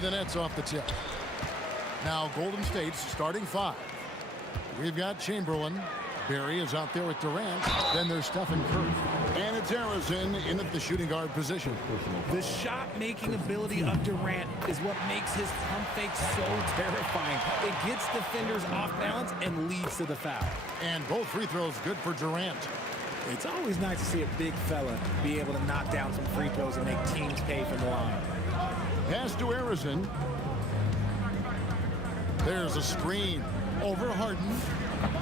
The Nets off the tip. Now Golden State's starting five. We've got Chamberlain. Barry is out there with Durant. Then there's Stephen Curry. And it's Harrison in at the shooting guard position. The shot-making ability of Durant is what makes his pump fake so terrifying. It gets defenders off balance and leads to the foul. And both free throws good for Durant. It's always nice to see a big fella be able to knock down some free throws and make teams pay from the line. Pass to Harrison. There's a screen over Harden.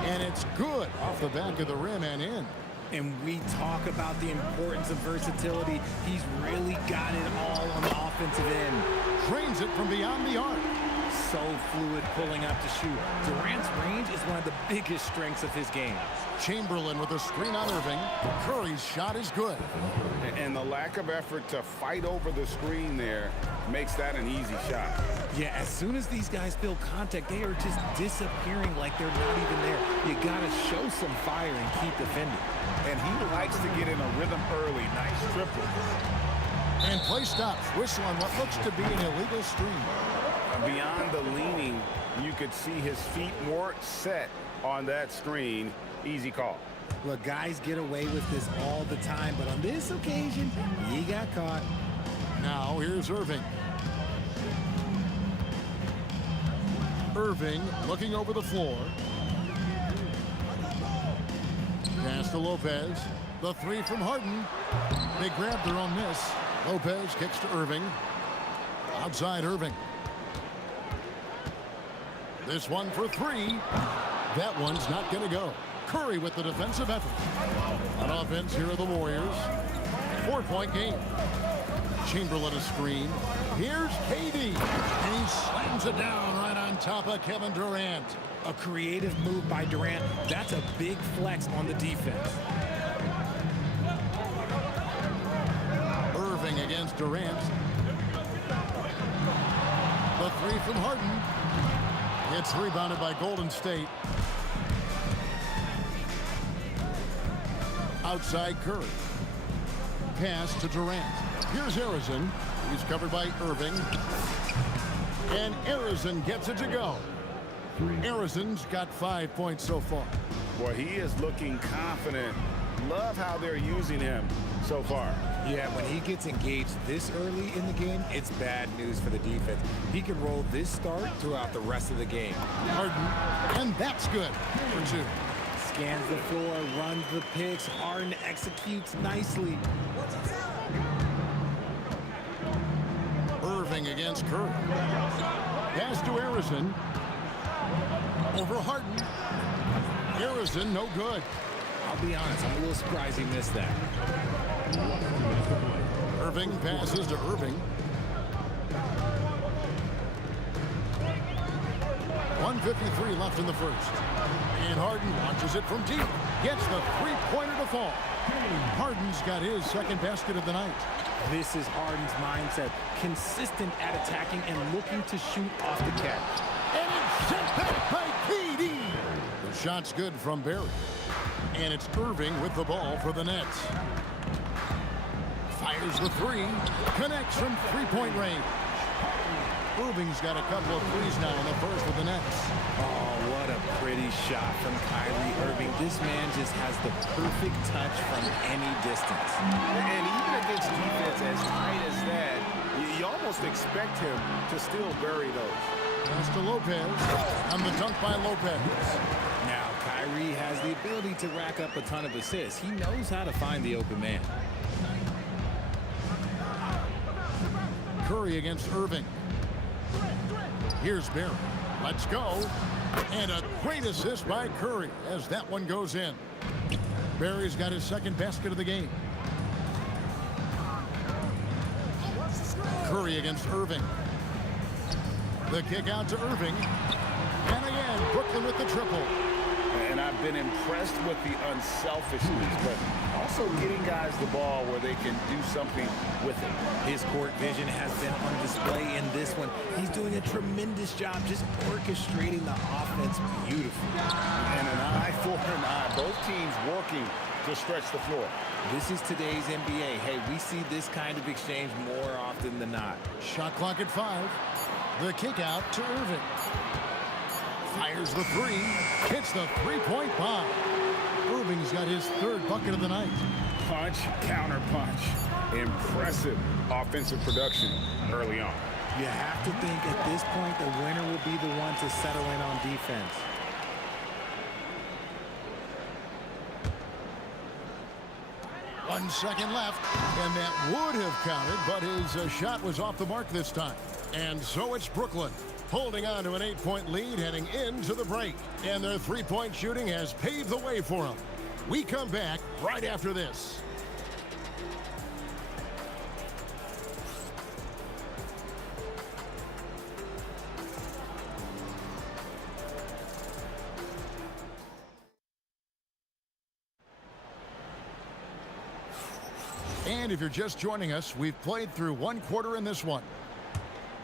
And it's good off the back of the rim and in. And we talk about the importance of versatility. He's really got it all on the offensive end. Drains it from beyond the arc. So fluid pulling up to shoot. Durant's range is one of the biggest strengths of his game. Chamberlain with a screen on Irving. Curry's shot is good. And the lack of effort to fight over the screen there makes that an easy shot. Yeah, as soon as these guys feel contact, they are just disappearing like they're not even there. You got to show some fire and keep defending. And he likes to get in a rhythm early. Nice triple. And play stops. Whistle on what looks to be an illegal screen. Beyond the leaning, you could see his feet weren't set on that screen. Easy call. Look, guys get away with this all the time, but on this occasion, he got caught. Now here's Irving. Irving looking over the floor. Pass to Lopez. The three from Harden. They grab their own miss. Lopez kicks to Irving. Outside Irving. This one for three. That one's not going to go. Curry with the defensive effort. On offense, here are the Warriors. 4-point game. Chamberlain a screen. Here's KD. And he slams it down right on top of Kevin Durant. A creative move by Durant. That's a big flex on the defense. Irving against Durant. The three from Harden. It's rebounded by Golden State. Outside Curry. Pass to Durant. Here's Harrison. He's covered by Irving. And Harrison gets it to go. Harrison's got 5 points so far. Boy, he is looking confident. Love how they're using him so far. Yeah, when he gets engaged this early in the game, it's bad news for the defense. He can roll this start throughout the rest of the game. Harden, and that's good for 2. Scans the floor, runs the picks. Harden executes nicely. Irving against Curry. Pass to Harrison. Over Harden. Harrison, no good. I'll be honest, I'm a little surprised he missed that. Irving passes to Irving. 1:53 left in the first. And Harden launches it from deep. Gets the three-pointer to fall. Harden's got his second basket of the night. This is Harden's mindset. Consistent at attacking and looking to shoot off the catch. And it's sent back by KD. The shot's good from Barry. And it's Irving with the ball for the Nets. Fires the three. Connects from three-point range. Irving's got a couple of threes now in the first with the Nets. Oh, what a pretty shot from Kyrie Irving. This man just has the perfect touch from any distance. And even against defense as tight as that, you almost expect him to still bury those. Pass to Lopez. On the dunk by Lopez. Now, Kyrie has the ability to rack up a ton of assists. He knows how to find the open man. Curry against Irving. Here's Barry. Let's go. And a great assist by Curry as that one goes in. Barry's got his second basket of the game. Curry against Irving. The kick out to Irving. And again, Brooklyn with the triple. And I've been impressed with the unselfishness, but also getting guys the ball where they can do something with it. His court vision has been on display in this one. He's doing a tremendous job just orchestrating the offense beautifully. And an eye for an eye. Both teams working to stretch the floor. This is today's NBA. Hey, we see this kind of exchange more often than not. Shot clock at 5. The kick out to Irving. Fires the three. Hits the three-point bomb. Irving's got his third bucket of the night. Punch, counter punch. Impressive offensive production early on. You have to think at this point the winner will be the one to settle in on defense. One second left, and that would have counted, but his shot was off the mark this time. And so it's Brooklyn, holding on to an 8-point lead heading into the break. And their three-point shooting has paved the way for them. We come back right after this. And if you're just joining us, we've played through one quarter in this one.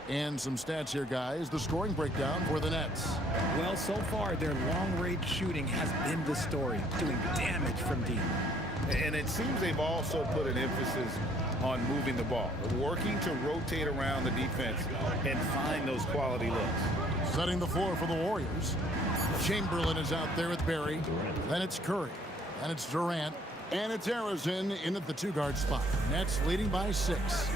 And some stats here, guys. The scoring breakdown for the Nets. Well, so far, their long-range shooting has been the story, doing damage from deep. And it seems they've also put an emphasis on moving the ball, working to rotate around the defense and find those quality looks. Setting the floor for the Warriors. Chamberlain is out there with Barry. Then it's Curry. Then it's Durant. And it's Harrison in at the two-guard spot. Nets leading by 6.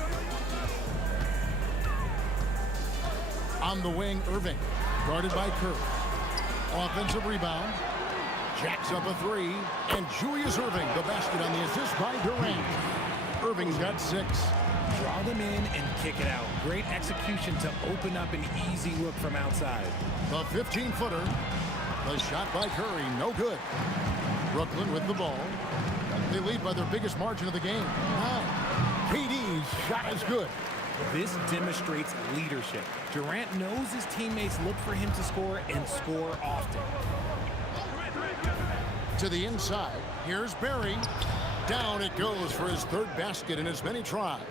On the wing, Irving, guarded by Curry. Offensive rebound. Jacks up a three. And Julius Irving, the basket on the assist by Durant. Irving's got 6. Draw them in and kick it out. Great execution to open up an easy look from outside. The 15-footer. The shot by Curry, no good. Brooklyn with the ball. They lead by their biggest margin of the game. 9. KD's shot is good. This demonstrates leadership. Durant knows his teammates look for him to score and score often. To the inside, here's Barry. Down it goes for his third basket in as many tries.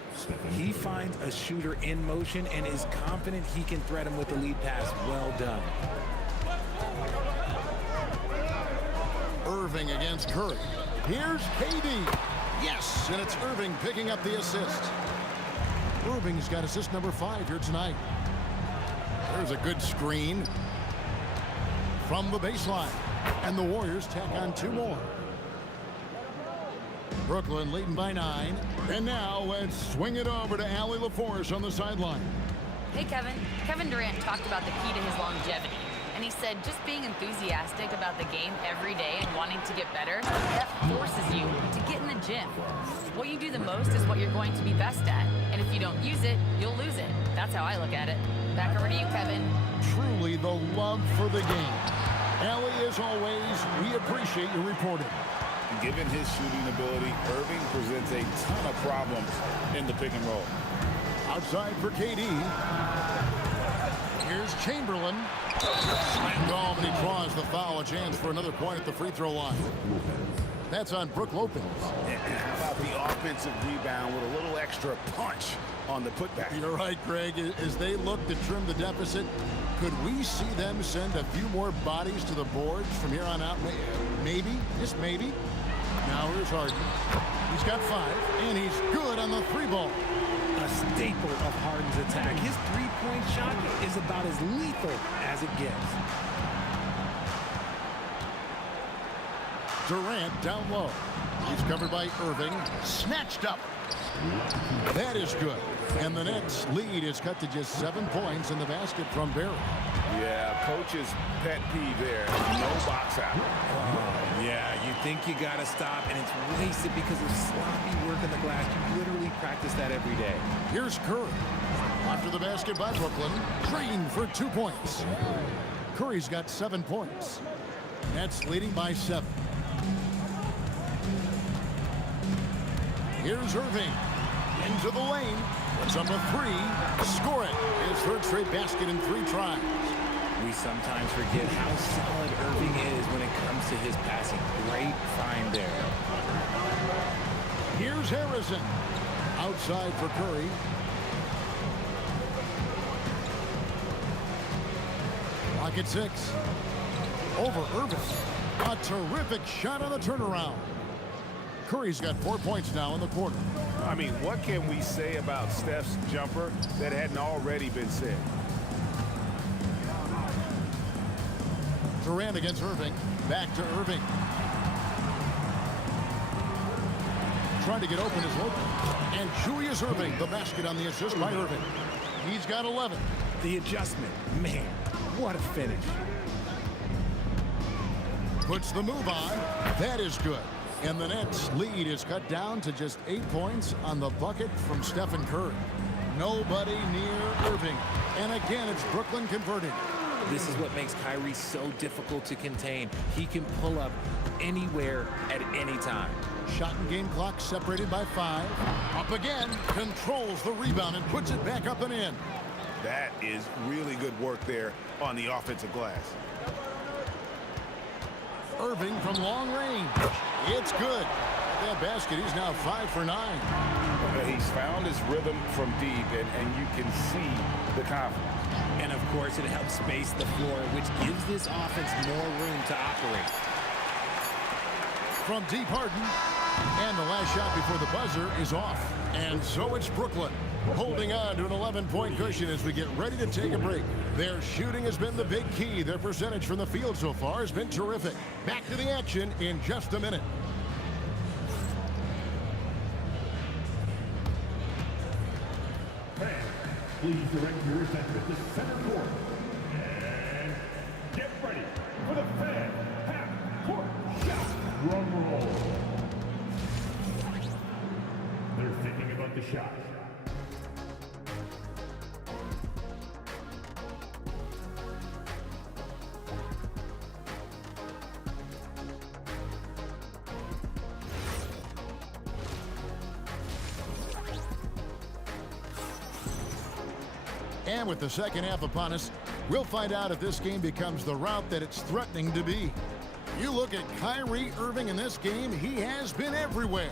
He finds a shooter in motion and is confident he can thread him with the lead pass. Well done. Irving against Curry. Here's KD. Yes, and it's Irving picking up the assist. Irving's got assist number 5 here tonight. There's a good screen. from the baseline. And the Warriors tack on 2 more. Brooklyn leading by 9. And now let's swing it over to Allie LaForce on the sideline. Hey, Kevin. Kevin Durant talked about the key to his longevity. And he said just being enthusiastic about the game every day and wanting to get better, that forces you to get in the gym. What you do the most is what you're going to be best at. And if you don't use it, you'll lose it. That's how I look at it. Back over to you, Kevin. Truly the love for the game. Allie, as always, we appreciate your reporting. Given his shooting ability, Irving presents a ton of problems in the pick and roll. Outside for KD. Here's Chamberlain. Slammed home, and he draws the foul. A chance for another point at the free throw line. That's on Brook Lopez. And how about the offensive rebound with a little extra punch on the putback? You're right, Greg. As they look to trim the deficit, could we see them send a few more bodies to the boards from here on out? Maybe, just maybe. Now here's Harden. He's got 5, and he's good on the 3-ball. A staple of Harden's attack. His three-point shot is about as lethal as it gets. Durant down low. He's covered by Irving. Snatched up. That is good. And the Nets' lead is cut to just 7 points in the basket from Barry. Yeah, coach's pet peeve there. No box out. Yeah, you think you got to stop, and it's wasted because of sloppy work in the glass. You literally practice that every day. Here's Curry. After the basket by Brooklyn. Green for 2 points. Curry's got 7 points. Nets leading by 7. Here's Irving. Into the lane. Puts up a 3. Score it. His 3rd straight basket in 3 tries. We sometimes forget how solid Irving is when it comes to his passing. Great find there. Here's Harrison. Outside for Curry. Clock at 6. Over Irving. A terrific shot on the turnaround. Curry's got 4 points now in the quarter. I mean, what can we say about Steph's jumper that hadn't already been said? Durant against Irving. Back to Irving. Trying to get open is open. And Julius Irving, the basket on the assist by Irving. He's got 11. The adjustment. Man, what a finish. Puts the move on. That is good. And the Nets' lead is cut down to just 8 points on the bucket from Stephen Curry. Nobody near Irving. And again, it's Brooklyn converting. This is what makes Kyrie so difficult to contain. He can pull up anywhere at any time. Shot and game clock separated by 5. Up again. Controls the rebound and puts it back up and in. That is really good work there on the offensive glass. Irving from long range. It's good. That basket, he's now 5 for 9. He's found his rhythm from deep, and you can see the confidence. And of course, it helps space the floor, which gives this offense more room to operate. From deep, Harden. And the last shot before the buzzer is off. And so it's Brooklyn holding on to an 11-point cushion as we get ready to take a break. Their shooting has been the big key. Their percentage from the field so far has been terrific. Back to the action in just a minute. Please direct your attention to center court. And get ready for the fan half-court shot. Drum roll. They're thinking about the shot. And with the second half upon us, we'll find out if this game becomes the route that it's threatening to be. You look at Kyrie Irving in this game, he has been everywhere.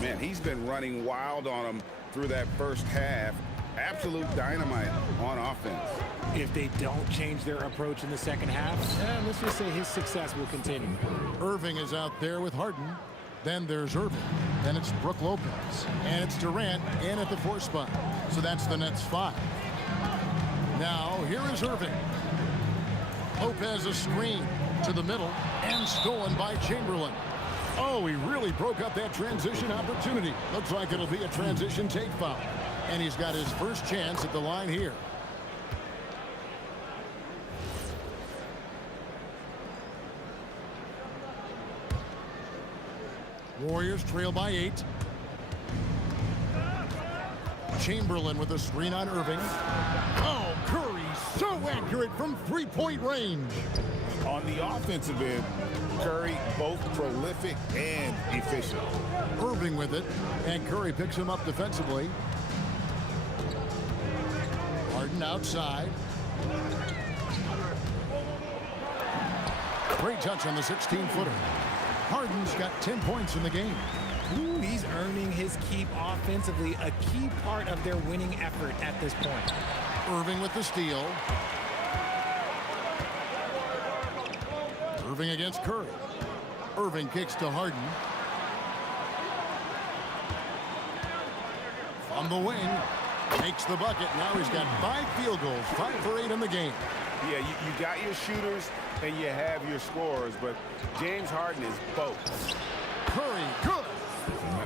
Man, he's been running wild on them through that first half. Absolute dynamite on offense. If they don't change their approach in the second half, let's just say his success will continue. Irving is out there with Harden. Then there's Irving. Then it's Brook Lopez. And it's Durant in at the 4 spot. So that's the Nets 5. Now, here is Irving. Lopez a screen to the middle and stolen by Chamberlain. Oh, he really broke up that transition opportunity. Looks like it'll be a transition take foul. And he's got his first chance at the line here. Warriors trail by 8. Chamberlain with a screen on Irving. Oh, Curry so accurate from three-point range. On the offensive end, Curry both prolific and efficient. Irving with it, and Curry picks him up defensively. Harden outside. Great touch on the 16-footer. Harden's got 10 points in the game. Ooh, he's earning his keep offensively, a key part of their winning effort at this point. Irving with the steal. Irving against Curry. Irving kicks to Harden. From the wing, makes the bucket. Now he's got 5 field goals, 5 for 8 in the game. Yeah, you got your shooters and you have your scorers, but James Harden is both. Curry, good.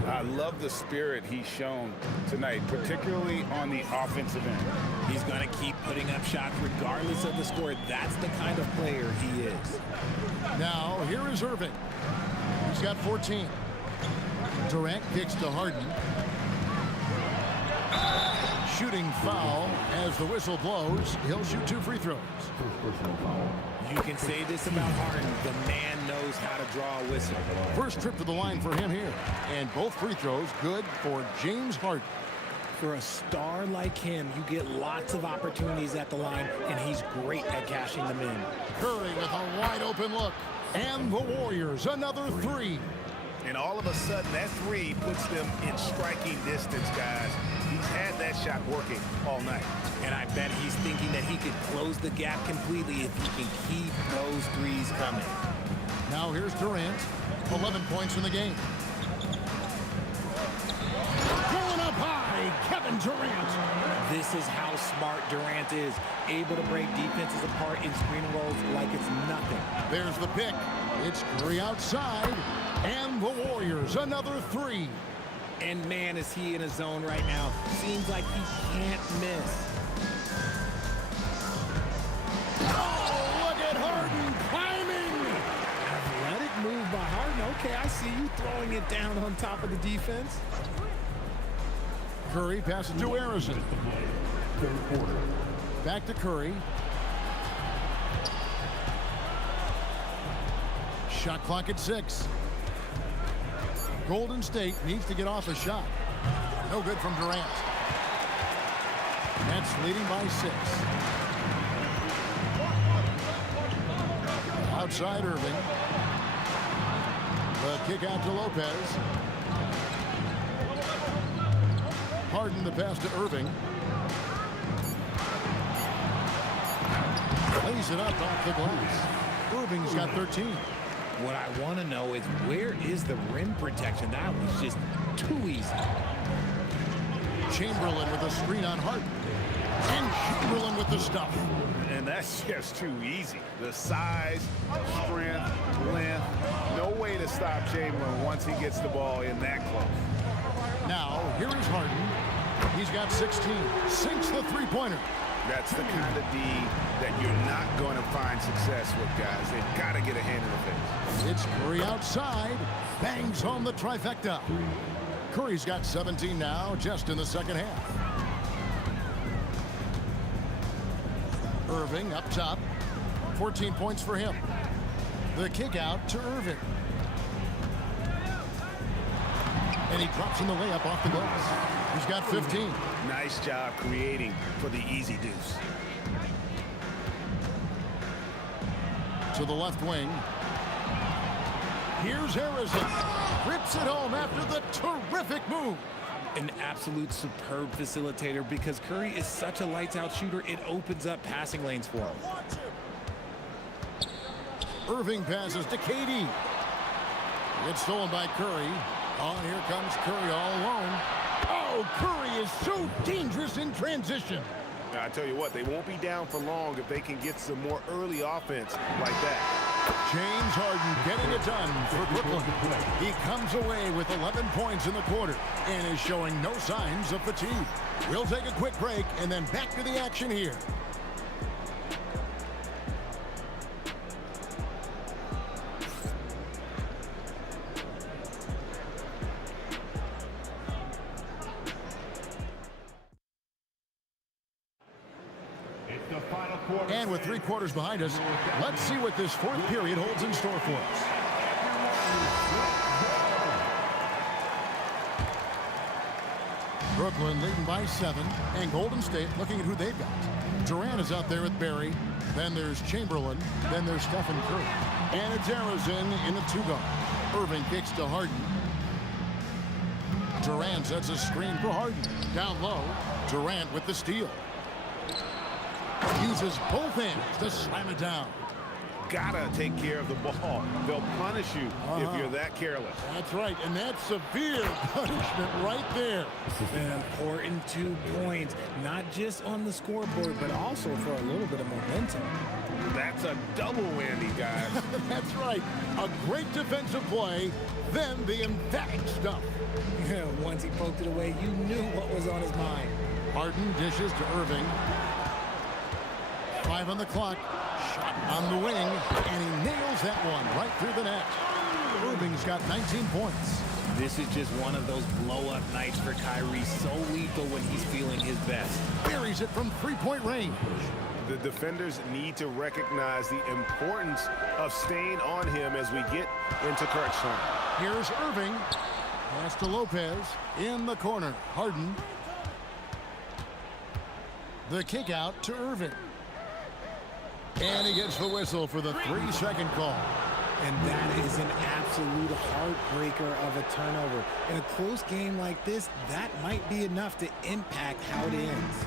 I love the spirit he's shown tonight, particularly on the offensive end. He's going to keep putting up shots regardless of the score. That's the kind of player he is. Now, here is Irving. He's got 14. Durant kicks to Harden. Shooting foul as the whistle blows. He'll shoot 2 free throws. You can say this about Harden. The man knows how to draw a whistle. First trip to the line for him here. And both free throws good for James Harden. For a star like him, you get lots of opportunities at the line, and he's great at cashing them in. Curry with a wide open look. And the Warriors, another 3. And all of a sudden, that 3 puts them in striking distance, guys. He's had that shot working all night. And I bet he's thinking that he could close the gap completely if he can keep those threes coming. Now here's Durant. 11 points in the game. Going up high, Kevin Durant. This is how smart Durant is. Able to break defenses apart in screen rolls like it's nothing. There's the pick. It's Curry outside. And the Warriors, another 3. And man, is he in a zone right now. Seems like he can't miss. Oh, look at Harden climbing. Let it move by Harden. Okay, I see you throwing it down on top of the defense. Curry passes to Harrison. Back to Curry. Shot clock at 6. Golden State needs to get off a shot. No good from Durant. Nets leading by 6. Outside Irving. The kick out to Lopez. Harden the pass to Irving. Lays it up off the glass. Irving's got 13. What I want to know is, where is the rim protection? That was just too easy. Chamberlain with a screen on Harden. And Chamberlain with the stuff. And that's just too easy. The size, strength, length. No way to stop Chamberlain once he gets the ball in that close. Now, here is Harden. He's got 16. Sinks the three-pointer. That's the kind of D that you're not going to find success with, guys. They've got to get a hand in the face. It's Curry outside. Bangs home the trifecta. Curry's got 17 now, just in the second half. Irving up top. 14 points for him. The kick out to Irving. And he drops in the layup off the glass. He's got 15. Nice job creating for the easy deuce. To the left wing. Here's Harrison. Rips it home after the terrific move. An absolute superb facilitator, because Curry is such a lights-out shooter, it opens up passing lanes for him. Irving passes to KD. It's stolen by Curry. Oh, here comes Curry all alone. Oh, Curry is so dangerous in transition. I tell you what, they won't be down for long if they can get some more early offense like that. James Harden getting it done for Brooklyn. He comes away with 11 points in the quarter and is showing no signs of fatigue. We'll take a quick break and then back to the action here. It's the final quarter. And with 3 quarters behind us, let's see what this 4th period holds in store for us. Brooklyn leading by 7, and Golden State looking at who they've got. Durant is out there with Barry. Then there's Chamberlain. Then there's Stephen Curry. And it's Arizona in the 2-guard. Irving kicks to Harden. Durant sets a screen for Harden. Down low, Durant with the steal. Uses both hands to slam it down. Gotta take care of the ball. They'll punish you if you're that careless. That's right, and that's severe punishment right there. An important 2 points, not just on the scoreboard, but also for a little bit of momentum. That's a double whammy, guys. That's right. A great defensive play, then the emphatic stuff. Once he poked it away, you knew what was on his mind. Harden dishes to Irving. 5 on the clock. Shot on the wing, and he nails that one right through the net. Irving's got 19 points. This is just one of those blow-up nights for Kyrie, so lethal when he's feeling his best. Buries it from 3-point range. The defenders need to recognize the importance of staying on him as we get into crunch time. Here's Irving. Pass to Lopez. In the corner. Harden. The kick out to Irving. And he gets the whistle for the 3-second call. And that is an absolute heartbreaker of a turnover. In a close game like this, that might be enough to impact how it ends.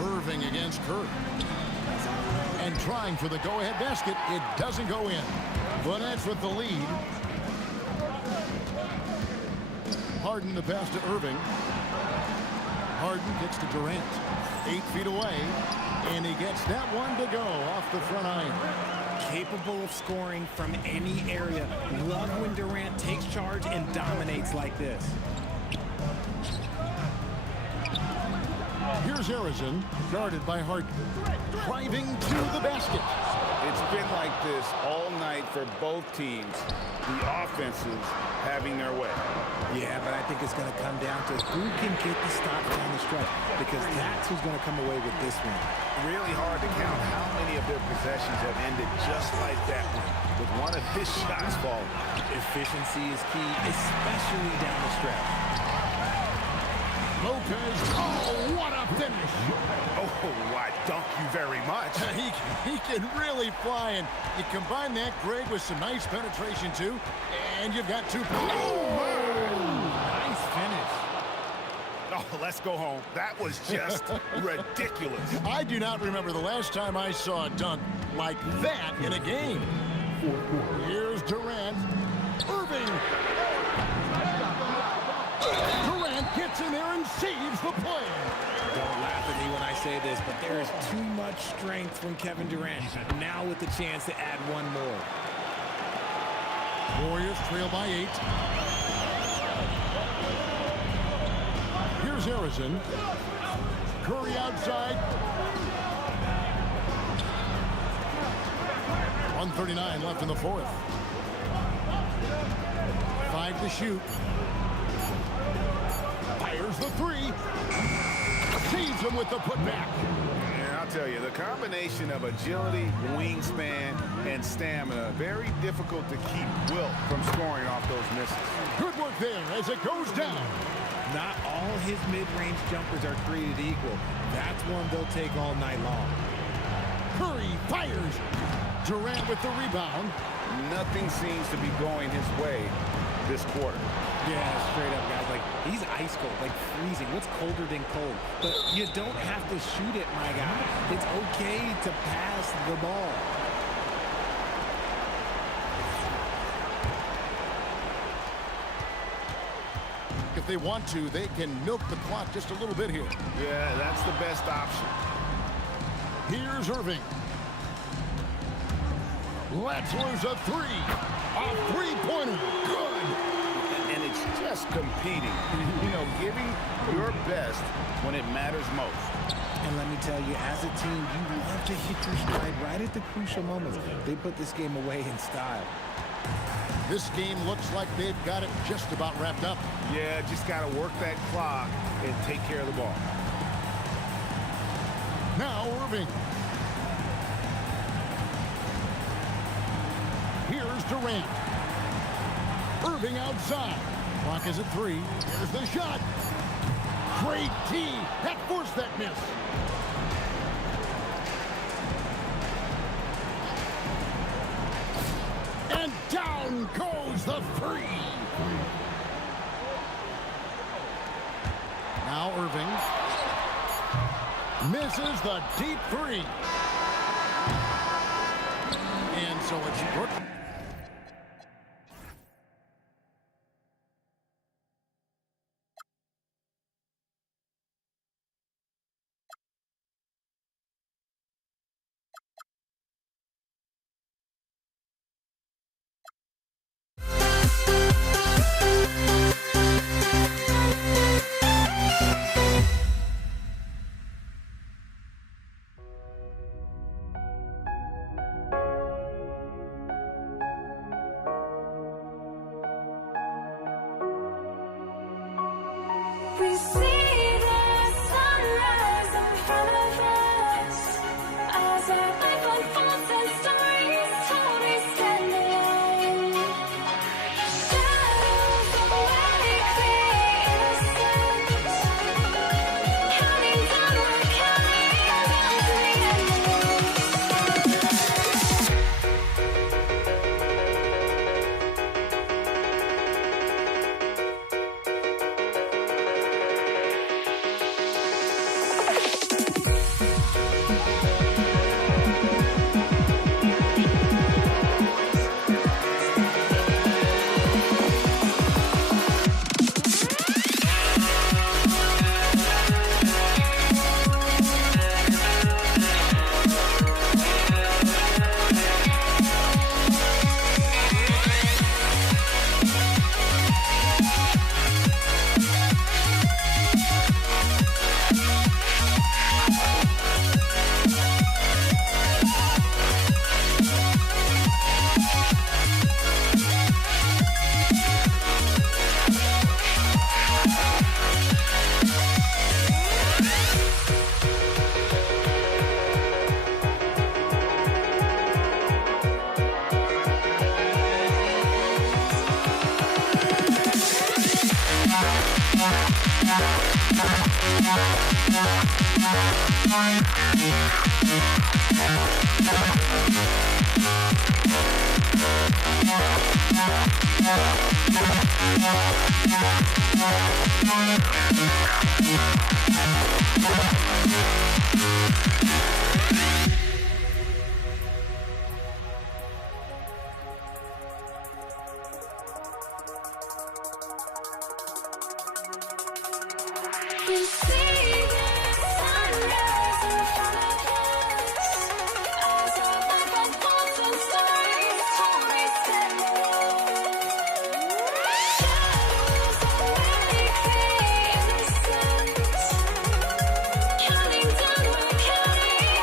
Irving against Curry. And trying for the go-ahead basket. It doesn't go in. But that's with the lead. Harden the pass to Irving. Harden kicks to Durant. 8 feet away. And he gets that one to go off the front iron. Capable of scoring from any area. Love when Durant takes charge and dominates like this. Here's Arizona, guarded by Harden. Driving to the basket. It's been like this all night for both teams. The offenses having their way. Yeah, but I think it's going to come down to who can get the stop down the stretch, because that's who's going to come away with this one. Really hard to count how many of their possessions have ended just like that one, with one of his shots falling. Efficiency is key, especially down the stretch. Lopez, oh, what a finish. Oh, I dunk you very much. He can really fly, and you combine that, Greg, with some nice penetration, too, and you've got 2 points. Oh, nice finish. Oh, let's go home. That was just ridiculous. I do not remember the last time I saw a dunk like that in a game. Here's Durant. Irving. Durant gets in there and saves the play. Don't laugh at me when I say this, but there is too much strength from Kevin Durant. Now with the chance to add one more. Warriors trail by 8. Here's Arizona. Curry outside. 1:39 left in the 4th. 5 to shoot. Fires the 3. Saves him with the putback. And I'll tell you, the combination of agility, wingspan, and stamina, very difficult to keep Wilt from scoring off those misses. Good work there as it goes down. Not all his mid-range jumpers are created equal. That's one they'll take all night long. Curry fires. Durant with the rebound. Nothing seems to be going his way this quarter. Yeah, straight up, guys. Like, he's ice cold, like freezing. What's colder than cold? But you don't have to shoot it, my guy. It's okay to pass the ball. if they want to, they can milk the clock just a little bit here. Yeah, that's the best option. Here's Irving. Let's lose a three. A three-pointer. Good. And it's just competing. You know, giving your best when it matters most. And let me tell you, as a team, you love to hit your stride right at the crucial moments. They put this game away in style. This game looks like they've got it just about wrapped up. Yeah, just got to work that clock and take care of the ball. Now Irving. Here's Durant. Irving outside. Clock is at 3. Here's the shot. Great D. That forced that miss. And down goes the three. Now Irving misses the deep three. And so it's Brooklyn. We see the sunrise in front of us as our life unfolds and stories told. We stand alone. Shadows awake the innocent, counting down, we're counting down to the We see the sunrise in front of us as our life unfolds and stories told. We stand alone. Shadows awake the innocent, counting down, we're counting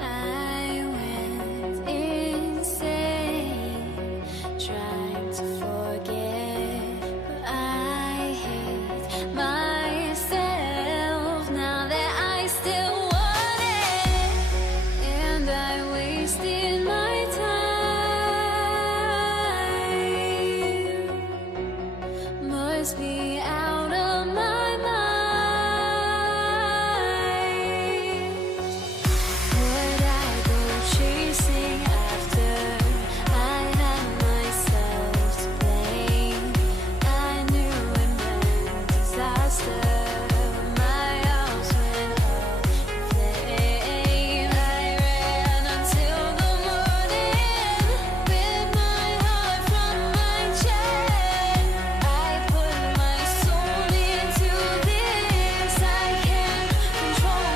I went insane trying to forget, but I hate myself now that I still want it, and I wasted my time. Must be out of my mind. Would I go chasing after? I had myself to blame. I knew it meant disaster. My house went up in flames. I ran until the morning with my heart from my chest. I put my soul into this. I can't control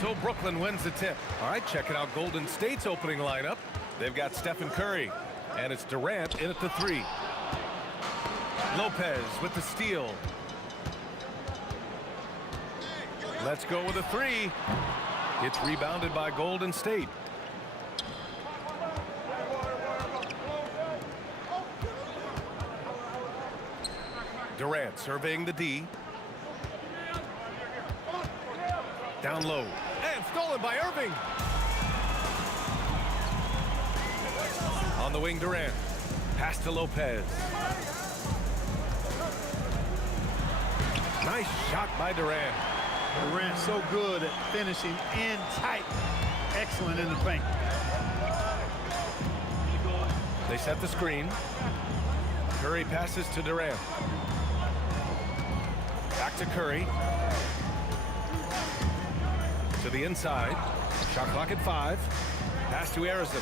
So Brooklyn wins the tip. All right, checking out Golden State's opening lineup. They've got Stephen Curry, and it's Durant in at the 3. Lopez with the steal. Let's go with a 3. It's rebounded by Golden State. Durant surveying the D. Down low. And stolen by Irving. On the wing, Durant. Pass to Lopez. Nice shot by Durant. Durant so good at finishing in tight. Excellent in the paint. They set the screen. Curry passes to Durant. Back to Curry. To the inside. Shot clock at 5. Pass to Harrison.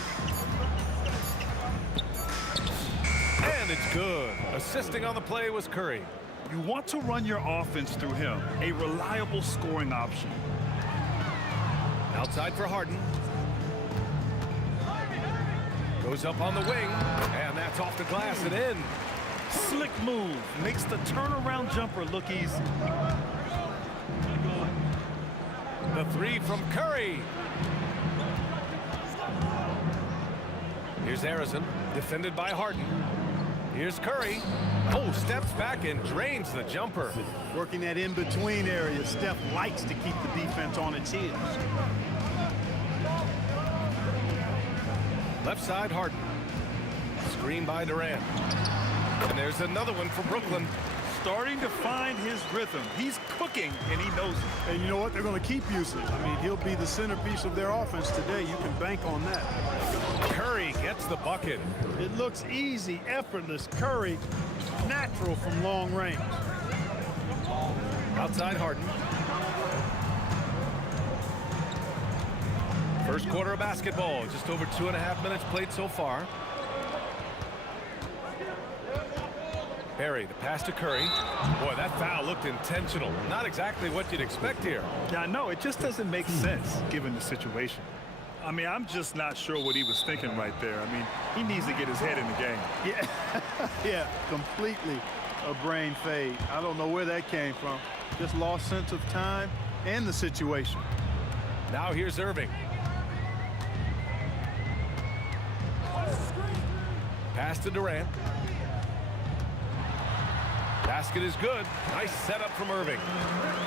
And it's good. Assisting on the play was Curry. You want to run your offense through him, a reliable scoring option. Outside for Harden. Goes up on the wing. And that's off the glass and in. Slick move, makes the turnaround jumper look easy. The 3 from Curry. Here's Harrison, defended by Harden. Here's Curry. Oh, steps back and drains the jumper. Working that in-between area. Steph likes to keep the defense on its heels. Left side, Harden. Screen by Durant. And there's another one for Brooklyn. Starting to find his rhythm. He's cooking, and he knows it. And you know what? They're going to keep using. I mean, he'll be the centerpiece of their offense today. You can bank on that. Curry gets the bucket. It looks easy, effortless. Curry, natural from long range. Outside Harden. First quarter of basketball. Just over 2.5 minutes played so far. Barry, the pass to Curry. Boy, that foul looked intentional. Not exactly what you'd expect here. Yeah, I know. It just doesn't make sense given the situation. I mean, I'm just not sure what he was thinking right there. I mean, he needs to get his head in the game. Yeah, yeah, completely a brain fade. I don't know where that came from. Just lost sense of time and the situation. Now here's Irving. Pass to Durant. Basket is good. Nice setup from Irving.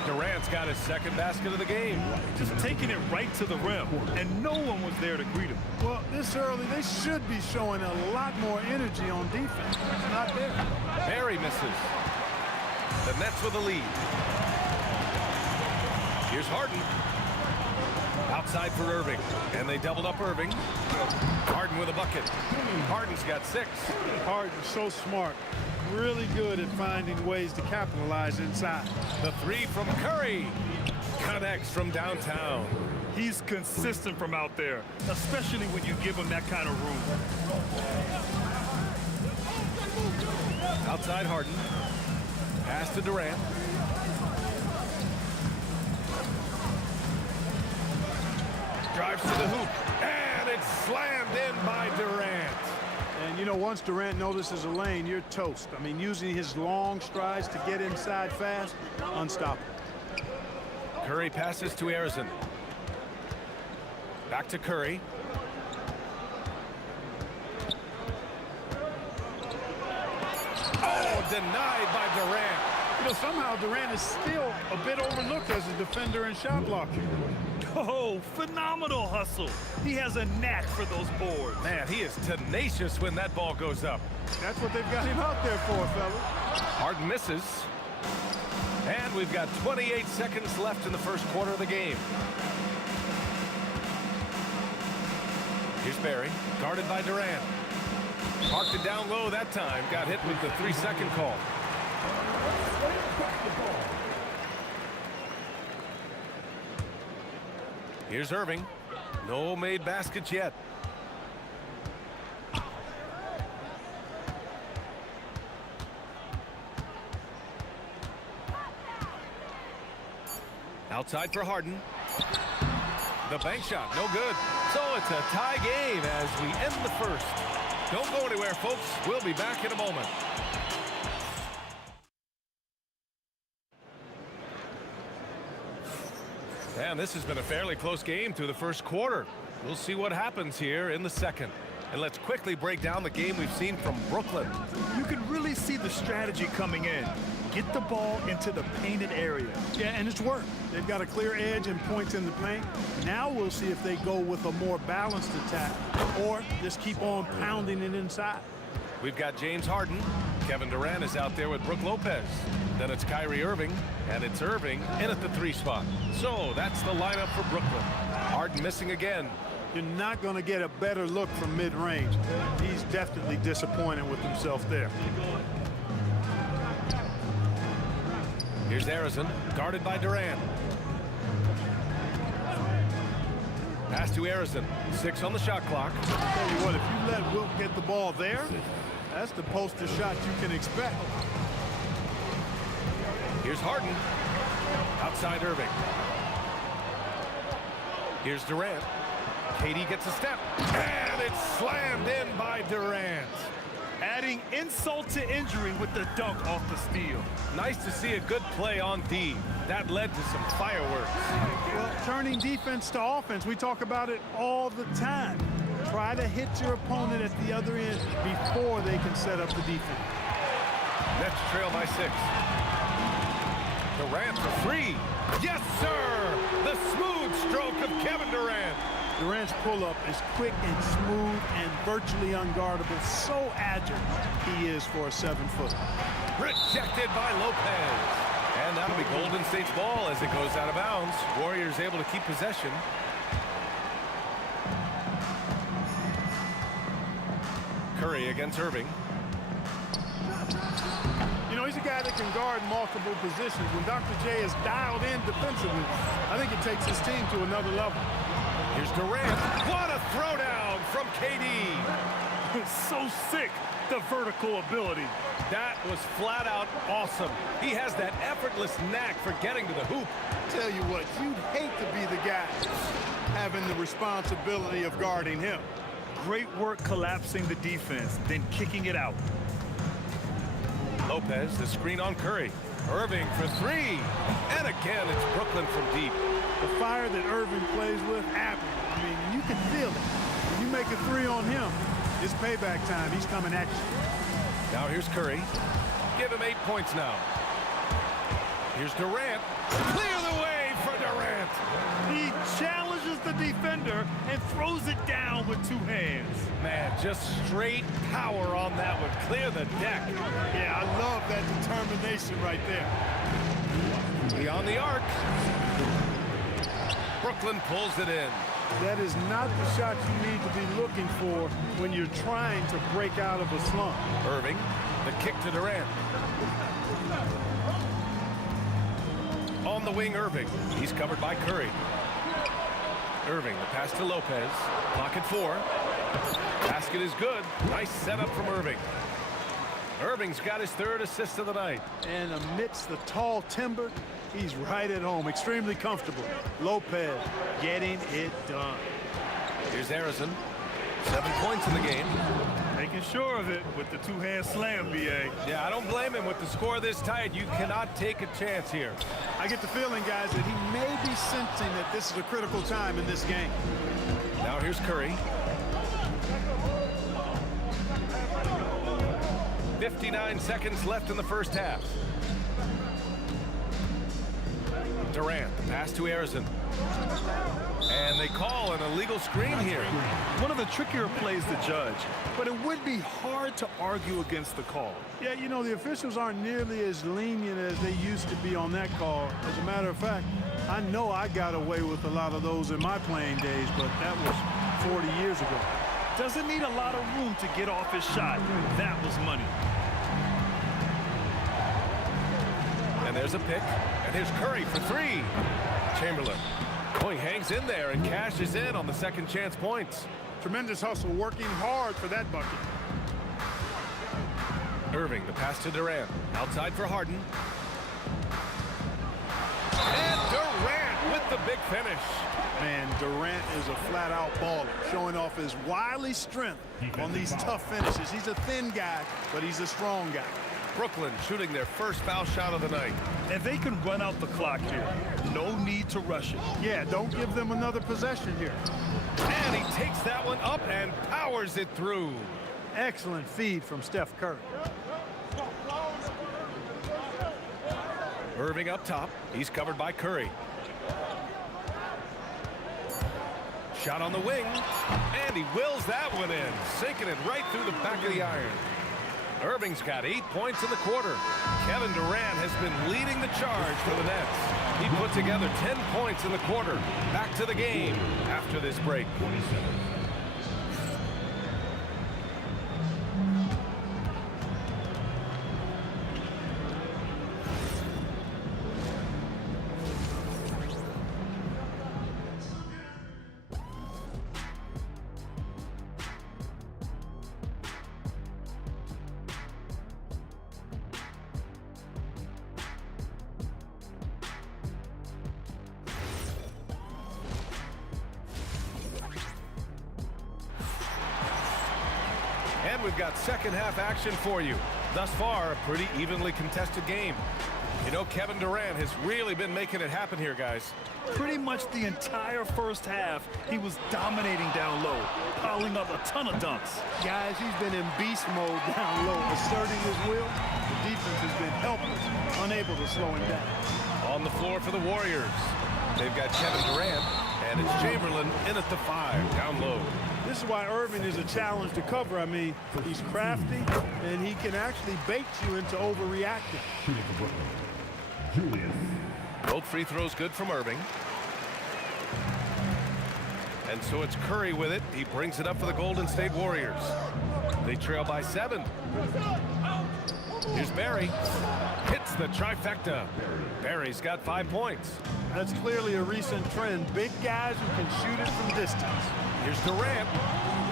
Durant's got his second basket of the game. Just taking it right to the rim, and no one was there to greet him. Well, this early, they should be showing a lot more energy on defense. It's not there. Barry misses. The Nets with the lead. Here's Harden. Outside for Irving. And they doubled up Irving. Harden with a bucket. Harden's got 6. Harden's so smart. Really good at finding ways to capitalize inside. The 3 from Curry. Connects from downtown. He's consistent from out there, especially when you give him that kind of room. Outside Harden. Pass to Durant. Drives to the hoop. And it's slammed in by Durant. And, you know, once Durant notices a lane, you're toast. I mean, using his long strides to get inside fast, unstoppable. Curry passes to Arizon. Back to Curry. Oh, denied by Durant. You know, somehow Durant is still a bit overlooked as a defender and shot blocker. Oh, phenomenal hustle. He has a knack for those boards. Man, he is tenacious when that ball goes up. That's what they've got him out there for, fella. Harden misses. And we've got 28 seconds left in the first quarter of the game. Here's Barry, guarded by Durant. Parked it down low that time. Got hit with the 3-second call. Here's Irving. No made baskets yet. Outside for Harden. The bank shot, no good. So it's a tie game as we end the first. Don't go anywhere, folks. We'll be back in a moment. And this has been a fairly close game through the first quarter. We'll see what happens here in the second. And let's quickly break down the game we've seen from Brooklyn. You can really see the strategy coming in. Get the ball into the painted area. Yeah, and it's worked. They've got a clear edge and points in the paint. Now we'll see if they go with a more balanced attack or just keep on pounding it inside. We've got James Harden. Kevin Durant is out there with Brook Lopez. Then it's Kyrie Irving, and it's Irving in at the 3 spot. So that's the lineup for Brooklyn. Harden missing again. You're not going to get a better look from mid-range. He's definitely disappointed with himself there. Here's Arizon, guarded by Durant. Pass to Arizon. 6 on the shot clock. Tell you what, if you let Wilt get the ball there, that's the poster shot you can expect. Here's Harden. Outside Irving. Here's Durant. KD gets a step. And it's slammed in by Durant. Adding insult to injury with the dunk off the steal. Nice to see a good play on D. That led to some fireworks. Well, turning defense to offense, we talk about it all the time. Try to hit your opponent at the other end before they can set up the defense. Nets trail by 6. Durant for 3. Yes, sir! The smooth stroke of Kevin Durant. Durant's pull-up is quick and smooth and virtually unguardable. So agile he is for a 7-footer. Rejected by Lopez. And that'll be Golden State's ball as it goes out of bounds. Warriors able to keep possession. Curry against Irving. You know, he's a guy that can guard multiple positions. When Dr. J is dialed in defensively, I think it takes his team to another level. Here's Durant. What a throwdown from KD. So sick, the vertical ability. That was flat out awesome. He has that effortless knack for getting to the hoop. Tell you what, you'd hate to be the guy having the responsibility of guarding him. Great work collapsing the defense, then kicking it out. Lopez, the screen on Curry. Irving for 3. And again, it's Brooklyn from deep. The fire that Irving plays with, admirable. I mean, you can feel it. When you make a 3 on him, it's payback time. He's coming at you. Now here's Curry. Give him 8 points now. Here's Durant. Clear the way for Durant. He challenges the defender and throws it down with 2 hands. Man, just straight power on that one. Clear the deck. Yeah, I love that determination right there. Beyond the arc. Brooklyn pulls it in. That is not the shot you need to be looking for when you're trying to break out of a slump. Irving, the kick to Durant. On the wing, Irving. He's covered by Curry. Irving, the pass to Lopez. Pocket 4. Basket is good. Nice setup from Irving. Irving's got his 3rd assist of the night. And amidst the tall timber, he's right at home, extremely comfortable. Lopez getting it done. Here's Harrison. 7 points in the game. Making sure of it with the two-hand slam, B.A. Yeah, I don't blame him with the score this tight. You cannot take a chance here. I get the feeling, guys, that he may be sensing that this is a critical time in this game. Now here's Curry. 59 seconds left in the first half. Durant, the pass to Harrison. And they call an illegal screen here. One of the trickier plays to judge, but it would be hard to argue against the call. Yeah, you know, the officials aren't nearly as lenient as they used to be on that call. As a matter of fact, I know I got away with a lot of those in my playing days, but that was 40 years ago. Doesn't need a lot of room to get off his shot. That was money. And there's a pick. And here's Curry for 3. Chamberlain. Oh, he hangs in there and cashes in on the second chance points. Tremendous hustle, working hard for that bucket. Irving, the pass to Durant. Outside for Harden. And Durant with the big finish. Man, Durant is a flat-out baller, showing off his wily strength on these tough finishes. He's a thin guy, but he's a strong guy. Brooklyn shooting their first foul shot of the night. And they can run out the clock here. No need to rush it. Yeah, don't give them another possession here. And he takes that one up and powers it through. Excellent feed from Steph Curry. Irving up top. He's covered by Curry. Shot on the wing. And he wills that one in, sinking it right through the back of the iron. Irving's got 8 points in the quarter. Kevin Durant has been leading the charge for the Nets. He put together 10 points in the quarter. Back to the game after this break. And we've got second half action for you. Thus far, a pretty evenly contested game. You know, Kevin Durant has really been making it happen here, guys. Pretty much the entire first half, he was dominating down low, piling up a ton of dunks. Guys, he's been in beast mode down low, asserting his will. The defense has been helpless, unable to slow him down. On the floor for the Warriors, they've got Kevin Durant, and it's Chamberlain in at the 5, down low. This is why Irving is a challenge to cover. I mean, he's crafty, and he can actually bait you into overreacting. Both free throws good from Irving. And so it's Curry with it. He brings it up for the Golden State Warriors. They trail by 7. Here's Barry. Hits the trifecta. Barry's got 5 points. That's clearly a recent trend. Big guys who can shoot it from distance. Here's Durant.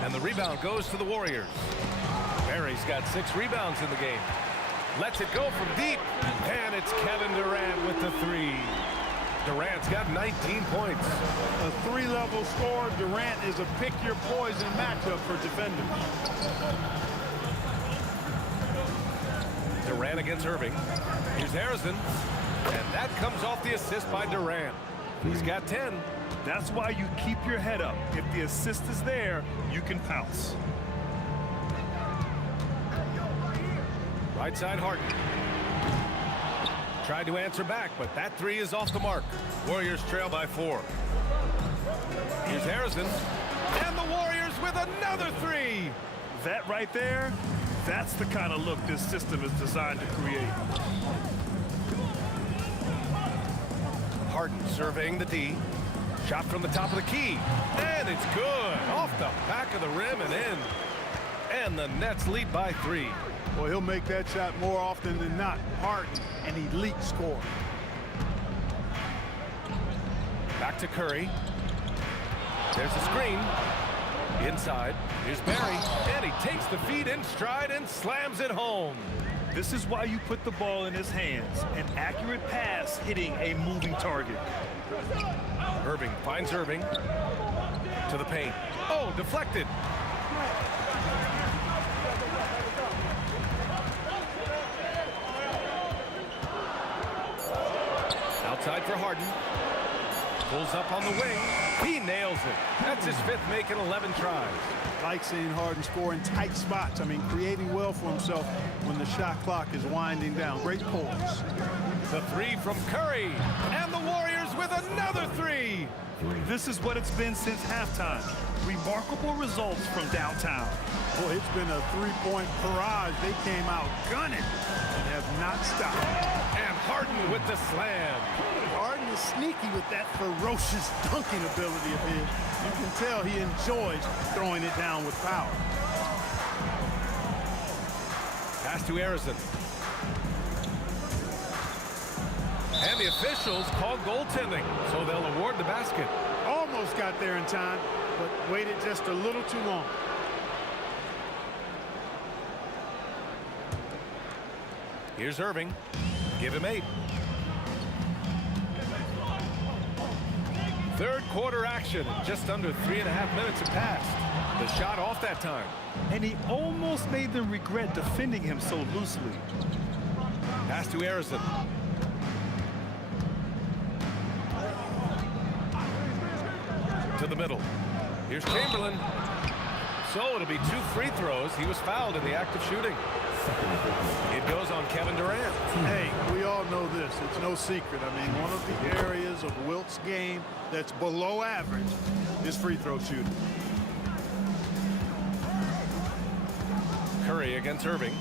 And the rebound goes to the Warriors. Barry's got 6 rebounds in the game. Lets it go from deep. And it's Kevin Durant with the 3. Durant's got 19 points. A 3-level score. Durant is a pick-your-poison matchup for defenders. Durant against Irving. Here's Harrison. And that comes off the assist by Durant. He's got 10. That's why you keep your head up. If the assist is there, you can pounce. Right side Harden. Tried to answer back, but that 3 is off the mark. Warriors trail by 4. Here's Harrison. And the Warriors with another 3. That right there, that's the kind of look this system is designed to create. Harden surveying the D. Shot from the top of the key. And it's good. Off the back of the rim and in. And the Nets lead by 3. Well, he'll make that shot more often than not. Harden, an elite scorer. Back to Curry. There's a screen. Inside. Here's Barry. And he takes the feed in stride and slams it home. This is why you put the ball in his hands. An accurate pass hitting a moving target. Irving finds Irving. To the paint. Oh, deflected. Outside for Harden. Pulls up on the wing. He nails it. That's his 5th make in 11 tries. Like seeing Harden score in tight spots. I mean, creating well for himself when the shot clock is winding down. Great poise. The 3 from Curry. And the Warriors with another 3. This is what it's been since halftime. Remarkable results from downtown. Boy, it's been a three-point barrage. They came out gunning and have not stopped. And Harden with the slam. Harden is sneaky with that ferocious dunking ability of his. You can tell he enjoys throwing it down with power. Pass to Harrison. And the officials call goaltending, so they'll award the basket. Almost got there in time, but waited just a little too long. Here's Irving. Give him 8. Third quarter action. Just under 3.5 minutes have passed. The shot off that time. And he almost made them regret defending him so loosely. Pass to Harrison. To the middle. Here's Chamberlain. So it'll be 2 free throws. He was fouled in the act of shooting. It goes on Kevin Durant. Hey, we all know this. It's no secret. I mean, one of the areas of Wilt's game that's below average is free throw shooting. Curry against Irving.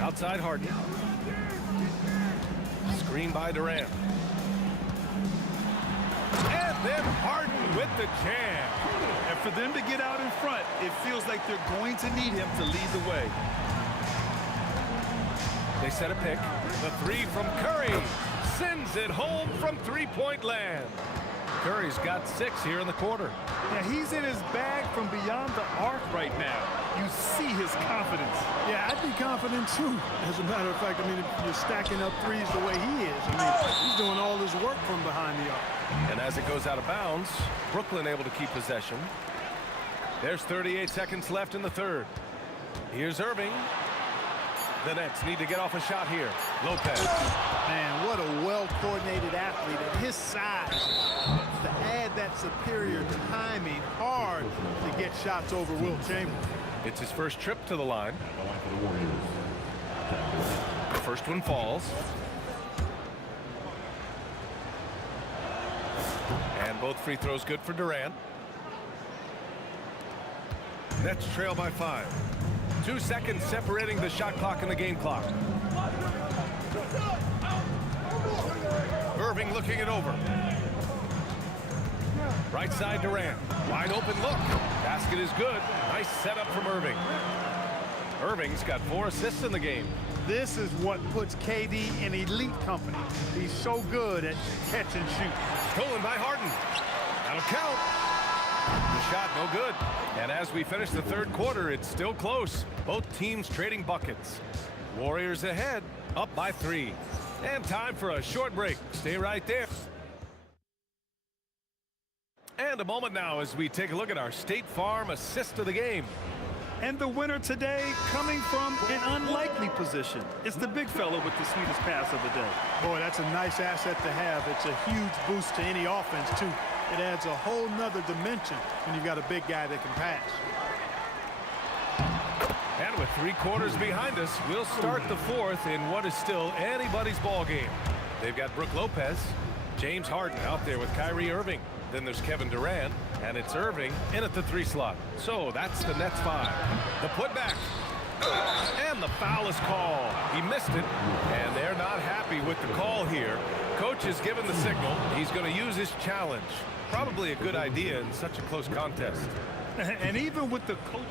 Outside Harden. Screen by Durant. And then Harden with the jam. And for them to get out in front, it feels like they're going to need him to lead the way. They set a pick. The 3 from Curry sends it home from 3-point land. Curry's got 6 here in the quarter. Yeah, he's in his bag from beyond the arc right now. You see his confidence. Yeah, I'd be confident too. As a matter of fact, I mean, if you're stacking up threes the way he is, I mean, he's doing all his work from behind the arc. And as it goes out of bounds, Brooklyn able to keep possession. There's 38 seconds left in the third. Here's Irving. The Nets need to get off a shot here. Lopez. Man, what a well-coordinated athlete at his size. To add that superior timing, hard to get shots over Wilt Chamberlain. It's his first trip to the line. The first one falls. And both free throws good for Durant. Nets trail by 5. 2 seconds separating the shot clock and the game clock. Irving looking it over. Right side Durant. Wide open look. Basket is good. Nice setup from Irving. Irving's got 4 assists in the game. This is what puts KD in elite company. He's so good at catch and shoot. Stolen by Harden. That'll count. The shot no good. And as we finish the third quarter, it's still close. Both teams trading buckets. Warriors ahead, up by 3. And time for a short break. Stay right there. And a moment now as we take a look at our State Farm assist of the game. And the winner today coming from an unlikely position. It's the big fella with the sweetest pass of the day. Boy, that's a nice asset to have. It's a huge boost to any offense, too. It adds a whole nother dimension when you've got a big guy that can pass. And with 3 quarters behind us, we'll start the fourth in what is still anybody's ball game. They've got Brook Lopez, James Harden out there with Kyrie Irving. Then there's Kevin Durant, and it's Irving in at the 3 slot. So that's the Nets 5. The putback. And the foul is called. He missed it, and they're not happy with the call here. Coach has given the signal. He's going to use his challenge. Probably a good idea in such a close contest. And even with the coach,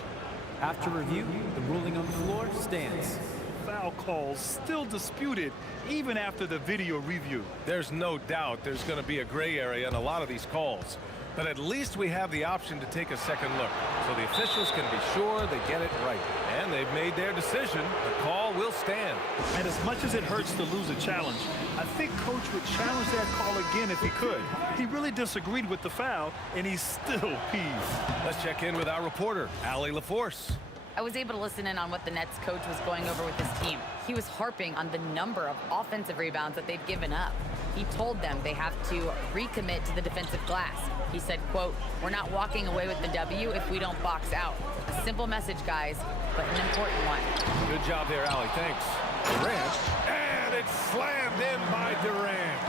After review, the ruling on the floor stands. foul calls still disputed even after the video review. There's no doubt there's going to be a gray area in a lot of these calls. But at least we have the option to take a second look, so the officials can be sure they get it right. And they've made their decision. The call will stand. And as much as it hurts to lose a challenge, I think Coach would challenge that call again if he could. He really disagreed with the foul, and he's still peeved. Let's check in with our reporter, Allie LaForce. I was able to listen in on what the Nets coach was going over with his team. He was harping on the number of offensive rebounds that they've given up. He told them they have to recommit to the defensive glass. He said, quote, "We're not walking away with the W if we don't box out." A simple message, guys, but an important one. Good job there, Allie. Thanks. Durant. And it's slammed in by Durant.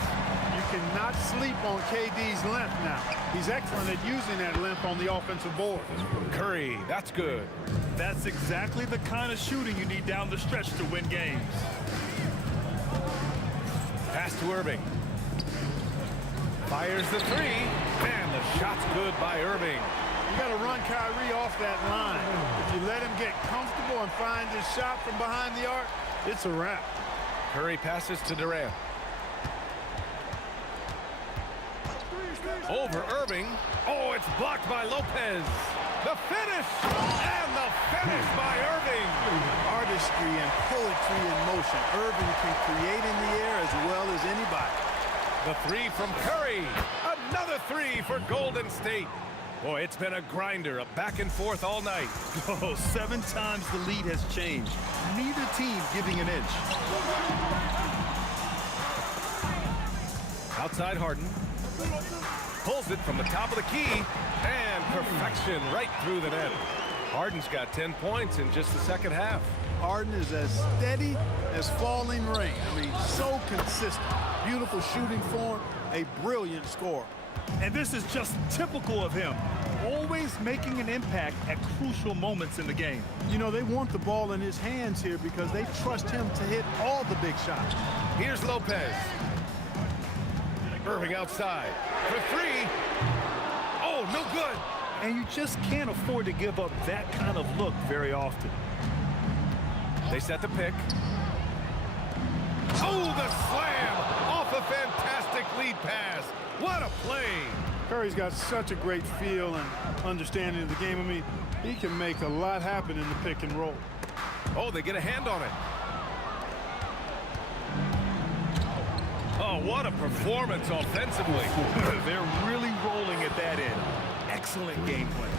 You cannot sleep on KD's length now. He's excellent at using that length on the offensive board. Curry, that's good. That's exactly the kind of shooting you need down the stretch to win games. Pass to Irving. Fires the three, and the shot's good by Irving. You got to run Kyrie off that line. If you let him get comfortable and find his shot from behind the arc, it's a wrap. Curry passes to Durant. Over Irving. Oh, it's blocked by Lopez. The finish! And the finish by Irving! Artistry and poetry in motion. Irving can create in the air as well as anybody. The three from Curry. Another three for Golden State. Boy, it's been a grinder, a back and forth all night. Oh, 7 times the lead has changed. Neither team giving an inch. Outside Harden. Pulls it from the top of the key. And perfection right through the net. Harden's got 10 points in just the second half. Harden is as steady as falling rain. I mean, so consistent. Beautiful shooting form, a brilliant scorer. And this is just typical of him. Always making an impact at crucial moments in the game. You know, they want the ball in his hands here because they trust him to hit all the big shots. Here's Lopez. Irving outside for three. Oh, no good. And you just can't afford to give up that kind of look very often. They set the pick. Oh, the slam off a fantastic lead pass. What a play. Curry's got such a great feel and understanding of the game. I mean, he can make a lot happen in the pick and roll. Oh, they get a hand on it. Oh, what a performance offensively. They're really rolling at that end. Excellent game plan.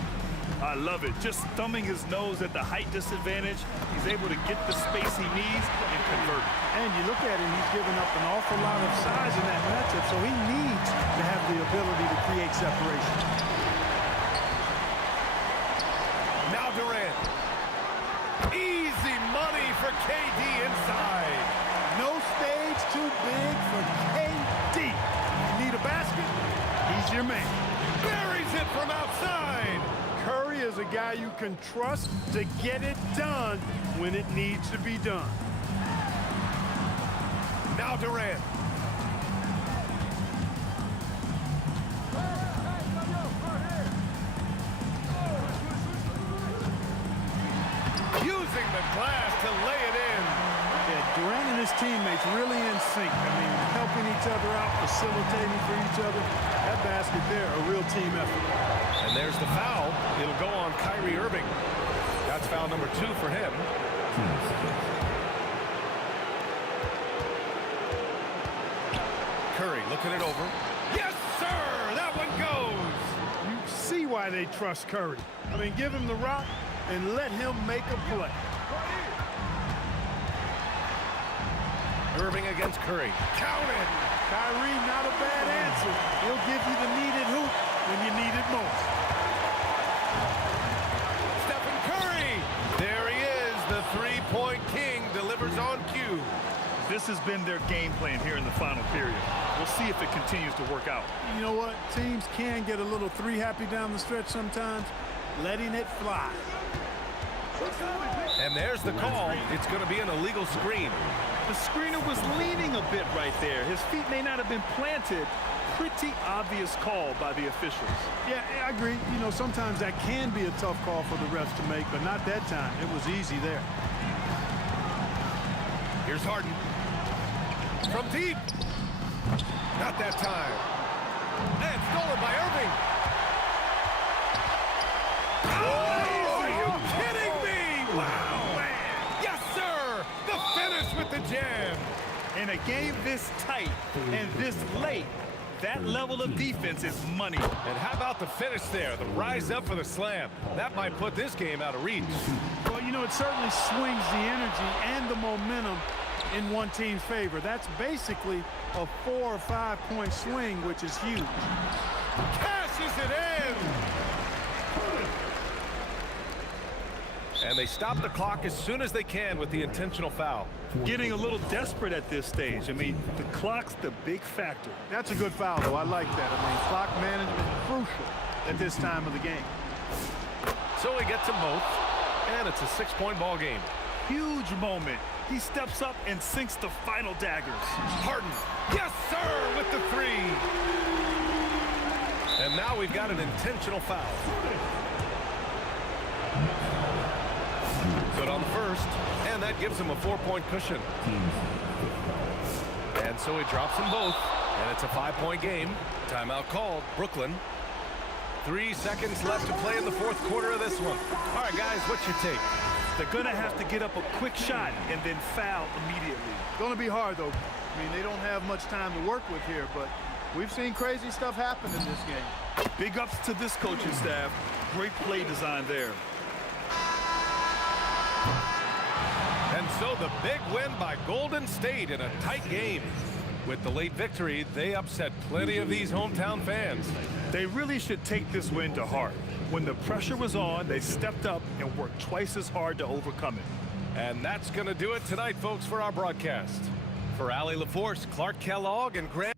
I love it. Just thumbing his nose at the height disadvantage. He's able to get the space he needs and convert it. And you look at him, he's given up an awful lot of size in that matchup, so he needs to have the ability to create separation. Now Durant. Easy money for KD inside. No stage too big for KD. You need a basket, he's your man. Buries it from outside. Curry is a guy you can trust to get it done when it needs to be done. Now Durant. Using the glass to lay it in. Yeah, Durant and his teammates really in sync. I mean, helping each other out, facilitating for each other. That basket there, a real team effort. And there's the foul. It'll go on Kyrie Irving. That's foul number 2 for him. Curry looking it over. Yes, sir! That one goes! You see why they trust Curry. I mean, give him the rock and let him make a play. Irving against Curry. Counted! Kyrie, not a bad answer. He'll give you the needed hoop when you need it most. Stephen Curry! There he is, the three-point king, delivers on cue. This has been their game plan here in the final period. We'll see if it continues to work out. You know what? Teams can get a little three happy down the stretch sometimes. Letting it fly. And there's the call. It's going to be an illegal screen. The screener was leaning a bit right there. His feet may not have been planted. Pretty obvious call by the officials. Yeah, I agree. You know, sometimes that can be a tough call for the refs to make, but not that time. It was easy there. Here's Harden. From deep. Not that time. And stolen by Irving. Oh, are you kidding me? Wow, man. Yes, sir. The finish with the jam. In a game this tight and this late, that level of defense is money. And how about the finish there? The rise up for the slam. That might put this game out of reach. Well, you know, it certainly swings the energy and the momentum in one team's favor. That's basically a 4 or 5 point swing, which is huge. Cashes it in. And they stop the clock as soon as they can with the intentional foul. Getting a little desperate at this stage. I mean, the clock's the big factor. That's a good foul, though. I like that. I mean, clock management is crucial at this time of the game. So he gets them both, and it's a 6-point ball game. Huge moment. He steps up and sinks the final daggers. Harden, yes, sir, with the 3. And now we've got an intentional foul. Good on the first, and that gives him a 4-point cushion. And so he drops them both, and it's a 5-point game. Timeout called, Brooklyn. 3 seconds left to play in the 4th quarter of this one. All right, guys, what's your take? They're going to have to get up a quick shot and then foul immediately. Going to be hard, though. I mean, they don't have much time to work with here, but we've seen crazy stuff happen in this game. Big ups to this coaching staff. Great play design there. And so the big win by Golden State in a tight game. With the late victory, they upset plenty of these hometown fans. They really should take this win to heart. When the pressure was on, they stepped up and worked twice as hard to overcome it. And that's going to do it tonight, folks, for our broadcast. For Allie LaForce, Clark Kellogg, and Grant.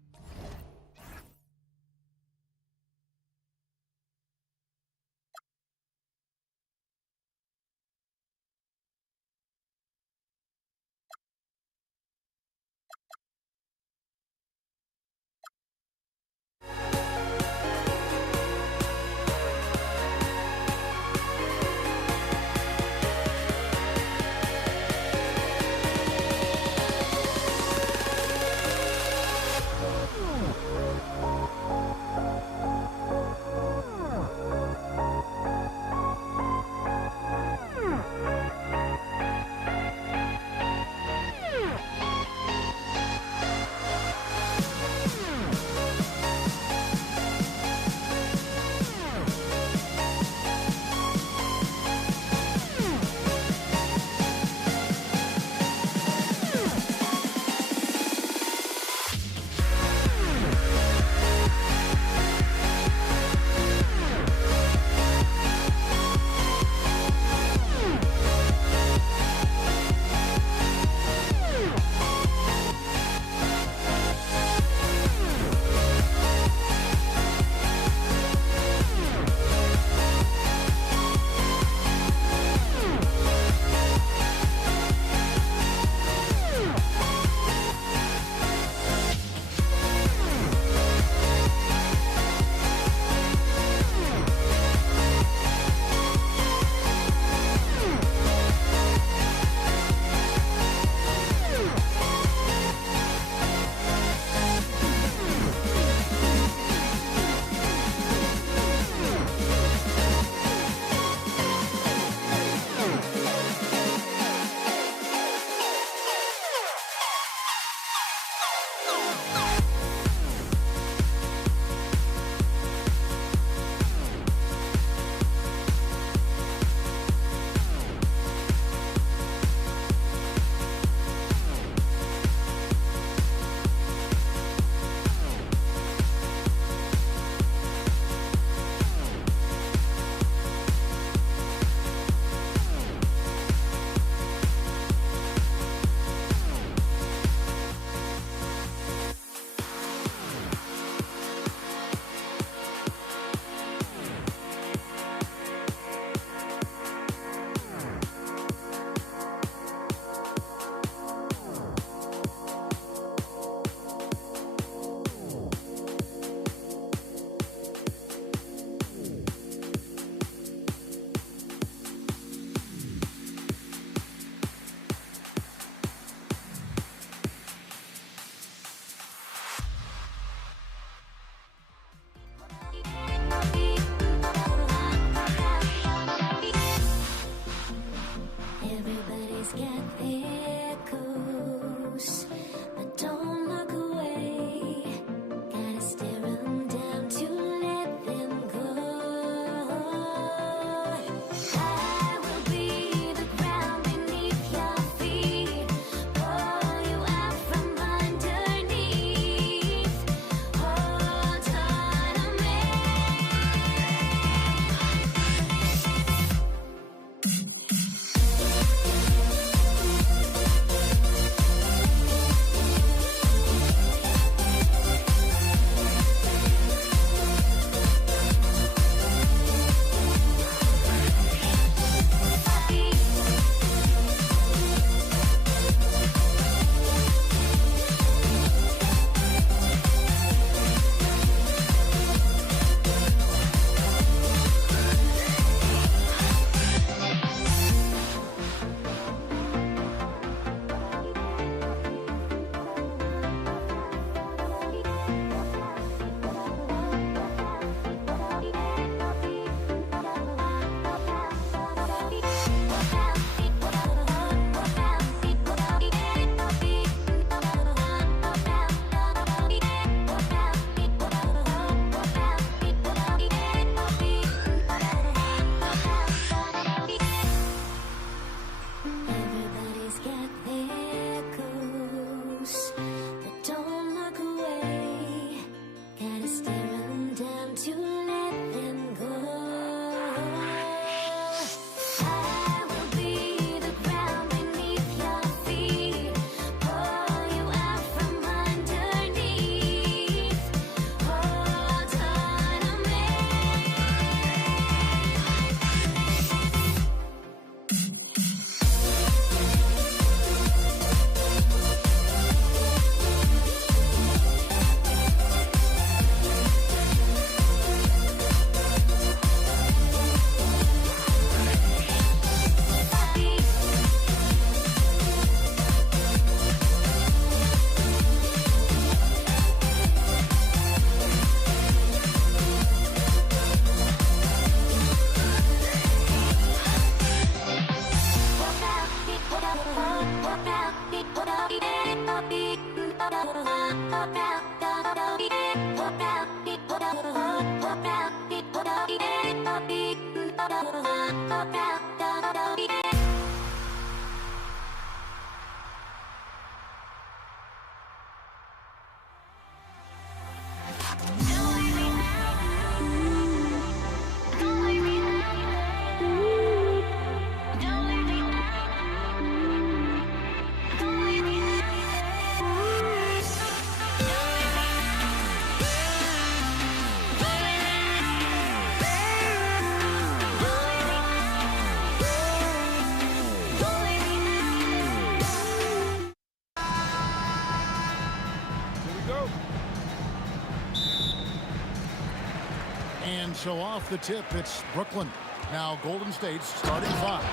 And so off the tip, it's Brooklyn. Now Golden State's starting five.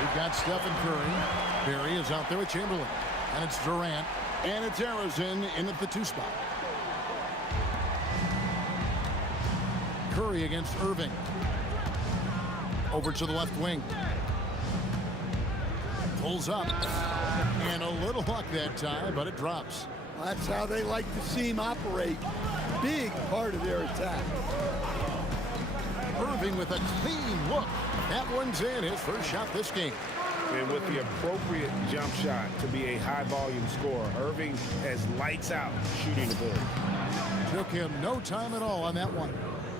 We've got Stephen Curry. Barry is out there with Chamberlain. And it's Durant. And it's Harrison in at the 2 spot. Curry against Irving. Over to the left wing. Pulls up. And a little luck that time, but it drops. That's how they like to see him operate. Big part of their attack. Irving with a clean look. That one's in, his first shot this game. And with the appropriate jump shot to be a high-volume scorer, Irving has lights out shooting ability. Took him no time at all on that one.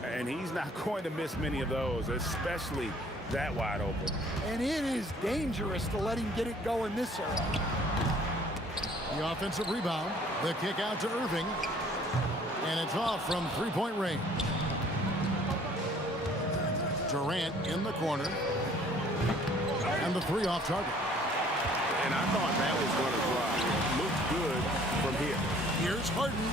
And he's not going to miss many of those, especially that wide open. And it is dangerous to let him get it going this early. The offensive rebound. The kick out to Irving. And it's off from three-point range. Durant in the corner. And the 3 off target. And I thought that was going to fly. It looked good from here. Here's Harden.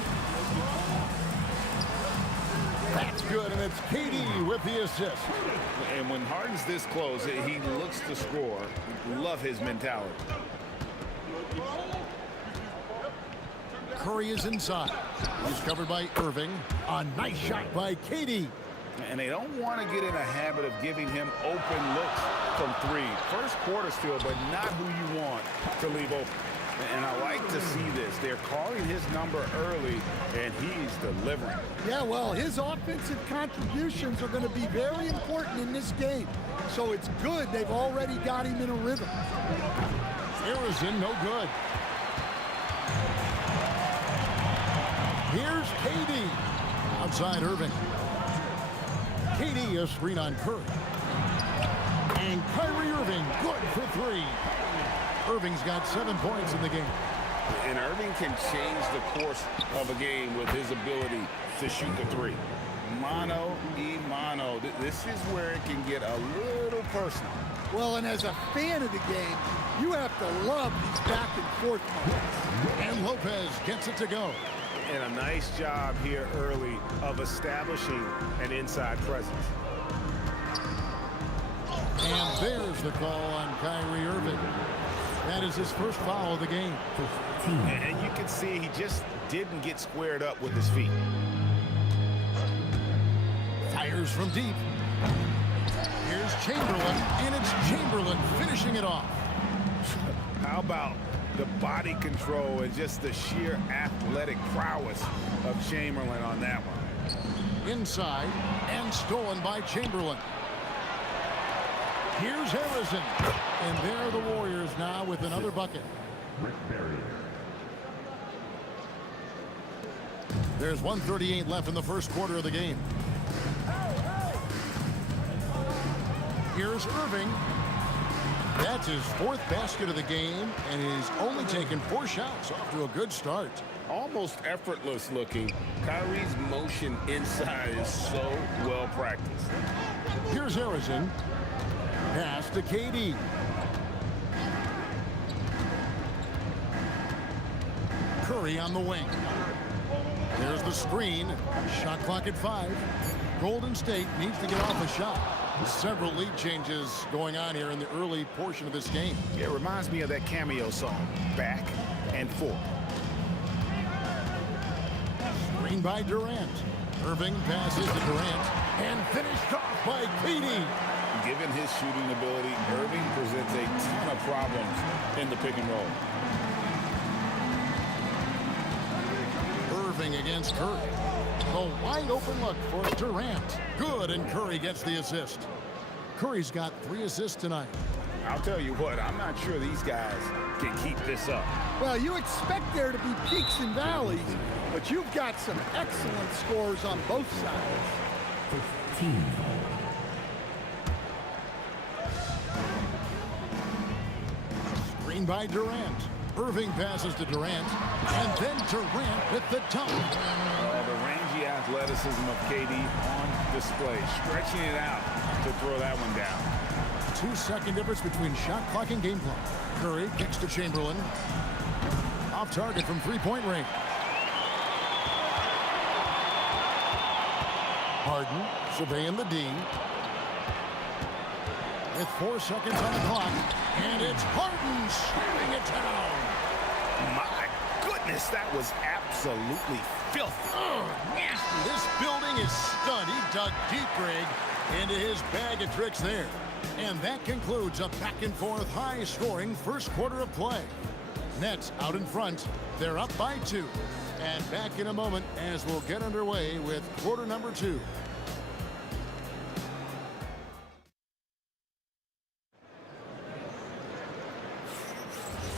That's good, and it's KD with the assist. And when Harden's this close, he looks to score. Love his mentality. Curry is inside. He's covered by Irving. A nice shot by KD. And they don't want to get in a habit of giving him open looks from 3. First quarter still, but not who you want to leave open. And I like to see this. They're calling his number early, and he's delivering. Yeah, well, his offensive contributions are going to be very important in this game. So it's good they've already got him in a rhythm. Harrison, no good. Here's KD. Outside Irving. KD, a screen on Curry. And Kyrie Irving, good for 3. Irving's got 7 points in the game. And Irving can change the course of a game with his ability to shoot the 3. Mano y mano. This is where it can get a little personal. Well, and as a fan of the game, you have to love these back and forth moments. And Lopez gets it to go. And a nice job here early of establishing an inside presence. And there's the call on Kyrie Irving. That is his first foul of the game. And you can see he just didn't get squared up with his feet. Fires from deep. Here's Chamberlain, and it's Chamberlain finishing it off. How about the body control and just the sheer athletic prowess of Chamberlain on that one. Inside, and stolen by Chamberlain. Here's Harrison. And there are the Warriors now with another bucket. There's 1:38 left in the first quarter of the game. Here's Irving. That's his 4th basket of the game, and he's only taken 4 shots. Off to a good start. Almost effortless looking. Kyrie's motion inside is so well practiced. Here's Harrison. Pass to KD. Curry on the wing. There's the screen. Shot clock at 5. Golden State needs to get off a shot. Several lead changes going on here in the early portion of this game. It reminds me of that cameo song, Back and Forth. Screen by Durant. Irving passes to Durant. And finished off by KD. Given his shooting ability, Irving presents a ton of problems in the pick and roll. Irving against Curry. The wide open look for Durant. Good, and Curry gets the assist. Curry's got 3 assists tonight. I'll tell you what, I'm not sure these guys can keep this up. Well, you expect there to be peaks and valleys, but you've got some excellent scores on both sides. 15. Screen by Durant. Irving passes to Durant, and then Durant with the dunk. The rangy athleticism of KD on display, stretching it out to throw that one down. 2-second difference between shot clock and game clock. Curry kicks to Chamberlain. Off target from three-point range. Harden surveying the D. With 4 seconds on the clock, and it's Harden slamming it down. My goodness, that was absolutely filthy. Oh, nasty. This building is stunned. He dug deep, Greg, into his bag of tricks there. And that concludes a back-and-forth, high-scoring first quarter of play. Nets out in front. They're up by 2. And back in a moment as we'll get underway with quarter number 2.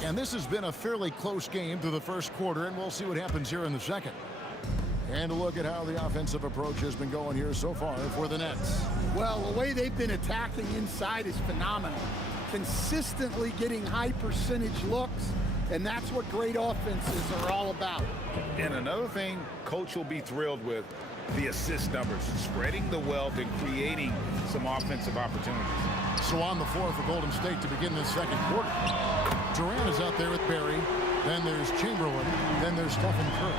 And this has been a fairly close game through the first quarter, and we'll see what happens here in the second. And a look at how the offensive approach has been going here so far for the Nets. Well, the way they've been attacking inside is phenomenal. Consistently getting high percentage looks, and that's what great offenses are all about. And another thing Coach will be thrilled with, the assist numbers, spreading the wealth and creating some offensive opportunities. So on the floor for Golden State to begin this second quarter. Durant is out there with Barry. Then there's Chamberlain. Then there's Stephen Curry.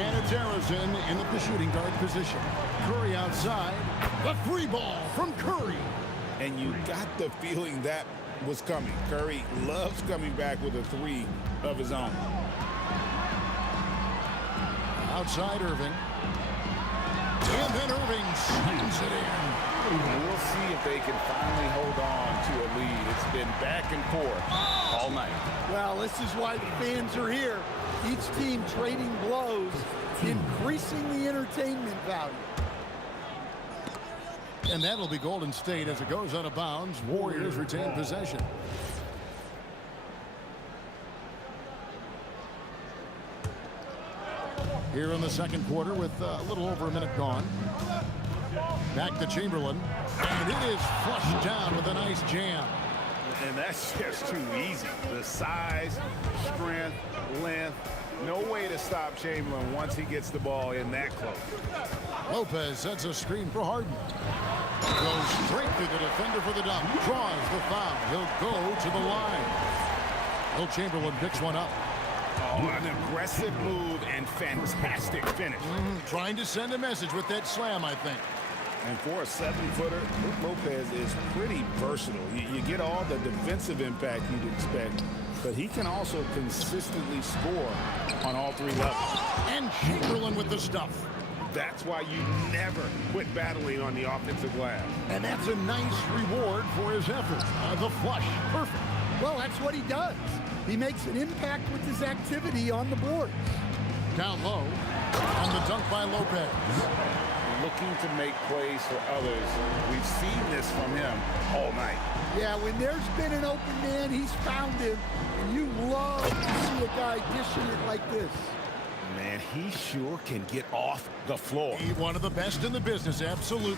And it's Arizona in the shooting guard position. Curry outside. The 3 ball from Curry. And you got the feeling that was coming. Curry loves coming back with a 3 of his own. Outside Irving. And then Irving slams it in. We'll see if they can finally hold on to a lead. It's been back and forth all night. Well, this is why the fans are here. Each team trading blows, increasing the entertainment value. And that'll be Golden State as it goes out of bounds. Warriors retain possession. Here in the second quarter with a little over a minute gone. Back to Chamberlain. And it is flushed down with a nice jam. And that's just too easy. The size, strength, length, no way to stop Chamberlain once he gets the ball in that close. Lopez sets a screen for Harden. Goes straight through the defender for the dunk. Draws the foul. He'll go to the line. Will Chamberlain picks one up. Oh, an aggressive move and fantastic finish. Trying to send a message with that slam, I think. And for a 7-footer, Lopez is pretty versatile. You get all the defensive impact you'd expect, but he can also consistently score on all 3 levels. And Chamberlain with the stuff. That's why you never quit battling on the offensive glass. And that's a nice reward for his effort. The flush. Perfect. Well, that's what he does. He makes an impact with his activity on the board. Down low. On the dunk by Lopez. Looking to make plays for others. We've seen this from him all night. Yeah, when there's been an open man, he's found him. And you love to see a guy dishing it like this. Man, he sure can get off the floor. He's one of the best in the business, absolutely.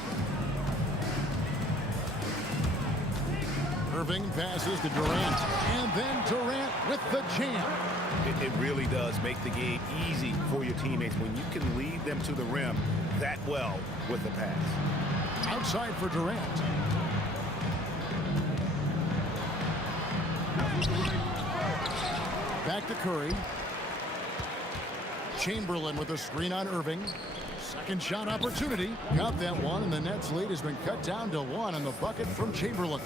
Irving passes to Durant, and then Durant with the jam. It really does make the game easy for your teammates when you can lead them to the rim that well with the pass. Outside for Durant. Back to Curry. Chamberlain with a screen on Irving. Second shot opportunity. Got that one, and the Nets lead has been cut down to 1 on the bucket from Chamberlain.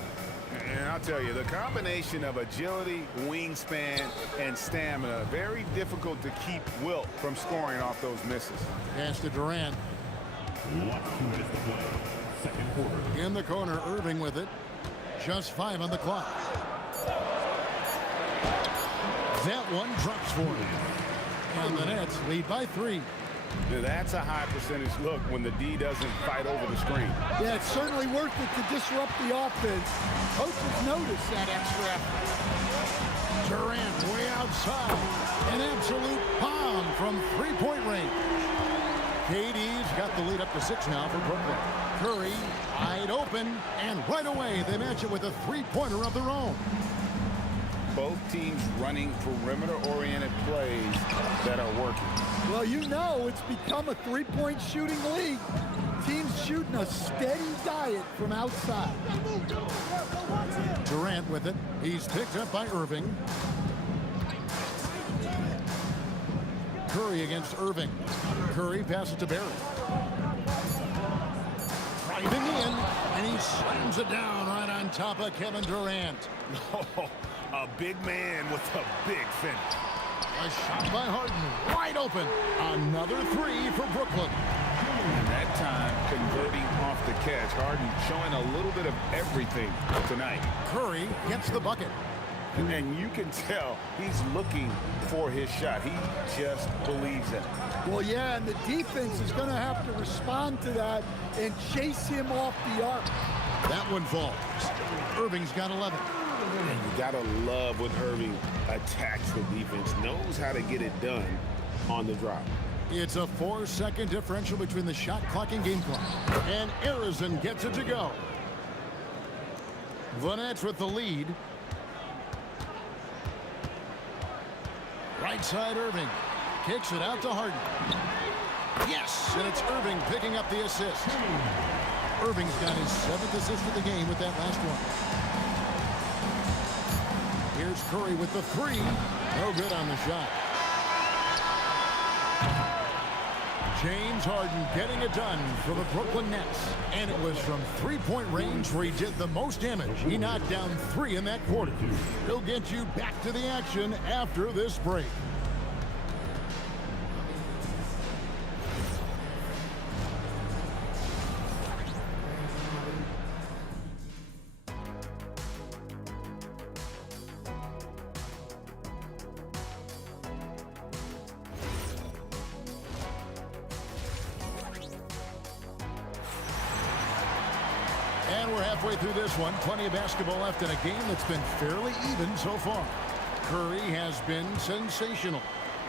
And I'll tell you, the combination of agility, wingspan, and stamina, very difficult to keep Wilt from scoring off those misses. Pass to Durant. Second quarter. In the corner, Irving with it. Just 5 on the clock. That one drops for him. And the Nets lead by 3. Now, that's a high percentage look when the D doesn't fight over the screen. Yeah, it's certainly worth it to disrupt the offense. Coaches notice that extra effort. Durant way outside. An absolute bomb from three-point range. KD's got the lead up to 6 now for Brooklyn. Curry wide open, and right away they match it with a three-pointer of their own. Both teams running perimeter-oriented plays that are working. Well, you know it's become a three-point shooting league. Teams shooting a steady diet from outside. Durant with it. He's picked up by Irving. Curry against Irving. Curry passes to Barry. Driving in, and he slams it down right on top of Kevin Durant. A big man with a big finish. A shot by Harden, wide open. Another three for Brooklyn. And that time, converting off the catch. Harden showing a little bit of everything tonight. Curry gets the bucket. And you can tell he's looking for his shot. He just believes it. Well, yeah, and the defense is going to have to respond to that and chase him off the arc. That one falls. Irving's got 11. And you got to love when Irving attacks the defense, knows how to get it done on the drop. It's a 4-second differential between the shot clock and game clock. And Arizona gets it to go. The Nets with the lead. Right side Irving. Kicks it out to Harden. Yes, and it's Irving picking up the assist. Irving's got his 7th assist of the game with that last one. Here's Curry with the three. No good on the shot. James Harden getting it done for the Brooklyn Nets. And it was from three-point range where he did the most damage. He knocked down 3 in that quarter. He'll get you back to the action after this break. And we're halfway through this one. Plenty of basketball left in a game that's been fairly even so far. Curry has been sensational.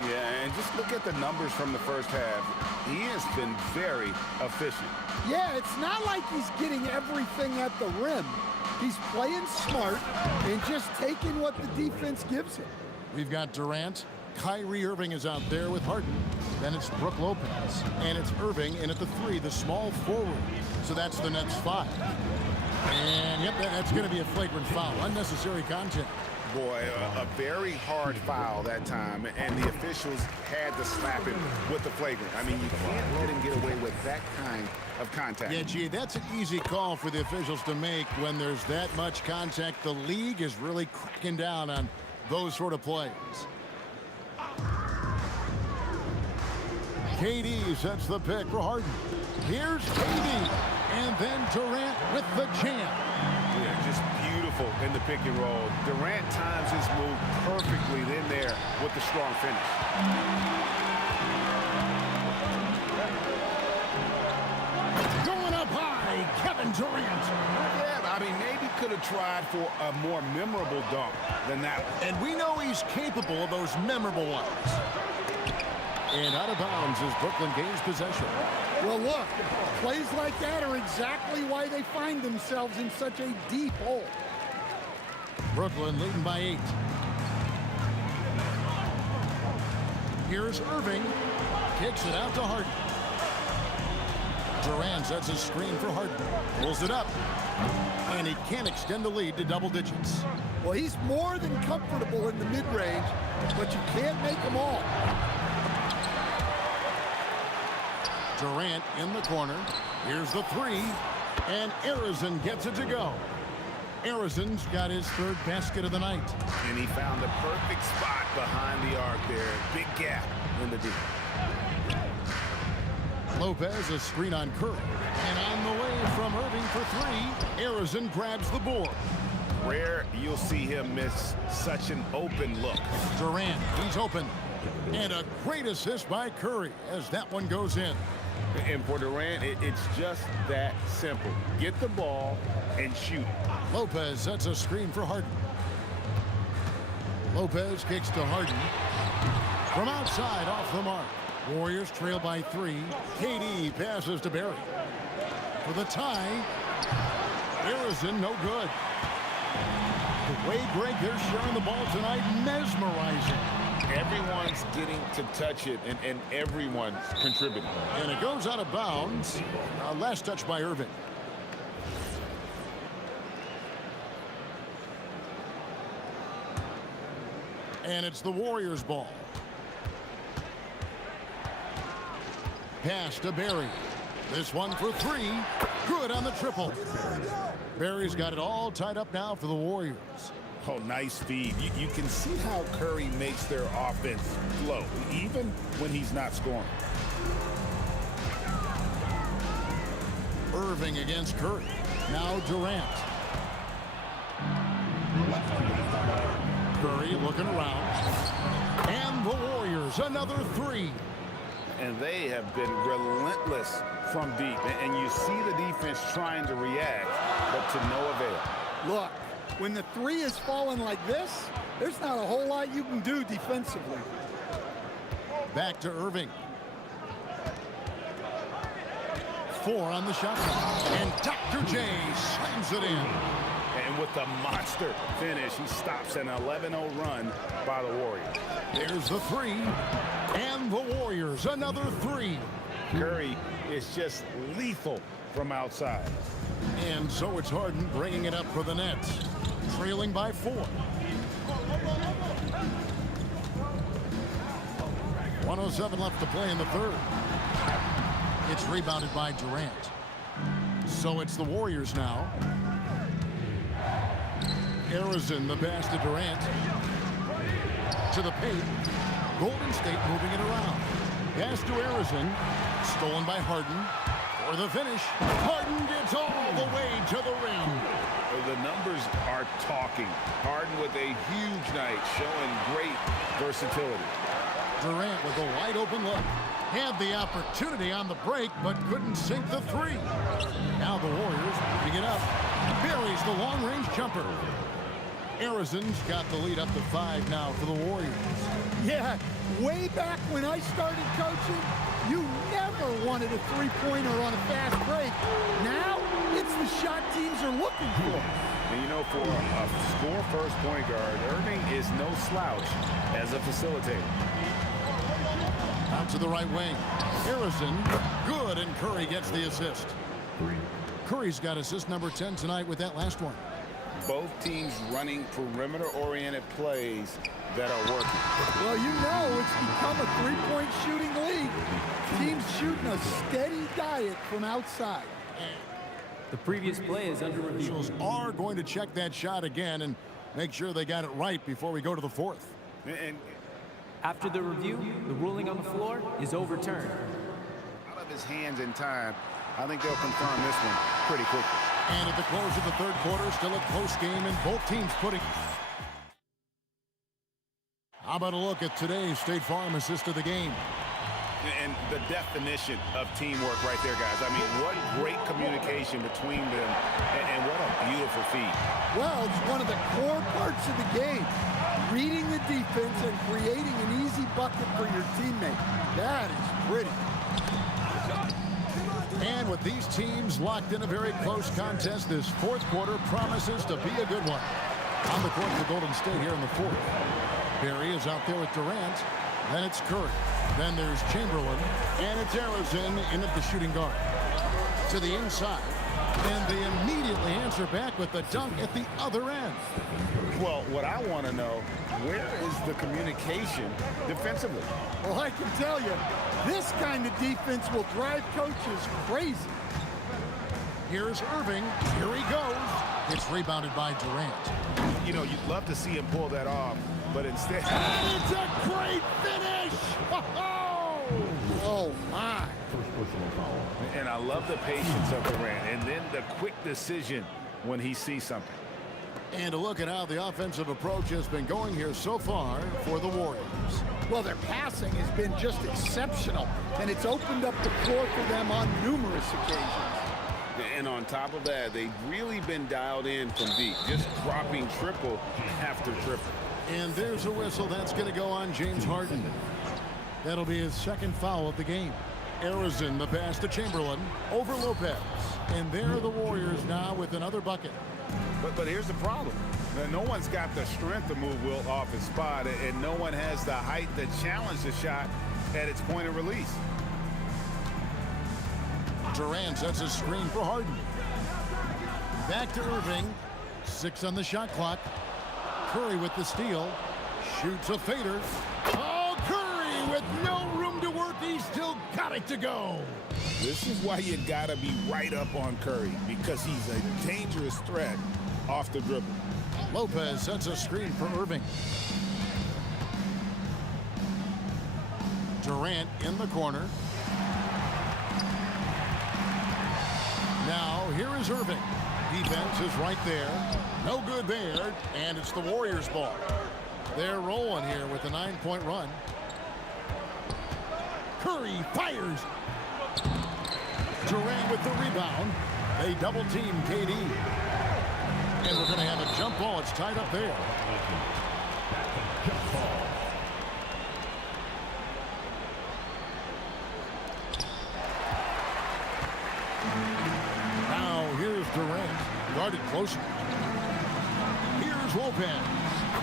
Yeah, and just look at the numbers from the first half. He has been very efficient. Yeah, it's not like he's getting everything at the rim. He's playing smart and just taking what the defense gives him. We've got Durant. Kyrie Irving is out there with Harden. Then it's Brook Lopez. And it's Irving in at the 3, the small forward. So that's the Nets 5. And yep, that's going to be a flagrant foul. Unnecessary contact. Boy, a very hard foul that time, and the officials had to slap him with the flagrant. I mean, you can't let him get away with that kind of contact. Yeah, gee, that's an easy call for the officials to make when there's that much contact. The league is really cracking down on those sort of plays. KD sets the pick for Harden. Here's KD, and then Durant with the jam. Yeah, just beautiful in the pick and roll. Durant times his move perfectly then there with the strong finish. Going up high, Kevin Durant. Yeah, I mean, maybe could have tried for a more memorable dunk than that one. And we know he's capable of those memorable ones. And out of bounds as Brooklyn gains possession. Well, look, plays like that are exactly why they find themselves in such a deep hole. Brooklyn leading by 8. Here's Irving. Kicks it out to Harden. Durant sets a screen for Harden. Pulls it up. And he can't extend the lead to double digits. Well, he's more than comfortable in the mid-range, but you can't make them all. Durant in the corner. Here's the 3. And Arizona gets it to go. Arizona's got his 3rd basket of the night. And he found the perfect spot behind the arc there. Big gap in the D. Lopez a screen on Curry. And on the way from Irving for 3. Arizona grabs the board. Rare you'll see him miss such an open look. Durant, he's open. And a great assist by Curry as that one goes in. And for Durant, it's just that simple. Get the ball and shoot. Lopez sets a screen for Harden. Lopez kicks to Harden. From outside, off the mark. Warriors trail by 3. KD passes to Barry. For the tie. Harrison, no good. The way, Greg, they're sharing the ball tonight, mesmerizing. Everyone's getting to touch it, and everyone's contributing. And it goes out of bounds. Last touch by Irving. And it's the Warriors' ball. Pass to Barry. This one for 3. Good on the triple. Barry's got it all tied up now for the Warriors. Oh, nice feed. You can see how Curry makes their offense flow, even when he's not scoring. Irving against Curry. Now Durant. Curry looking around. And the Warriors, another 3. And they have been relentless from deep. And you see the defense trying to react, but to no avail. Look, when the 3 is falling like this, there's not a whole lot you can do defensively. Back to Irving. 4 on the shot clock. And Dr. J slams it in. And with the monster finish, he stops an 11-0 run by the Warriors. There's the 3. And the Warriors, another 3. Curry is just lethal from outside. And so it's Harden bringing it up for the Nets. Trailing by 4. 1:07 left to play in the third. It's rebounded by Durant. So it's the Warriors now. Harrison, the pass to Durant. To the paint. Golden State moving it around. Pass to Harrison. Stolen by Harden. For the finish. Harden gets all the way to the rim. The numbers are talking. Harden with a huge night, showing great versatility. Durant with a wide open look. Had the opportunity on the break, but couldn't sink the 3. Now the Warriors picking it up. Buries the long-range jumper. Harrison's got the lead up to 5 now for the Warriors. Yeah, way back when I started coaching, you never wanted a 3-pointer on a fast break. Now, it's the shot teams are looking for. And you know, for a score-first point guard, Irving is no slouch as a facilitator. Out to the right wing. Harrison, good, and Curry gets the assist. Curry's got assist number 10 tonight with that last one. Both teams running perimeter-oriented plays that are working. Well, you know it's become a 3-point shooting league. Teams shooting a steady diet from outside. The previous play is under review. Officials are going to check that shot again and make sure they got it right before we go to the 4th. And After the review, the ruling on the floor is overturned. out of his hands in time, I think they'll confirm this one pretty quickly. And at the close of the third quarter, still a close game, and both teams putting... How about a look at today's State Farm assist of the game? And the definition of teamwork right there, guys. I mean, what great communication between them, and what a beautiful feed. Well, it's one of the core parts of the game. Reading the defense and creating an easy bucket for your teammate. That is pretty. And with these teams locked in a very close contest, this 4th quarter promises to be a good one. On the court for Golden State here in the 4th. Barry is out there with Durant. Then it's Curry. Then there's Chamberlain. And it's Harrison in at the shooting guard. To the inside. And they immediately answer back with the dunk at the other end. Well, what I want to know, where is the communication defensively? Well, I can tell you, this kind of defense will drive coaches crazy. Here's Irving. Here he goes. It's rebounded by Durant. You know, you'd love to see him pull that off, but instead... It's a great finish! Oh, my. And I love the patience of Durant, and then the quick decision when he sees something. And a look at how the offensive approach has been going here so far for the Warriors. Well, their passing has been just exceptional, and it's opened up the floor for them on numerous occasions. And on top of that, they've really been dialed in from deep, just dropping triple after triple. And there's a whistle. That's going to go on James Harden. That'll be his second foul of the game. Arizon, the pass to Chamberlain over Lopez. And there are the Warriors now with another bucket. But here's the problem. No one's got the strength to move Wilt off his spot, and no one has the height to challenge the shot at its point of release. Durant sets a screen for Harden. Back to Irving. 6 on the shot clock. Curry with the steal. Shoots a fader. Oh, Curry with no room to work. He's still got it to go. This is why you got to be right up on Curry, because he's a dangerous threat off the dribble. Lopez sets a screen for Irving. Durant in the corner. Now, here is Irving. Defense is right there. No good there, and it's the Warriors' ball. They're rolling here with a 9-point run. Curry fires. Durant with the rebound. They double-team KD. And we're going to have a jump ball. It's tied up there. Now here's Durant. Guarded closer. Here's Lopez.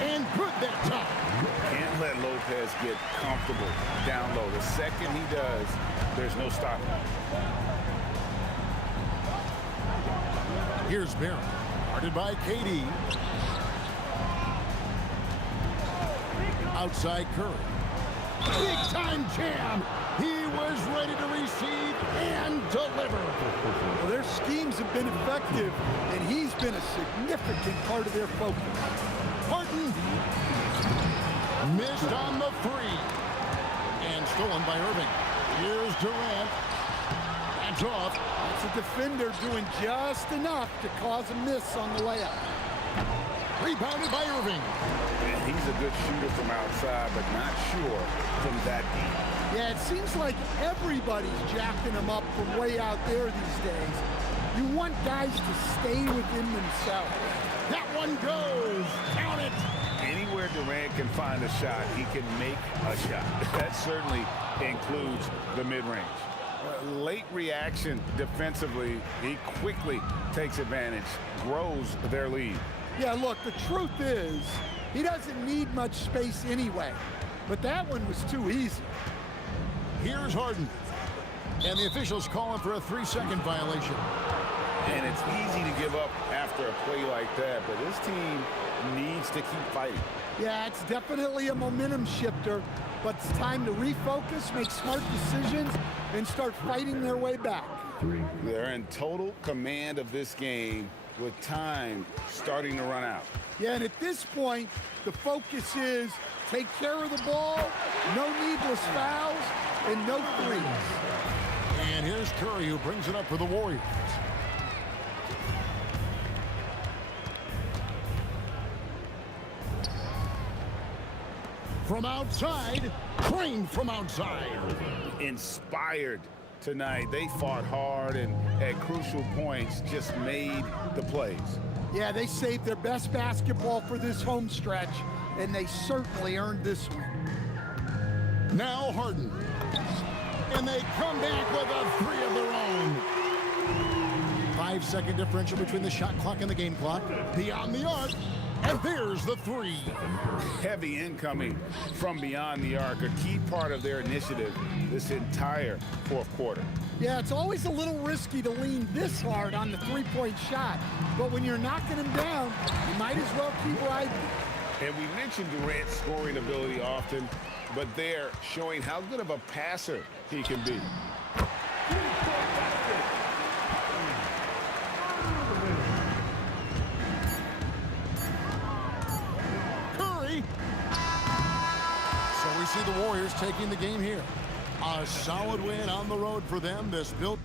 And good that time. Can't let Lopez get comfortable down low. The second he does, there's no stopping. Here's Barron. Guarded by KD. Outside Curry. Big time jam. He was ready to receive and deliver. Well, their schemes have been effective, and he's been a significant part of their focus. Harden missed on the 3. And stolen by Irving. Here's Durant. That's off. It's a defender doing just enough to cause a miss on the layup. Rebounded by Irving. And he's a good shooter from outside, but not sure from that deep. Yeah, it seems like everybody's jacking him up from way out there these days. You want guys to stay within themselves. That one goes. Count it. Anywhere Durant can find a shot, he can make a shot. That certainly includes the mid-range. Late reaction defensively, he quickly takes advantage, grows their lead. Yeah, look, the truth is, he doesn't need much space anyway. But that one was too easy. Here's Harden. And the officials calling for a 3-second violation. And it's easy to give up after a play like that, but this team needs to keep fighting. Yeah, it's definitely a momentum shifter, but it's time to refocus, make smart decisions, and start fighting their way back. They're in total command of this game with time starting to run out. Yeah, and at this point, the focus is take care of the ball, no needless fouls, and no threes. And here's Curry, who brings it up for the Warriors. From outside, Crane from outside. Inspired tonight. They fought hard and at crucial points just made the plays. Yeah, they saved their best basketball for this home stretch, and they certainly earned this one. Now Harden. And they come back with a 3 of their own. 5-second differential between the shot clock and the game clock. Beyond the arc. And there's the 3. Heavy incoming from beyond the arc, a key part of their initiative this entire fourth quarter. Yeah, it's always a little risky to lean this hard on the three-point shot, but when you're knocking him down, you might as well keep riding. And we mentioned Durant's scoring ability often, but they're showing how good of a passer he can be. So we see the Warriors taking the game here. A solid win on the road for them. This built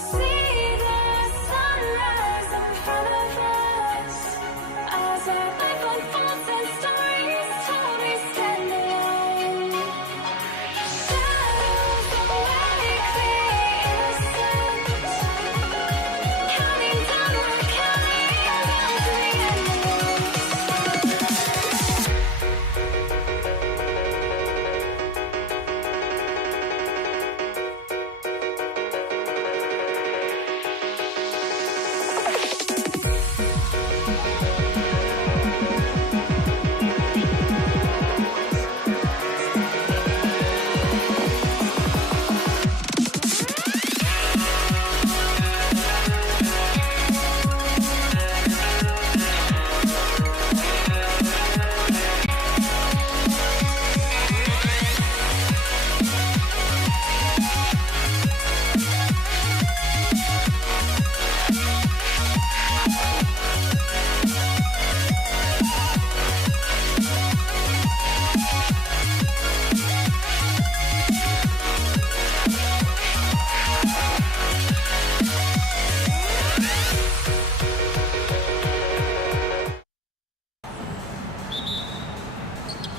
see the sunrise in front of us. As our life unfolds and stories told, we stand alone. Shadows awake the innocence. Counting down, we're counting down to the end of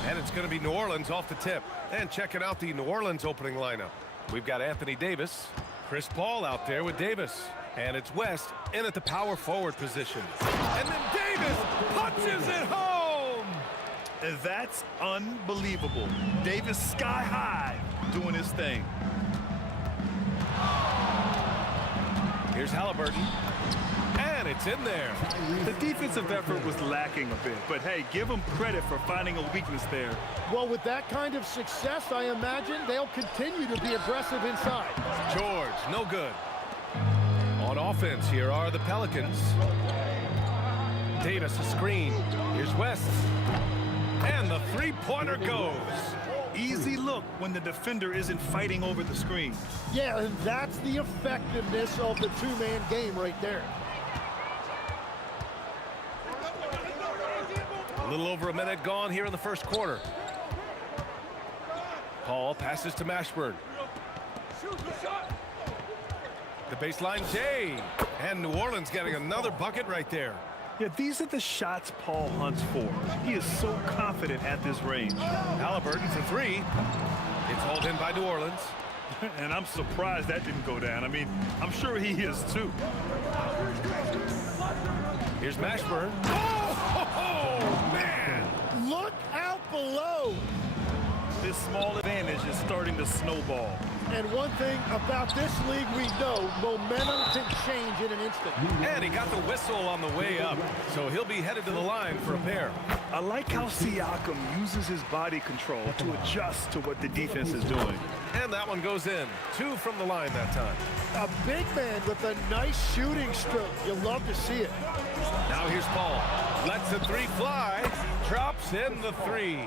And it's going to be New Orleans off the tip. And checking out the New Orleans opening lineup. We've got Anthony Davis, Chris Paul out there with Davis. And it's West in at the power forward position. And then Davis punches it home! And that's unbelievable. Davis sky high doing his thing. Here's Halliburton. And it's in there. The defensive effort was lacking a bit, but hey, give them credit for finding a weakness there. Well, with that kind of success, I imagine they'll continue to be aggressive inside. George, no good. On offense, here are the Pelicans. Davis, a screen. Here's West. And the three-pointer goes. Easy look when the defender isn't fighting over the screen. Yeah, and that's the effectiveness of the two-man game right there. A little over a minute gone here in the first quarter. Paul passes to Mashburn. The baseline Jay. And New Orleans getting another bucket right there. Yeah, these are the shots Paul hunts for. He is so confident at this range. Halliburton for three. It's hauled in by New Orleans. And I'm surprised that didn't go down. I mean, I'm sure he is too. Here's Mashburn. Oh, man! Look out below. This small advantage is starting to snowball. And one thing about this league we know, momentum can change in an instant. And he got the whistle on the way up, so he'll be headed to the line for a pair. I like how Siakam uses his body control to adjust to what the defense is doing. And that one goes in. 2 from the line that time. A big man with a nice shooting stroke. You'll love to see it. Now here's Paul. Lets the three fly. Drops in the 3.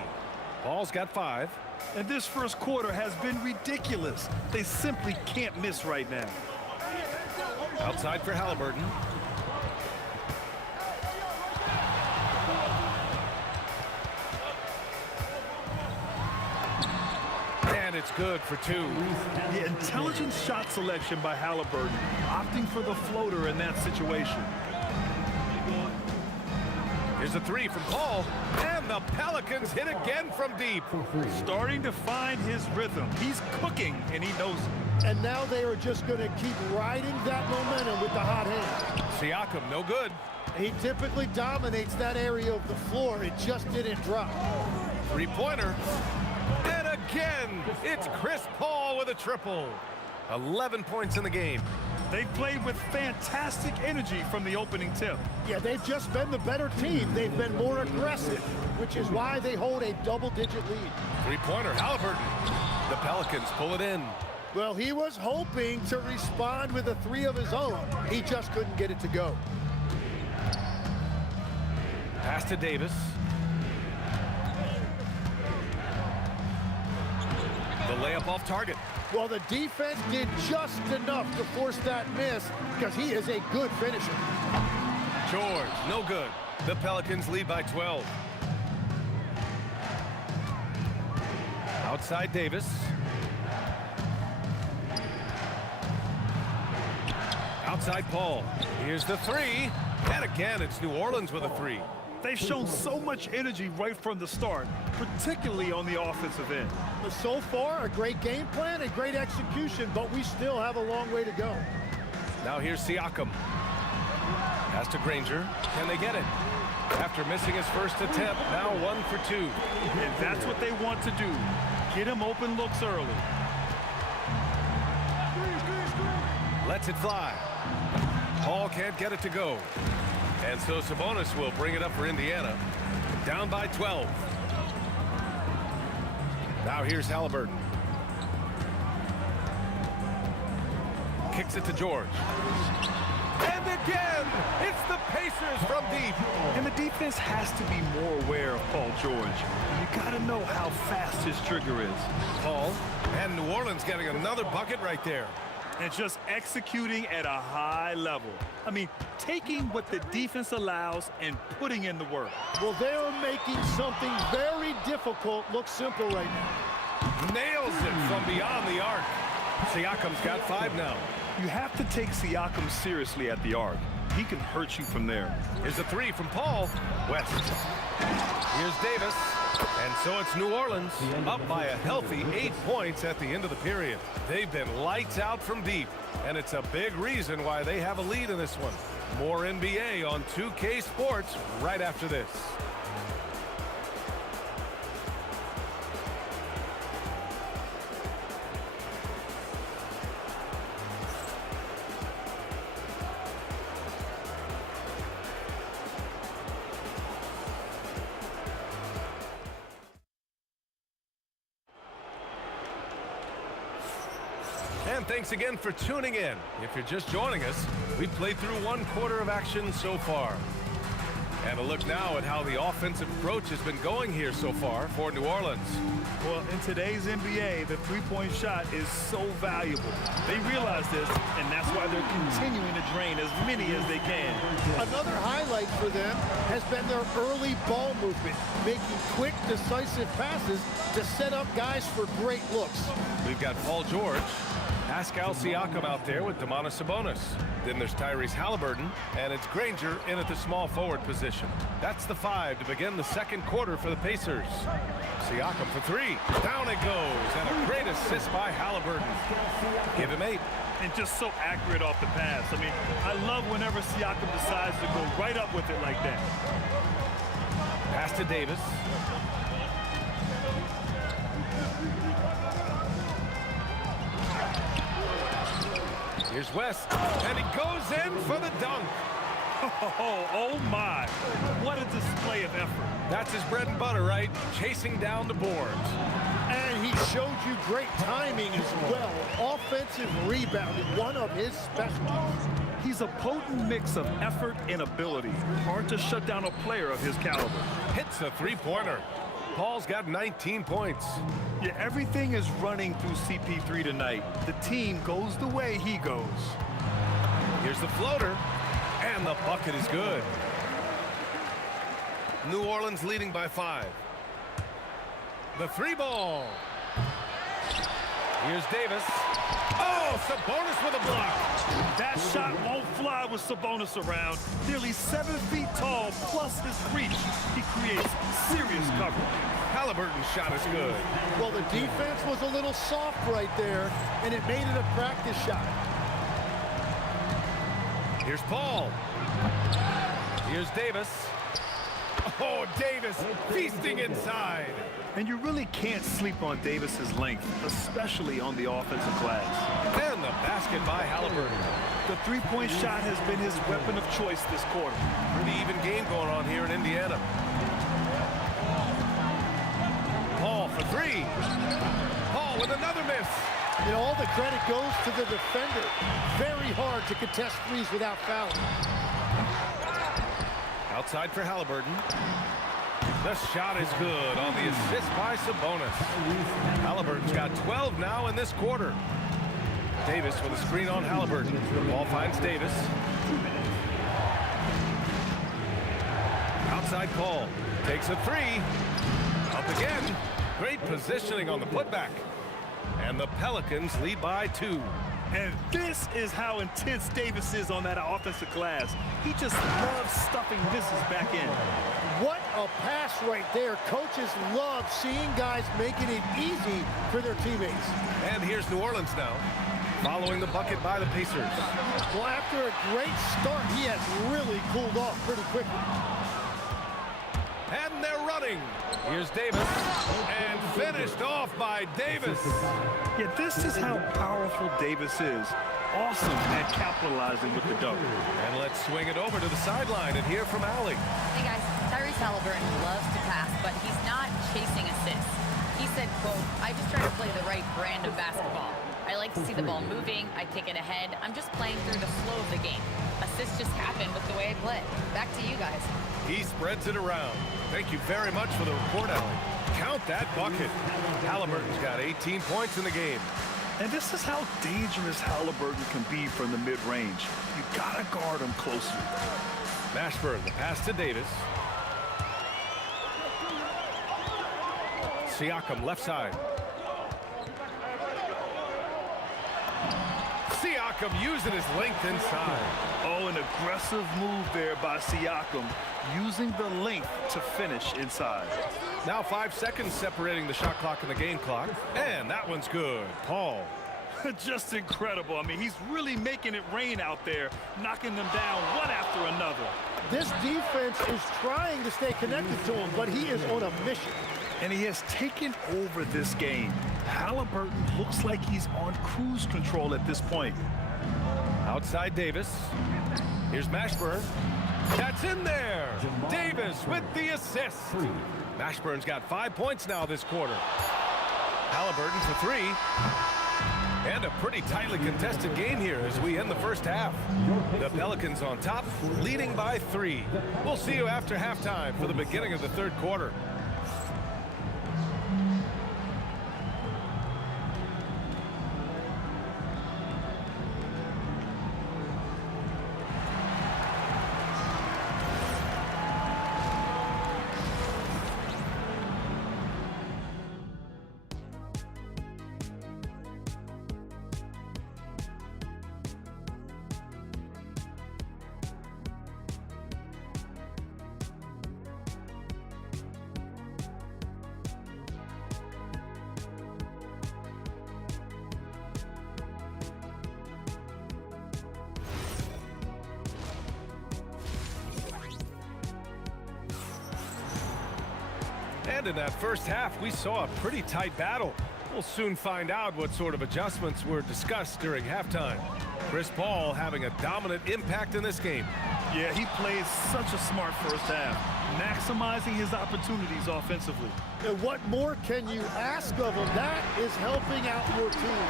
Paul's got 5. And this first quarter has been ridiculous. They simply can't miss right now. Outside for Halliburton. And it's good for 2. The intelligent shot selection by Halliburton, opting for the floater in that situation. Here's a 3 from Paul. And the Pelicans hit again from deep. Starting to find his rhythm. He's cooking, and he knows it. And now they are just going to keep riding that momentum with the hot hand. Siakam, no good. He typically dominates that area of the floor. It just didn't drop. 3-pointer. And again, it's Chris Paul with a triple. 11 points in the game. They've played with fantastic energy from the opening tip. Yeah, they've just been the better team. They've been more aggressive, which is why they hold a double-digit lead. 3-pointer, Halliburton. The Pelicans pull it in. Well, he was hoping to respond with a 3 of his own. He just couldn't get it to go. Pass to Davis. The layup off target. Well, the defense did just enough to force that miss because he is a good finisher. George, no good. The Pelicans lead by 12. Outside Davis. Outside Paul. Here's the three. And again, it's New Orleans with a three. They've shown so much energy right from the start, particularly on the offensive end. But so far, a great game plan and great execution, but we still have a long way to go. Now here's Siakam. Pass to Granger. Can they get it? After missing his first attempt, now 1 for 2. And that's what they want to do. Get him open looks early. Lets it fly. Paul can't get it to go. And so Sabonis will bring it up for Indiana. Down by 12. Now here's Halliburton. Kicks it to George. And again, it's the Pacers from deep. And the defense has to be more aware of Paul George. You got to know how fast his trigger is. Paul and New Orleans getting another bucket right there. And just executing at a high level. I mean, taking what the defense allows and putting in the work. Well, they're making something very difficult look simple right now. Nails it from beyond the arc. Siakam's got 5 now. You have to take Siakam seriously at the arc. He can hurt you from there. Here's a three from Paul. West. Here's Davis. And so it's New Orleans up by a healthy 8 points at the end of the period. They've been lights out from deep, and it's a big reason why they have a lead in this one. More NBA on 2K Sports right after this. And thanks again for tuning in. If you're just joining us, we've played through 1 quarter of action so far. And a look now at how the offensive approach has been going here so far for New Orleans. Well, in today's NBA, the three-point shot is so valuable. They realize this, and that's why they're continuing to drain as many as they can. Another highlight for them has been their early ball movement, making quick, decisive passes to set up guys for great looks. We've got Paul George, Pascal Siakam out there with Domantas Sabonis. Then there's Tyrese Halliburton, and it's Granger in at the small forward position. That's the 5 to begin the second quarter for the Pacers. Siakam for 3. Down it goes, and a great assist by Halliburton. Give him 8. And just so accurate off the pass. I mean, I love whenever Siakam decides to go right up with it like that. Pass to Davis. Here's West, and he goes in for the dunk. Oh my, what a display of effort. That's his bread and butter, right? Chasing down the boards. And he showed you great timing as well. Offensive rebounding, one of his specialties. He's a potent mix of effort and ability. Hard to shut down a player of his caliber. Hits a three-pointer. Paul's got 19 points. Yeah, everything is running through CP3 tonight. The team goes the way he goes. Here's the floater, and the bucket is good. New Orleans leading by 5. The 3-ball. Here's Davis. Oh, Sabonis with a block. That shot won't fly with Sabonis around. Nearly 7 feet tall, plus his reach. He creates serious coverage. Halliburton's shot is good. Well, the defense was a little soft right there, and it made it a practice shot. Here's Paul. Here's Davis. Oh, Davis feasting inside. And you really can't sleep on Davis's length, especially on the offensive glass. And the basket by Halliburton. The three-point shot has been his weapon of choice this quarter. Pretty even game going on here in Indiana. Paul for 3. Paul with another miss. You know, all the credit goes to the defender. Very hard to contest threes without fouling. Outside for Halliburton. The shot is good on the assist by Sabonis. Halliburton's got 12 now in this quarter. Davis with a screen on Halliburton. Ball finds Davis. Outside Paul. Takes a 3. Up again. Great positioning on the putback. And the Pelicans lead by 2. And this is how intense Davis is on that offensive glass. He just loves stuffing misses back in. What a pass right there. Coaches love seeing guys making it easy for their teammates. And here's New Orleans now, following the bucket by the Pacers. Well, after a great start, he has really cooled off pretty quickly. And they're running. Here's Davis, and finished off by Davis. Yeah, this is how powerful Davis is. Awesome at capitalizing with the dunk. And let's swing it over to the sideline and hear from Allie. Hey guys, Tyrese Halliburton loves to pass, but he's not chasing assists. He said, quote, I just try to play the right brand of basketball. I like to see the ball moving, I kick it ahead. I'm just playing through the flow of the game. Assists just happen with the way I play. Back to you guys. He spreads it around. Thank you very much for the report, Allie. Count that bucket. Halliburton's got 18 points in the game. And this is how dangerous Halliburton can be from the mid-range. You gotta guard him closely. Mashburn, the pass to Davis. Siakam, left side. Siakam using his length inside. Oh, an aggressive move there by Siakam, using the length to finish inside. Now 5 seconds separating the shot clock and the game clock. And that one's good. Paul. Just incredible. I mean, he's really making it rain out there, knocking them down one after another. This defense is trying to stay connected to him, but he is on a mission. And he has taken over this game. Halliburton looks like he's on cruise control at this point. Outside Davis. Here's Mashburn. That's in there. Davis with the assist. Mashburn's got 5 points now this quarter. Halliburton for 3. And a pretty tightly contested game here as we end the first half. The Pelicans on top, leading by 3. We'll see you after halftime for the beginning of the third quarter. And in that first half, we saw a pretty tight battle. We'll soon find out what sort of adjustments were discussed during halftime. Chris Paul having a dominant impact in this game. Yeah, he plays such a smart first half, maximizing his opportunities offensively. And what more can you ask of him? That is helping out your team.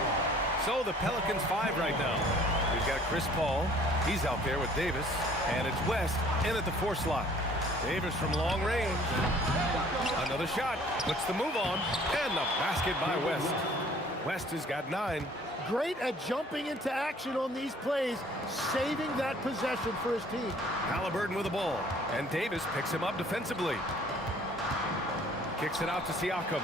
So the Pelicans 5 right now. We've got Chris Paul. He's out there with Davis. And it's West in at the 4 slot. Davis from long range. Another shot. Puts the move on. And the basket by West. West has got 9. Great at jumping into action on these plays, saving that possession for his team. Halliburton with the ball. And Davis picks him up defensively. Kicks it out to Siakam.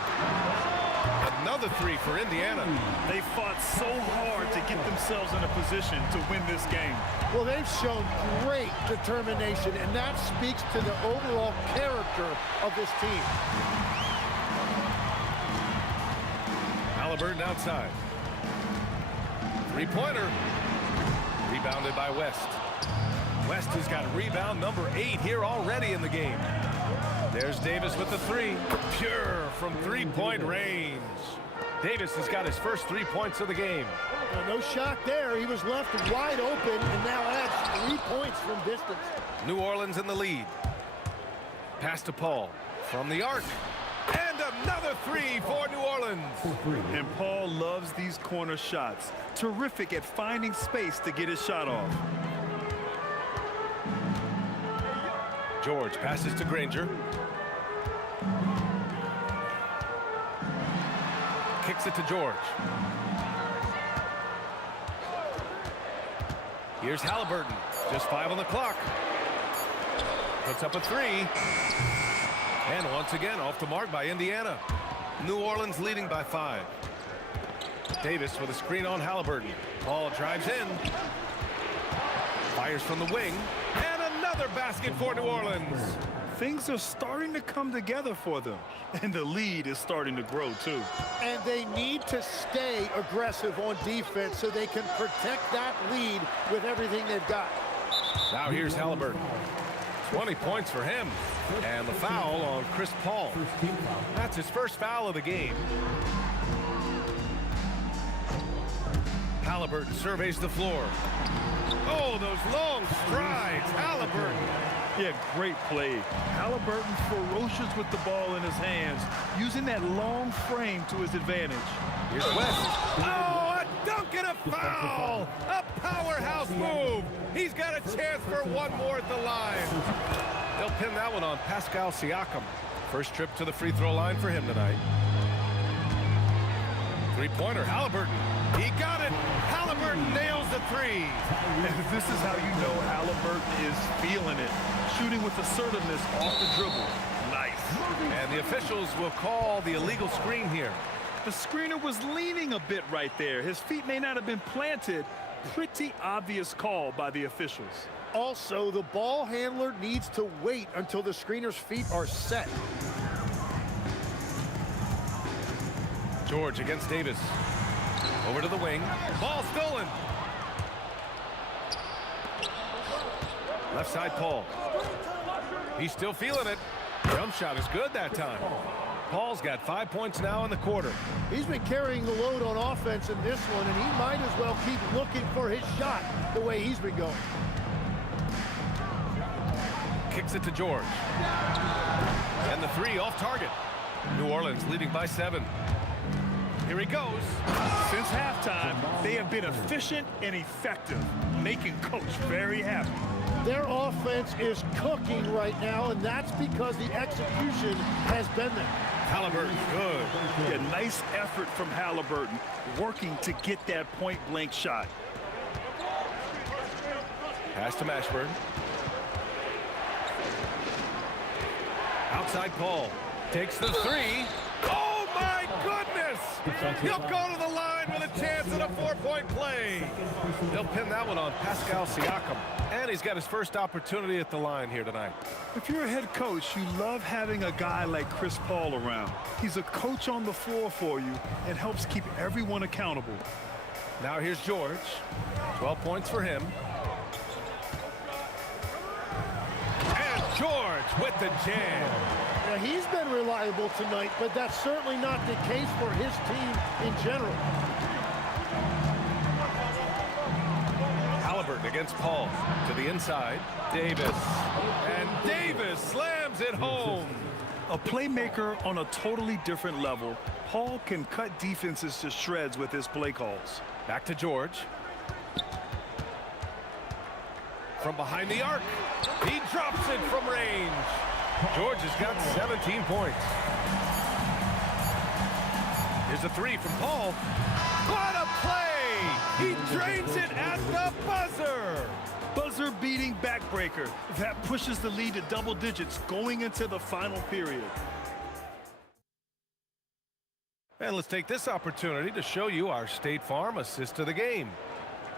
Another 3 for Indiana. They fought so hard to get themselves in a position to win this game. Well, they've shown great determination, and that speaks to the overall character of this team. Halliburton outside. 3-pointer. Rebounded by West. West has got rebound number 8 here already in the game. There's Davis with the 3. Pure from 3-point range. Davis has got his first 3 points of the game. Well, no shock there. He was left wide open and now adds 3 points from distance. New Orleans in the lead. Pass to Paul from the arc. And another 3 for New Orleans. And Paul loves these corner shots. Terrific at finding space to get his shot off. George passes to Granger. Kicks it to George. Here's Halliburton. Just 5 on the clock. Puts up a 3. And once again, off the mark by Indiana. New Orleans leading by 5. Davis with a screen on Halliburton. Ball drives in. Fires from the wing. And another basket for New Orleans. Things are starting to come together for them. And the lead is starting to grow, too. And they need to stay aggressive on defense so they can protect that lead with everything they've got. Now here's Halliburton. 20 points for him. And the foul on Chris Paul. That's his first foul of the game. Halliburton surveys the floor. Oh, those long strides. Halliburton. Yeah, great play. Halliburton ferocious with the ball in his hands, using that long frame to his advantage. Here's West. Oh, a dunk and a foul! A powerhouse move. He's got a chance for one more at the line. They'll pin that one on Pascal Siakam. First trip to the free throw line for him tonight. Three-pointer, Halliburton. He got it. Halliburton nails the three. This is how you know Halliburton is feeling it. Shooting with assertiveness off the dribble. Nice. And the officials will call the illegal screen here. The screener was leaning a bit right there. His feet may not have been planted. Pretty obvious call by the officials. Also, the ball handler needs to wait until the screener's feet are set. George against Davis. Over to the wing. Ball stolen. Left side, Paul. He's still feeling it. Jump shot is good that time. Paul's got 5 points now in the quarter. He's been carrying the load on offense in this one, and he might as well keep looking for his shot the way he's been going. Kicks it to George. And the three off target. New Orleans leading by 7. Here he goes. Since halftime, they have been efficient and effective, making Coach very happy. Their offense is cooking right now, and that's because the execution has been there. Halliburton, good. Yeah, nice effort from Halliburton, working to get that point-blank shot. Pass to Mashburn. Outside Paul. Takes the three. Oh, my goodness! He'll go to the line with a chance at a 4-point play. They'll pin that one on Pascal Siakam. And he's got his first opportunity at the line here tonight. If you're a head coach, you love having a guy like Chris Paul around. He's a coach on the floor for you and helps keep everyone accountable. Now here's George. 12 points for him. And George with the jam. Now, he's been reliable tonight, but that's certainly not the case for his team in general. Halliburton against Paul. To the inside. Davis. And Davis slams it home. A playmaker on a totally different level, Paul can cut defenses to shreds with his play calls. Back to George. From behind the arc. He drops it from range. George has got 17 points. Here's a three from Paul. What a play! He drains it at the buzzer! Buzzer-beating backbreaker. That pushes the lead to double digits going into the final period. And let's take this opportunity to show you our State Farm assist of the game.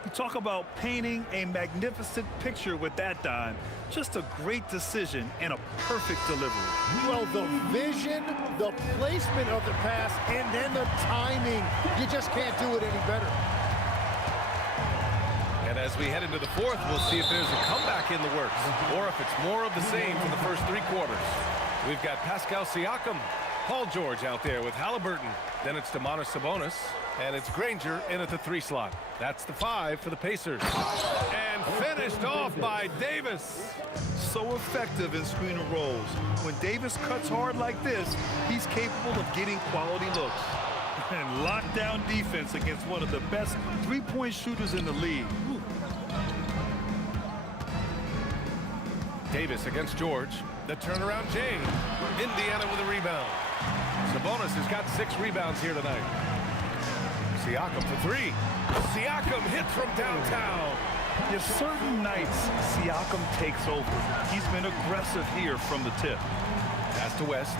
You talk about painting a magnificent picture with that dime. Just a great decision and a perfect delivery. Well, the vision, the placement of the pass, and then the timing. You just can't do it any better. And as we head into the fourth, we'll see if there's a comeback in the works or if it's more of the same for the first 3 quarters. We've got Pascal Siakam, Paul George out there with Halliburton. Then it's Domantas Sabonis, and it's Granger in at the 3 slot. That's the 5 for the Pacers. And finished off by Davis. So effective in screener rolls. When Davis cuts hard like this, he's capable of getting quality looks. And lockdown defense against one of the best 3-point shooters in the league. Davis against George. The turnaround Jay. Indiana with a rebound. Sabonis has got 6 rebounds here tonight. Siakam for 3. Siakam hits from downtown. If certain nights Siakam takes over, he's been aggressive here from the tip. Pass to West.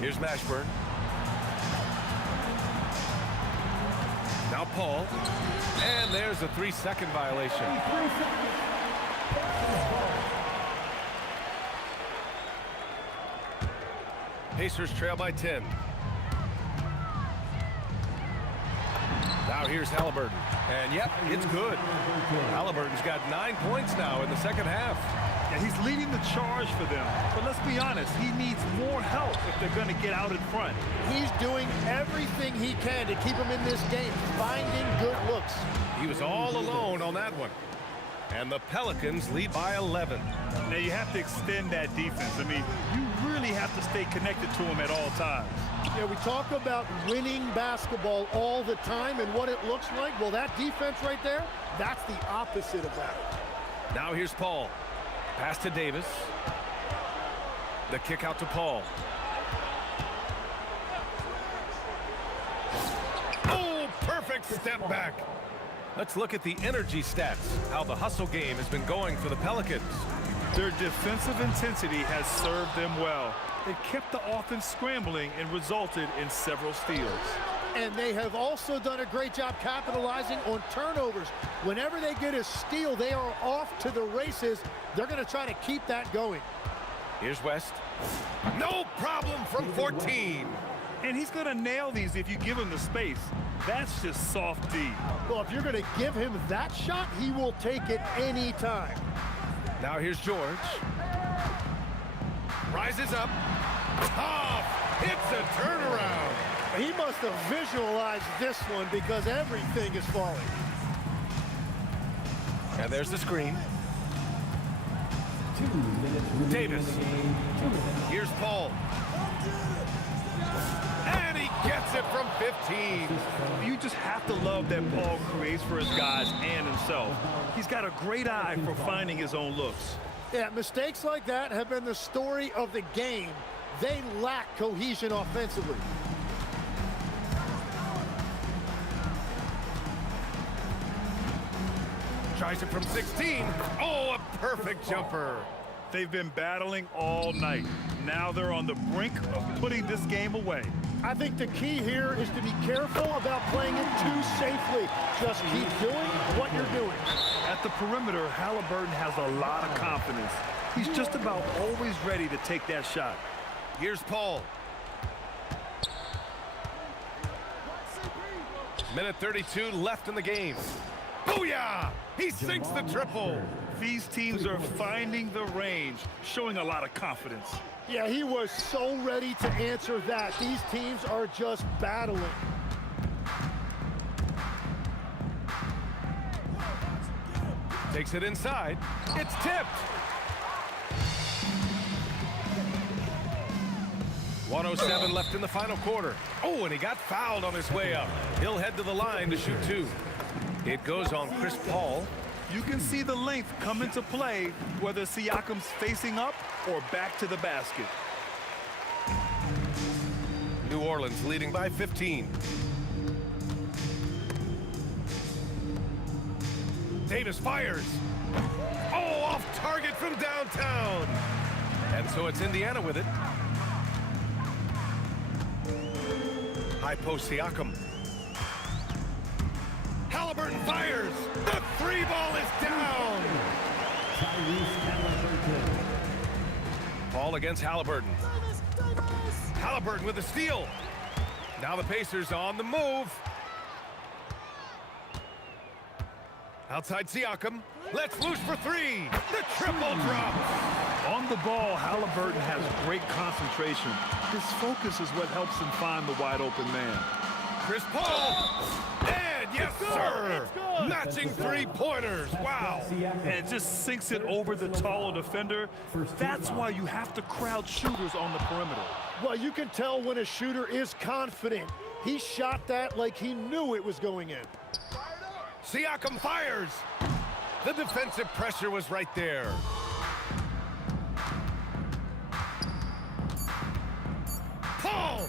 Here's Mashburn. Now Paul. And there's a 3-second violation. Pacers trail by 10. Now here's Halliburton. And yep, it's good. Halliburton's got 9 points now in the second half. Yeah, he's leading the charge for them. But let's be honest, he needs more help if they're going to get out in front. He's doing everything he can to keep him in this game, finding good looks. He was all alone on that one. And the Pelicans lead by 11. Now you have to extend that defense. I mean, you really have to stay connected to him at all times. Yeah, we talk about winning basketball all the time and what it looks like. Well, that defense right there, that's the opposite of that. Now here's Paul. Pass to Davis. The kick out to Paul. Oh, perfect step back. Let's look at the energy stats, how the hustle game has been going for the Pelicans. Their defensive intensity has served them well. It kept the offense scrambling and resulted in several steals. And they have also done a great job capitalizing on turnovers. Whenever they get a steal, they are off to the races. They're going to try to keep that going. Here's West. No problem from 14. And he's going to nail these if you give him the space. That's just soft D. Well, if you're going to give him that shot, he will take it any time. Now here's George. Rises up. Tough. It's a turnaround. He must have visualized this one because everything is falling. And there's the screen. Davis. Here's Paul. And he gets it from 15. You just have to love that Paul creates for his guys and himself. He's got a great eye for finding his own looks. Yeah, mistakes like that have been the story of the game. They lack cohesion offensively. Tries it from 16. Oh, a perfect jumper. They've been battling all night. Now they're on the brink of putting this game away. I think the key here is to be careful about playing it too safely. Just keep doing what you're doing. At the perimeter, Halliburton has a lot of confidence. He's just about always ready to take that shot. Here's Paul. Minute 32 left in the game. Booyah! He sinks the triple. These teams are finding the range, showing a lot of confidence. Yeah, he was so ready to answer that. These teams are just battling. Takes it inside. It's tipped. 1:07 left in the final quarter. Oh, and he got fouled on his way up. He'll head to the line to shoot two. It goes on Chris Paul. You can see the length come into play, whether Siakam's facing up or back to the basket. New Orleans leading by 15. Davis fires. Oh, off target from downtown. And so it's Indiana with it. High post Siakam. Halliburton fires. The three ball is down. Ball against Halliburton. Halliburton with a steal. Now the Pacers on the move. Outside Siakam. Let's loose for three. The triple drop. On the ball, Halliburton has great concentration. His focus is what helps him find the wide open man. Chris Paul. And yes, sir. Matching three-pointers. Wow. And just sinks it over the taller defender. That's why you have to crowd shooters on the perimeter. Well, you can tell when a shooter is confident. He shot that like he knew it was going in. Siakam fires. The defensive pressure was right there. Paul.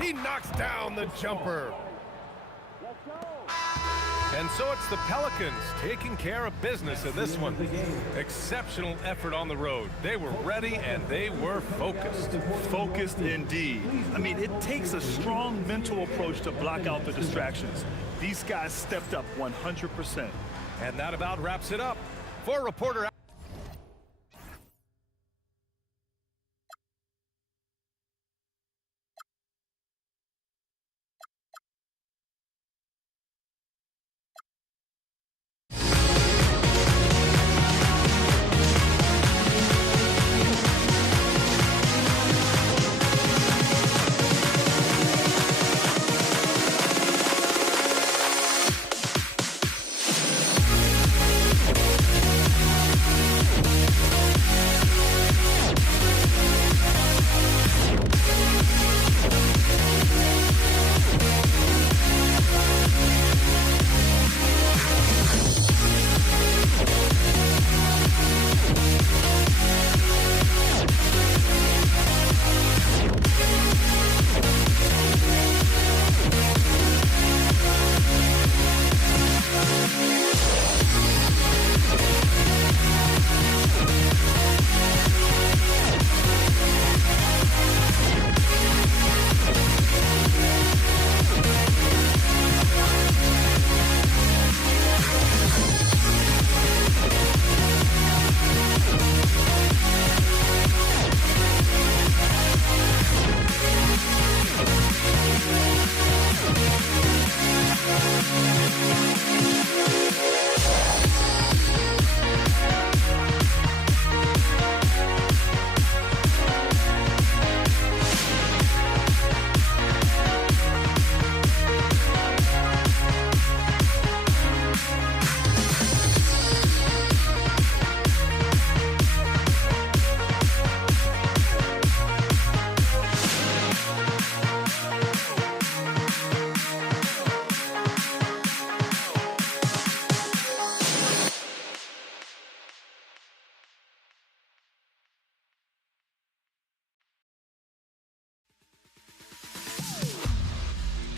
He knocks down the jumper. And so it's the Pelicans taking care of business in this one. Exceptional effort on the road. They were ready and they were focused. Focused indeed. I mean, it takes a strong mental approach to block out the distractions. These guys stepped up 100%. And that about wraps it up. For reporter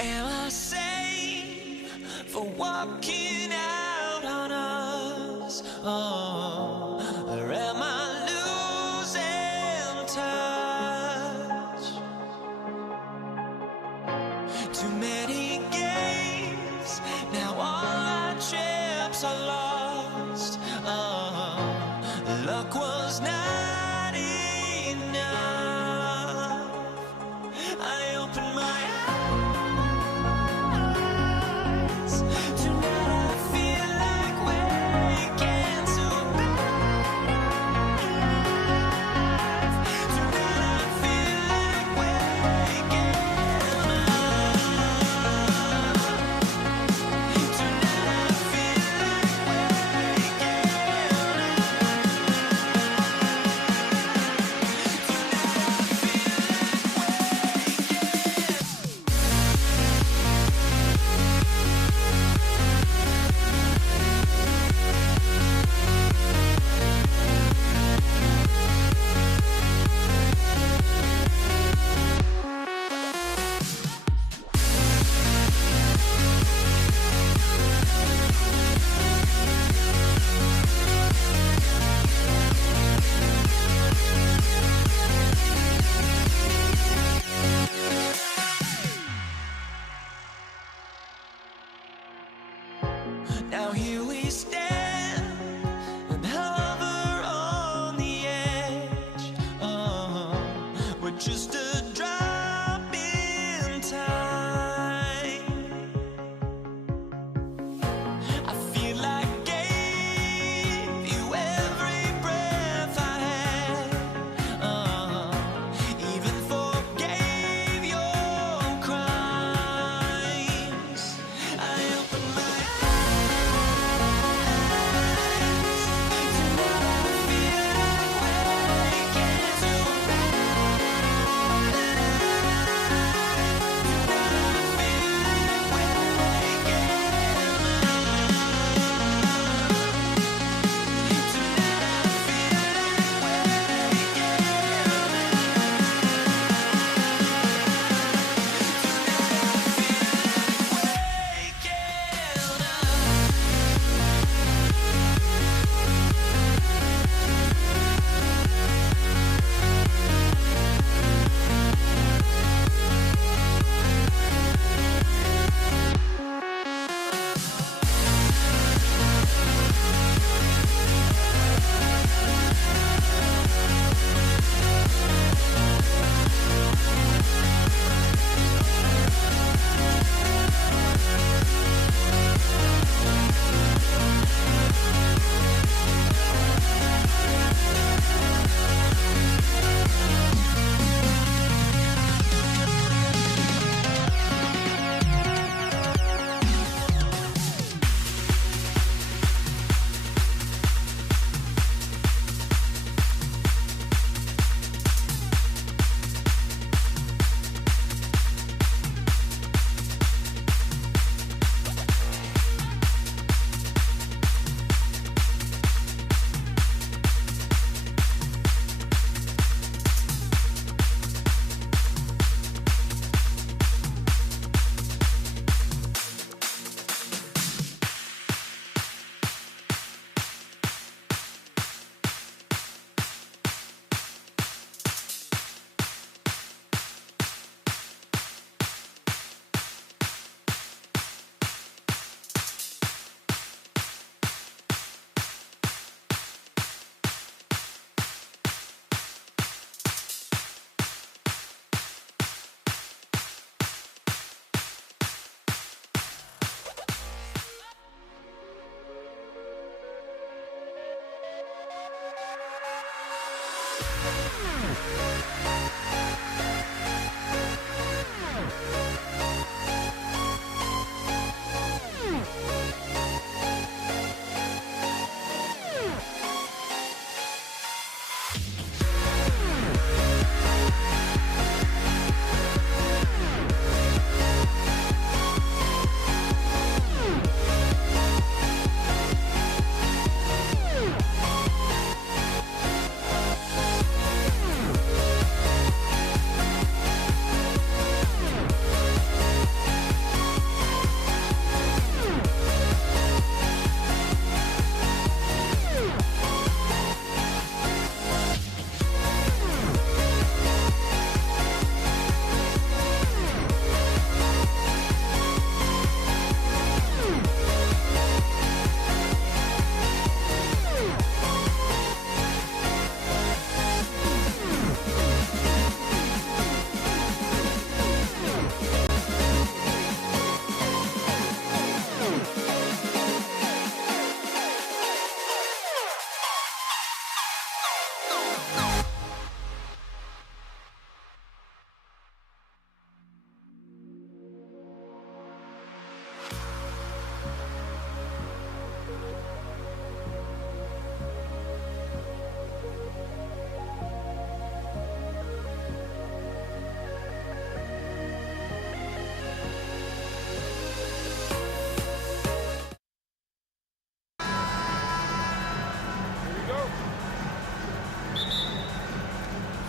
Am I sane for walking out on us? Oh, or am I losing touch? Too many games, now all our chips are lost. Oh, luck was not enough. I opened my eyes to now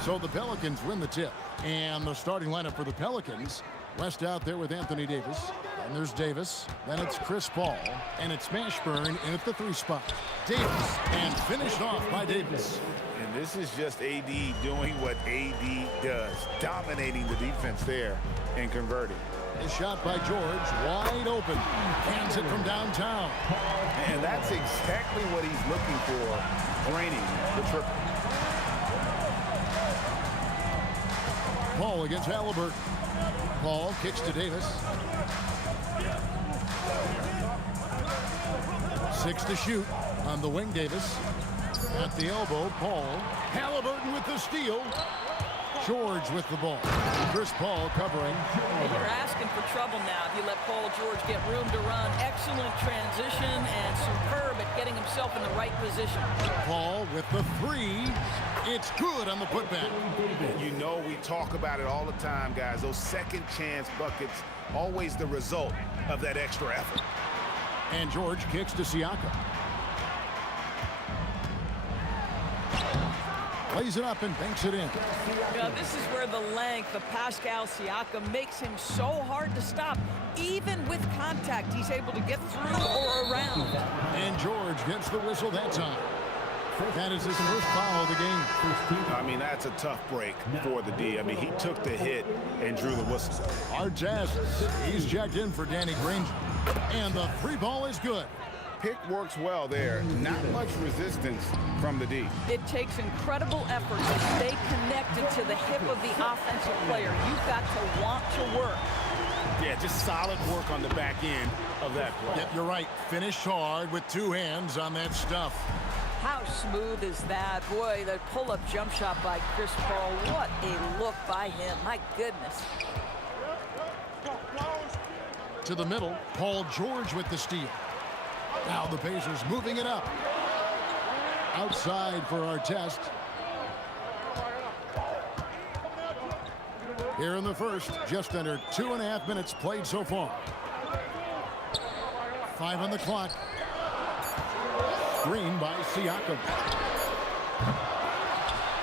So the Pelicans win the tip. And the starting lineup for the Pelicans, West out there with Anthony Davis. And there's Davis. Then it's Chris Paul. And it's Mashburn in at the 3 spot. Davis, and finished off by Davis. And this is just AD doing what AD does, dominating the defense there and converting. A shot by George, wide open. Hands it from downtown. And that's exactly what he's looking for, draining the triple. Paul against Halliburton. Paul kicks to Davis. 6 to shoot on the wing. Davis at the elbow. Paul. Halliburton with the steal. George with the ball. Chris Paul covering. You're asking for trouble now if you let Paul George get room to run. Excellent transition and superb at getting himself in the right position. Paul with the 3. It's good on the putback. You know we talk about it all the time, guys. Those second chance buckets, always the result of that extra effort. And George kicks to Siakam. Plays it up and banks it in. Now, this is where the length of Pascal Siakam makes him so hard to stop. Even with contact, he's able to get through or around. And George gets the whistle that time. That is his first foul of the game. I mean, that's a tough break for the D. I mean, he took the hit and drew the whistle. Artest, he's checked in for Danny Granger. And the 3 ball is good. Pick works well there. Not much resistance from the D. It takes incredible effort to stay connected to the hip of the offensive player. You've got to want to work. Yeah, just solid work on the back end of that play. Yep, you're right. Finished hard with 2 hands on that stuff. How smooth is that? Boy, the pull-up jump shot by Chris Paul. What a look by him. My goodness. To the middle, Paul George with the steal. Now the Pacers moving it up. Outside for Artest. Here in the first, just under 2.5 minutes played so far. 5 on the clock. Screen by Siakam.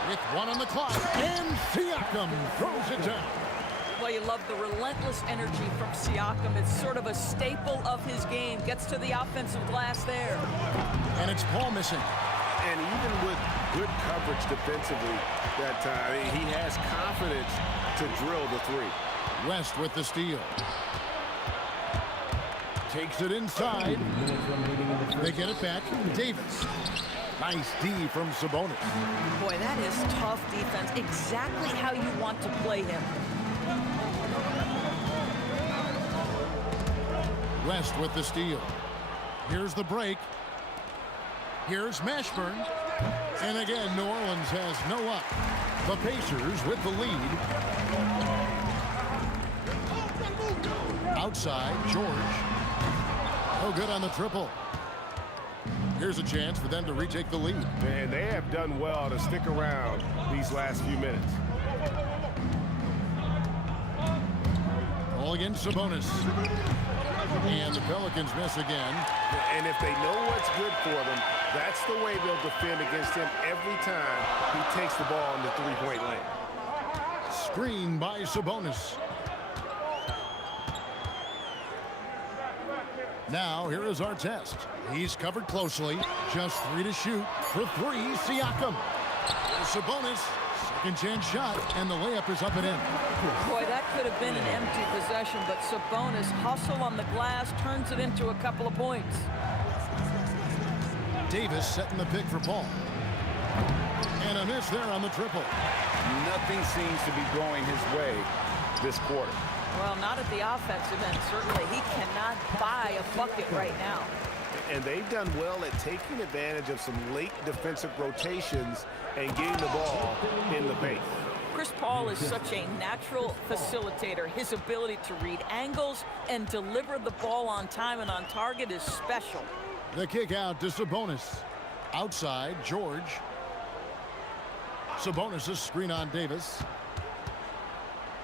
With 1 on the clock, and Siakam throws it down. Well, you love the relentless energy from Siakam. It's sort of a staple of his game. Gets to the offensive glass there. And it's Paul missing. And even with good coverage defensively that time, he has confidence to drill the 3. West with the steal. Takes it inside. They get it back. Davis. Nice D from Sabonis. Boy, that is tough defense. Exactly how you want to play him. West with the steal. Here's the break. Here's Mashburn. And again, New Orleans has no up. The Pacers with the lead. Outside, George. Oh, good on the triple. Here's a chance for them to retake the lead. And they have done well to stick around these last few minutes. All against Sabonis. And the Pelicans miss again. And if they know what's good for them, that's the way they'll defend against him every time he takes the ball in the three-point lane. Screen by Sabonis. Now, here is our test. He's covered closely. Just 3 to shoot. For 3, Siakam. Sabonis, second chance shot, and the layup is up and in. Boy, that could have been an empty possession, but Sabonis hustle on the glass, turns it into a couple of points. Davis setting the pick for Paul. And a miss there on the triple. Nothing seems to be going his way this quarter. Well, not at the offensive end. Certainly, he cannot buy a bucket right now. And they've done well at taking advantage of some late defensive rotations and getting the ball in the paint. Chris Paul is such a natural facilitator. His ability to read angles and deliver the ball on time and on target is special. The kick out to Sabonis. Outside, George. Sabonis' screen on Davis.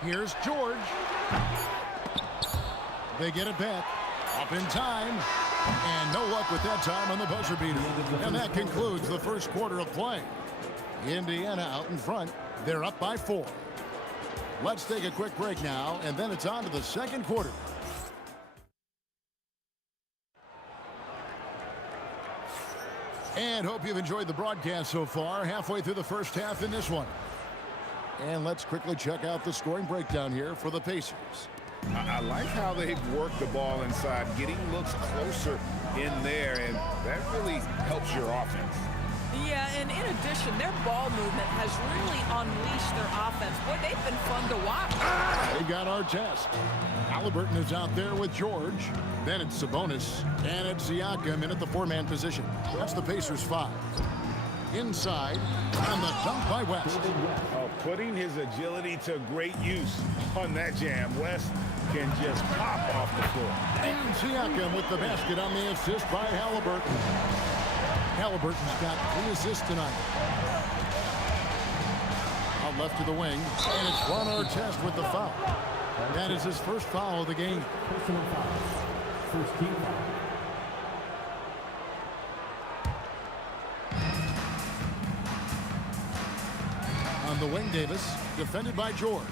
Here's George. They get it back. Up in time. And no luck with that time on the buzzer beater. And that concludes the first quarter of play. Indiana out in front. They're up by 4. Let's take a quick break now, and then it's on to the second quarter. And hope you've enjoyed the broadcast so far. Halfway through the first half in this one. And let's quickly check out the scoring breakdown here for the Pacers. I like how they've worked the ball inside, getting looks closer in there, and that really helps your offense. Yeah, and in addition, their ball movement has really unleashed their offense. Boy, they've been fun to watch. They got our test. Halliburton is out there with George. Then it's Sabonis. And it's Siakam in at the 4-man position. That's the Pacers 5. Inside, and the dunk by West. Putting his agility to great use on that jam. West can just pop off the floor. And Siakam with the basket on the assist by Halliburton. Halliburton's got 3 assists tonight. Out left to the wing, and it's Ron Artest with the foul. That is his first foul of the game. Personal foul. First team foul. On the wing, Davis, defended by George.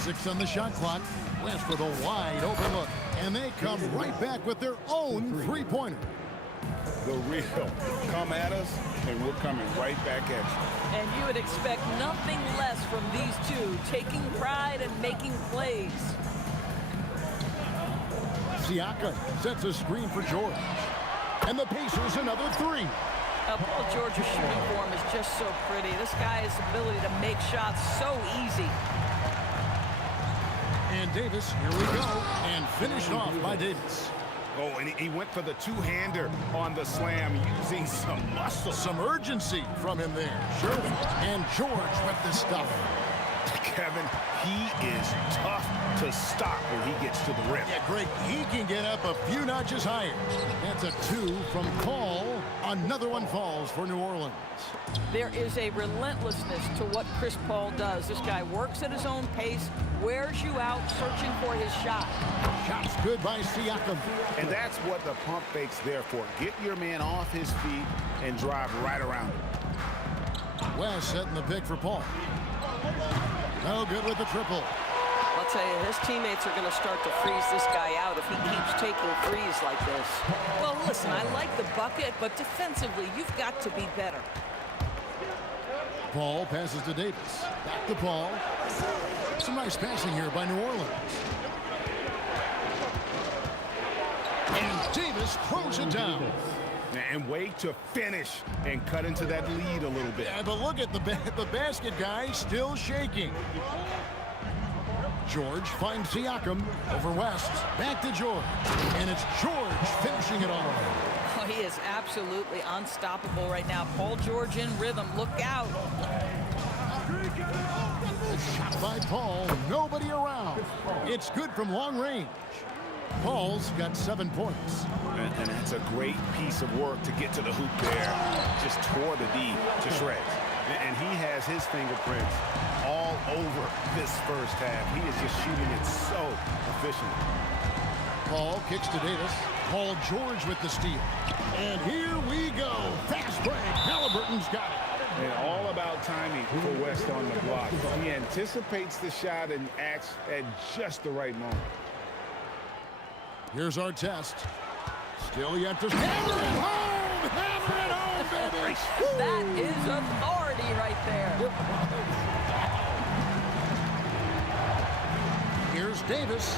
6 on the shot clock. West with a wide open look. And they come right back with their own three-pointer. The real. Come at us, and we're coming right back at you. And you would expect nothing less from these two, taking pride and making plays. Siakam sets a screen for George. And the Pacers another 3. Paul George's shooting form is just so pretty. This guy's ability to make shots so easy. And Davis, here we go, and finished off by Davis. Oh, and he went for the two-hander on the slam, using some muscle. Some urgency from him there. Sure. And George with the stuff. Kevin, he is tough to stop when he gets to the rim. Yeah, Greg, he can get up a few notches higher. That's a 2 from Paul. Another one falls for New Orleans. There is a relentlessness to what Chris Paul does. This guy works at his own pace, wears you out, searching for his shot. Shots good by Siakam. And that's what the pump fake's there for. Get your man off his feet and drive right around him. West setting the pick for Paul. No good with the triple. I'll tell you, his teammates are going to start to freeze this guy out if he keeps taking threes like this. Well, listen, I like the bucket, but defensively, you've got to be better. Paul passes to Davis. Back to Paul. Some nice passing here by New Orleans. And Davis throws it down. And wait to finish and cut into that lead a little bit. Yeah, but look at the basket guy still shaking. George finds Siakam over West. Back to George. And it's George finishing it off. He is absolutely unstoppable right now. Paul George in rhythm. Look out. Shot by Paul. Nobody around. It's good from long range. Paul's got 7 points. And it's a great piece of work to get to the hoop there. Just tore the D to shreds. And he has his fingerprints all over this first half. He is just shooting it so efficiently. Paul kicks to Davis. Paul George with the steal. And here we go. Fast break. Halliburton's got it. And all about timing for West on the block. He anticipates the shot and acts at just the right moment. Here's our test. Still yet to hammer it home! Hammer it home, baby! That is authority right there. Here's Davis.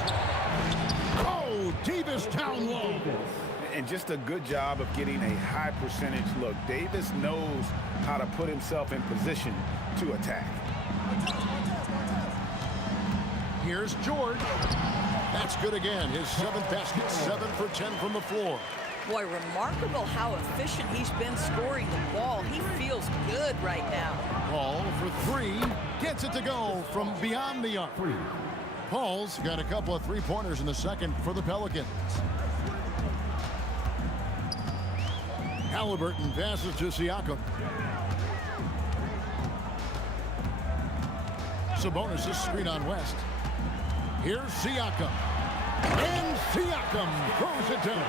Oh, Davis down low. And just a good job of getting a high percentage look. Davis knows how to put himself in position to attack. Here's George. That's good again. His 7th basket, 7 for 10 from the floor. Boy, remarkable how efficient he's been scoring the ball. He feels good right now. Paul for 3. Gets it to go from beyond the arc. Paul's got a couple of 3-pointers in the second for the Pelicans. Halliburton passes to Siakam. Sabonis' screen on West. Here's Siakam. And Siakam throws it down.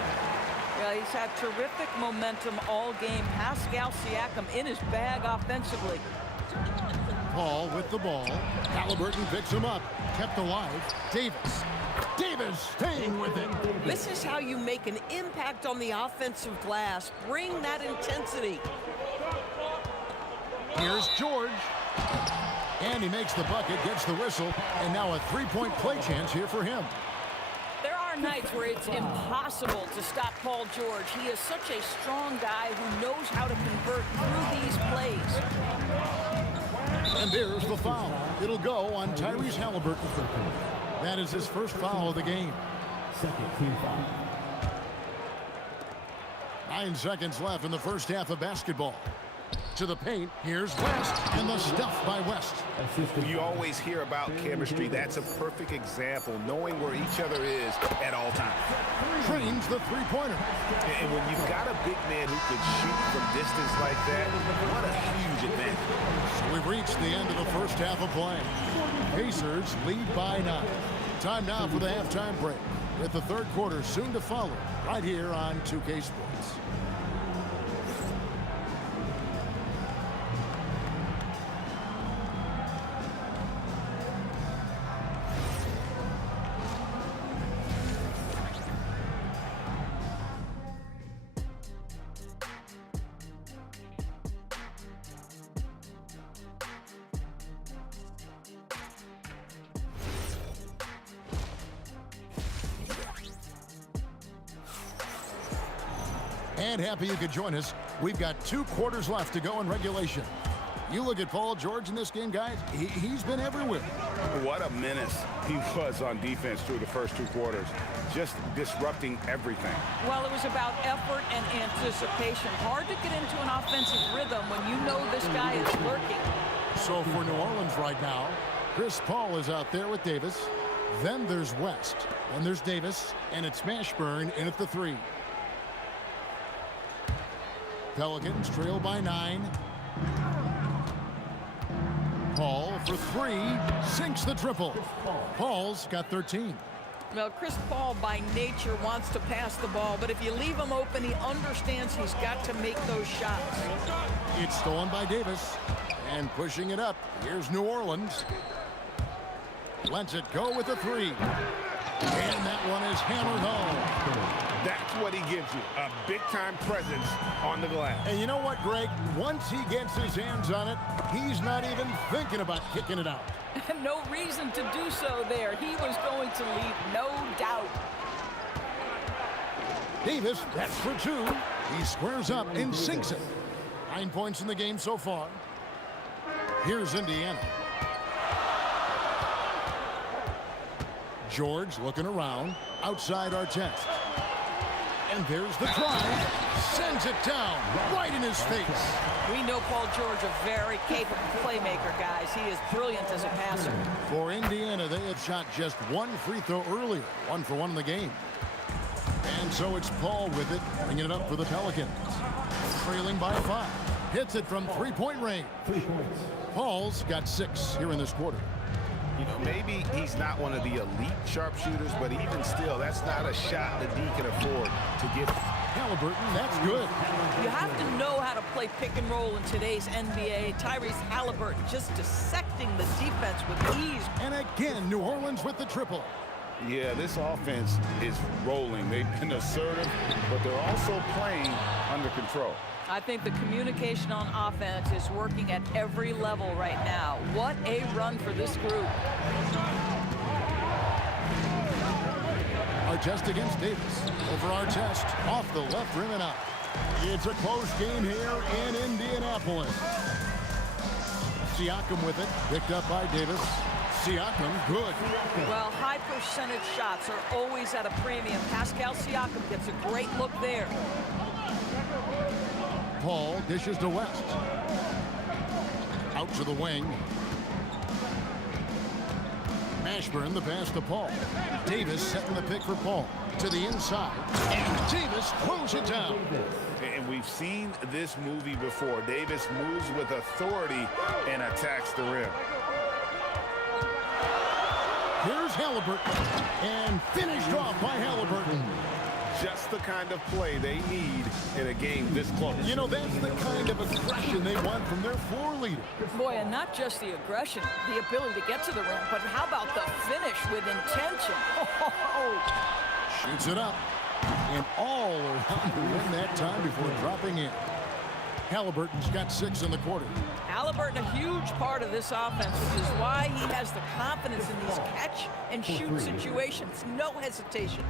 Yeah, he's had terrific momentum all game. Pascal Siakam in his bag offensively. Paul with the ball. Halliburton picks him up. Kept alive. Davis. Davis staying with it. This is how you make an impact on the offensive glass. Bring that intensity. Here's George. And he makes the bucket, gets the whistle, and now a 3-point play chance here for him. There are nights where it's impossible to stop Paul George. He is such a strong guy who knows how to convert through these plays. And there's the foul. It'll go on Tyrese Halliburton. That is his first foul of the game. Second team foul. 9 seconds left in the first half of basketball. To the paint, here's West, and the stuff by West. You always hear about chemistry. That's a perfect example, knowing where each other is at all times. Trains the 3-pointer. And when you've got a big man who can shoot from distance like that, what a huge advantage. So we've reached the end of the first half of play. Pacers lead by 9. Time now for the halftime break, with the third quarter soon to follow, right here on 2K Sports. And happy you could join us. We've got 2 quarters left to go in regulation. You look at Paul George in this game, guys. He's been everywhere. What a menace he was on defense through the first 2 quarters. Just disrupting everything. Well, it was about effort and anticipation. Hard to get into an offensive rhythm when you know this guy is lurking. So for New Orleans right now, Chris Paul is out there with Davis. Then there's West. Then there's Davis. And it's Mashburn in at the 3. Pelicans trail by 9. Paul for 3. Sinks the triple. Paul's got 13. Well, Chris Paul by nature wants to pass the ball, but if you leave him open, he understands he's got to make those shots. It's stolen by Davis. And pushing it up, here's New Orleans. Lets it go with a 3. And that one is hammered home. That's what he gives you, a big-time presence on the glass. And you know what, Greg? Once he gets his hands on it, he's not even thinking about kicking it out. No reason to do so there. He was going to leave, no doubt. Davis, that's for 2. He squares up and sinks it. 9 points in the game so far. Here's Indiana. George looking around, outside our test. And there's the drive. Sends it down right in his face. We know Paul George, a very capable playmaker, guys. He is brilliant as a passer. For Indiana, they had shot just one free throw earlier. 1 for 1 in the game. And so it's Paul with it, bringing it up for the Pelicans. Trailing by 5. Hits it from three-point range. Paul's got 6 here in this quarter. You know, maybe he's not one of the elite sharpshooters, but even still, that's not a shot the D can afford to give. Halliburton, that's good. You have to know how to play pick and roll in today's NBA. Tyrese Halliburton just dissecting the defense with ease. And again, New Orleans with the triple. Yeah, this offense is rolling. They've been assertive, but they're also playing under control. I think the communication on offense is working at every level right now. What a run for this group. Artest against Davis. Over Artest, off the left rim and out. It's a close game here in Indianapolis. Siakam with it, picked up by Davis. Siakam, good. Well, high percentage shots are always at a premium. Pascal Siakam gets a great look there. Paul dishes to West. Out to the wing. Mashburn, the pass to Paul. Davis setting the pick for Paul. To the inside. And Davis throws it down. And we've seen this movie before. Davis moves with authority and attacks the rim. Here's Halliburton. And finished off by Halliburton. Just the kind of play they need in a game this close. You know, that's the kind of aggression they want from their floor leader. Boy, and not just the aggression, the ability to get to the rim, but how about the finish with intention? Shoots it up. And all around the rim that time before dropping in. Halliburton's got 6 in the quarter. Halliburton, a huge part of this offense, which is why he has the confidence in these catch-and-shoot situations. No hesitation.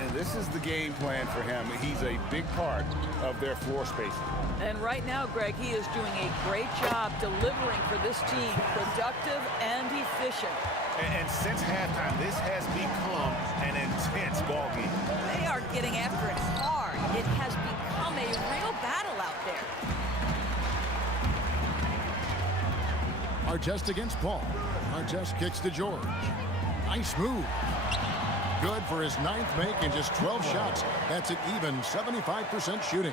And this is the game plan for him. He's a big part of their floor spacing. And right now, Greg, he is doing a great job delivering for this team, productive and efficient. And since halftime, this has become an intense ball game. They are getting after it hard. It has become a real battle out there. Artest against Paul. Artest kicks to George. Nice move. Good for his 9th make and just 12 shots. That's an even 75% shooting.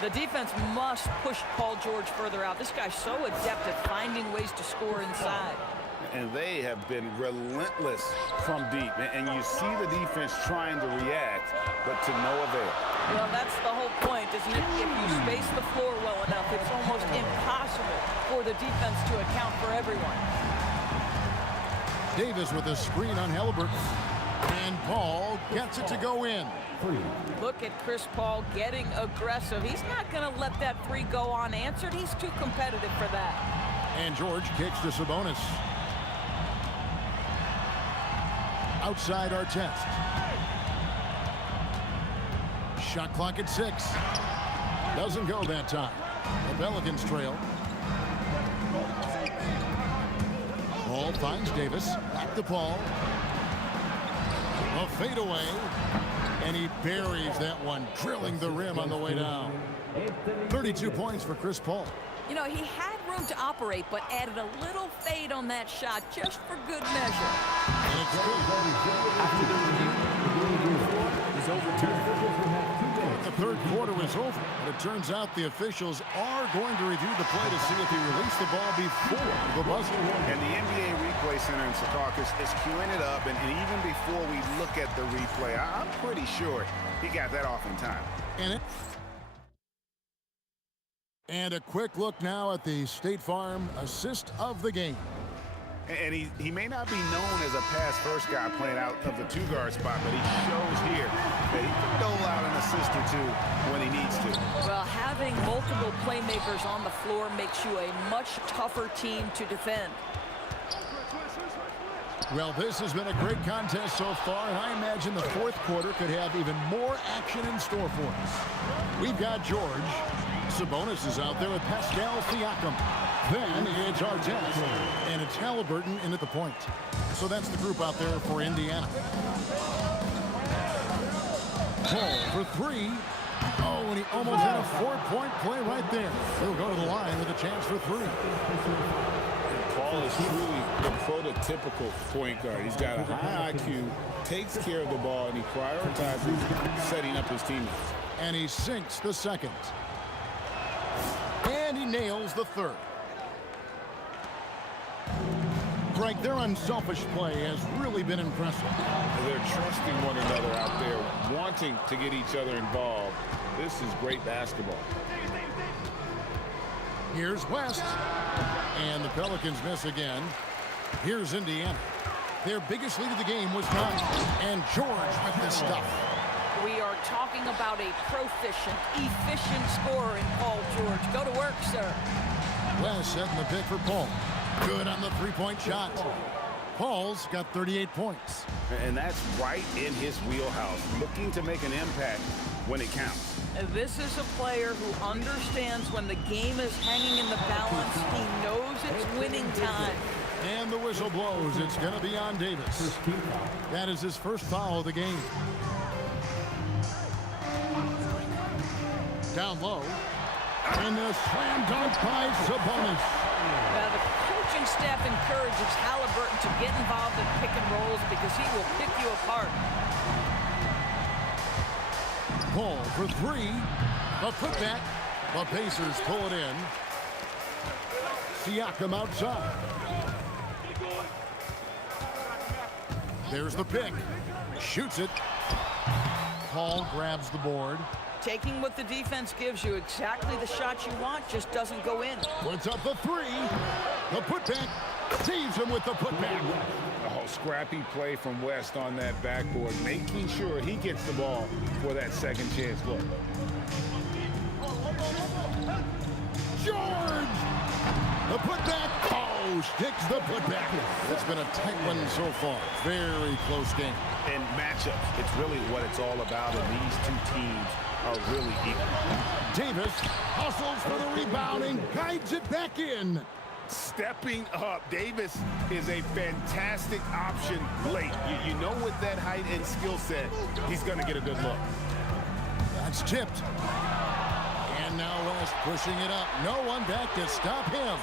The defense must push Paul George further out. This guy's so adept at finding ways to score inside. And they have been relentless from deep. And you see the defense trying to react, but to no avail. Well, that's the whole point, isn't it? If you space the floor well enough, it's almost impossible for the defense to account for everyone. Davis with a screen on Halliburton. And Paul gets it to go in. Look at Chris Paul getting aggressive. He's not going to let that 3 go unanswered. He's too competitive for that. And George kicks to Sabonis. Outside Artest. Shot clock at 6. Doesn't go that time. The Pelicans trail. Paul finds Davis. Back to Paul. A fadeaway. And he buries that one, drilling the rim on the way down. 32 points for Chris Paul. You know, he had room to operate, but added a little fade on that shot just for good measure. And it's the third quarter is over, but it turns out the officials are going to review the play to see if he released the ball before the buzzer. And the NBA Replay Center in Secaucus is queuing it up, and even before we look at the replay, I'm pretty sure he got that off in time. And a quick look now at the State Farm assist of the game. And he may not be known as a pass-first guy playing out of the 2-guard spot, but he shows here that he can dole out an assist or 2 when he needs to. Well, having multiple playmakers on the floor makes you a much tougher team to defend. Well, this has been a great contest so far, and I imagine the fourth quarter could have even more action in store for us. We've got George. Sabonis is out there with Pascal Siakam. Then it's Artest, and it's Halliburton in at the point. So that's the group out there for Indiana. Ball for three. Oh, and he almost had a 4-point play right there. He'll go to the line with a chance for three. Paul is truly the prototypical point guard. He's got a high IQ, takes care of the ball, and he prioritizes setting up his teammates. And he sinks the second. And he nails the third. Greg, their unselfish play has really been impressive. They're trusting one another out there, wanting to get each other involved. This is great basketball. Here's West. And the Pelicans miss again. Here's Indiana. Their biggest lead of the game was 9. And George with this stuff. We are talking about a proficient, efficient scorer in Paul George. Go to work, sir. West setting the pick for Paul. Good on the three-point shot. Paul's got 38 points. And that's right in his wheelhouse, looking to make an impact when it counts. This is a player who understands when the game is hanging in the balance. He knows it's winning time. And the whistle blows. It's going to be on Davis. That is his first foul of the game. Down low. And a slam dunk by Sabonis. Now the coaching staff encourages Halliburton to get involved in pick and rolls because he will pick you apart. Paul for three. A putback. The Pacers pull it in. Siakam outside. There's the pick. Shoots it. Paul grabs the board. Taking what the defense gives you, exactly the shot you want, just doesn't go in. Puts up the three. The putback. Saves him with the putback. Oh, scrappy play from West on that backboard, making sure he gets the ball for that second chance look. George! The putback. Oh, sticks the putback. It's been a tight one so far. Very close game. And matchups, it's really what it's all about, and these two teams are really equal. Davis hustles for the rebound and guides it back in. Stepping up, Davis is a fantastic option late. You know, with that height and skill set, he's going to get a good look. That's tipped. And now West pushing it up. No one back to stop him.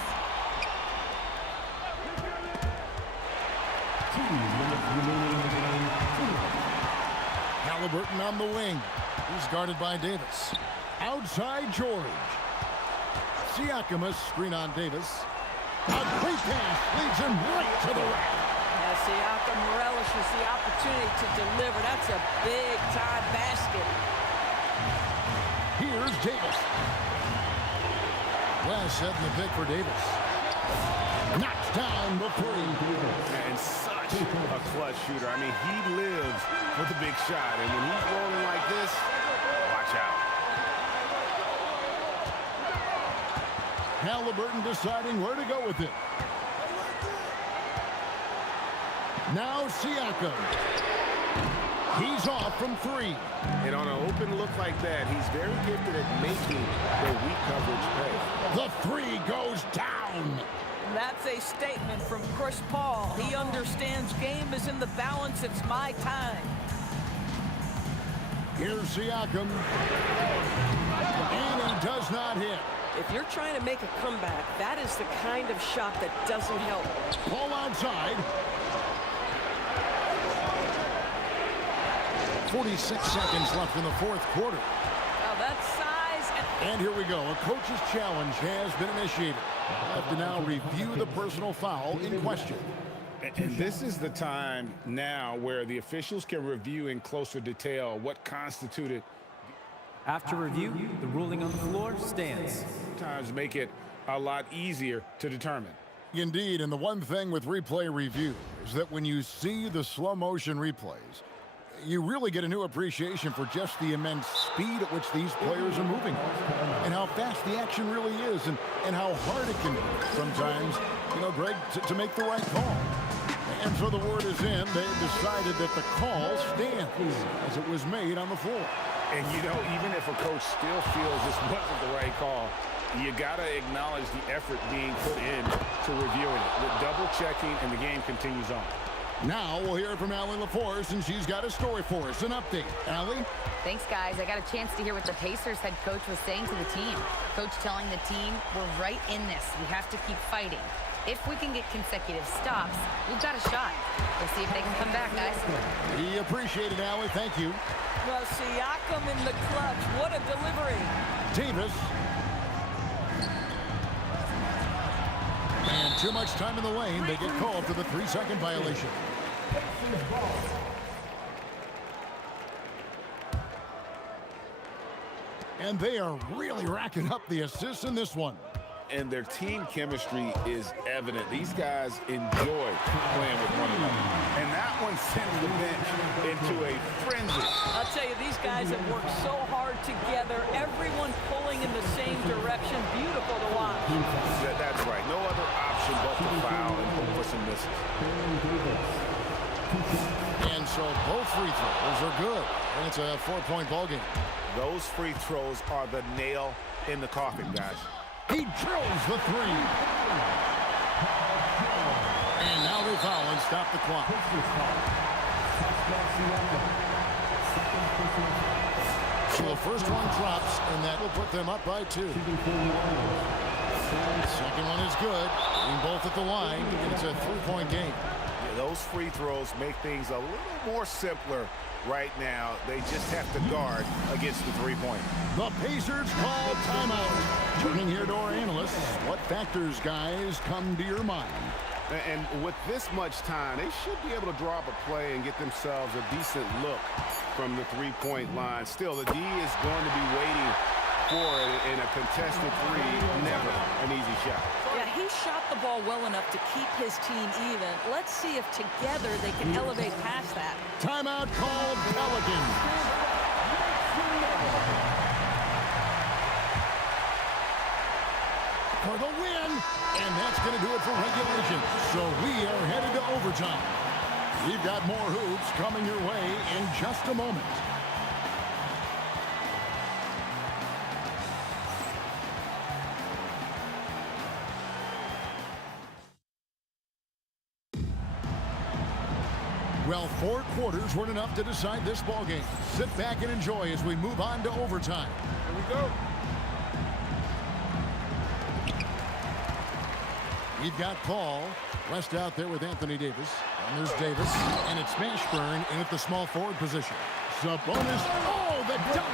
2 minutes remaining in the game. Halliburton on the wing. He's guarded by Davis. Outside George. Siakam, a screen on Davis. A great pass leads him right to the rack. Siakam relishes the opportunity to deliver. That's a big-time basket. Here's Davis. West setting the pick for Davis. Knocks down the three. And such a clutch shooter. I mean, he lives for the big shot. And when he's rolling like this, watch out. Halliburton deciding where to go with it. Now Siakam. He's off from three. And on an open look like that, he's very gifted at making the weak coverage pay. The three goes down. That's a statement from Chris Paul. He understands game is in the balance. It's my time. Here's Siakam. And he does not hit. If you're trying to make a comeback, that is the kind of shot that doesn't help. Paul outside. 46 seconds left in the fourth quarter. Now that's size. And here we go. A coach's challenge has been initiated. Have to now review the personal foul in question. And this is the time now where the officials can review in closer detail what constituted. After review, the ruling on the floor stands. Sometimes make it a lot easier to determine. Indeed, and the one thing with replay review is that when you see the slow motion replays, you really get a new appreciation for just the immense speed at which these players are moving and how fast the action really is and how hard it can be sometimes, you know, Greg, to make the right call. And so the word is in. They decided that the call stands as it was made on the floor. And, you know, even if a coach still feels this wasn't the right call, you got to acknowledge the effort being put in to reviewing it. With double checking, and the game continues on. Now we'll hear from Allie LaForce, and she's got a story for us, an update. Allie? Thanks, guys. I got a chance to hear what the Pacers head coach was saying to the team. Coach telling the team, we're right in this. We have to keep fighting. If we can get consecutive stops, we've got a shot. We'll see if they can come back, guys. We appreciate it, Allie. Thank you. Well, Siakam in the clutch. What a delivery. Davis. And too much time in the lane. They get called for the 3-second violation. And they are really racking up the assists in this one. And their team chemistry is evident. These guys enjoy playing with one another. And that one sends the bench into a frenzy. I'll tell you, these guys have worked so hard together. Everyone pulling in the same direction. Beautiful to watch. That's right. No other option but to foul and hope for some misses. And so both free throws are good. And it's a 4-point ball game. Those free throws are the nail in the coffin, guys. He drills the 3. And now they foul and stop the clock. So the first one drops, and that will put them up by 2. Second one is good. Being both at the line, and it's a 3-point game. Yeah, those free throws make things a little more simpler right now. They just have to guard against the 3-point. The Pacers call timeout. Turning here to our analysts, what factors, guys, come to your mind? And with this much time, they should be able to draw up a play and get themselves a decent look from the 3-point line. Still, the D is going to be waiting for it in a contested 3. Never an easy shot. Yeah, he shot the ball well enough to keep his team even. Let's see if together they can elevate past that. Timeout called Pelicans. For the win, and that's going to do it for regulation. So we are headed to overtime. We've got more hoops coming your way in just a moment. Well, 4 quarters weren't enough to decide this ball game. Sit back and enjoy as we move on to overtime. Here we go. We've got Paul West out there with Anthony Davis. And there's Davis. And it's Mashburn in at the small forward position. Sabonis. Oh, the dunk!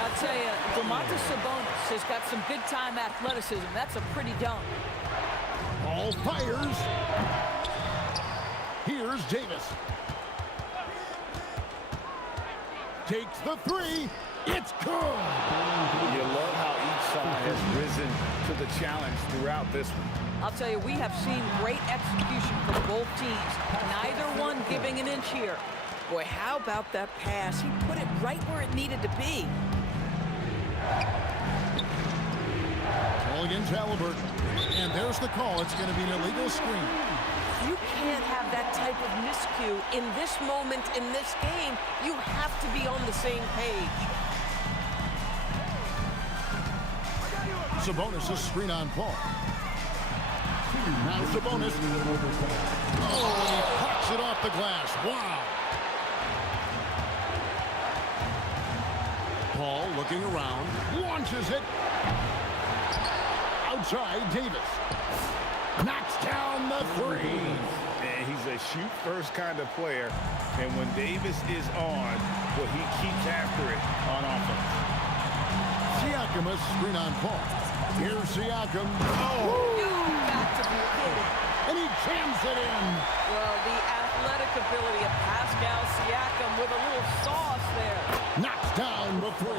I'll tell you, Domantas Sabonis has got some big-time athleticism. That's a pretty dunk. Paul fires. Here's Davis. Takes the 3. It's good. You love how each side has risen to the challenge throughout this one. I'll tell you, we have seen great execution from both teams. Neither one giving an inch here. Boy, how about that pass? He put it right where it needed to be. Ball against Halliburton. And there's the call. It's going to be an illegal screen. You can't have that type of miscue in this moment in this game. You have to be on the same page. Sabonis is screen on Paul. Now Sabonis. Oh, he pucks it off the glass. Wow. Paul looking around. Launches it. Outside, Davis. Knocks down the 3. And he's a shoot-first kind of player. And when Davis is on, well, he keeps after it on offense. Siakam is screen on Paul. Here's Siakam. Oh! You've got to be kidding. And he jams it in. Well, the athletic ability of Pascal Siakam with a little sauce there. Knocks down the 3.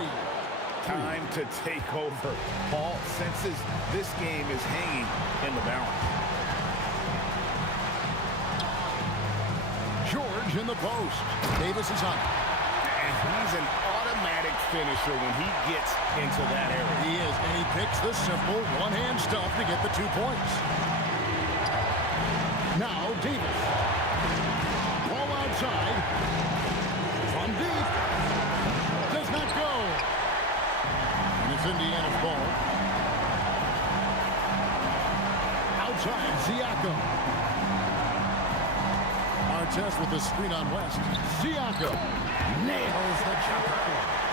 Time to take over. Paul senses this game is hanging in the balance. George in the post. Davis is on. And he's an automatic finisher when he gets into that area. He is, and he picks the simple one-hand stuff to get the 2 points. Now Davis. Ball outside. From deep. Does not go. And it's Indiana's ball. Outside, Siakam. Artest with the screen on West. Siakam nails the jumper.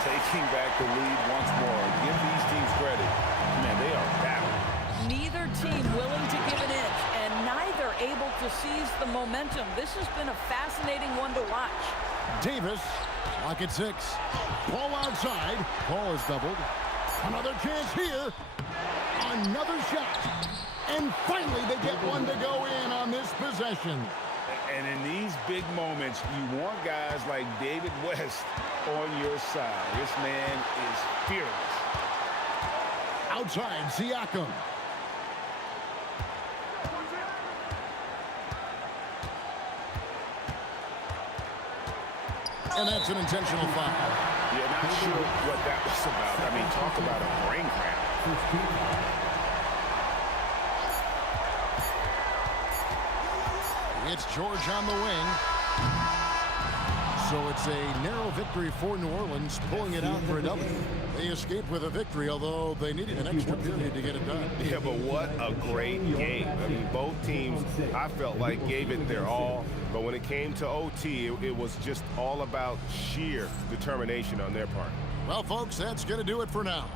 Taking back the lead once more. Give these teams credit. Man, they are battling. Neither team willing to give an inch, and neither able to seize the momentum. This has been a fascinating one to watch. Davis, lock at 6. Ball outside. Ball is doubled. Another chance here. Another shot. And finally, they get one to go in on this possession. And in these big moments, you want guys like David West on your side. This man is fearless. Outside, Siakam. And that's an intentional foul. Yeah, not sure what that was about. I mean, talk about a brain cramp. It's George on the wing. So it's a narrow victory for New Orleans, pulling it out for a W. They escaped with a victory, although they needed an extra period to get it done. Yeah, but what a great game. I mean, both teams, I felt like, gave it their all. But when it came to OT, it was just all about sheer determination on their part. Well, folks, that's going to do it for now.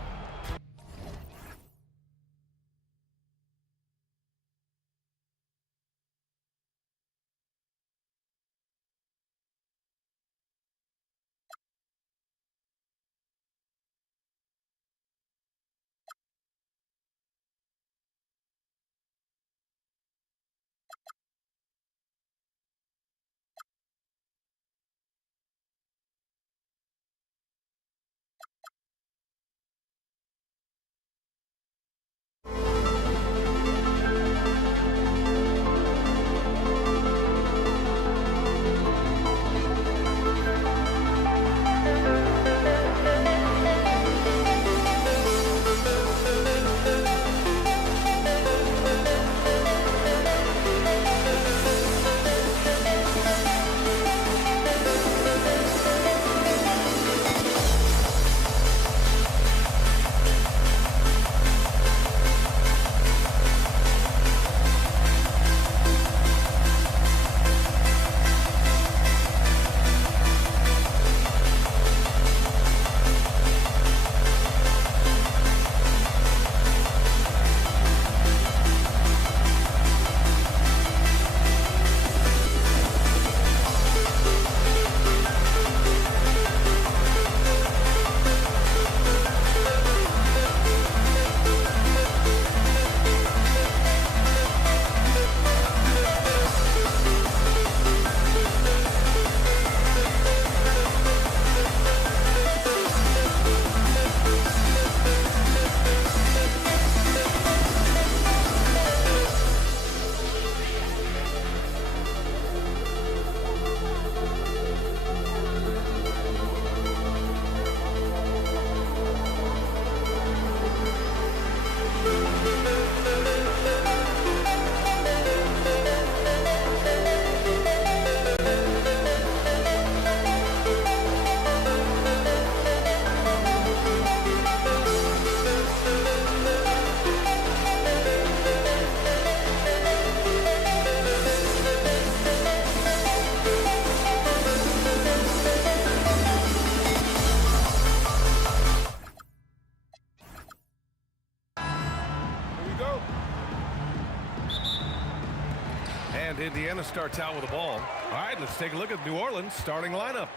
And Indiana starts out with the ball. All right, let's take a look at New Orleans starting lineup.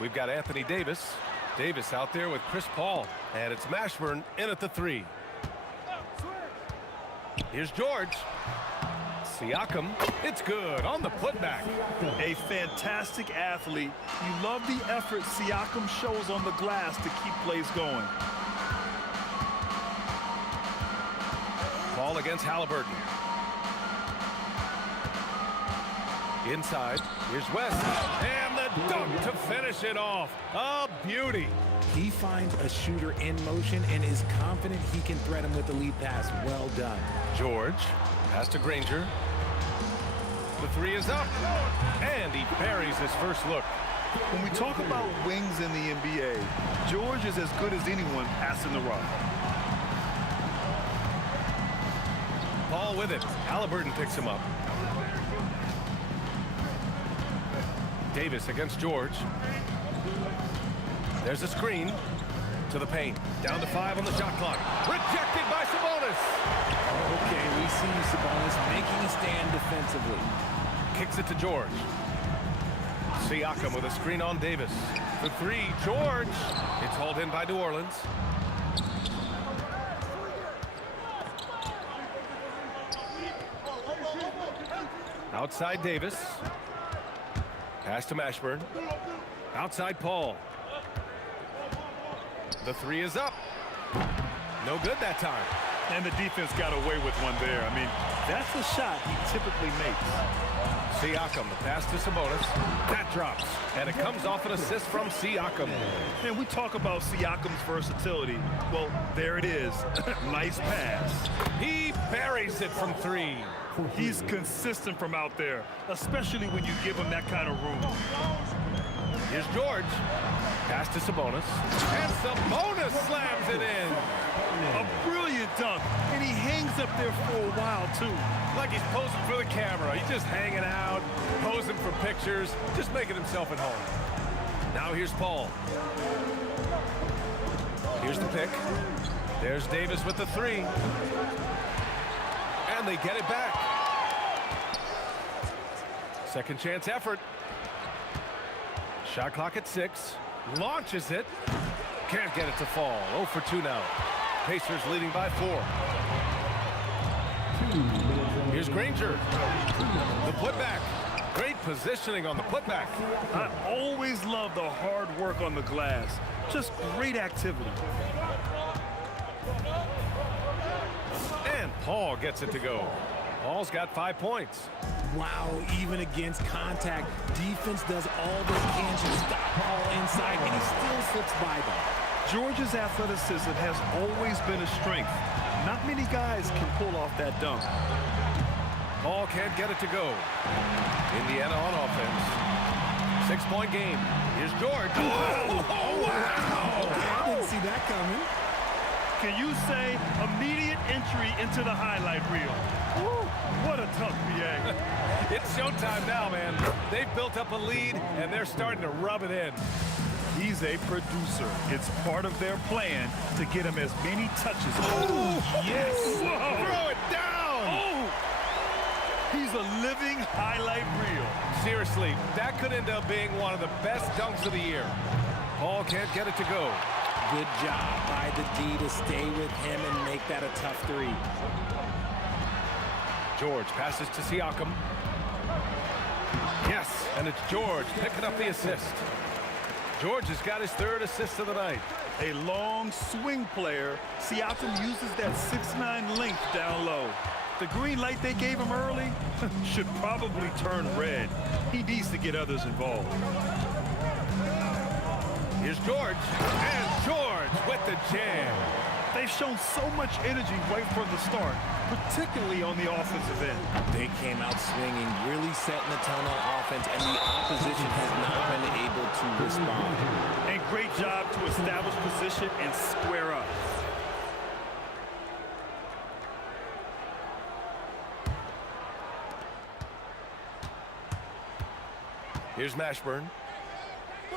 We've got Anthony Davis. Davis out there with Chris Paul. And it's Mashburn in at the 3. Here's George. Siakam. It's good on the putback. A fantastic athlete. You love the effort Siakam shows on the glass to keep plays going. Ball against Halliburton. Inside, here's West, and the dunk to finish it off. A beauty. He finds a shooter in motion and is confident he can thread him with the lead pass. Well done. George, pass to Granger. The 3 is up, and he buries his first look. When we talk about wings in the NBA, George is as good as anyone passing the rock. Paul with it. Halliburton picks him up. Davis against George. There's a screen to the paint. Down to 5 on the shot clock. Rejected by Sabonis. Okay, we see Sabonis making a stand defensively. Kicks it to George. Siakam with a screen on Davis. For 3, George. It's hauled in by New Orleans. Outside Davis. Pass to Mashburn. Outside Paul. The 3 is up. No good that time. And the defense got away with one there. I mean, that's the shot he typically makes. Siakam, the pass to Sabonis. That drops. And it comes off an assist from Siakam. And we talk about Siakam's versatility. Well, there it is. Nice pass. He buries it from 3. He's consistent from out there, especially when you give him that kind of room. Here's George. Pass to Sabonis. And Sabonis slams it in. A brilliant dunk. And he hangs up there for a while, too. Like he's posing for the camera. He's just hanging out, posing for pictures, just making himself at home. Now here's Paul. Here's the pick. There's Davis with the 3. And they get it back. Second chance effort. Shot clock at 6. Launches it. Can't get it to fall. 0 for 2 now. Pacers leading by 4. Here's Granger. The putback. Great positioning on the putback. I always love the hard work on the glass. Just great activity. And Paul gets it to go. Paul's got 5 points. Wow, even against contact, defense does all they can to stop Paul inside, and he still slips by them. George's athleticism has always been a strength. Not many guys can pull off that dunk. Paul can't get it to go. Indiana on offense. 6-point game. Here's George. Oh, wow! Okay, I didn't see that coming. Can you say immediate entry into the highlight reel? Woo, what a tough BA. It's showtime now, man. They've built up a lead, and they're starting to rub it in. He's a producer. It's part of their plan to get him as many touches. Oh, yes! Whoa. Throw it down! Oh! He's a living highlight reel. Seriously, that could end up being one of the best dunks of the year. Paul can't get it to go. Good job by the D to stay with him and make that a tough 3. George passes to Siakam. Yes, and it's George picking up the assist. George has got his 3rd assist of the night. A long swing player. Siakam uses that 6'9" length down low. The green light they gave him early should probably turn red. He needs to get others involved. Here's George, and George with the jam. They've shown so much energy right from the start, particularly on the offensive end. They came out swinging, really setting the tone on offense, and the opposition has not been able to respond. And great job to establish position and square up. Here's Mashburn.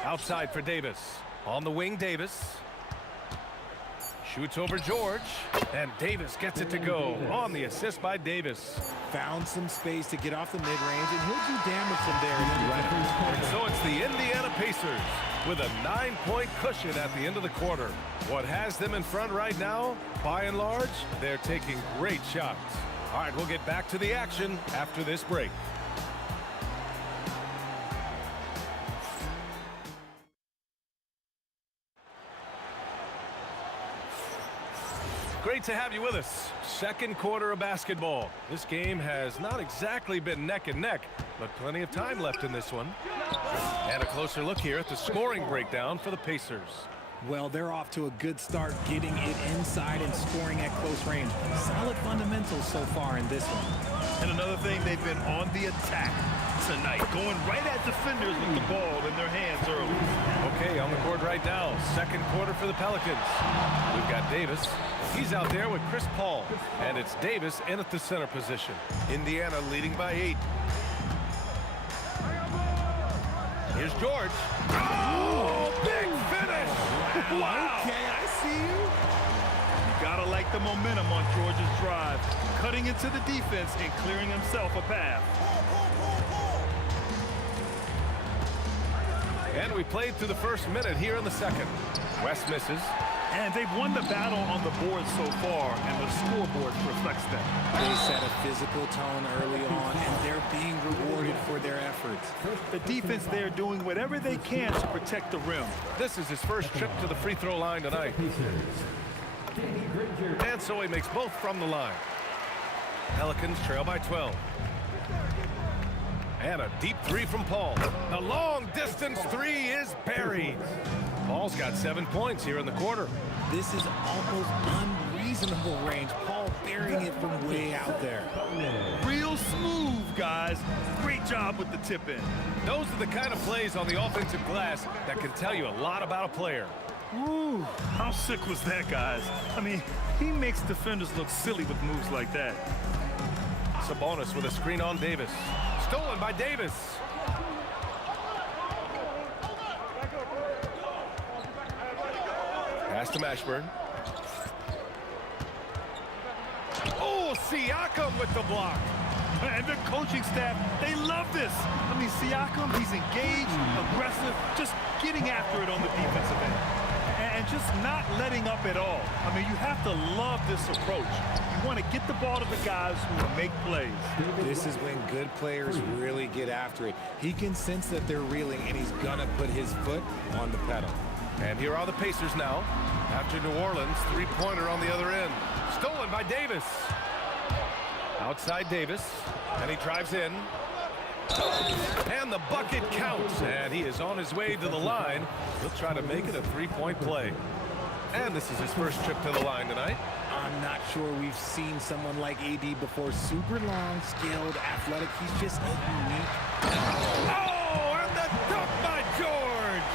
Outside for Davis. On the wing, Davis. Shoots over George. And Davis gets it to go. On the assist by Davis. Found some space to get off the mid-range, and he'll do damage from there. And so it's the Indiana Pacers with a 9-point cushion at the end of the quarter. What has them in front right now, by and large, they're taking great shots. All right, we'll get back to the action after this break. Great to have you with us. Second quarter of basketball. This game has not exactly been neck and neck, but plenty of time left in this one. And a closer look here at the scoring breakdown for the Pacers. Well, they're off to a good start, getting it inside and scoring at close range. Solid fundamentals so far in this one. And another thing, they've been on the attack tonight, going right at defenders with the ball in their hands early. Okay, on the court right now, second quarter for the Pelicans. We've got Davis. He's out there with Chris Paul, and it's Davis in at the center position. Indiana leading by 8. Here's George. Oh, big finish. Wow. Okay, I see you. Gotta like the momentum on George's drive, cutting into the defense and clearing himself a path. And we played through the first minute here in the second. West misses. And they've won the battle on the board so far, and the scoreboard reflects that. They set a physical tone early on, and they're being rewarded for their efforts. The defense there doing whatever they can to protect the rim. This is his first trip to the free throw line tonight. And so he makes both from the line. Pelicans trail by 12. And a deep three from Paul. The long distance three is buried. Paul's got 7 points here in the quarter. This is almost unreasonable range. Paul burying it from way out there. Real smooth, guys. Great job with the tip in. Those are the kind of plays on the offensive glass that can tell you a lot about a player. Woo, how sick was that, guys? I mean, he makes defenders look silly with moves like that. Sabonis with a screen on Davis. Stolen by Davis. Pass to Mashburn. Oh, Siakam with the block. And the coaching staff, they love this. I mean, Siakam, he's engaged, aggressive, just getting after it on the defensive end. And just not letting up at all. I mean, you have to love this approach. You want to get the ball to the guys who will make plays. This is when good players really get after it. He can sense that they're reeling, and he's going to put his foot on the pedal. And here are the Pacers now. After New Orleans, three-pointer on the other end. Stolen by Davis. Outside Davis, and he drives in. And the bucket counts, and he is on his way to the line. He'll try to make it a three-point play. And this is his first trip to the line tonight. I'm not sure we've seen someone like AD before. Super long, skilled, athletic. He's just a unique. Oh, and the dunk by George.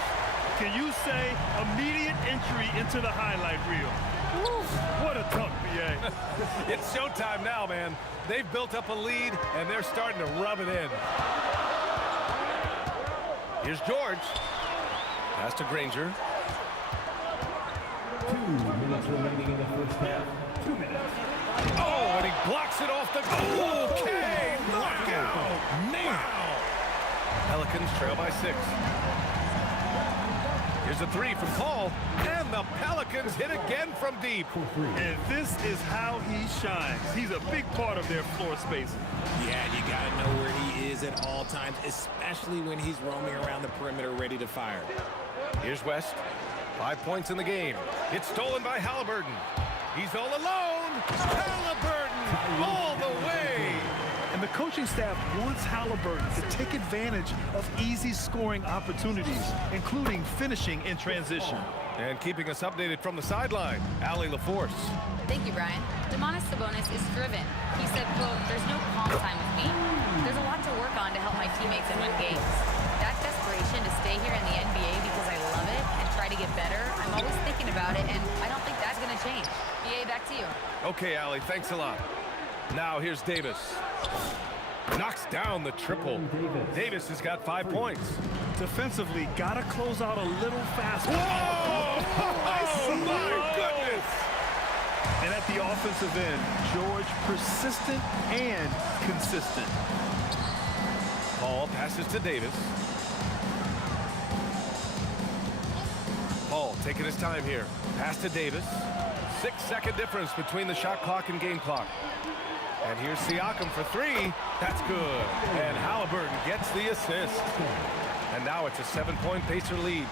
Can you say immediate entry into the highlight reel? Woo, what a dunk, BA. It's showtime now, man. They've built up a lead, and they're starting to rub it in. Here's George. Pass to Granger. 2 minutes remaining in the first half. 2 minutes. Oh, and he blocks it off the goal. Okay, knockout. Wow. Pelicans trail by 6. Here's a three from Paul, and the Pelicans hit again from deep. And this is how he shines. He's a big part of their floor spacing. Yeah, you got to know where he is at all times, especially when he's roaming around the perimeter ready to fire. Here's West. 5 points in the game. It's stolen by Halliburton. He's all alone. Halliburton all the way. And the coaching staff wants Halliburton to take advantage of easy scoring opportunities, including finishing in transition. And keeping us updated from the sideline, Allie LaForce. Thank you, Brian. Domantas Sabonis is driven. He said, quote, "There's no calm time with me. There's a lot to work on to help my teammates and win games. That desperation to stay here in the NBA because I love it and try to get better, I'm always thinking about it, and I don't think that's going to change." BA, back to you. Okay, Allie, thanks a lot. Now here's Davis. Knocks down the triple. Davis has got 5 points. Defensively, gotta close out a little faster. Whoa! Oh, my goodness! And at the offensive end, George persistent and consistent. Paul passes to Davis. Paul taking his time here. Pass to Davis. 6-second difference between the shot clock and game clock. And here's Siakam for three. That's good. And Halliburton gets the assist. And now it's a 7-point Pacer lead.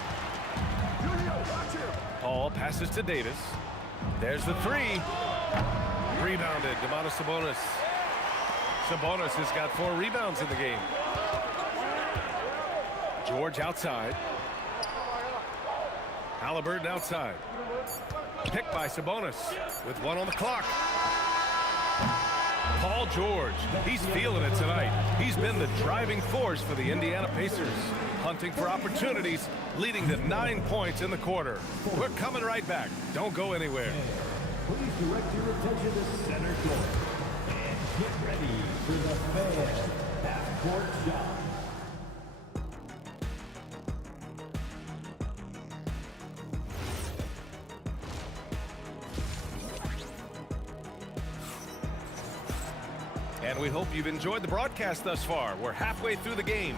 Paul passes to Davis. There's the three. Rebounded. Domantas Sabonis. Sabonis has got 4 rebounds in the game. George outside. Halliburton outside. Picked by Sabonis with 1 on the clock. Paul George, he's feeling it tonight. He's been the driving force for the Indiana Pacers, hunting for opportunities, leading to 9 points in the quarter. We're coming right back. Don't go anywhere. Please direct your attention to center court. And get ready for the fan half-court shot. hope you've enjoyed the broadcast thus far. We're halfway through the game.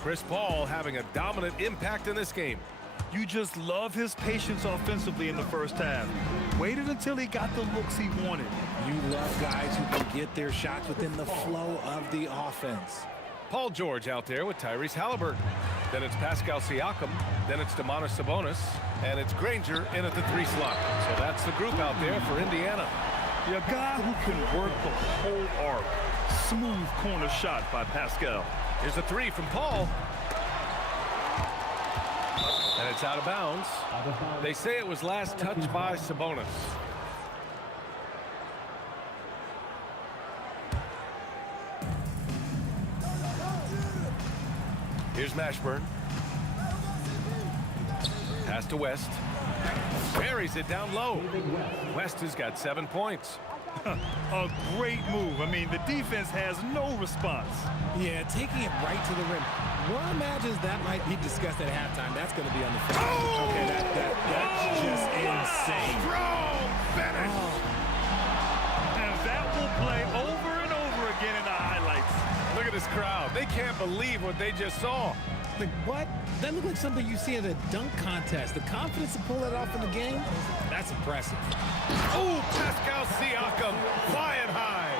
Chris Paul having a dominant impact in this game. You just love his patience offensively in the first half. Waited until he got the looks he wanted. You love guys who can get their shots within the flow of the offense. Paul George out there with Tyrese Halliburton. Then it's Pascal Siakam. Then it's Domantas Sabonis. And it's Granger in at the 3 slot. So that's the group out there for Indiana. A guy who can work the whole arc. Smooth corner shot by Pascal. Here's a 3 from Paul. And it's out of bounds. They say it was last touched by Sabonis. Here's Mashburn. Pass to West. Buries it down low. West has got 7 points. A great move. I mean, the defense has no response. Yeah, taking it right to the rim. One imagines that might be discussed at halftime. That's going to be on the field. Oh! Okay, that's just insane. Strong finish. And that will play over and over again in the highlights. Look at this crowd. They can't believe what they just saw. Like, what? That looked like something you see at a dunk contest. The confidence to pull that off in the game, that's impressive. Oh, Pascal Siakam flying high.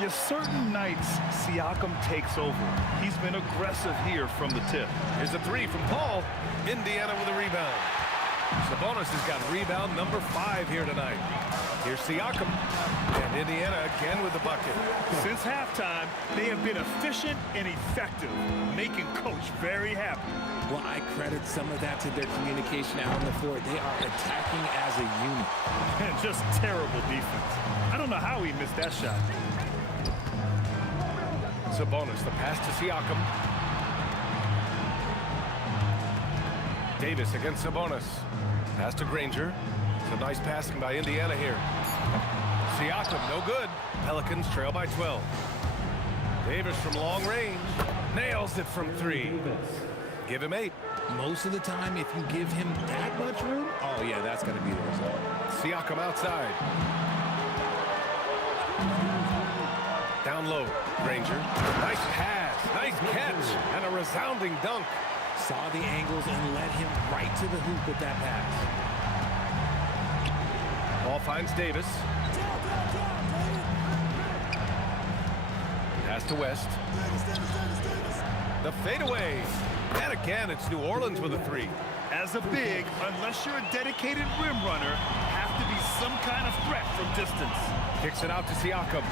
Yeah, certain nights, Siakam takes over. He's been aggressive here from the tip. Here's a 3 from Paul. Indiana with a rebound. Sabonis has got rebound number 5 here tonight. Here's Siakam. And Indiana again with the bucket. Since halftime, they have been efficient and effective, making Coach very happy. Well, I credit some of that to their communication out on the floor. They are attacking as a unit. And just terrible defense. I don't know how he missed that shot. Sabonis, the pass to Siakam. Davis against Sabonis. Pass to Granger. Some nice passing by Indiana here. Siakam, no good. Pelicans trail by 12. Davis from long range. Nails it from 3. Give him 8. Most of the time, if you give him that much room, oh, yeah, that's going to be the result. Siakam outside. Down low, Granger. Nice pass, nice catch, and a resounding dunk. Saw the angles and led him right to the hoop with that pass. Ball finds Davis. Pass to West. The fadeaway. And again, it's New Orleans with a 3. As a big, unless you're a dedicated rim runner, have to be some kind of threat from distance. Kicks it out to Siakam.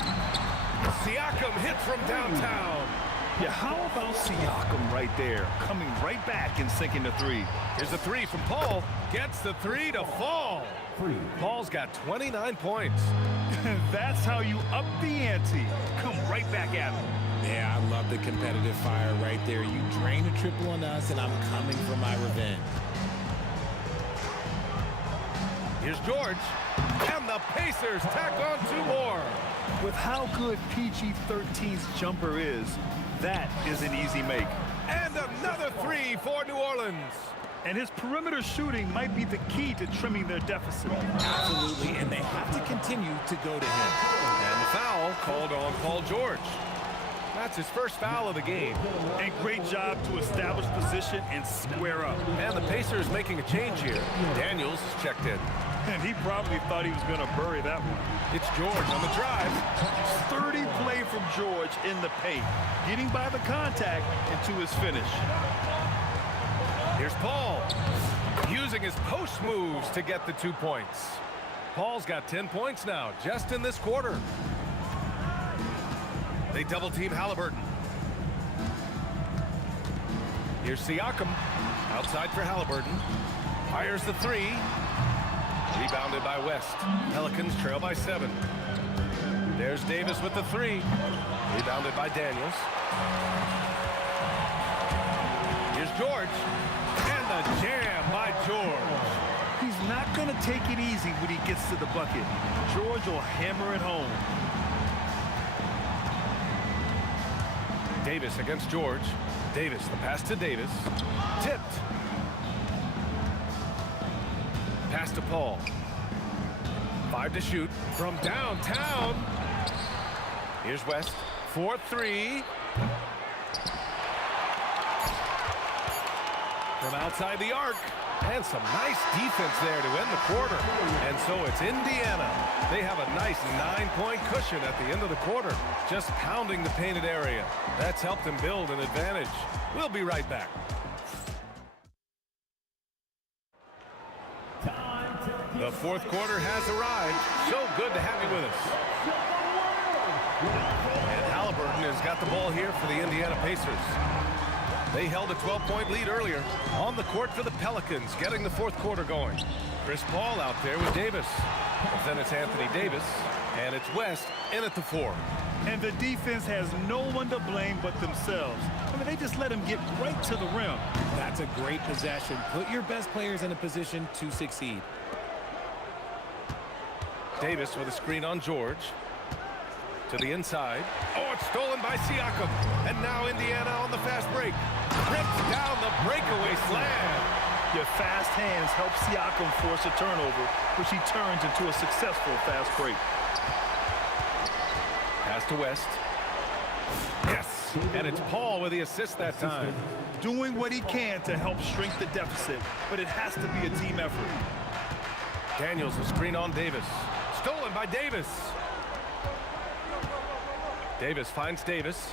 Siakam hit from downtown. Yeah, how about Siakam right there, coming right back and sinking the 3. Here's a 3 from Paul. Gets the 3 to fall. Paul's got 29 points. That's how you up the ante. Come right back at him. Yeah, I love the competitive fire right there. You drain a triple on us, and I'm coming for my revenge. Here's George. And the Pacers tack on 2 more. With how good PG-13's jumper is, that is an easy make. And another 3 for New Orleans. And his perimeter shooting might be the key to trimming their deficit. Absolutely, and they have to continue to go to him. And the foul called on Paul George. That's his first foul of the game. And great job to establish position and square up. And the Pacers making a change here. Daniels is checked in. And he probably thought he was going to bury that one. It's George on the drive. Sturdy play from George in the paint, getting by the contact and to his finish. Here's Paul, using his post moves to get the 2 points. Paul's got 10 points now, just in this quarter. They double team Halliburton. Here's Siakam, outside for Halliburton. Fires the 3. Rebounded by West. Pelicans trail by 7. There's Davis with the 3. Rebounded by Daniels. Here's George. And the jam by George. He's not going to take it easy when he gets to the bucket. George will hammer it home. Davis against George. Davis, the pass to Davis. Tipped. Pass to Paul. 5 to shoot from downtown. Here's West. for three. From outside the arc. And some nice defense there to end the quarter. And so it's Indiana. They have a nice 9-point cushion at the end of the quarter, just pounding the painted area. That's helped them build an advantage. We'll be right back. The fourth quarter has arrived. So good to have you with us. And Halliburton has got the ball here for the Indiana Pacers. They held a 12-point lead earlier. On the court for the Pelicans, getting the fourth quarter going. Chris Paul out there with Davis. But then it's Anthony Davis, and it's West in at the 4. And the defense has no one to blame but themselves. I mean, they just let him get right to the rim. That's a great possession. Put your best players in a position to succeed. Davis with a screen on George. To the inside. Oh, it's stolen by Siakam. And now Indiana on the fast break. Rips down the breakaway slam. Your fast hands help Siakam force a turnover, which he turns into a successful fast break. Pass to West. Yes. And it's Paul with the assist that time. Doing what he can to help shrink the deficit, but it has to be a team effort. Daniels, a screen on Davis. Stolen by Davis. Davis finds Davis.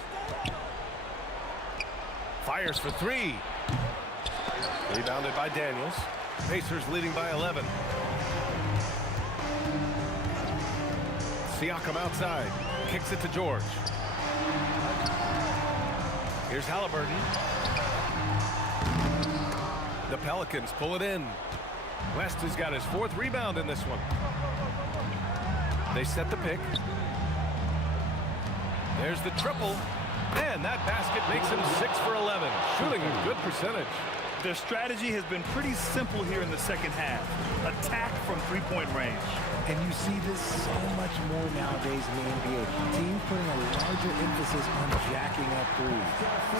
Fires for three. Rebounded by Daniels. Pacers leading by 11. Siakam outside. Kicks it to George. Here's Halliburton. The Pelicans pull it in. West has got his 4th rebound in this one. They set the pick. There's the triple. And that basket makes him 6 for 11. Shooting a good percentage. Their strategy has been pretty simple here in the second half. Attack from three-point range. And you see this so much more nowadays in the NBA. Teams putting a larger emphasis on jacking up threes.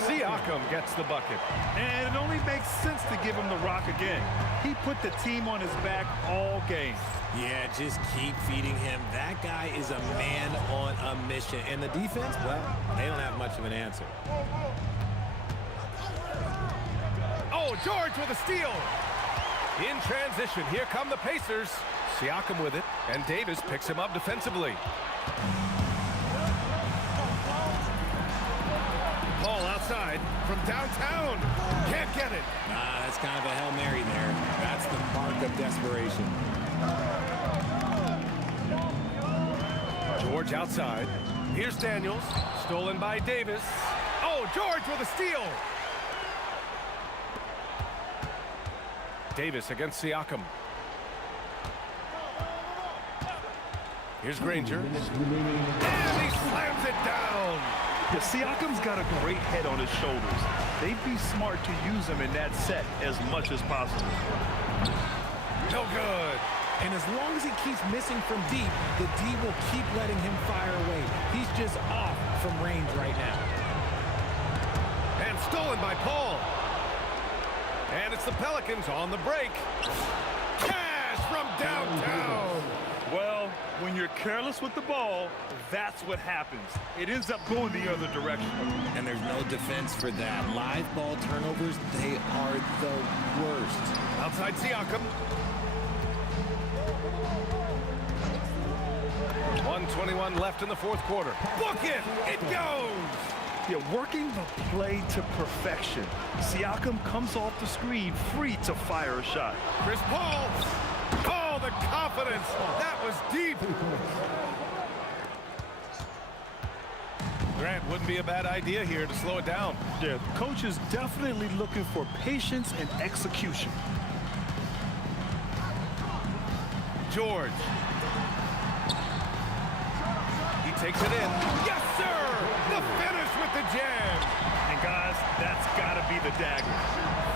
Siakam gets the bucket. And it only makes sense to give him the rock again. He put the team on his back all game. Yeah, just keep feeding him. That guy is a man on a mission. And the defense, well, they don't have much of an answer. Oh, George with a steal. In transition, here come the Pacers. Siakam with it, and Davis picks him up defensively. Paul outside from downtown. Can't get it. That's kind of a Hail Mary there. That's the mark of desperation. George outside. Here's Daniels. Stolen by Davis. Oh, George with a steal. Davis against Siakam. Here's Granger. And he slams it down. Yeah, Siakam's got a great head on his shoulders. They'd be smart to use him in that set as much as possible. No good. And as long as he keeps missing from deep, the D will keep letting him fire away. He's just off from range right now. And stolen by Paul. And it's the Pelicans on the break. Cash from downtown. Well, when you're careless with the ball, that's what happens. It ends up going the other direction. And there's no defense for that. Live ball turnovers, they are the worst. Outside Siakam. 1:21 left in the fourth quarter. Book it! It goes! Yeah, working the play to perfection. Siakam comes off the screen free to fire a shot. Chris Paul. Oh, the confidence. That was deep. Grant, wouldn't be a bad idea here to slow it down. Yeah, the coach is definitely looking for patience and execution. George. He takes it in. Yes, sir! The finish with the jam. And guys, that's got to be the dagger.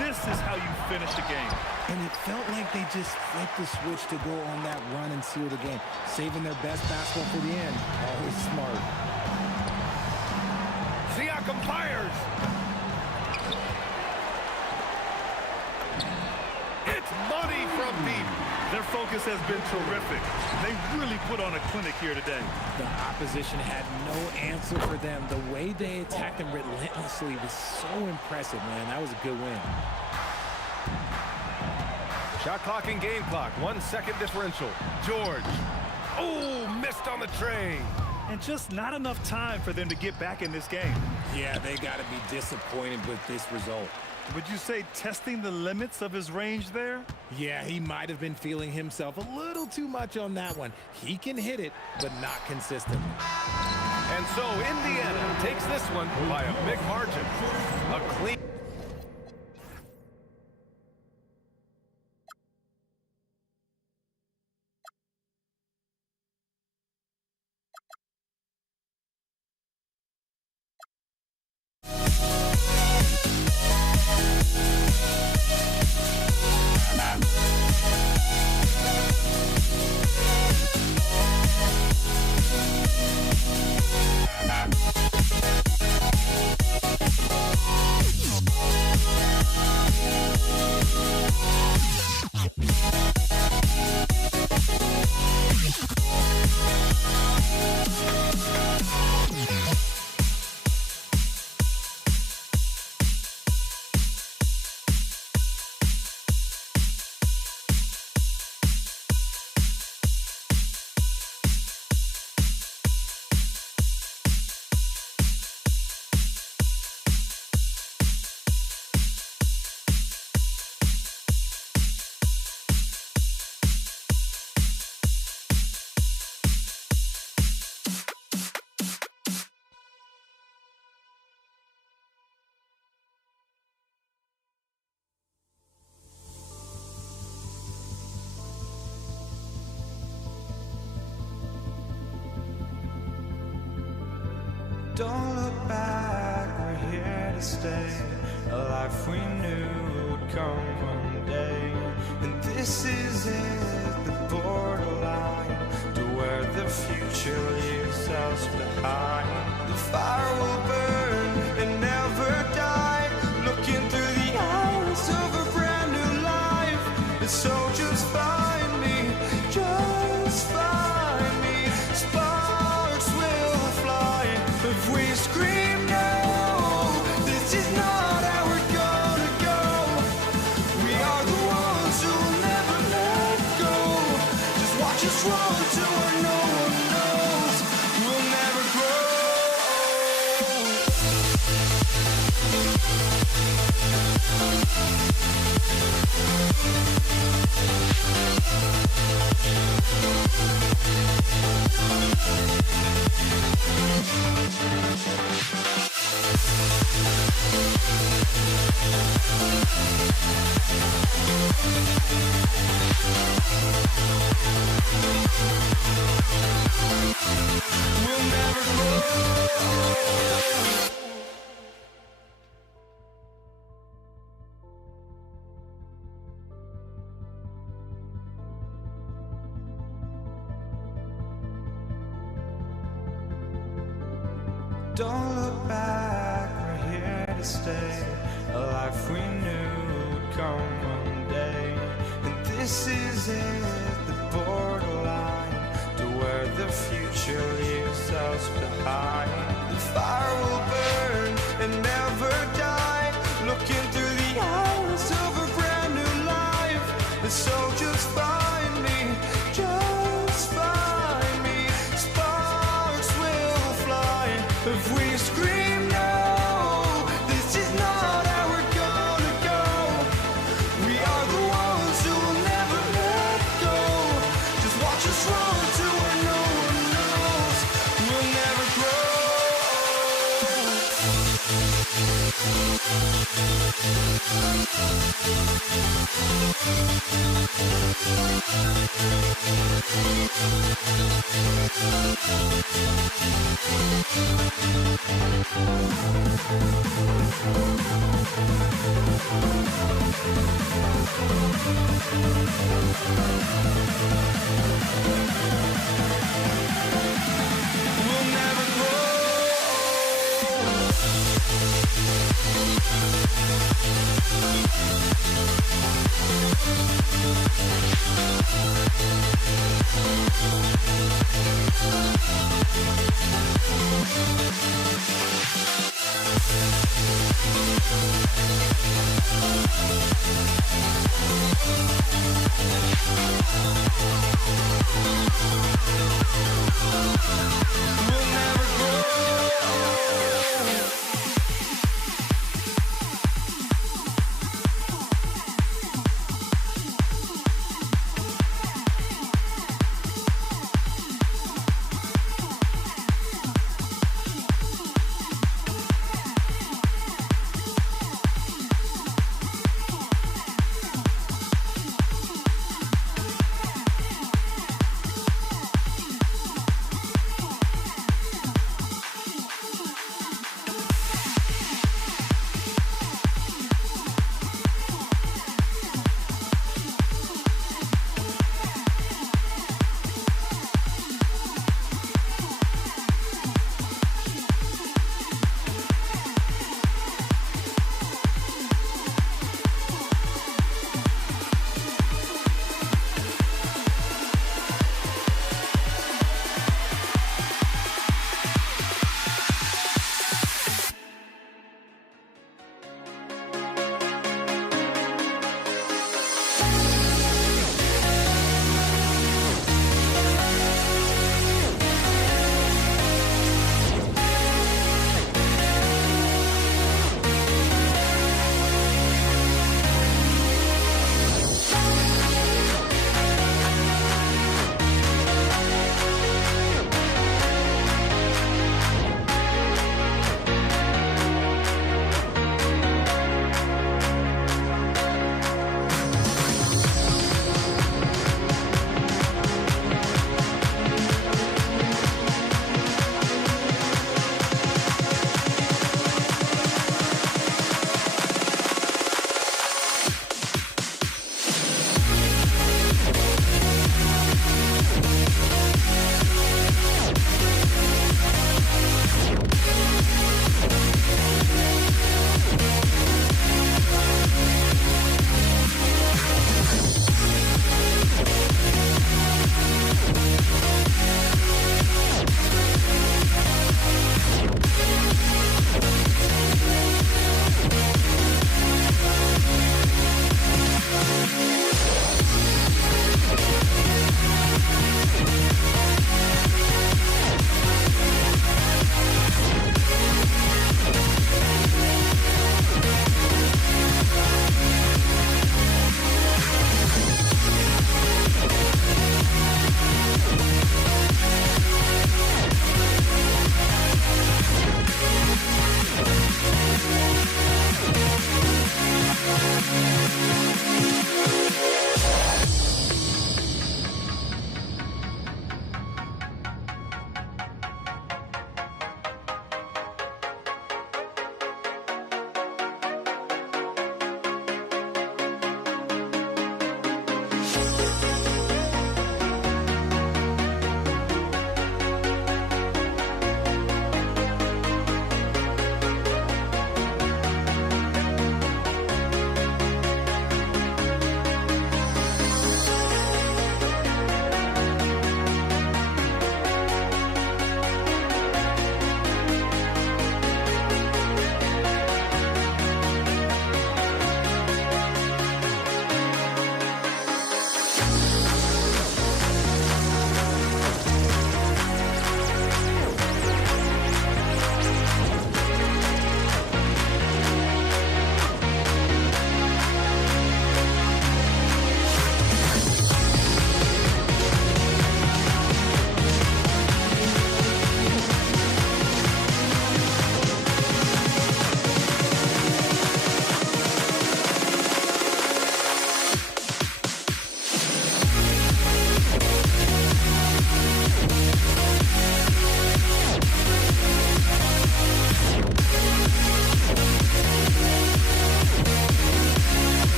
This is how you finish the game. And it felt like they just flipped the switch to go on that run and seal the game. Saving their best basketball for the end. Always smart. Siakam fires. It's money from deep. They're focus has been terrific. They really put on a clinic here today. The opposition had no answer for them. The way they attacked them relentlessly was so impressive, man. That was a good win. Shot clock and game clock. 1 second differential. George. Oh, missed on the tray. And just not enough time for them to get back in this game. Yeah, they got to be disappointed with this result. Would you say testing the limits of his range there? Yeah, he might have been feeling himself a little too much on that one. He can hit it, but not consistently. And so Indiana takes this one by a big margin. A clean. Don't look back, we're here to stay. A life we knew would come one day. And this is it, the borderline to where the future leaves us behind. The fire will burn and never die, looking through the eyes of a brand new life. And so just find me, just find me. Sparks will fly if we scream no. This is not how we're gonna go. We are the ones who will never let go. Just watch us run to where no one knows. We'll never grow. We'll never grow. Don't look back, we're here to stay. A life we knew would come one day. And this is it, the borderline to where the future leaves us behind. The fire will burn and never die, looking through the eyes of a brand new life. And so just find me, just find me. Sparks will fly if we scream no. This is not how we're gonna go. We are the ones who will never let go. Just watch us run to where no one knows. We'll never We'll never grow.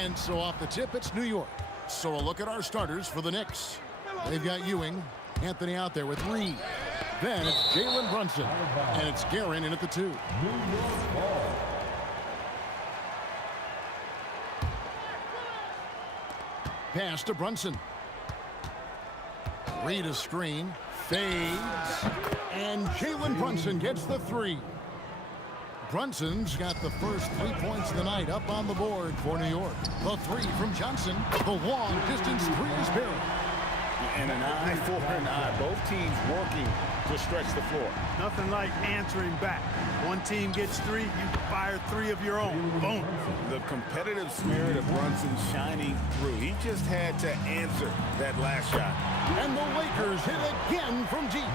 And so off the tip, it's New York. So a look at our starters for the Knicks. They've got Ewing, Anthony out there with Reed. Then it's Jalen Brunson, and it's Guerin in at the 2. Pass to Brunson. Reed a screen, fades, and Jalen Brunson gets the 3. Brunson's got the first 3 points of the night up on the board for New York. The 3 from Johnson. The long distance 3 is buried. And an eye for an eye. Both teams working to stretch the floor. Nothing like answering back. One team gets 3, you fire 3 of your own. Boom. The competitive spirit of Brunson shining through. He just had to answer that last shot. And the Lakers hit again from deep.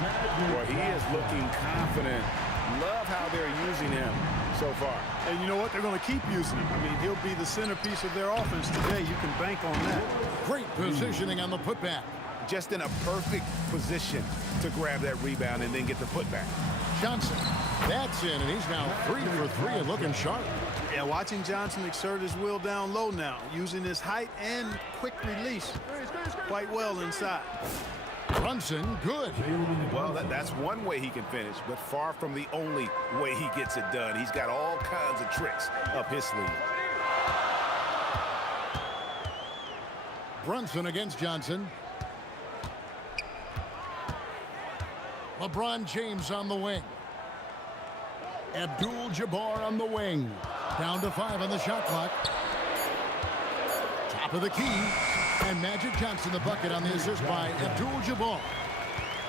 Boy, he is looking confident. Love how they're using him so far. And you know what? They're going to keep using him. I mean, he'll be the centerpiece of their offense today. You can bank on that. Great positioning on the putback. Just in a perfect position to grab that rebound and then get the putback. Johnson, that's in, and he's now 3 for 3 and looking sharp. Yeah, watching Johnson exert his will down low now, using his height and quick release quite well inside. Brunson, good. Well, that's one way he can finish, but far from the only way he gets it done. He's got all kinds of tricks up his sleeve. Brunson against Johnson. LeBron James on the wing. Abdul-Jabbar on the wing. Down to 5 on the shot clock. Top of the key. And Magic Johnson the bucket on the assist by Abdul-Jabbar.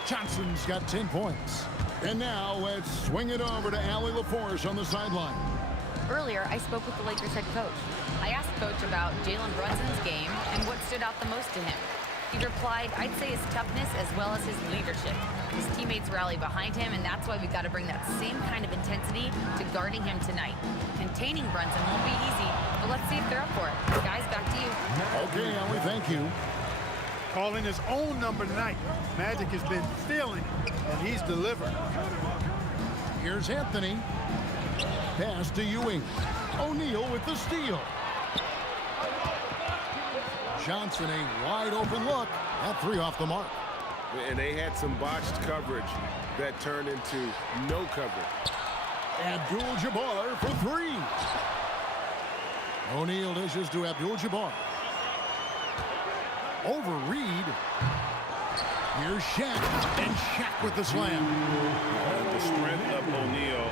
Johnson's got 10 points. And now let's swing it over to Allie LaForce on the sideline. Earlier, I spoke with the Lakers head coach. I asked Coach about Jalen Brunson's game and what stood out the most to him. He replied, I'd say his toughness as well as his leadership. His teammates rally behind him, and that's why we've got to bring that same kind of intensity to guarding him tonight. Containing Brunson won't be easy, but let's see if they're up for it. Guys, back to you. Okay, Allie, thank you. Calling his own number tonight. Magic has been feeling it, and he's delivered. Here's Anthony. Pass to Ewing. O'Neal with the steal. Johnson, a wide open look. That 3 off the mark. And they had some botched coverage that turned into no coverage. Abdul-Jabbar for 3. O'Neal dishes to Abdul-Jabbar. Over Reed. Here's Shaq. And Shaq with the slam. The strength of O'Neal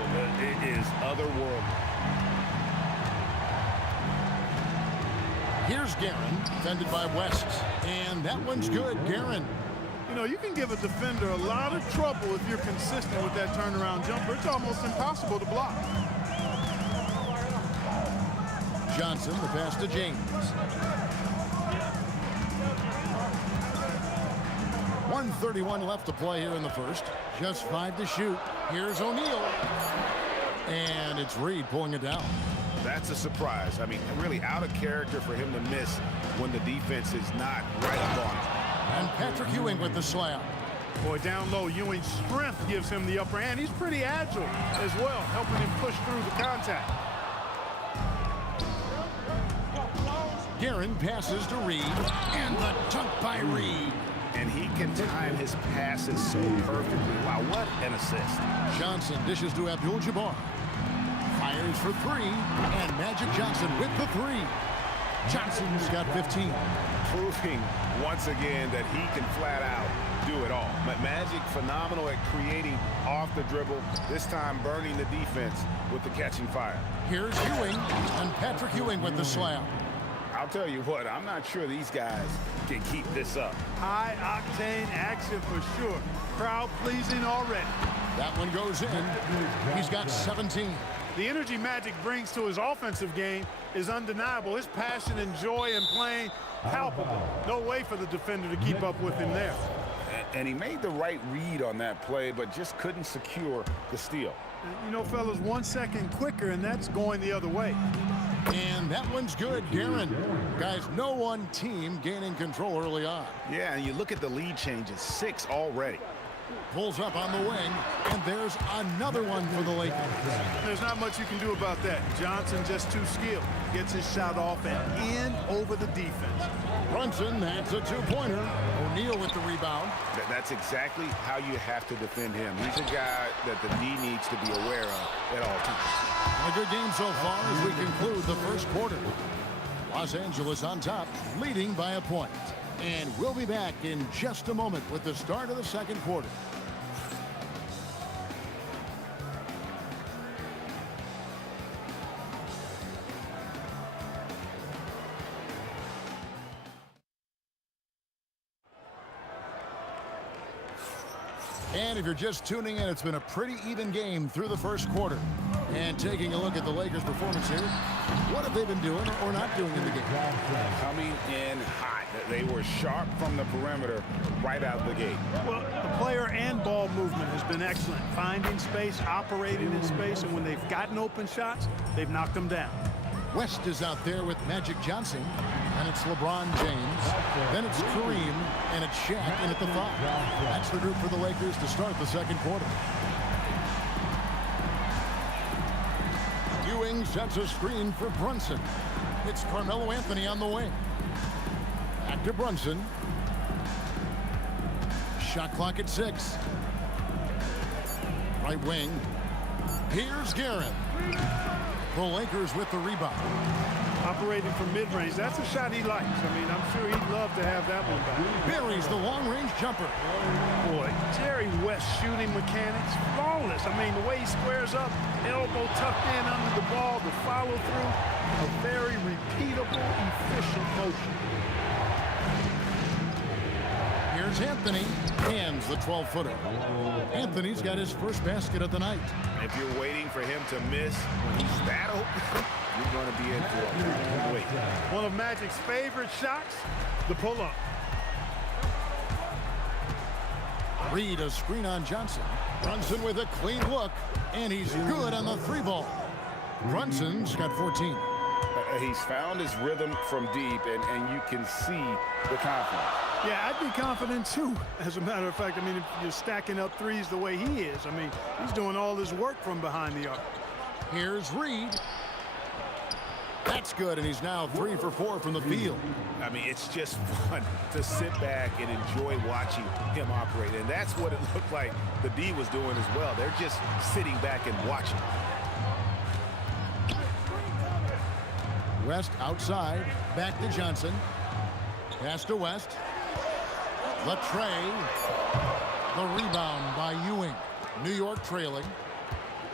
is otherworldly. Here's Guerin, defended by West. And that one's good, Guerin. You know, you can give a defender a lot of trouble if you're consistent with that turnaround jumper. It's almost impossible to block. Johnson, the pass to James. 1:31 left to play here in the first. Just 5 to shoot. Here's O'Neal. And it's Reed pulling it down. That's a surprise. I mean, really out of character for him to miss when the defense is not right up on him. And Patrick Ewing with the slam. Boy, down low, Ewing's strength gives him the upper hand. He's pretty agile as well, helping him push through the contact. Guerin passes to Reed. And the dunk by Reed. And he can time his passes so perfectly. Wow, what an assist. Johnson dishes to Abdul-Jabbar. Fires for 3, and Magic Johnson with the 3. Johnson's got 15. Proving once again that he can flat out do it all. Magic phenomenal at creating off the dribble, this time burning the defense with the catching fire. Here's Ewing, and Patrick Ewing with the slam. I'll tell you what, I'm not sure these guys can keep this up. High-octane action for sure. Crowd pleasing already. That one goes in. He's got 17. The energy Magic brings to his offensive game is undeniable. His passion and joy in playing, palpable. No way for the defender to keep up with him there. And he made the right read on that play, but just couldn't secure the steal. You know, fellas, 1 second quicker, and that's going the other way. And that one's good, Guerin. Guys, no one team gaining control early on. Yeah, and you look at the lead changes, 6 already. pulls up on the wing, and there's another one for the Lakers. There's not much you can do about that. Johnson just too skilled. Gets his shot off and in over the defense. Brunson adds a two-pointer. O'Neal with the rebound. That's exactly how you have to defend him. He's a guy that the D needs to be aware of at all times. A good game so far as we conclude the first quarter. Los Angeles on top, leading by a point. And we'll be back in just a moment with the start of the second quarter. And if you're just tuning in, it's been a pretty even game through the first quarter. And taking a look at the Lakers' performance here, what have they been doing or not doing in the game? Coming in hot. They were sharp from the perimeter right out the gate. Well, the player and ball movement has been excellent. Finding space, operating in space, and when they've gotten open shots, they've knocked them down. West is out there with Magic Johnson, and it's LeBron James. Then it's Kareem, and it's Shaq in at the 5. That's the group for the Lakers to start the second quarter. Ewing sets a screen for Brunson. It's Carmelo Anthony on the wing. Back to Brunson. Shot clock at 6. Right wing. Here's Guerin. The Lakers with the rebound. Operating from mid-range, that's a shot he likes. I mean, I'm sure he'd love to have that one back. Buries the long-range jumper. Boy, Jerry West shooting mechanics, flawless. I mean, the way he squares up, elbow tucked in under the ball, the follow-through, a very repeatable, efficient motion. Here's Anthony, hands the 12-footer. Anthony's got his first basket of the night. If you're waiting for him to miss when he's that open, you're going to be in for a long wait. One of Magic's favorite shots, the pull-up. Reed a screen on Johnson. Brunson with a clean look, and he's good on the 3-ball. Brunson's got 14. He's found his rhythm from deep, and you can see the confidence. Yeah, I'd be confident too. As a matter of fact, I mean, if you're stacking up threes the way he is, I mean, he's doing all his work from behind the arc. Here's Reed. That's good, and he's now 3 for 4 from the field. I mean, it's just fun to sit back and enjoy watching him operate, and that's what it looked like the D was doing as well. They're just sitting back and watching. West outside, back to Johnson. Pass to West. The tray. The rebound by Ewing. New York trailing.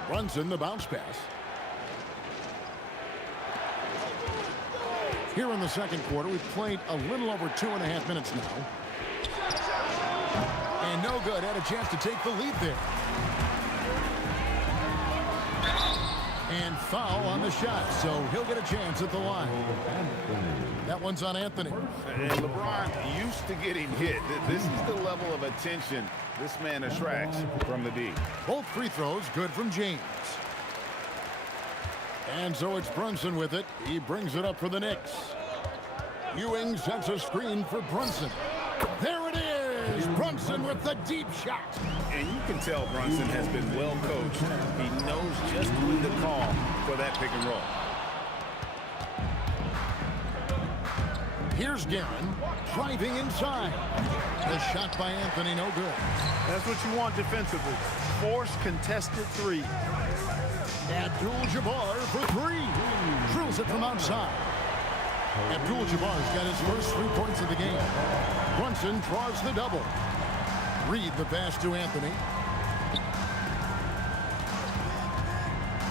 Brunson the bounce pass. Here in the second quarter, we've played a little over 2.5 minutes now. And no good. Had a chance to take the lead there. And foul on the shot, so he'll get a chance at the line. That one's on Anthony. And LeBron used to getting hit. This is the level of attention this man attracts from the D. Both free throws good from James. And so it's Brunson with it. He brings it up for the Knicks. Ewing sets a screen for Brunson. There it is! Brunson with the deep shot. And you can tell Brunson has been well coached. He knows just when to call for that pick and roll. Here's Guerin driving inside. The shot by Anthony, no good. That's what you want defensively. Force contested three. Abdul-Jabbar for 3. Drills it from outside. Abdul-Jabbar's got his first 3 points of the game. Brunson draws the double. Reed the pass to Anthony.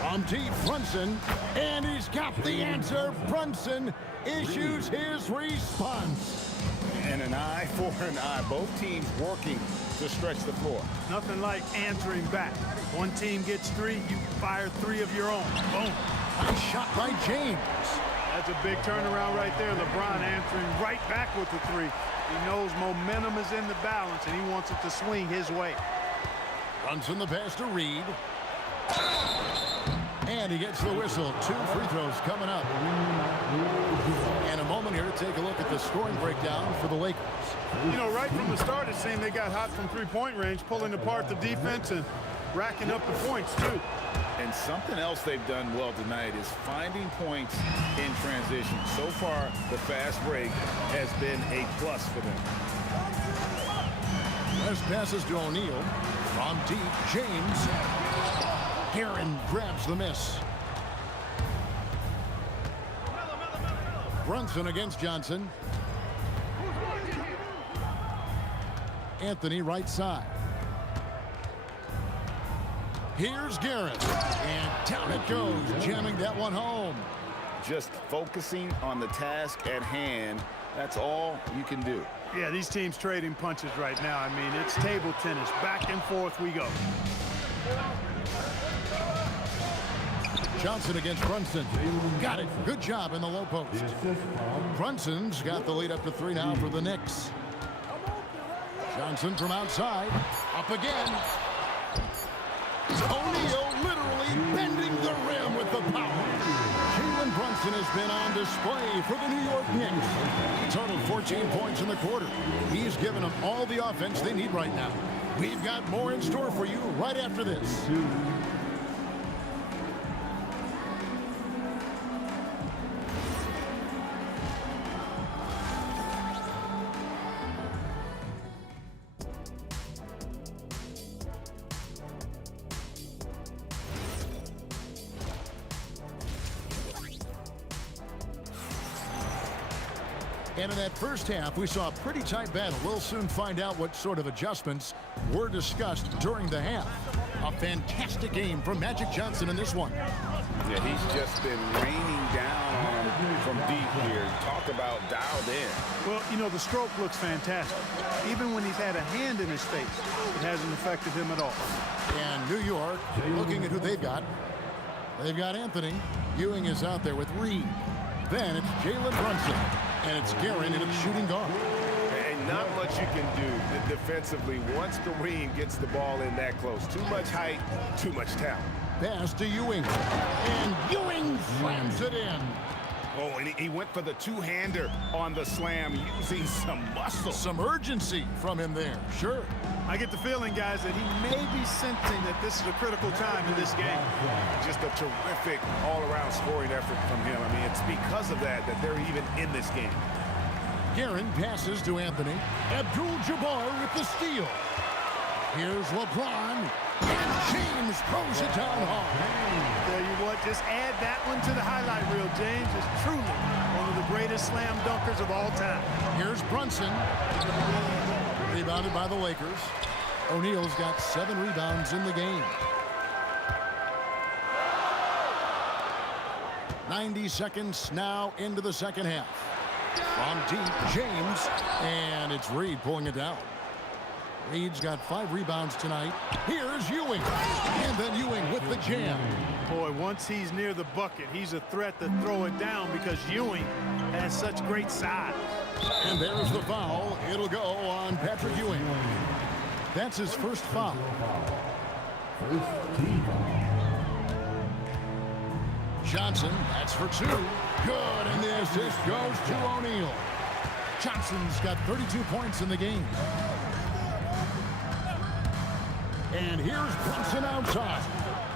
From deep, Brunson, and he's got the answer. Brunson issues his response. And an eye for an eye. Both teams working to stretch the floor. Nothing like answering back. One team gets 3, you fire 3 of your own. Boom. Nice shot by James. That's a big turnaround right there. LeBron answering right back with the 3. He knows momentum is in the balance, and he wants it to swing his way. Runs in the pass to Reed. And he gets the whistle. 2 free throws coming up. And a moment here to take a look at the scoring breakdown for the Lakers. You know, right from the start, it seemed they got hot from three-point range, pulling apart the defense and racking up the points, too. And something else they've done well tonight is finding points in transition. So far, the fast break has been a plus for them. Last passes to O'Neal. From deep, James. Guerin grabs the miss. Brunson against Johnson. Anthony right side. Here's Guerin. And down it goes, jamming that one home. Just focusing on the task at hand, that's all you can do. Yeah, these teams trading punches right now. I mean, it's table tennis. Back and forth we go. Johnson against Brunson. Got it. Good job in the low post. Brunson's got the lead up to 3 now for the Knicks. Johnson from outside. Up again. O'Neal literally bending the rim with the power. Jalen Brunson has been on display for the New York Knicks. He totaled 14 points in the quarter. He's given them all the offense they need right now. We've got more in store for you right after this. And in that first half, we saw a pretty tight battle. We'll soon find out what sort of adjustments were discussed during the half. A fantastic game from Magic Johnson in this one. Yeah, he's just been raining down on him from deep here. Talk about dialed in. Well, you know, the stroke looks fantastic. Even when he's had a hand in his face, it hasn't affected him at all. And New York, looking at who they've got Anthony. Ewing is out there with Reed. Then it's Jalen Brunson. And it's Guerin in its shooting guard. And not much you can do defensively once Kareem gets the ball in that close. Too much height, too much talent. Pass to Ewing. And Ewing slams it in. Oh, and he went for the two-hander on the slam, using some muscle. Some urgency from him there, sure. I get the feeling, guys, that he may be sensing that this is a critical time in this game. Just a terrific all-around scoring effort from him. I mean, it's because of that they're even in this game. Guerin passes to Anthony. Abdul-Jabbar with the steal. Here's LeBron. And James throws it down hard. Tell you what, just add that one to the highlight reel. James is truly one of the greatest slam dunkers of all time. Here's Brunson. Rebounded by the Lakers. O'Neal's got 7 rebounds in the game. 90 seconds now into the second half. From deep, James. And it's Reed pulling it down. Reed's got 5 rebounds tonight. Here's Ewing. And then Ewing with the jam. Boy, once he's near the bucket, he's a threat to throw it down because Ewing has such great size. And there's the foul. It'll go on Patrick Ewing. That's his first foul. Johnson, that's for 2. Good, and the assist goes to O'Neal. Johnson's got 32 points in the game. And here's Brunson outside.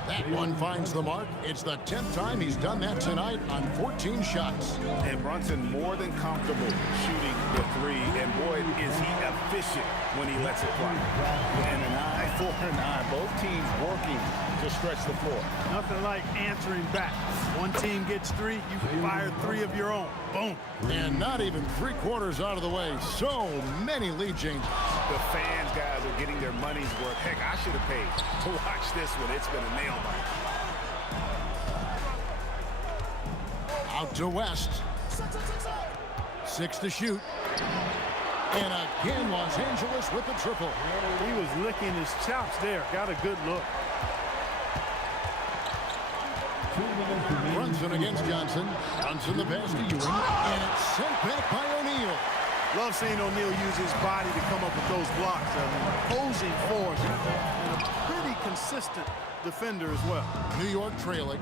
That one finds the mark. It's the 10th time he's done that tonight on 14 shots. And Brunson more than comfortable shooting the 3. And boy, is he efficient when he lets it fly. And an eye for an eye. Both teams working to stretch the floor. Nothing like answering back. One team gets 3, you fire 3 of your own. Boom. And not even 3/4 out of the way. So many lead changes. The fans, guys, are getting their money's worth. Heck, I should have paid to watch this one. It's been a nail biter. Out to West. 6 to shoot. And again, Los Angeles with the triple. He was licking his chops there. Got a good look. Brunson against Johnson. Brunson the pass to Ewing. And it's sent back by O'Neal. Love seeing O'Neal use his body to come up with those blocks. Opposing force and a pretty consistent defender as well. New York trailing.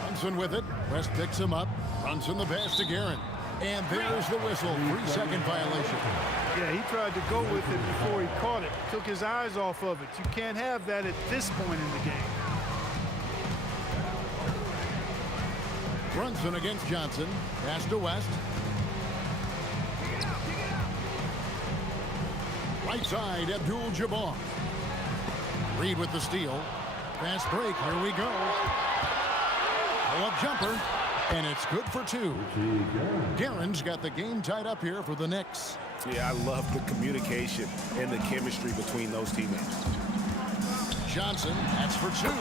Brunson with it. West picks him up, runs in the pass to Guerin. And there's the whistle, 3-second violation. Yeah, he tried to go with it before he caught it. Took his eyes off of it. You can't have that at this point in the game. Brunson against Johnson. Pass to West. Right side, Abdul-Jabbar. Reed with the steal. Fast break, here we go. Pull-up jumper, and it's good for 2. Guerin's got the game tied up here for the Knicks. Yeah, I love the communication and the chemistry between those teammates. Johnson, that's for 2.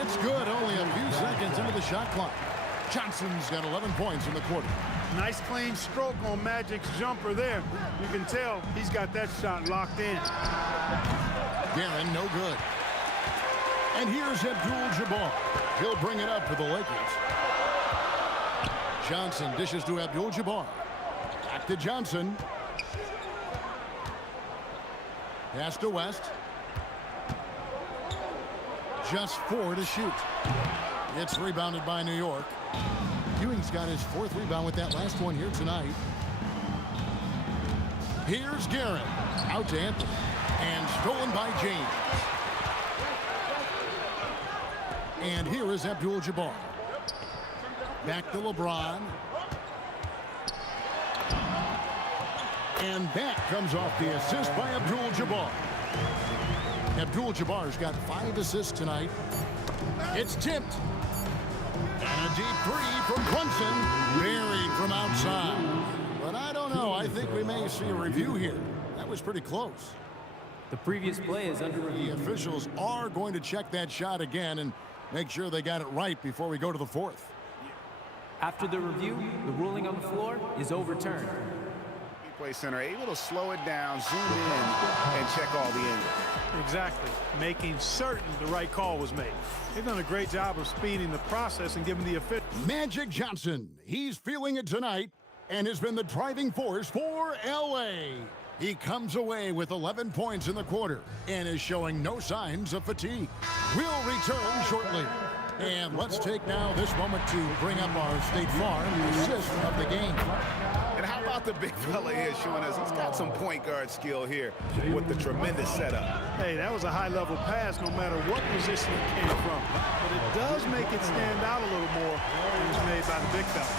It's good, only a few seconds into the shot clock. Johnson's got 11 points in the quarter. Nice clean stroke on Magic's jumper there. You can tell he's got that shot locked in. Guerin, no good. And here's Abdul-Jabbar. He'll bring it up for the Lakers. Johnson dishes to Abdul-Jabbar. Back to Johnson. Pass to West. Just 4 to shoot. It's rebounded by New York. Ewing's got his 4th rebound with that last one here tonight. Here's Guerin. Out to Anthony. And stolen by James. And here is Abdul-Jabbar. Back to LeBron. And that comes off the assist by Abdul-Jabbar. Abdul-Jabbar's got 5 assists tonight. It's tipped. And a deep 3 from Brunson. Buried from outside. But I don't know. I think we may see a review here. That was pretty close. The previous play is under review. The officials are going to check that shot again and make sure they got it right before we go to the 4th. After the review, the ruling on the floor is overturned. Play center able to slow it down, zoom in, and check all the angles. Exactly. Making certain the right call was made. They've done a great job of speeding the process and giving the official. Magic Johnson, he's feeling it tonight and has been the driving force for LA. He comes away with 11 points in the quarter and is showing no signs of fatigue. We'll return shortly. And let's take now this moment to bring up our State Farm assist of the game. And how about the big fella here showing us he's got some point guard skill here with the tremendous setup. Hey, that was a high-level pass no matter what position it came from. But it does make it stand out a little more when it's made by the big fella.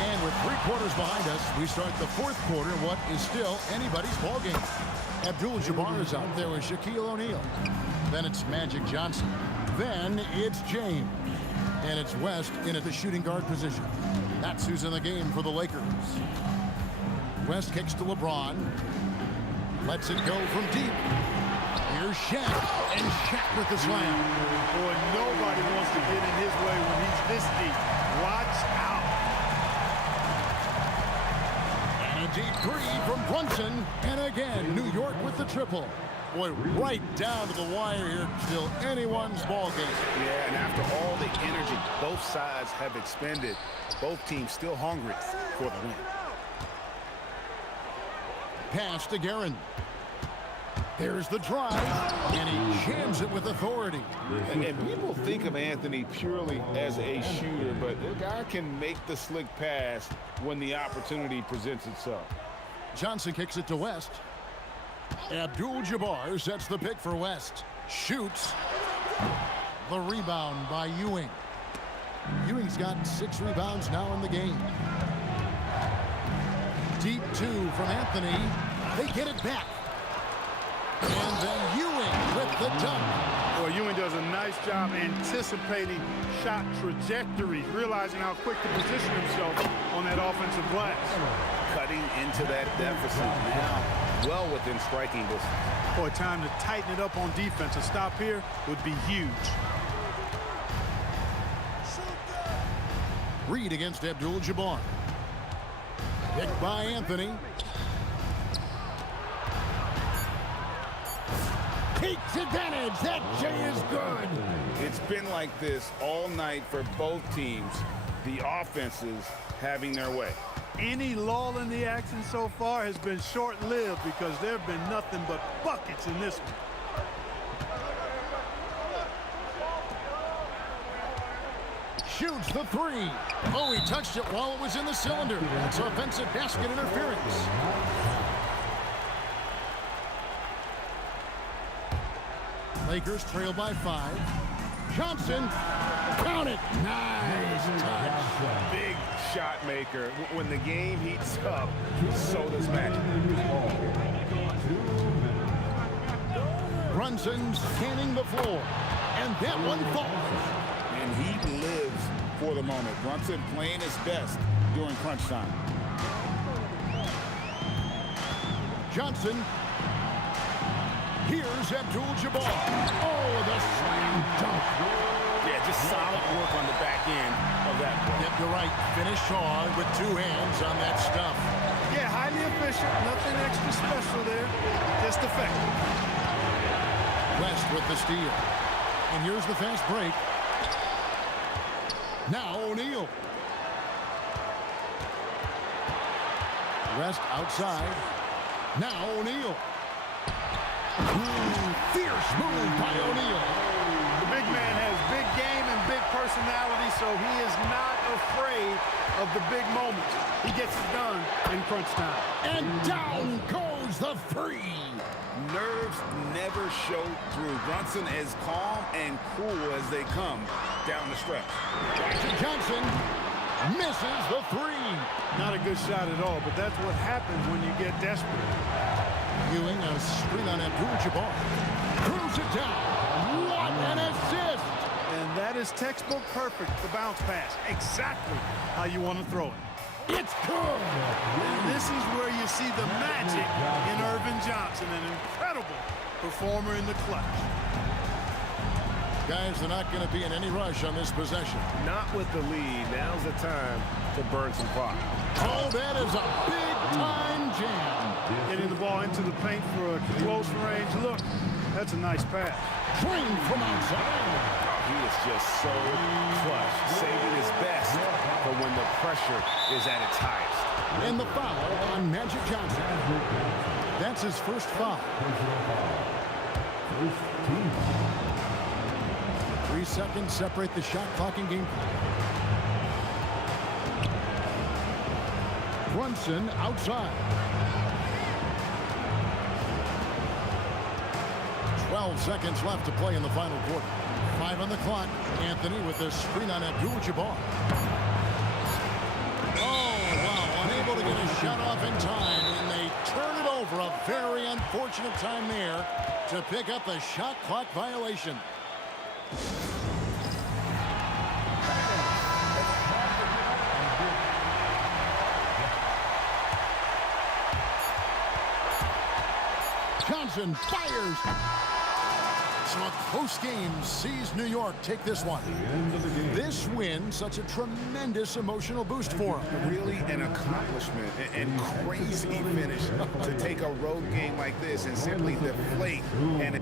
And with 3 quarters behind us, we start the 4th quarter, what is still anybody's ballgame. Abdul-Jabbar is out there with Shaquille O'Neal. Then it's Magic Johnson. Then it's James. And it's West in at the shooting guard position. That's who's in the game for the Lakers. West kicks to LeBron. Lets it go from deep. Here's Shaq. And Shaq with the slam. Boy, nobody wants to get in his way when he's this deep. Watch out. And a deep 3 from Brunson. And again, New York with the triple. Boy, right down to the wire here. Still anyone's ball game. Yeah, and after all the energy both sides have expended, both teams still hungry for the win. Pass to Guerin. There's the drive, and he jams it with authority. And people think of Anthony purely as a shooter, but the guy can make the slick pass when the opportunity presents itself. Johnson kicks it to West. Abdul-Jabbar sets the pick for West. Shoots. The rebound by Ewing. Ewing's got 6 rebounds now in the game. Deep 2 from Anthony. They get it back. And then Ewing with the dunk. Boy, Ewing does a nice job anticipating shot trajectories, realizing how quick to position himself on that offensive glass. Cutting into that deficit now. Well within striking distance. Boy, time to tighten it up on defense. A stop here would be huge. Reed against Abdul-Jabbar. Picked by Anthony. Takes advantage. That J is good. It's been like this all night for both teams. The offenses having their way. Any lull in the action so far has been short-lived because there have been nothing but buckets in this one. shoots the three. Oh, he touched it while it was in the cylinder. That's offensive basket interference. Lakers trail by 5. Johnson, count it. Nice touch. Big shot maker. When the game heats up, so does Magic. Brunson's scanning the floor, and that one falls. And he lives for the moment. Brunson playing his best during crunch time. Johnson. Here's Abdul-Jabbar. Oh, the slam dunk. Yeah, just solid work on the back end of that play. Yep, you're right. Finish hard with 2 hands on that stuff. Yeah, highly efficient. Nothing extra special there. Just effective. West with the steal. And here's the fast break. Now O'Neal. West outside. Now O'Neal. Fierce move by O'Neal. The big man has big game and big personality, so he is not afraid of the big moments. He gets it done in crunch time. And down goes the three. Nerves never show through. Brunson as calm and cool as they come down the stretch. Johnson misses the three. Not a good shot at all, but that's what happens when you get desperate. Ewing a screen on Abdul-Jabbar. Throws it down. What an assist! And that is textbook perfect, the bounce pass. Exactly how you want to throw it. It's good! And this is where you see the magic in Irvin Johnson, an incredible performer in the clutch. Guys, they're not going to be in any rush on this possession. Not with the lead. Now's the time to burn some clock. Oh, that is a big-time jam. Getting the ball into the paint for a close range look. That's a nice pass. Drained from outside. He is just so clutch, saving his best for when the pressure is at its highest. And the foul on Magic Johnson. That's his first foul. 3 seconds separate the shot clock and game clock. Brunson outside. 12 seconds left to play in the final quarter. 5 on the clock. Anthony with the screen on Abdul-Jabbar. Oh, wow. Unable to get a shot off in time, and they turn it over. A very unfortunate time there to pick up the shot clock violation. Johnson fires. So a close game sees New York take this one. This win, such a tremendous emotional boost for them. Really an accomplishment and crazy finish to take a road game like this and simply deflate. And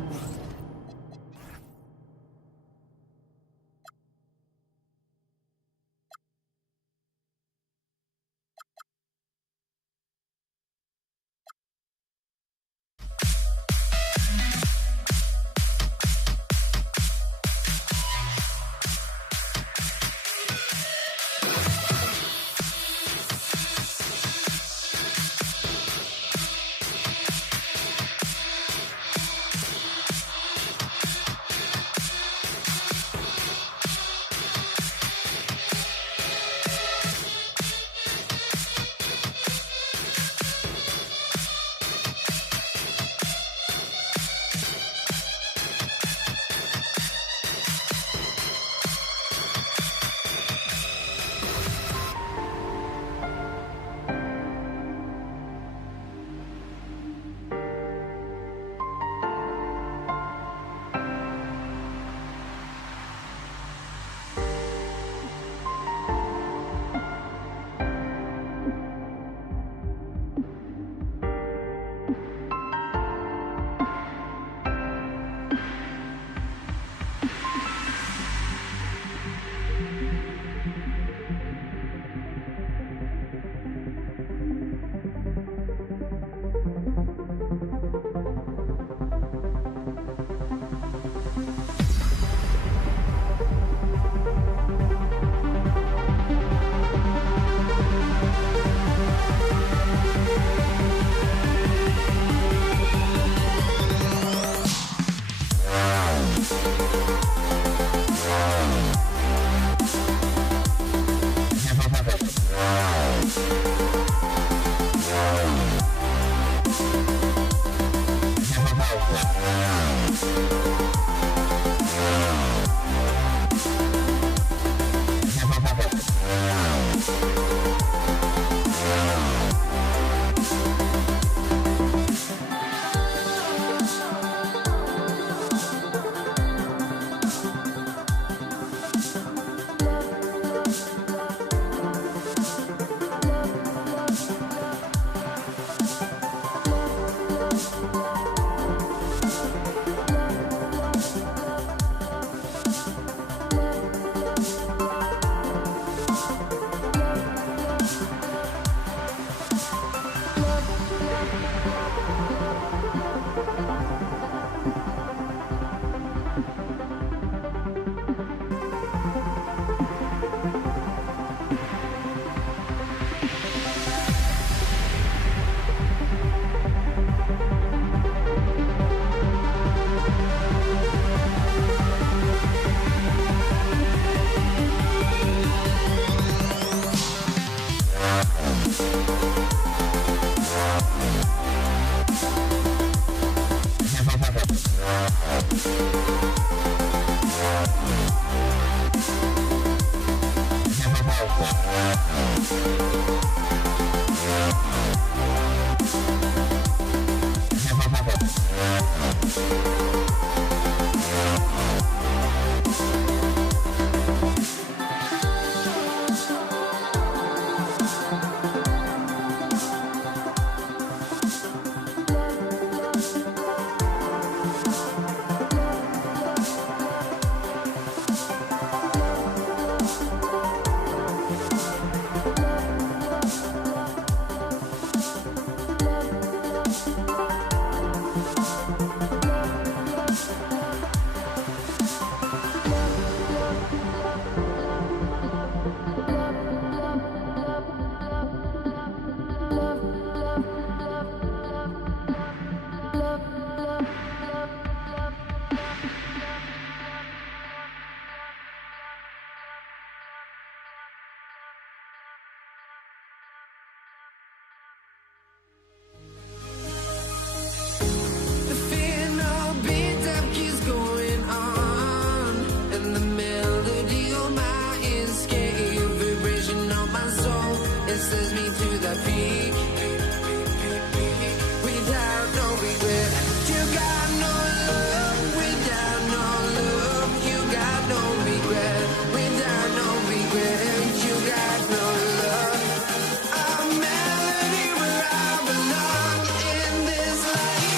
The fear no beat up keeps going on, and the melody on my escape, vibration on my soul, it sends me to the peak. Without no regret, you got no love. Without no love, you got no regret. Without no regret, you got no love. A melody where I belong in this life.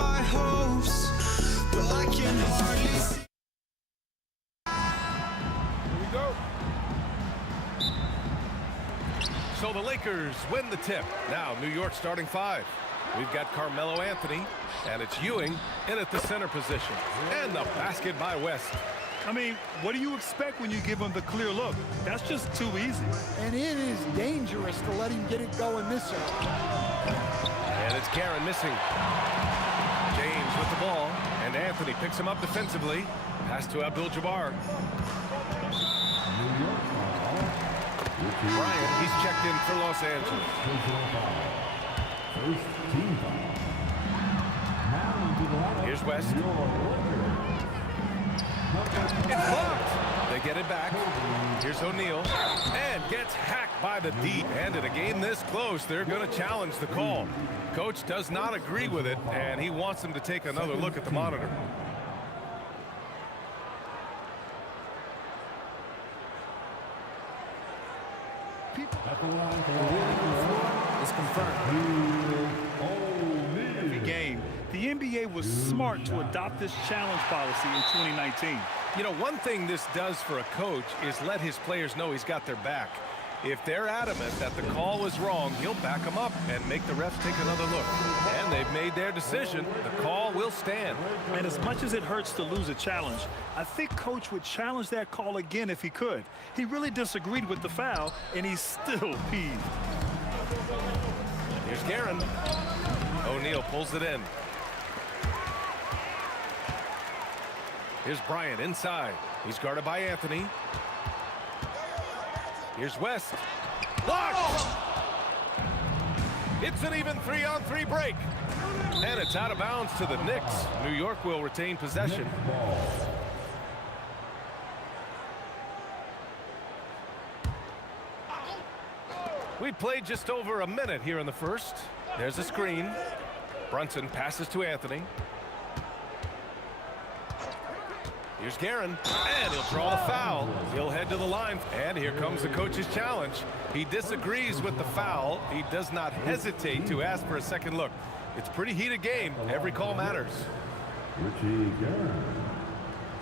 my hopes, but I can hardly see. Here we go. So the Lakers win the tip. Now New York starting 5. We've got Carmelo Anthony, and it's Ewing in at the center position. And the basket by West. I mean, what do you expect when you give him the clear look? That's just too easy. And it is dangerous to let him get it going this early. And it's Karen missing. James with the ball, and Anthony picks him up defensively. Pass to Abdul-Jabbar. Bryant, he's checked in for Los Angeles. Here's West. It's blocked. They get it back. Here's O'Neal. And gets hacked by the D. And in a game this close, they're going to challenge the call. Coach does not agree with it, and he wants them to take another look at the monitor. Is confirmed. Every game, the NBA was smart to adopt this challenge policy in 2019. You know, one thing this does for a coach is let his players know he's got their back. If they're adamant that the call was wrong, he'll back them up and make the refs take another look. And they've made their decision. The call will stand. And as much as it hurts to lose a challenge, I think Coach would challenge that call again if he could. He really disagreed with the foul, and he's still peeved. Here's Guerin. O'Neal pulls it in. Here's Bryant inside. He's guarded by Anthony. Here's West. Blocked! It's an even 3-on-3 break. And it's out of bounds to the Knicks. New York will retain possession. We played just over a minute here in the first. There's a screen. Brunson passes to Anthony. Here's Guerin, and he'll draw the foul. He'll head to the line, and here comes the coach's challenge. He disagrees with the foul. He does not hesitate to ask for a second look. It's a pretty heated game. Every call matters. Richie Guerin,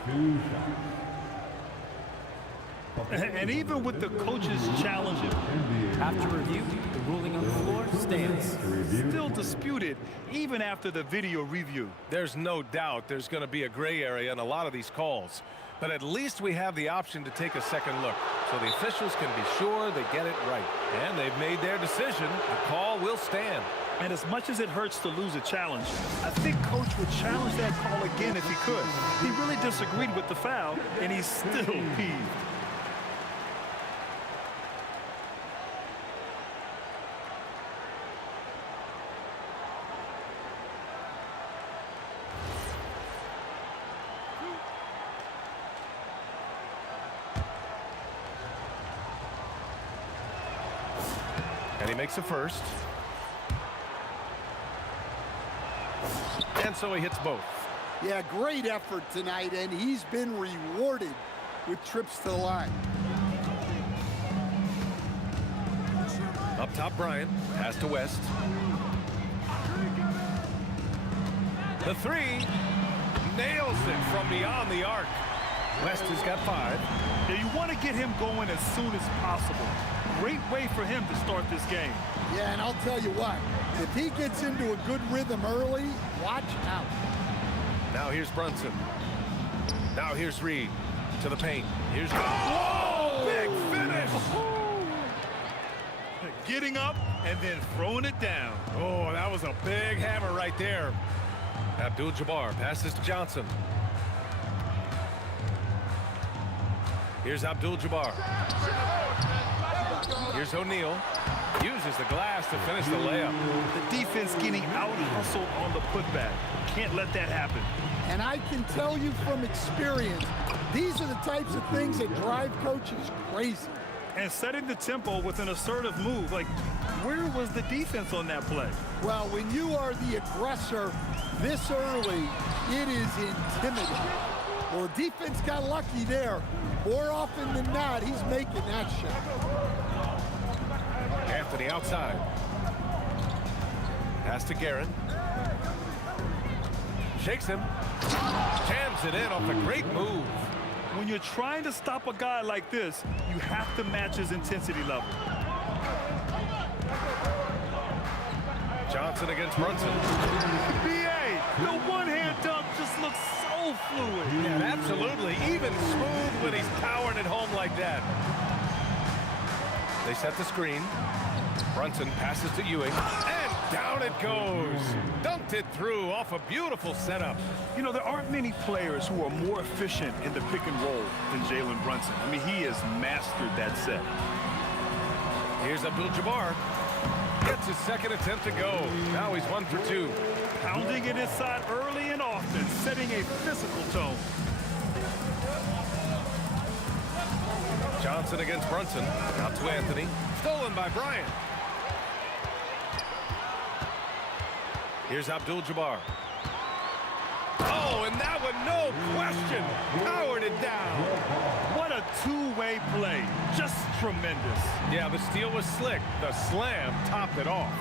2 shots. And even with the coach's challenge, After review, the ruling on the floor stands. still disputed even after the video review. There's no doubt there's going to be a gray area in a lot of these calls. But at least we have the option to take a second look. So the officials can be sure they get it right. And they've made their decision. The call will stand. And as much as it hurts to lose a challenge, I think Coach would challenge that call again if he could. He really disagreed with the foul, and he's still peeved. And he makes a first. And so he hits both. Yeah, great effort tonight, and he's been rewarded with trips to the line. Up top, Bryant. Pass to West. The three. Nails it from beyond the arc. West has got 5. Now you want to get him going as soon as possible. Great way for him to start this game. Yeah, and I'll tell you what, if he gets into a good rhythm early, watch out. Now here's Brunson. Now here's Reed to the paint. Here's Whoa! Big finish. Getting up and then throwing it down. Oh, that was a big hammer right there. Abdul-Jabbar passes to Johnson. Here's Abdul-Jabbar. Here's O'Neal. Uses the glass to finish the layup. The defense getting out-hustled on the putback. Can't let that happen. And I can tell you from experience, these are the types of things that drive coaches crazy. And setting the tempo with an assertive move. Like, where was the defense on that play? Well, when you are the aggressor this early, it is intimidating. Well, the defense got lucky there. More often than not, he's making that shot. Anthony outside. Pass to Guerin. Shakes him. Jams it in off a great move. When you're trying to stop a guy like this, you have to match his intensity level. Johnson against Brunson. B.A., the one-hand dunk just looks so fluid. Yeah, absolutely. Even smooth when he's powering it home like that. They set the screen. Brunson passes to Ewing. And down it goes. Dunked it through off a beautiful setup. You know, there aren't many players who are more efficient in the pick and roll than Jalen Brunson. I mean, he has mastered that set. Here's Abdul-Jabbar. Gets his second attempt to go. Now he's 1 for 2. Pounding it inside early and often, setting a physical tone. Johnson against Brunson. Out to Anthony. Stolen by Bryant. Here's Abdul-Jabbar. Oh, and that one, no question, powered it down. What a two-way play. Just tremendous. Yeah, the steal was slick. The slam topped it off.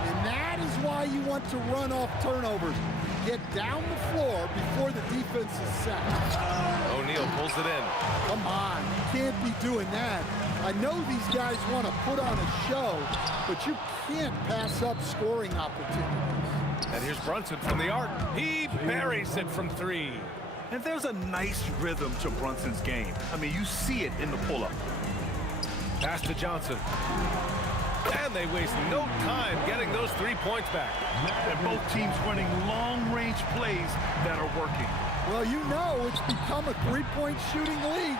And that is why you want to run off turnovers. Get down the floor before the defense is set. O'Neal pulls it in. Come on, you can't be doing that. I know these guys want to put on a show, but you can't pass up scoring opportunities. And here's Brunson from the arc. He buries it from 3. And there's a nice rhythm to Brunson's game. I mean, you see it in the pull-up. Pass to Johnson. And they waste no time getting those 3 points back. And both teams running long-range plays that are working. Well, you know it's become a three-point shooting league.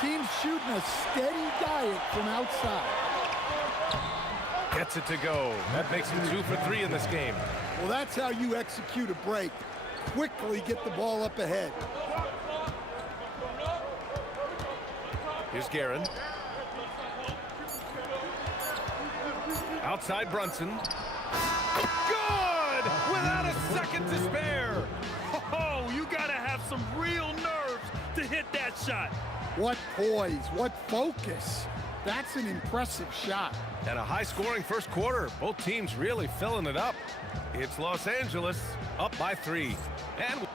Teams shooting a steady diet from outside. Gets it to go. That makes him 2 for 3 in this game. Well, that's how you execute a break. Quickly get the ball up ahead. Here's Guerin. Outside Brunson. Good! Without a second to spare. Oh, you gotta have some real nerves to hit that shot. What poise, what focus. That's an impressive shot. And a high-scoring first quarter. Both teams really filling it up. It's Los Angeles up by 3. And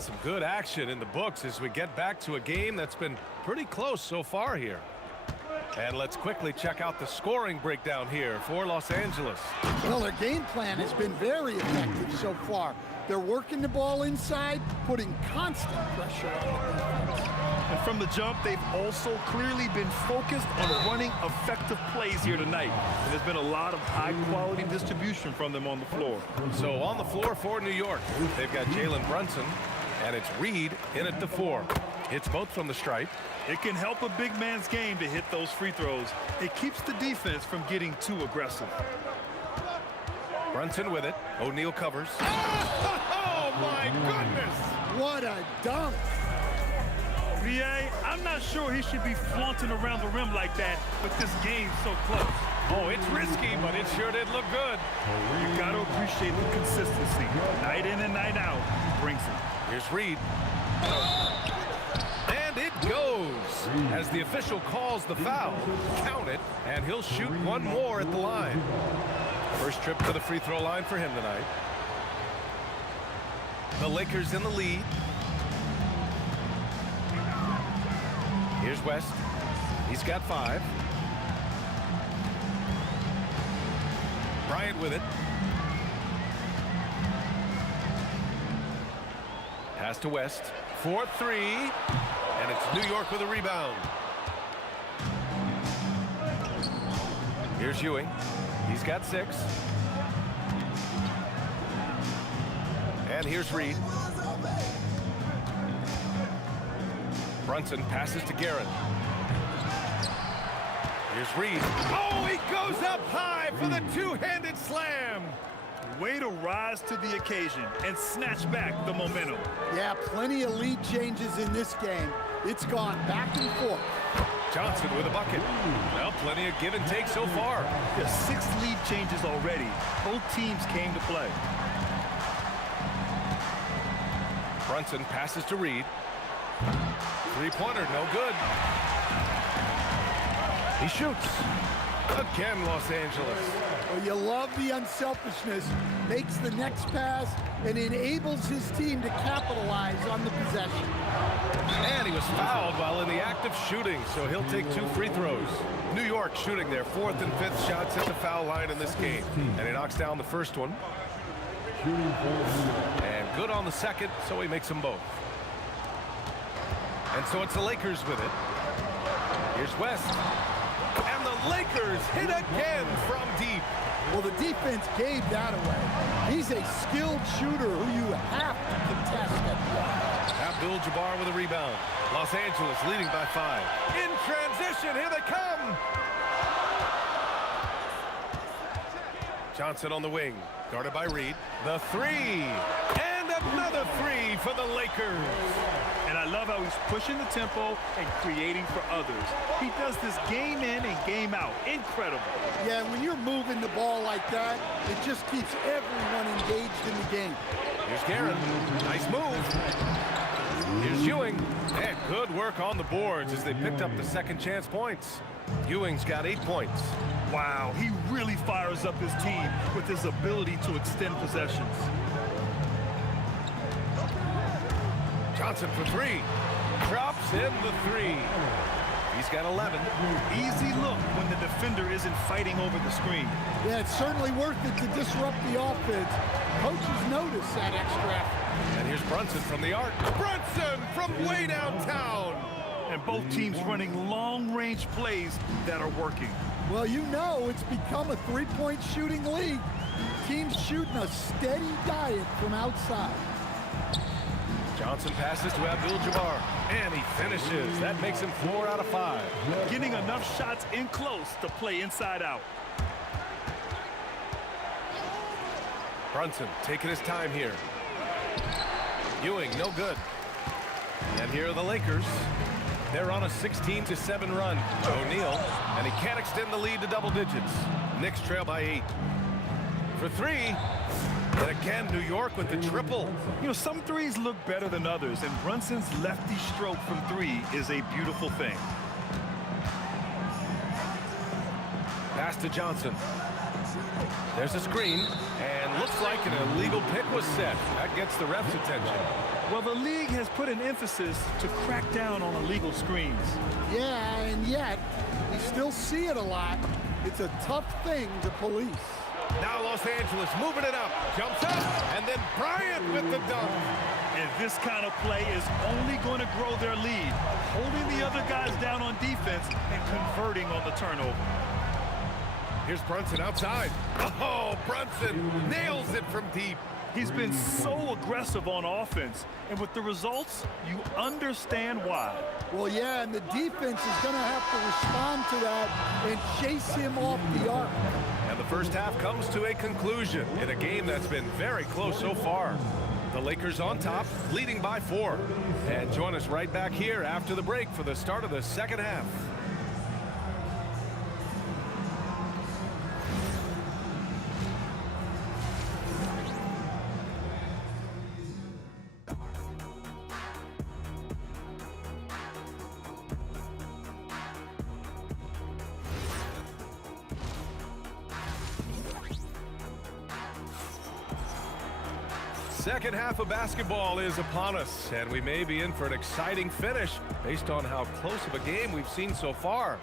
some good action in the books as we get back to a game that's been pretty close so far here. And let's quickly check out the scoring breakdown here for Los Angeles. Well, their game plan has been very effective so far. They're working the ball inside, putting constant pressure on the defense. And from the jump, they've also clearly been focused on running effective plays here tonight. And there's been a lot of high-quality distribution from them on the floor. So on the floor for New York, they've got Jalen Brunson, and it's Reed in at the 4. Hits both from the stripe. It can help a big man's game to hit those free throws. It keeps the defense from getting too aggressive. Brunson with it. O'Neal covers. Oh, my goodness! What a dunk! VA, I'm not sure he should be flaunting around the rim like that with this game so close. Oh, it's risky, but it sure did look good. You got to appreciate the consistency. Night in and night out, he brings it. Here's Reed. And it goes. As the official calls the foul, count it, and he'll shoot one more at the line. First trip to the free throw line for him tonight. The Lakers in the lead. Here's West. He's got 5. Bryant with it. Pass to West. 4-3. And it's New York with a rebound. Here's Ewing. He's got 6. And here's Reed. Brunson passes to Guerin. Here's Reed. Oh, he goes up high for the two-handed slam. Way to rise to the occasion and snatch back the momentum. Yeah, plenty of lead changes in this game. It's gone back and forth. Johnson with a bucket. Well, plenty of give and take so far. There's 6 lead changes already. Both teams came to play. Brunson passes to Reed. Three-pointer, no good. He shoots. Again, Los Angeles. Well, you love the unselfishness, makes the next pass, and enables his team to capitalize on the possession. And he was fouled while in the act of shooting, so he'll take 2 free throws. New York shooting their 4th and 5th shots at the foul line in this game. And he knocks down the first one. And good on the second, so he makes them both. And so it's the Lakers with it. Here's West. And the Lakers hit again from deep. Well, the defense gave that away. He's a skilled shooter who you have to contest at the arc. Abdul-Jabbar with a rebound. Los Angeles leading by 5. In transition, here they come. Johnson on the wing, guarded by Reed. The 3, and another 3 for the Lakers. And I love how he's pushing the tempo and creating for others. He does this game in and game out. Incredible. Yeah, when you're moving the ball like that, it just keeps everyone engaged in the game. Here's Guerin. Nice move. Here's Ewing. And good work on the boards as they picked up the second chance points. Ewing's got 8 points. Wow, he really fires up his team with his ability to extend possessions. Johnson for 3. Drops in the 3. He's got 11. Easy look when the defender isn't fighting over the screen. Yeah, it's certainly worth it to disrupt the offense. Coaches notice that extra effort. And here's Brunson from the arc. Brunson from way downtown. And both teams running long-range plays that are working. Well, you know it's become a three-point shooting league. Teams shooting a steady diet from outside. Johnson passes to Abdul-Jabbar, and he finishes. That makes him 4 out of 5. Getting enough shots in close to play inside out. Brunson taking his time here. Ewing, no good. And here are the Lakers. They're on a 16-7 run. O'Neal, and he can't extend the lead to double digits. Knicks trail by 8. For 3. And again, New York with the triple. You know, some threes look better than others, and Brunson's lefty stroke from 3 is a beautiful thing. Pass to Johnson. There's a screen, and looks like an illegal pick was set. That gets the ref's attention. Well, the league has put an emphasis to crack down on illegal screens. Yeah, and yet, you still see it a lot. It's a tough thing to police. Now Los Angeles moving it up. Jumps up, and then Bryant with the dunk. And this kind of play is only going to grow their lead, holding the other guys down on defense and converting on the turnover. Here's Brunson outside. Oh, Brunson nails it from deep. He's been so aggressive on offense, and with the results, you understand why. Well, yeah, and the defense is going to have to respond to that and chase him off the arc. And the first half comes to a conclusion in a game that's been very close so far. The Lakers on top, leading by 4. And join us right back here after the break for the start of the second half. Second half of basketball is upon us, and we may be in for an exciting finish based on how close of a game we've seen so far.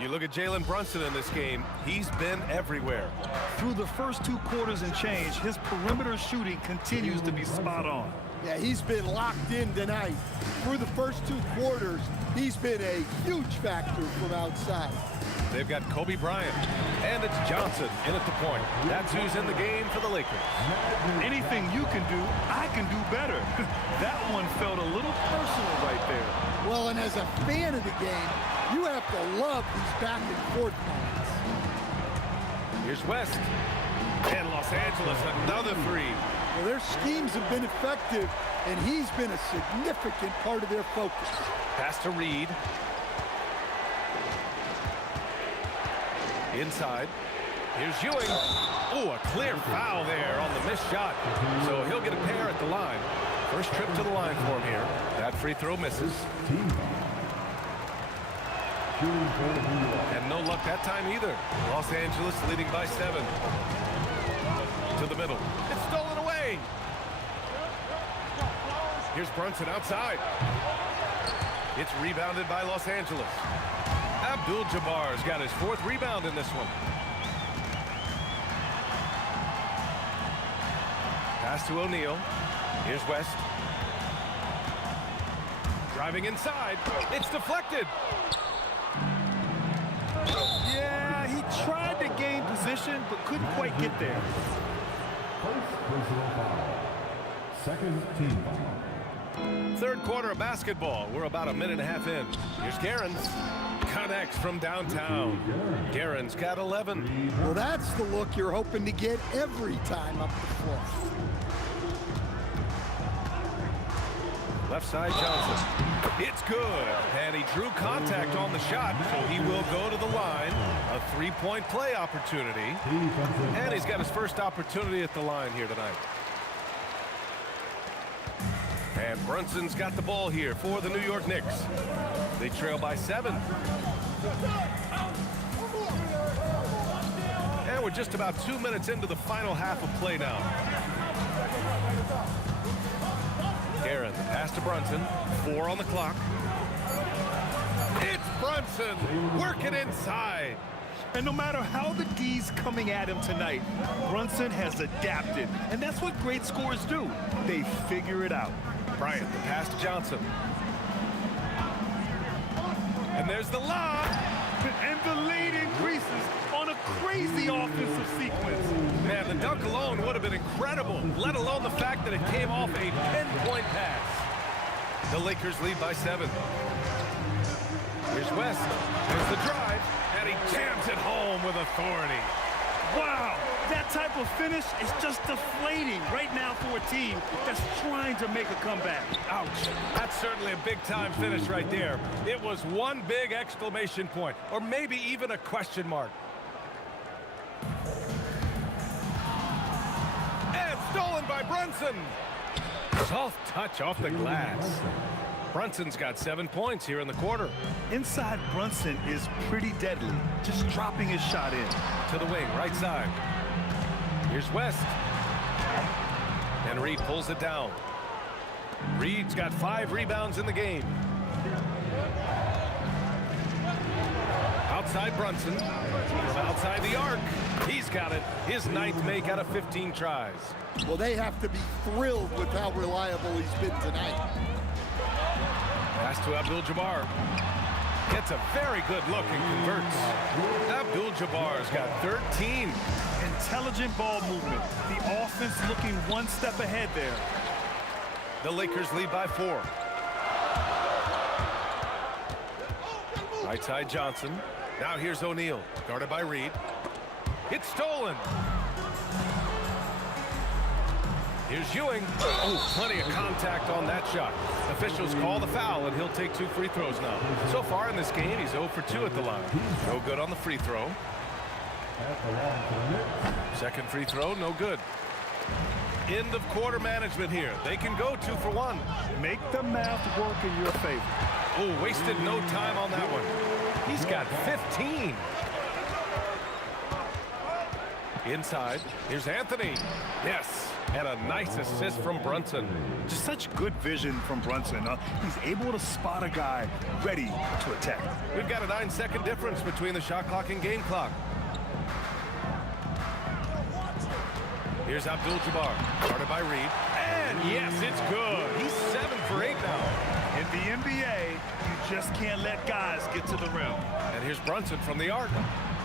You look at Jalen Brunson in this game, he's been everywhere. Through the first 2 quarters and change, his perimeter shooting continues to be spot on. Yeah, he's been locked in tonight. Through the first 2 quarters, he's been a huge factor from outside. They've got Kobe Bryant, and it's Johnson in at the point. That's who's in the game for the Lakers. Anything you can do, I can do better. That one felt a little personal right there. Well, and as a fan of the game, you have to love these back and forth moments. Here's West, and Los Angeles another 3. Well, their schemes have been effective, and he's been a significant part of their focus. Pass to Reed. Inside. Here's Ewing. Oh, a clear foul there on the missed shot. So he'll get a pair at the line. First trip to the line for him here. That free throw misses. And no luck that time either. Los Angeles leading by 7. To the middle. It's stolen away. Here's Brunson outside. It's rebounded by Los Angeles. Abdul-Jabbar's got his 4th rebound in this one. Pass to O'Neal. Here's West. Driving inside. It's deflected. Yeah, he tried to gain position, but couldn't quite get there. Second team foul. 3rd quarter of basketball. We're about a minute and a half in. Here's Garens. Connects from downtown. Garens got 11. Well, that's the look you're hoping to get every time up the floor. Left side, Johnson. It's good. And he drew contact on the shot, so he will go to the line. A 3-point play opportunity. And he's got his first opportunity at the line here tonight. And Brunson's got the ball here for the New York Knicks. They trail by 7. And we're just about 2 minutes into the final half of play now. Aaron, pass to Brunson. 4 on the clock. It's Brunson working inside. And no matter how the D's coming at him tonight, Brunson has adapted. And that's what great scorers do. They figure it out. Bryant, the pass to Johnson. And there's the lob. And the lead increases on a crazy offensive sequence. Man, the dunk alone would have been incredible, let alone the fact that it came off a 10-point pass. The Lakers lead by 7. Here's West. There's the drive, and he jams it home with authority. Wow, that type of finish is just deflating right now for a team that's trying to make a comeback. Ouch. That's certainly a big-time finish right there. It was one big exclamation point, or maybe even a question mark. And stolen by Brunson. Soft touch off the glass. Brunson's got 7 points here in the quarter. Inside Brunson is pretty deadly, just dropping his shot in. To the wing, right side. Here's West. And Reed pulls it down. Reed's got 5 rebounds in the game. Outside Brunson. From outside the arc. He's got it. His 9th make out of 15 tries. Well, they have to be thrilled with how reliable he's been tonight. Pass to Abdul-Jabbar. Gets a very good look and converts. Abdul-Jabbar's got 13. Intelligent ball movement. The offense looking one step ahead there. The Lakers lead by 4. Right side Johnson. Now here's O'Neal. Guarded by Reed. It's stolen. Here's Ewing. Oh, plenty of contact on that shot. Officials call the foul, and he'll take 2 free throws now. So far in this game, he's 0 for 2 at the line. No good on the free throw. Second free throw, no good. End of quarter management here. They can go 2 for 1. Make the math work in your favor. Oh, wasted no time on that one. He's got 15. Inside, here's Anthony. Yes. And a nice assist from Brunson. Just such good vision from Brunson. He's able to spot a guy ready to attack. We've got a 9-second difference between the shot clock and game clock. Here's Abdul-Jabbar, guarded by Reed. And yes, it's good. He's 7 for 8 now. In the NBA, you just can't let guys get to the rim. And here's Brunson from the arc.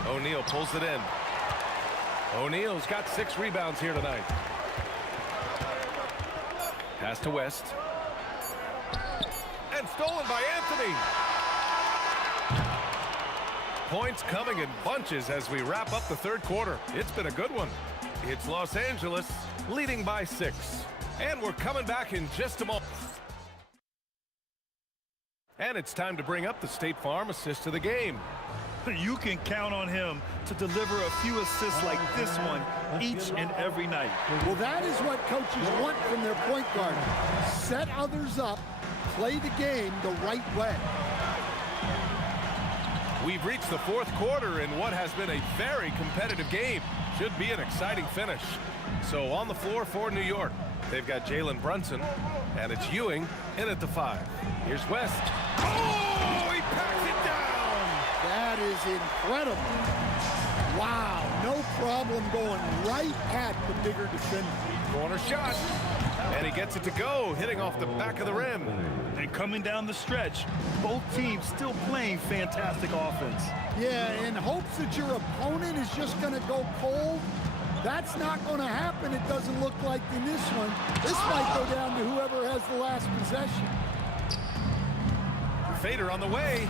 O'Neal pulls it in. O'Neal's got 6 rebounds here tonight. Pass to West. And stolen by Anthony. Points coming in bunches as we wrap up the 3rd quarter. It's been a good one. It's Los Angeles leading by 6. And we're coming back in just a moment. And it's time to bring up the State Farm assist of the game. You can count on him to deliver a few assists like this one each and every night. Well, that is what coaches want from their point guard. Set others up, play the game the right way. We've reached the fourth quarter in what has been a very competitive game. Should be an exciting finish. So on the floor for New York, they've got Jalen Brunson, and it's Ewing in at the 5. Here's West. Oh, he packs it down! That is incredible. Wow, no problem going right at the bigger defender. Corner shot, and he gets it to go, hitting off the back of the rim. And coming down the stretch, both teams still playing fantastic offense. Yeah, in hopes that your opponent is just going to go cold. That's not going to happen, it doesn't look like in this one. This might go down to whoever has the last possession. Fader on the way,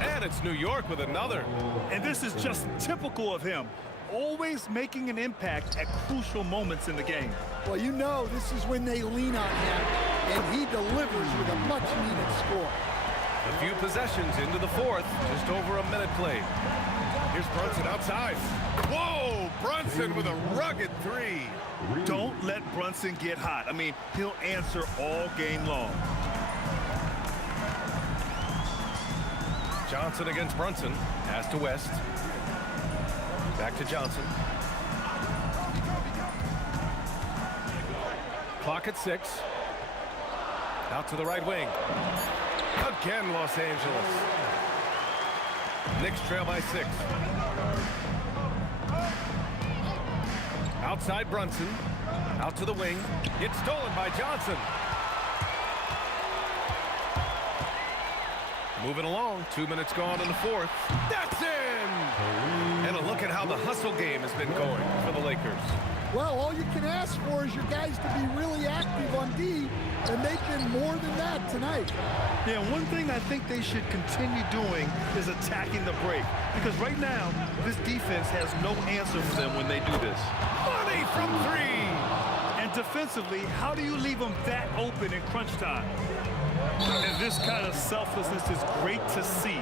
and it's New York with another. And this is just typical of him. Always making an impact at crucial moments in the game. Well, you know this is when they lean on him, and he delivers with a much-needed score. A few possessions into the fourth, just over a minute played. Here's Brunson outside. Whoa, Brunson with a rugged 3. Don't let Brunson get hot. I mean, he'll answer all game long. Johnson against Brunson. Pass to West. Back to Johnson. Clock at 6. Out to the right wing. Again, Los Angeles. Knicks trail by 6. Outside Brunson. Out to the wing. It's stolen by Johnson. Moving along, 2 minutes gone in the fourth. That's in! And a look at how the hustle game has been going for the Lakers. Well, all you can ask for is your guys to be really active on D, and they've been more than that tonight. Yeah, one thing I think they should continue doing is attacking the break. Because right now, this defense has no answer for them when they do this. Money from 3! And defensively, how do you leave them that open in crunch time? And this kind of selflessness is great to see.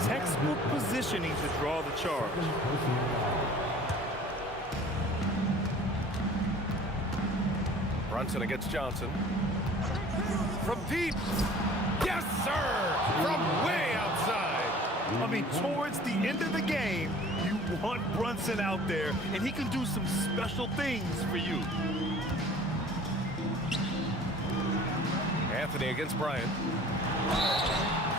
Textbook positioning to draw the charge. Brunson against Johnson. From deep. Yes, sir! From way outside. I mean, towards the end of the game, you want Brunson out there, and he can do some special things for you. Anthony against Bryant.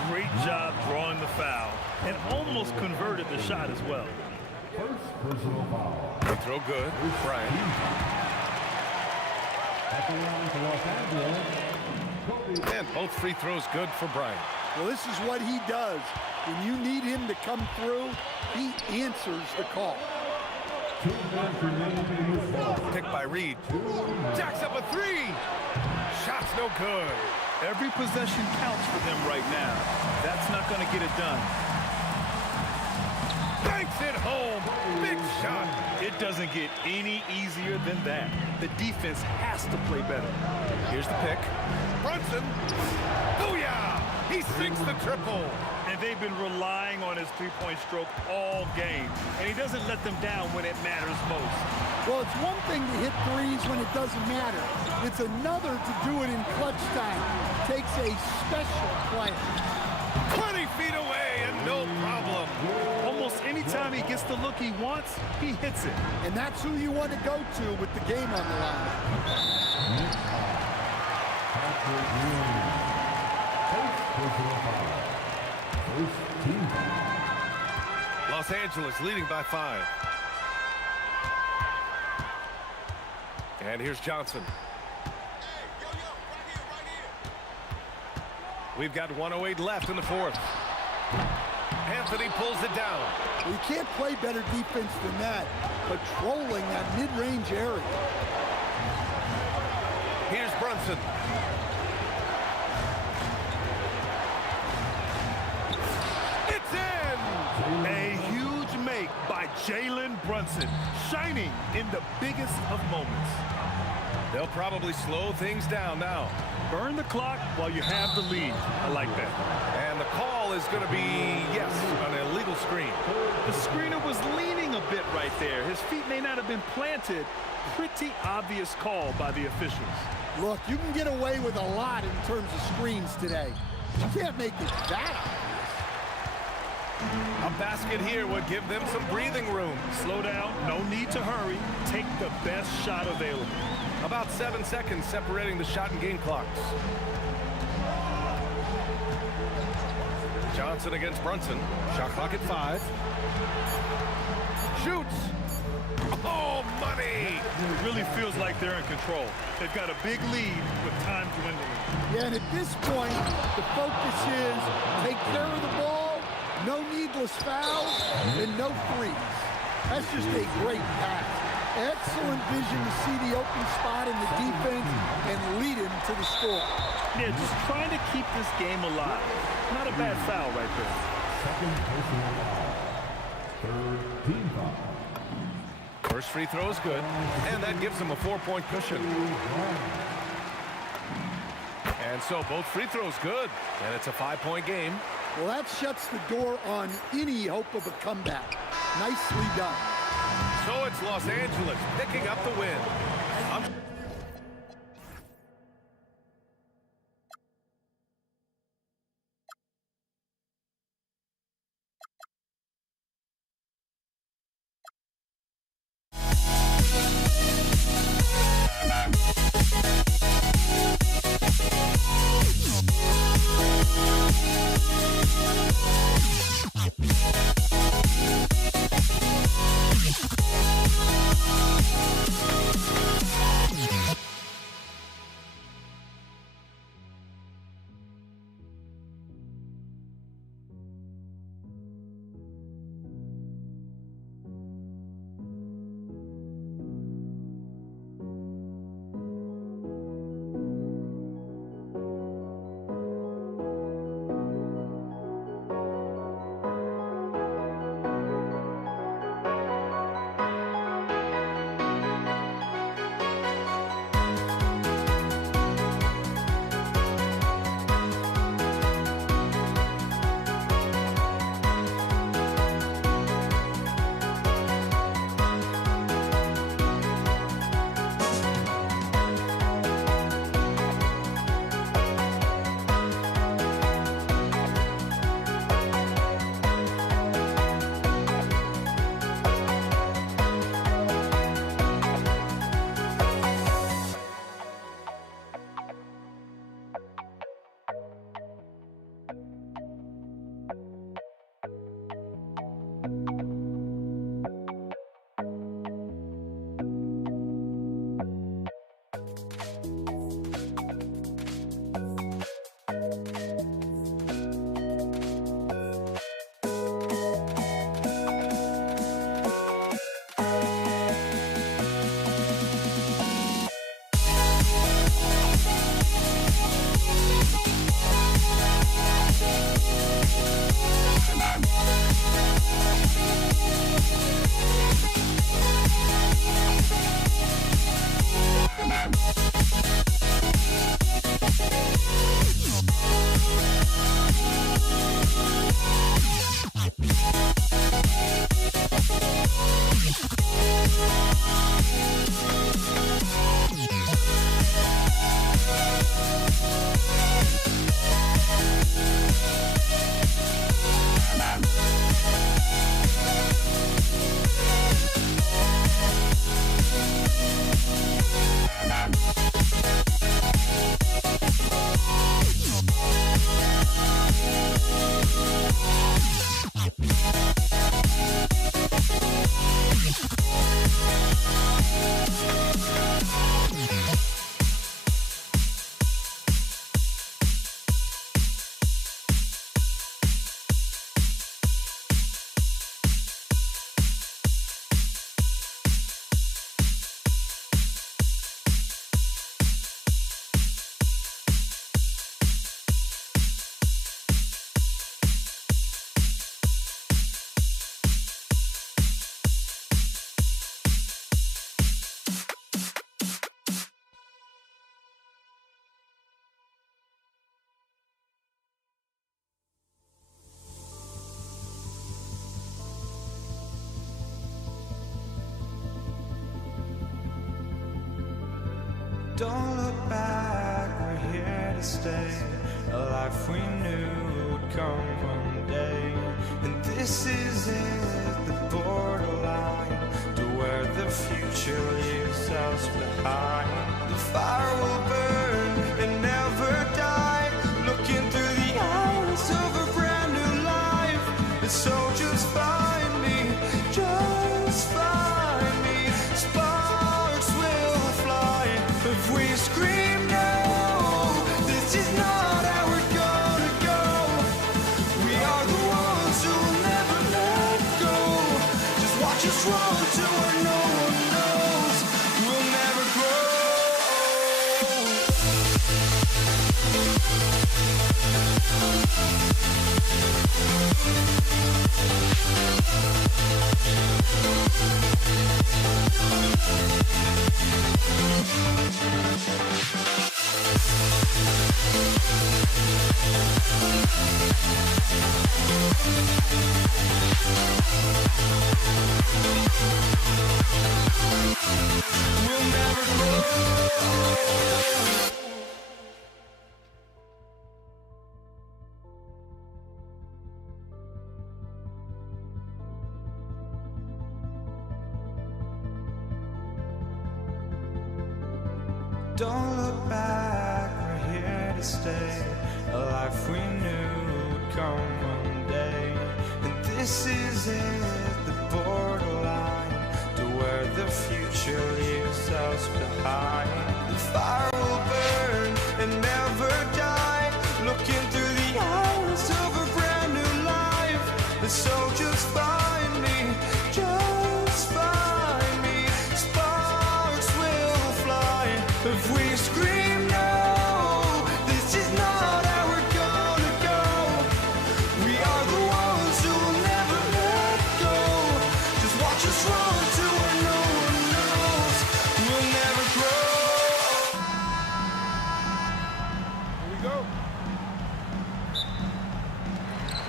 Great job drawing the foul, and almost converted the shot as well. First personal foul. They throw good. Bryant. At the line for Los Angeles. And both free throws good for Bryant. Well, this is what he does. When you need him to come through, he answers the call. 2 minutes remaining. Picked by Reed. Jacks up a 3. Shot's no good. Every possession counts for them right now. That's not going to get it done. Banks it home. Big shot. It doesn't get any easier than that. The defense has to play better. Here's the pick. Brunson. Booyah! He sinks the triple. And they've been relying on his three-point stroke all game. And he doesn't let them down when it matters most. Well, it's one thing to hit threes when it doesn't matter. It's another to do it in clutch time. Takes a special player. 20 feet away and no problem. Almost any time he gets the look he wants, he hits it. And that's who you want to go to with the game on the line. Los Angeles leading by 5. And here's Johnson. We've got 1:08 left in the fourth. Anthony pulls it down. Well, you can't play better defense than that, patrolling that mid-range area. Here's Brunson. It's in! A huge make by Jalen Brunson, shining in the biggest of moments. They'll probably slow things down now. Burn the clock while you have the lead. I like that. And the call is going to be, yes, an illegal screen. The screener was leaning a bit right there. His feet may not have been planted. Pretty obvious call by the officials. Look, you can get away with a lot in terms of screens today. You can't make it that obvious. A basket here would give them some breathing room. Slow down, no need to hurry. Take the best shot available. About 7 seconds separating the shot and game clocks. Johnson against Brunson. Shot clock at 5. Shoots. Oh, money! It really feels like they're in control. They've got a big lead with time dwindling. Yeah, and at this point, the focus is take care of the ball, no needless fouls, and no threes. That's just a great pass. Excellent vision to see the open spot in the defense and lead him to the score. Yeah, just trying to keep this game alive. Not a bad foul right there. Second personal foul. Third team foul. First free throw is good, and that gives them a 4-point cushion. And so both free throws good, and it's a 5-point game. Well, that shuts the door on any hope of a comeback. Nicely done. So it's Los Angeles picking up the win. Don't look back, we're here to stay. A life we knew would come one day. And this this is it, the borderline to where the future leaves us behind. The fire will burn and never die, looking through the eyes of a brand new life. And so just find me, just find me. Sparks will fly if we scream no. This is not how we're gonna go. We are the ones who will never let go. Just watch us run to where no one knows. We'll never grow. We'll never grow. Don't look back, we're here to stay. A life we knew would come one day. And this is it, the borderline to where the future leaves us behind. The fire will burn and never die, looking through the eyes of a brand new life. And so just find me, just find me. Sparks will fly if we scream no. This is not how we're gonna go. We are the ones who will never let go. Just watch us run to where no one knows. We'll never grow. Here we go.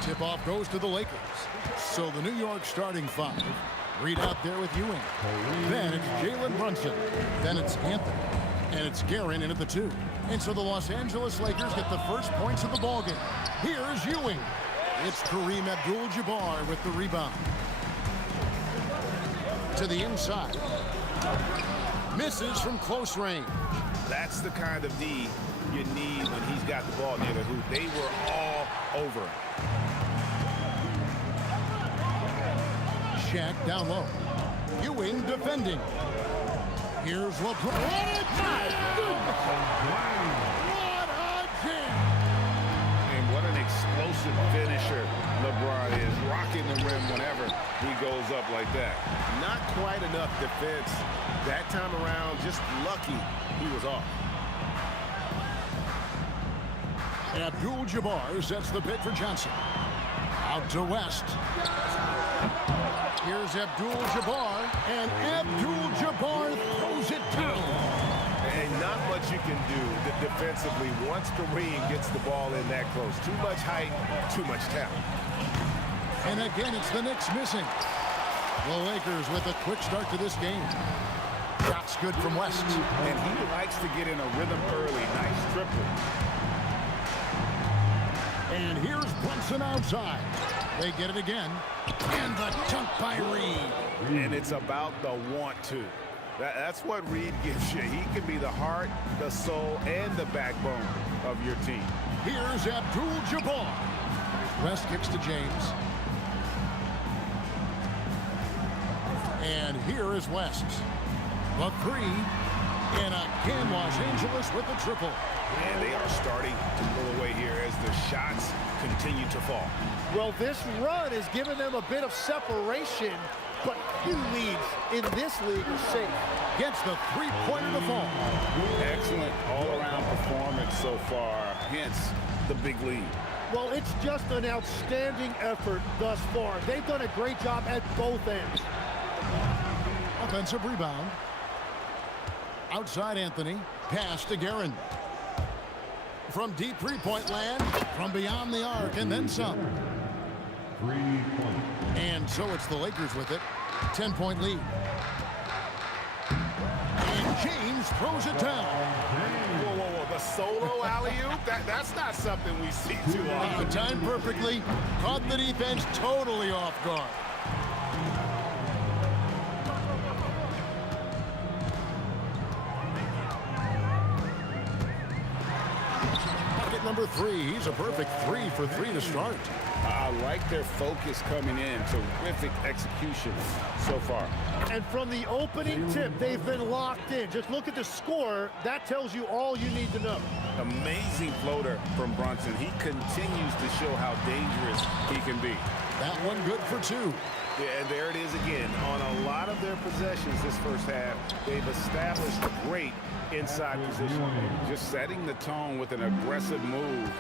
Tip-off goes to the Lakers. So the New York starting five. Reed out there with Ewing. Then it's Jalen Brunson. Then it's Anthony. And it's Guerin in at the 2. And so the Los Angeles Lakers get the first points of the ballgame. Here's Ewing. It's Kareem Abdul-Jabbar with the rebound. To the inside. Misses from close range. That's the kind of D you need when he's got the ball near the hoop. They were all over him. Shaq down low. Ewing defending. Here's LeBron. What a jam! What a jam! And what an explosive finisher LeBron is. Rocking the rim whenever he goes up like that. Not quite enough defense. That time around, just lucky he was off. Abdul-Jabbar sets the pick for Johnson. Out to West. Here's Abdul-Jabbar, and Abdul-Jabbar throws it down. And not much you can do defensively once Kareem gets the ball in that close. Too much height, too much talent. And again, it's the Knicks missing. The Lakers with a quick start to this game. Shots good from West. And he likes to get in a rhythm early. Nice triple. And here's Brunson outside. They get it again. And the dunk by Reed. And it's about the want to. That's what Reed gives you. He can be the heart, the soul, and the backbone of your team. Here's Abdul-Jabbar. West kicks to James. And here is West. The 3. And again, Los Angeles with the triple. And they are starting to pull away here as the shots continue to fall. Well, this run has given them a bit of separation, but few leads in this league are safe. Gets the three-pointer to fall. Excellent all-around performance so far, hence the big lead. Well, it's just an outstanding effort thus far. They've done a great job at both ends. Offensive rebound. Outside Anthony. Pass to Guerin. From deep three-point land, from beyond the arc, and then some. 3 points. And so it's the Lakers with it. 10-point lead. And James throws it down. Whoa, whoa, whoa. a solo alley-oop? That's not something we see too often. Timed perfectly, caught the defense totally off guard. Bucket number 3. He's a perfect 3 for 3 to start. I like their focus coming in. Terrific execution so far. And from the opening tip, they've been locked in. Just look at the score. That tells you all you need to know. Amazing floater from Brunson. He continues to show how dangerous he can be. That one good for 2. Yeah, and there it is again. On a lot of their possessions this first half, they've established a great inside position. Just setting the tone with an aggressive move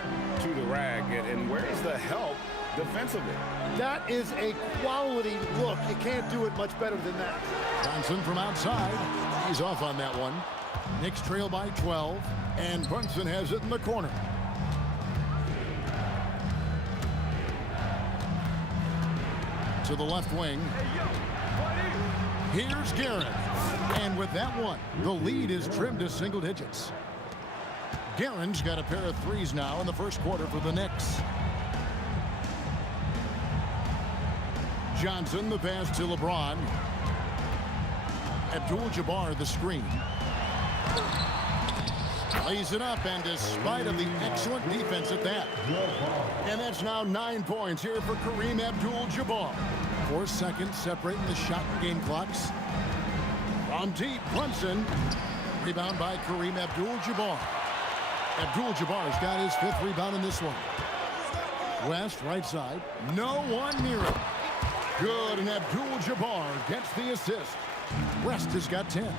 to the rack. And where's the help defensively? That is a quality look. You can't do it much better than that. Johnson from outside. He's off on that one. Knicks trail by 12, and Brunson has it in the corner. To the left wing. Here's Guerin. And with that one, the lead is trimmed to single digits. Guerin's got a pair of 3s now in the first quarter for the Knicks. Johnson, the pass to LeBron. Abdul-Jabbar, the screen. Lays it up, and despite of the excellent defense at that. And that's now 9 points here for Kareem Abdul-Jabbar. 4 seconds separating the shot and game clocks. From deep, Brunson. Rebound by Kareem Abdul-Jabbar. Abdul-Jabbar's got his 5th rebound in this one. West, right side. No one near him. Good, and Abdul-Jabbar gets the assist. West has got 10.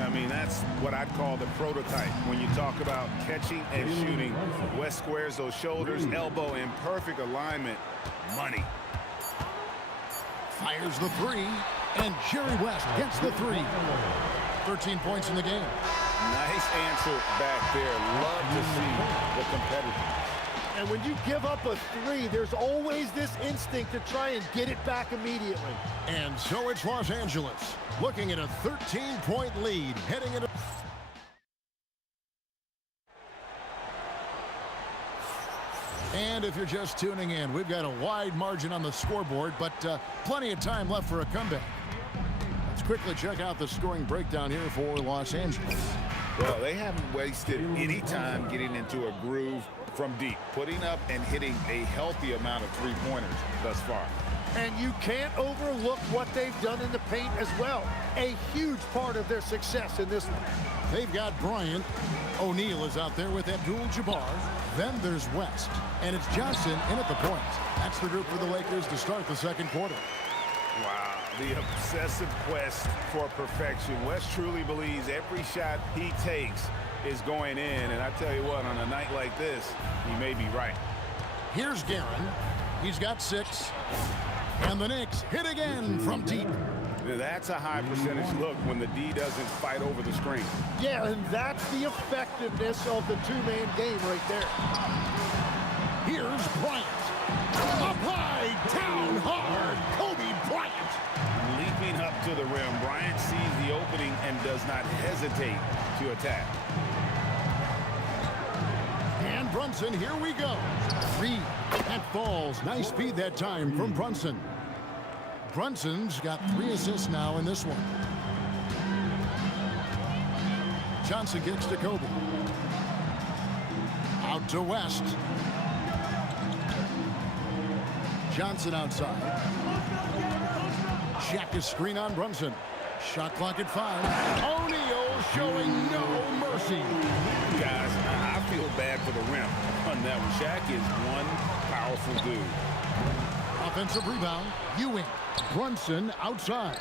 I mean, that's what I'd call the prototype. When you talk about catching and shooting, West squares those shoulders, elbow in perfect alignment. Money. Fires the 3, and Jerry West gets the 3. 13 points in the game. Nice answer back there. Love to see the competitiveness. And when you give up a 3, there's always this instinct to try and get it back immediately. And so it's Los Angeles looking at a 13-point lead heading into... And if you're just tuning in, we've got a wide margin on the scoreboard, but plenty of time left for a comeback. Let's quickly check out the scoring breakdown here for Los Angeles. Well, they haven't wasted any time getting into a groove from deep, putting up and hitting a healthy amount of 3-pointers thus far. And you can't overlook what they've done in the paint as well. A huge part of their success in this one. They've got Bryant. O'Neal is out there with Abdul-Jabbar. Then there's West. And it's Johnson in at the point. That's the group for the Lakers to start the second quarter. Wow, the obsessive quest for perfection. West truly believes every shot he takes is going in. And I tell you what, on a night like this, he may be right. Here's Guerin. He's got 6. And the Knicks hit again from deep. That's a high percentage look when the D doesn't fight over the screen. Yeah, and that's the effectiveness of the 2-man game right there. Here's Bryant. Up high, down hard, Kobe Bryant. Leaping up to the rim, Bryant sees the opening and does not hesitate to attack. And Brunson, here we go. 3. That falls. Nice feed that time from Brunson. Brunson's got 3 assists now in this one. Johnson kicks to Kobe. Out to West. Johnson outside. Jack is screen on Brunson. Shot clock at 5. O'Neal showing no mercy. Guys, I feel bad for the rim on that one. Shaq is one powerful dude. Offensive rebound. Ewing. Brunson outside.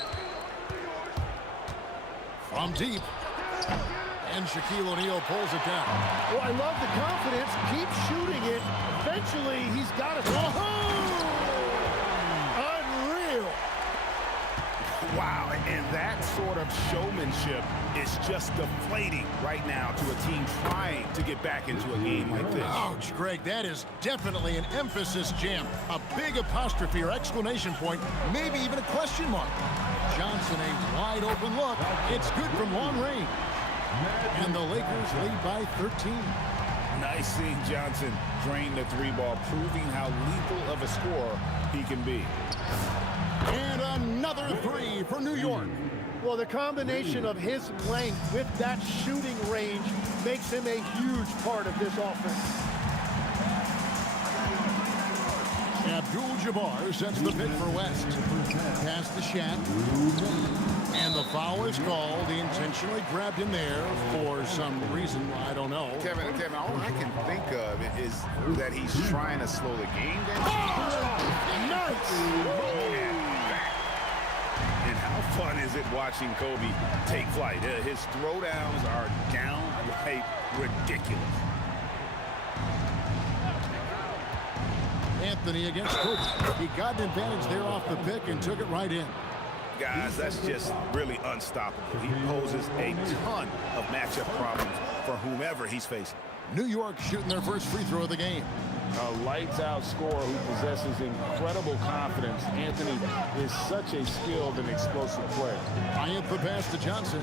From deep. And Shaquille O'Neal pulls it down. Well, I love the confidence. Keep shooting it. Eventually, he's got it. Unreal. Wow, and that sort of showmanship is just deflating right now to a team trying to get back into a game like this. Ouch, Greg, that is definitely an emphasis jam. A big apostrophe or exclamation point, maybe even a question mark. Johnson, a wide open look. It's good from long range. And the Lakers lead by 13. Nice seeing Johnson drain the three ball, proving how lethal of a scorer he can be. And another three for New York. Well, the combination of his length with that shooting range makes him a huge part of this offense. Abdul-Jabbar sets the pick for West. Pass to Shat. And the foul is called. He intentionally grabbed him there for some reason. I don't know. Kevin, all I can think of is that he's trying to slow the game down. Nice! And how fun is it watching Kobe take flight? His throwdowns are downright ridiculous. Anthony against Kobe. He got an advantage there off the pick and took it right in. Guys, that's just really unstoppable. He poses a ton of matchup problems for whomever he's facing. New York shooting their first free throw of the game. A lights-out scorer who possesses incredible confidence. Anthony is such a skilled and explosive player. Bryant the pass to Johnson.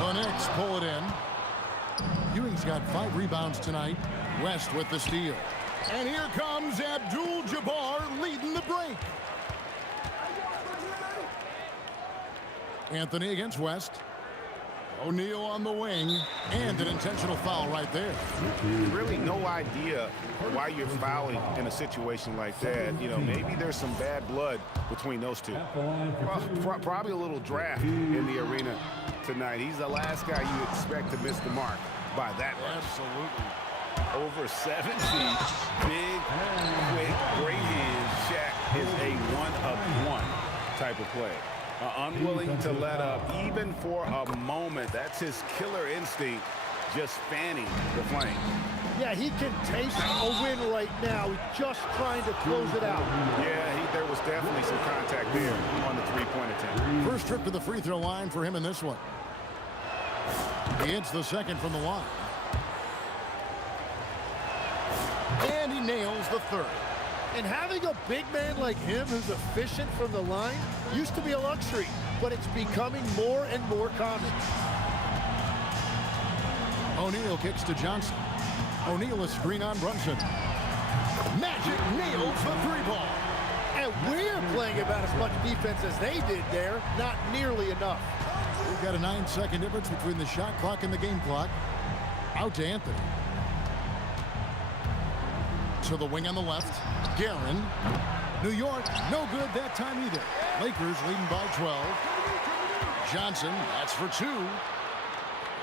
The Knicks pull it in. Ewing's got 5 rebounds tonight. West with the steal. And here comes Abdul-Jabbar leading the break. Anthony against West. O'Neal on the wing. And an intentional foul right there. Really no idea why you're fouling in a situation like that. You know, maybe there's some bad blood between those two. Probably a little draft in the arena tonight. He's the last guy you expect to miss the mark by that much. Absolutely. Over 7 feet, big, quick, great hands. Shaq is a one-of-one type of play. Unwilling to let up even for a moment. That's his killer instinct, just fanning the flame. Yeah, he can taste a win right now. He's just trying to close it out. Yeah, there was definitely some contact there on the three-point attempt. First trip to the free throw line for him in this one. He hits the second from the line. And he nails the third. And having a big man like him who's efficient from the line used to be a luxury, but it's becoming more and more common. O'Neal kicks to Johnson. O'Neal is screen on Brunson. Magic nails the three ball. And we're playing about as much defense as they did there. Not nearly enough. We've got a 9-second difference between the shot clock and the game clock. Out to Anthony. To the wing on the left. Guerin. New York, no good that time either. Lakers leading by 12. Johnson, that's for 2.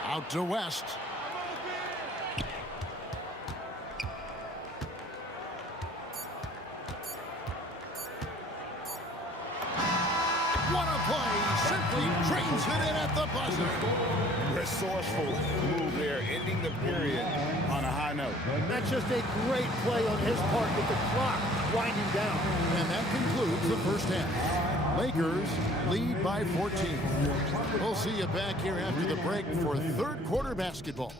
Out to West. What a play! Simply drains it in at the buzzer. Resourceful move there, ending the period on a high note. That's just a great play on his part with the clock winding down. And that concludes the first half. Lakers lead by 14. We'll see you back here after the break for third quarter basketball.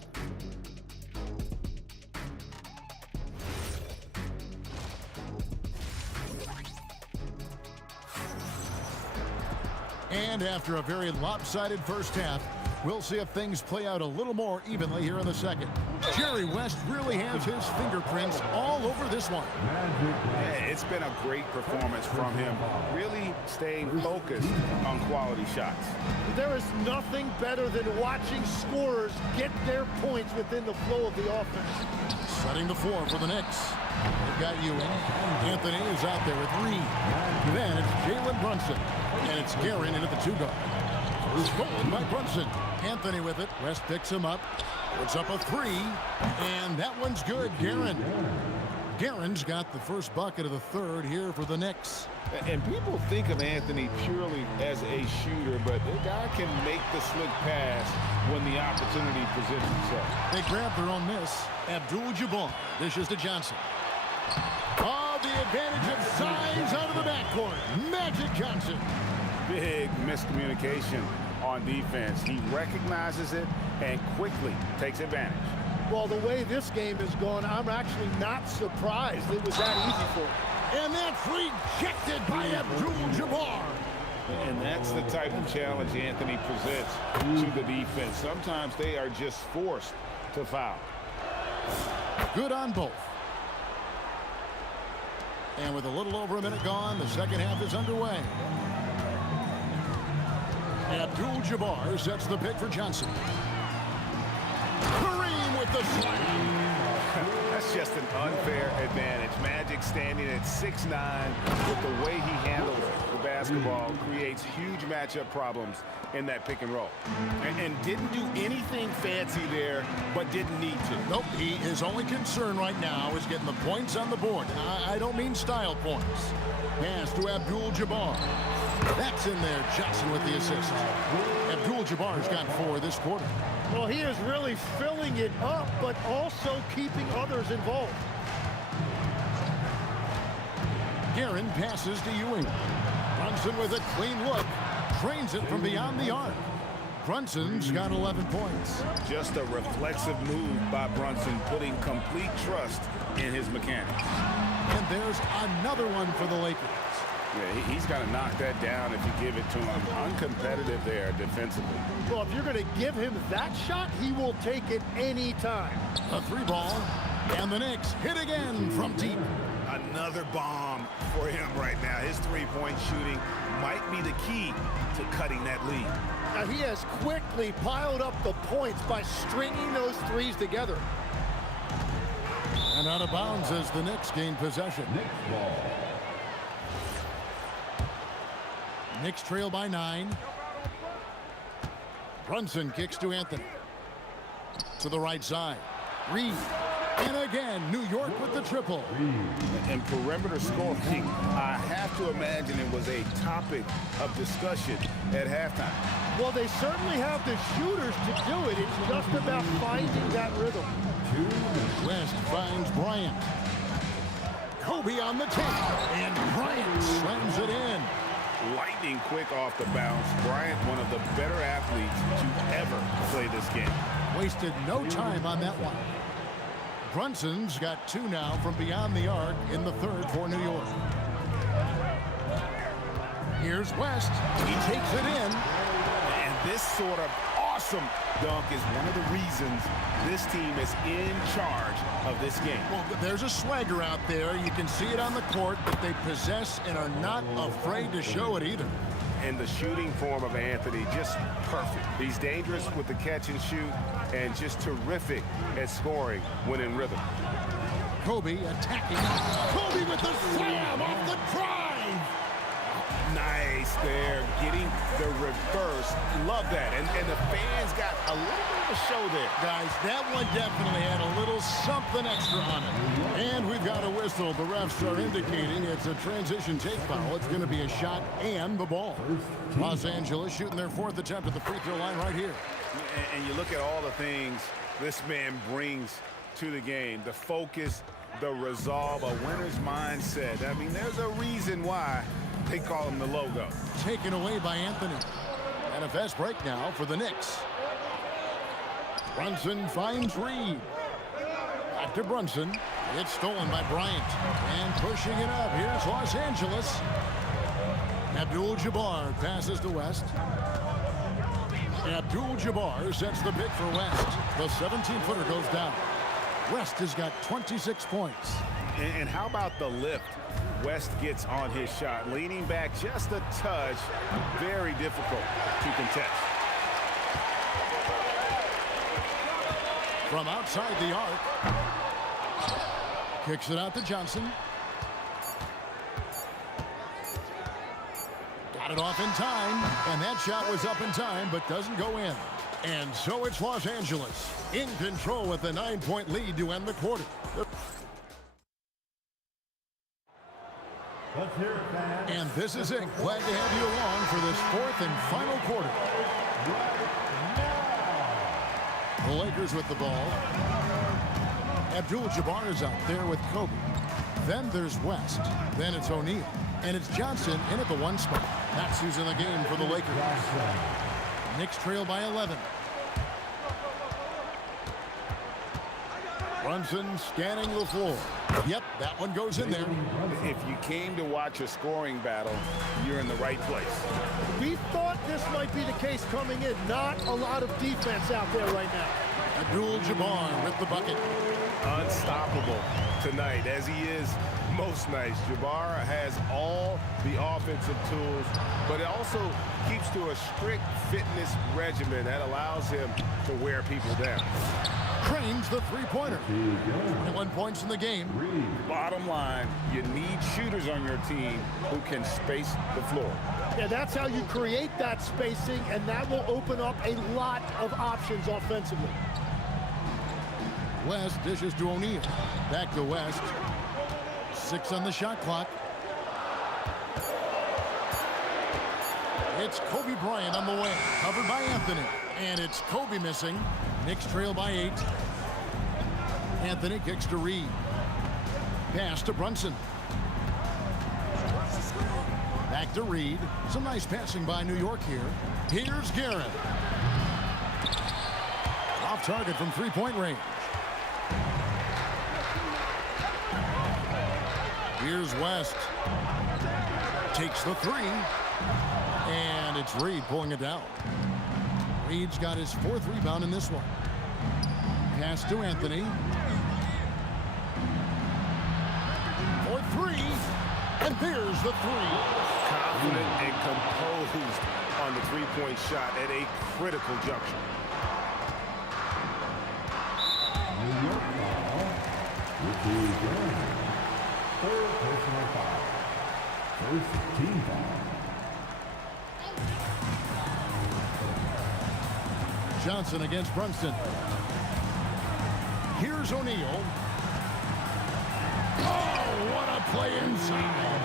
And after a very lopsided first half, we'll see if things play out a little more evenly here in the second. Jerry West really has his fingerprints all over this one. Yeah, it's been a great performance from him, really staying focused on quality shots. There is nothing better than watching scorers get their points within the flow of the offense. Setting the floor for the Knicks. They've got Ewing. Anthony is out there with Reed. Then it's Jalen Brunson. And it's Guerin in at the 2-guard. Stolen by Brunson. Anthony with it. West picks him up. Puts up a 3. And that one's good. Guerin. Guerin's got the first bucket of the third here for the Knicks. And people think of Anthony purely as a shooter, but the guy can make the slick pass when the opportunity presents itself. They grab their own miss. Abdul-Jabbar dishes to Johnson. Oh, the advantage of size out of the backcourt. Magic Johnson. Big miscommunication on defense. He recognizes it and quickly takes advantage. Well, the way this game has gone, I'm actually not surprised it was that easy for him. And that's rejected by Abdul-Jabbar. And that's the type of challenge Anthony presents to the defense. Sometimes they are just forced to foul. Good on both. And with a little over a minute gone, the second half is underway. Abdul-Jabbar sets the pick for Johnson. Kareem with the slam. That's just an unfair advantage. Magic standing at 6'9", with the way he handles the basketball creates huge matchup problems in that pick and roll. And didn't do anything fancy there, but didn't need to. Nope, his only concern right now is getting the points on the board. I don't mean style points. Pass to Abdul-Jabbar. That's in there. Johnson with the assist. Abdul-Jabbar's got 4 this quarter. Well, he is really filling it up, but also keeping others involved. Guerin passes to Ewing. Brunson with a clean look. Trains it from beyond the arc. Brunson's got 11 points. Just a reflexive move by Brunson, putting complete trust in his mechanics. And there's another one for the Lakers. Yeah, he's got to knock that down if you give it to him. Uncompetitive there defensively. Well, if you're going to give him that shot, he will take it any time. A 3-ball, and the Knicks hit again from deep. Another bomb for him right now. His three-point shooting might be the key to cutting that lead. Now, he has quickly piled up the points by stringing those threes together. And out of bounds as the Knicks gain possession. Knicks trail by 9. Brunson kicks to Anthony. To the right side. Reed. And again, New York with the triple. And perimeter scoring, I have to imagine it was a topic of discussion at halftime. Well, they certainly have the shooters to do it. It's just about finding that rhythm. West finds Bryant. Kobe on the take. And Bryant slams it in. Lightning quick off the bounce. Bryant, one of the better athletes to ever play this game. Wasted no time on that one. Brunson's got 2 now from beyond the arc in the third for New York. Here's West. He takes it in. And this sort of awesome dunk is one of the reasons this team is in charge of this game. Well, there's a swagger out there. You can see it on the court that they possess and are not afraid to show it either. And the shooting form of Anthony, just perfect. He's dangerous with the catch and shoot and just terrific at scoring when in rhythm. Kobe attacking. Kobe with the slam off the drive. Nice there, getting the reverse. Love that. And the fans got a little bit of a show there. Guys, that one definitely had a little something extra on it. And we've got a whistle. The refs are indicating it's a transition take foul. It's going to be a shot and the ball. Los Angeles shooting their 4th attempt at the free throw line right here. And you look at all the things this man brings to the game. The focus, the resolve, a winner's mindset. I mean, there's a reason why they call him the logo. Taken away by Anthony. And a fast break now for the Knicks. Brunson finds Reed. Back to Brunson. It's stolen by Bryant. And pushing it up. Here's Los Angeles. Abdul-Jabbar passes to West. Abdul-Jabbar sets the pick for West. The 17-footer goes down. West has got 26 points. And how about the lift West gets on his shot? Leaning back just a touch. Very difficult to contest. From outside the arc. Kicks it out to Johnson. Got it off in time. And that shot was up in time, but doesn't go in. And so it's Los Angeles in control with a 9-point lead to end the quarter. Let's hear it, fans. And this is it. Glad to have you along for this 4th and final quarter. The Lakers with the ball. Abdul-Jabbar is out there with Kobe. Then there's West. Then it's O'Neal. And it's Johnson in at the 1 spot. That's who's in the game for the Lakers. Knicks trail by 11. Brunson scanning the floor. Yep, that one goes in there. If you came to watch a scoring battle, you're in the right place. We thought this might be the case coming in. Not a lot of defense out there right now. Abdul-Jabbar with the bucket. Unstoppable tonight, as he is most nights. Jabbar has all the offensive tools, but it also keeps to a strict fitness regimen that allows him to wear people down. Cranes the three-pointer. 21 points in the game. Bottom line, you need shooters on your team who can space the floor. Yeah, that's how you create that spacing, and that will open up a lot of options offensively. West dishes to O'Neal. Back to West. 6 on the shot clock. It's Kobe Bryant on the way. Covered by Anthony. And it's Kobe missing. Knicks trail by 8. Anthony kicks to Reed. Pass to Brunson. Back to Reed. Some nice passing by New York here. Here's Garrett. Off target from three-point range. Here's West. Takes the three. And it's Reed pulling it down. Reed's got his 4th rebound in this one. Pass to Anthony. For 3. And there's the 3. Confident and composed on the three-point shot at a critical juncture. New York foul. Ricky Graham. 3rd personal foul. 1st team foul. Johnson against Brunson. Here's O'Neal. Oh, what a play inside.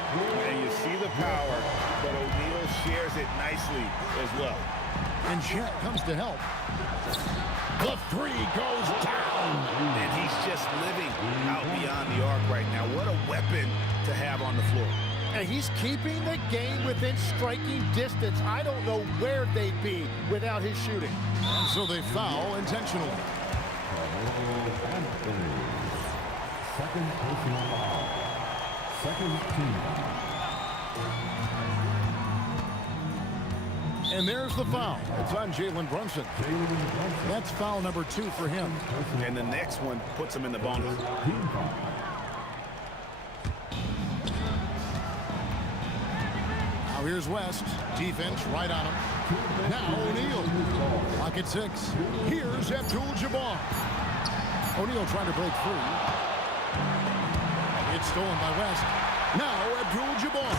And you see the power, but O'Neal shares it nicely as well. And Shaq comes to help. The 3 goes down. And he's just living out beyond the arc right now. What a weapon to have on the floor. And he's keeping the game within striking distance. I don't know where they'd be without his shooting. And so they foul intentionally. Anthony. 2nd personal foul. 2nd team foul. And there's the foul. It's on Jalen Brunson. That's foul number 2 for him. And the next one puts him in the bonus. Team foul. Now here's West. Defense right on him. Now O'Neal. Pocket 6. Here's Abdul-Jabbar. O'Neal trying to break free. It's stolen by West. Now Abdul-Jabbar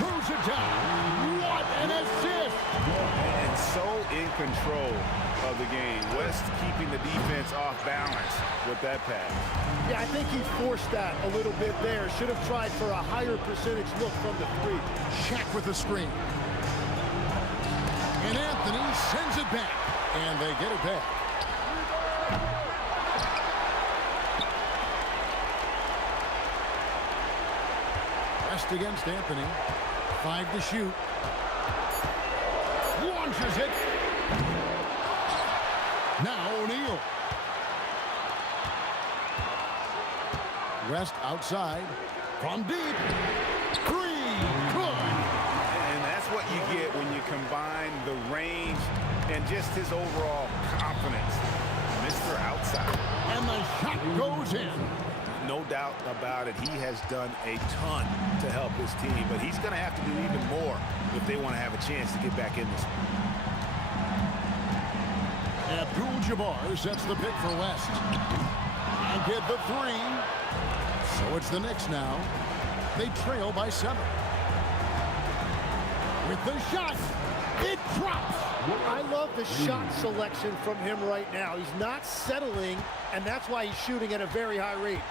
throws it down. What an assist! And so in control of the game. West keeping the defense off balance with that pass. Yeah, I think he forced that a little bit there. Should have tried for a higher percentage look from the 3. Shaq with the screen. And Anthony sends it back. And they get it back. West against Anthony. 5 to shoot. Launches it. Now O'Neal. West outside. From deep. 3. Good. And that's what you get when you combine the range and just his overall confidence. Mr. Outside. And the shot goes in. No doubt about it. He has done a ton to help his team, but he's going to have to do even more if they want to have a chance to get back in this one. Abdul-Jabbar sets the pick for West. And get the 3. So it's the Knicks now. They trail by 7. With the shot, it drops. I love the shot selection from him right now. He's not settling, and that's why he's shooting at a very high rate.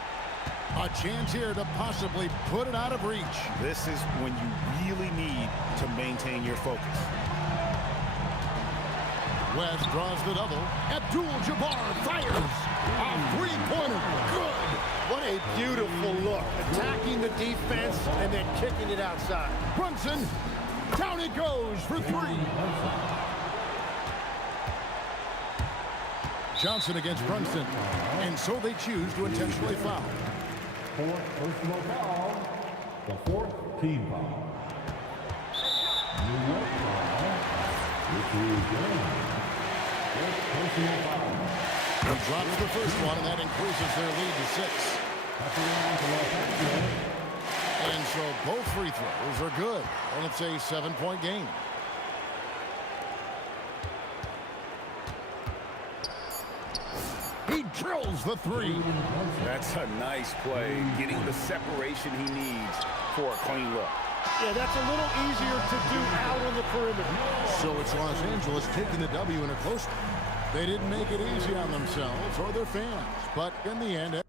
A chance here to possibly put it out of reach. This is when you really need to maintain your focus. West draws the double. Abdul-Jabbar fires. A three-pointer. Good. What a beautiful look. Attacking the defense and then kicking it outside. Brunson. Down it goes for 3. Johnson against Brunson. And so they choose to intentionally foul. fourth personal foul. The fourth team foul. New York foul. This is fourth personal foul. He drops the first one, and that increases their lead to 6. And so both free throws are good, and it's a 7-point game. He drills the 3. That's a nice play, getting the separation he needs for a clean look. Yeah, that's a little easier to do out on the perimeter. So it's Los Angeles taking the W in a close one. They didn't make it easy on themselves or their fans, but in the end,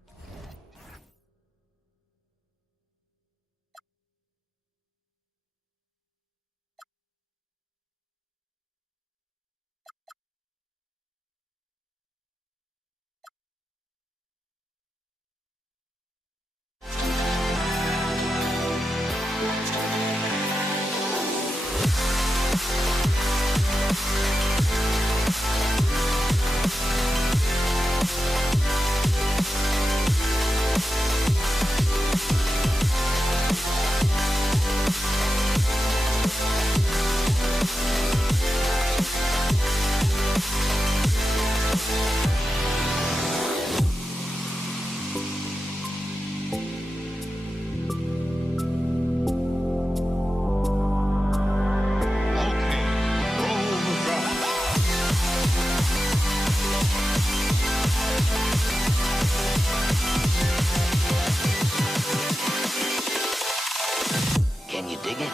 Can you dig it?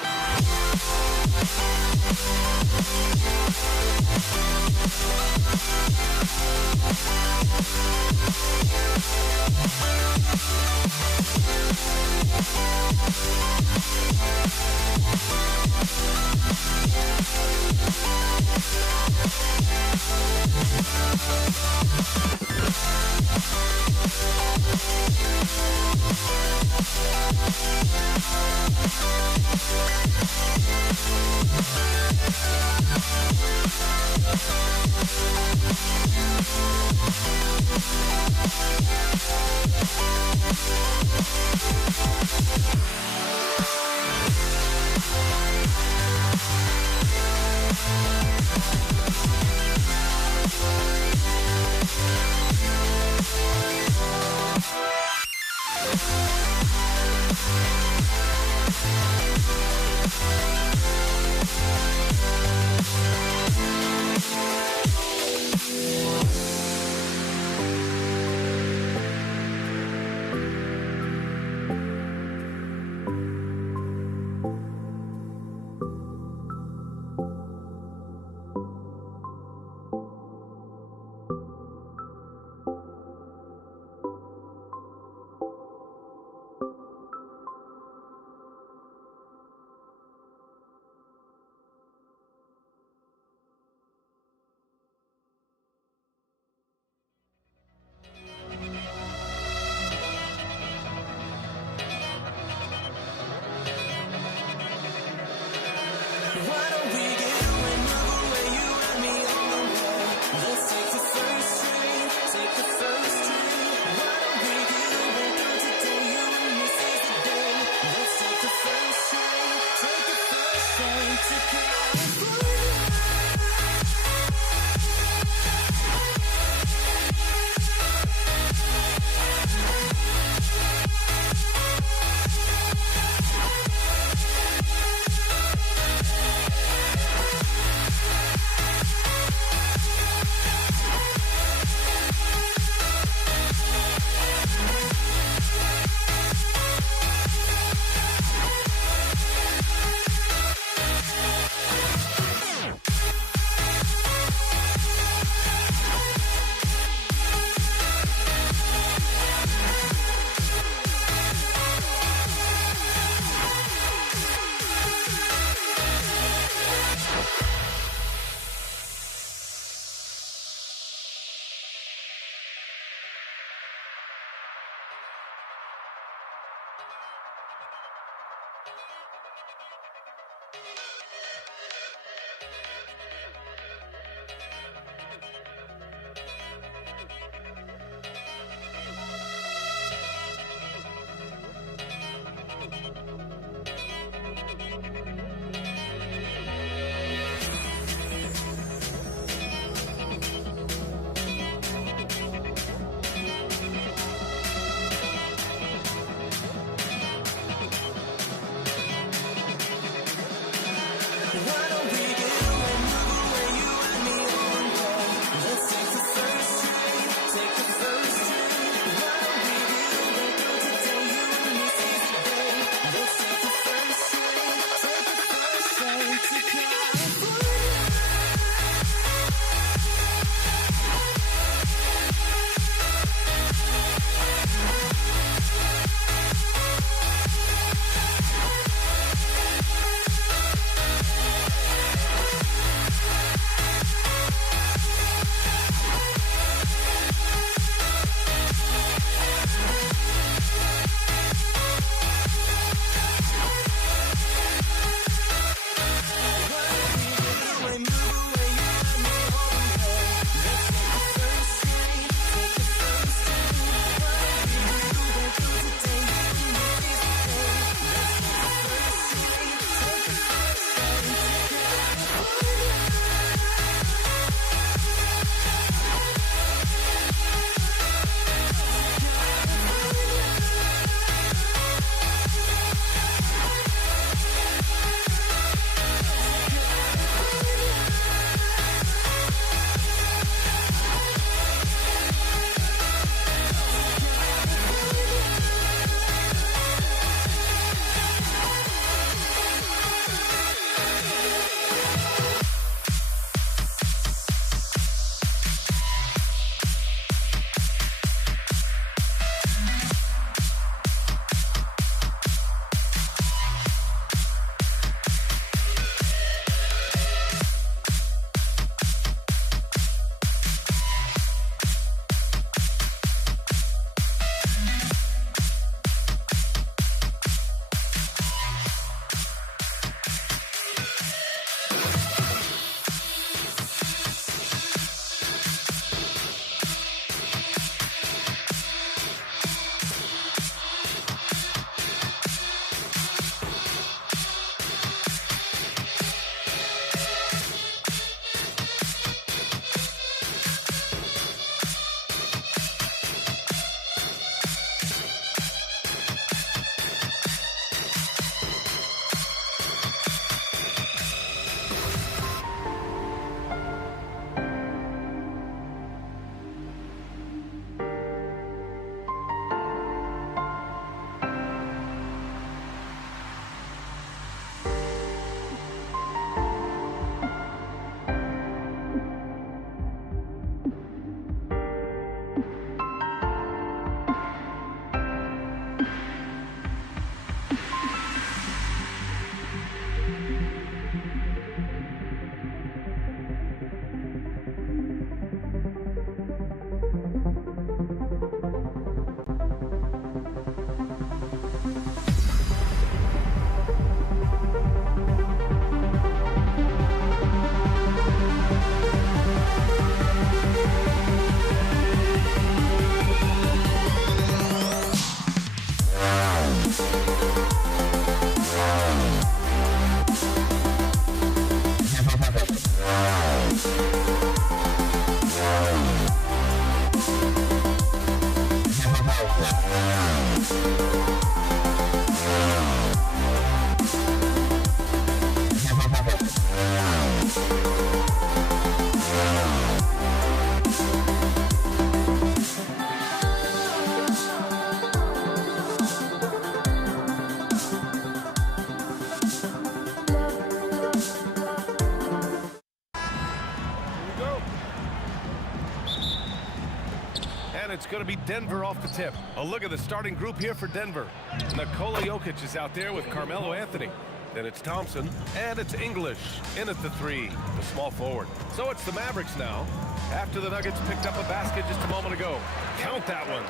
And it's going to be Denver off the tip. A look at the starting group here for Denver. Nikola Jokic is out there with Carmelo Anthony. Then it's Thompson, and it's English in at the 3, the small forward. So it's the Mavericks now, after the Nuggets picked up a basket just a moment ago. Count that one.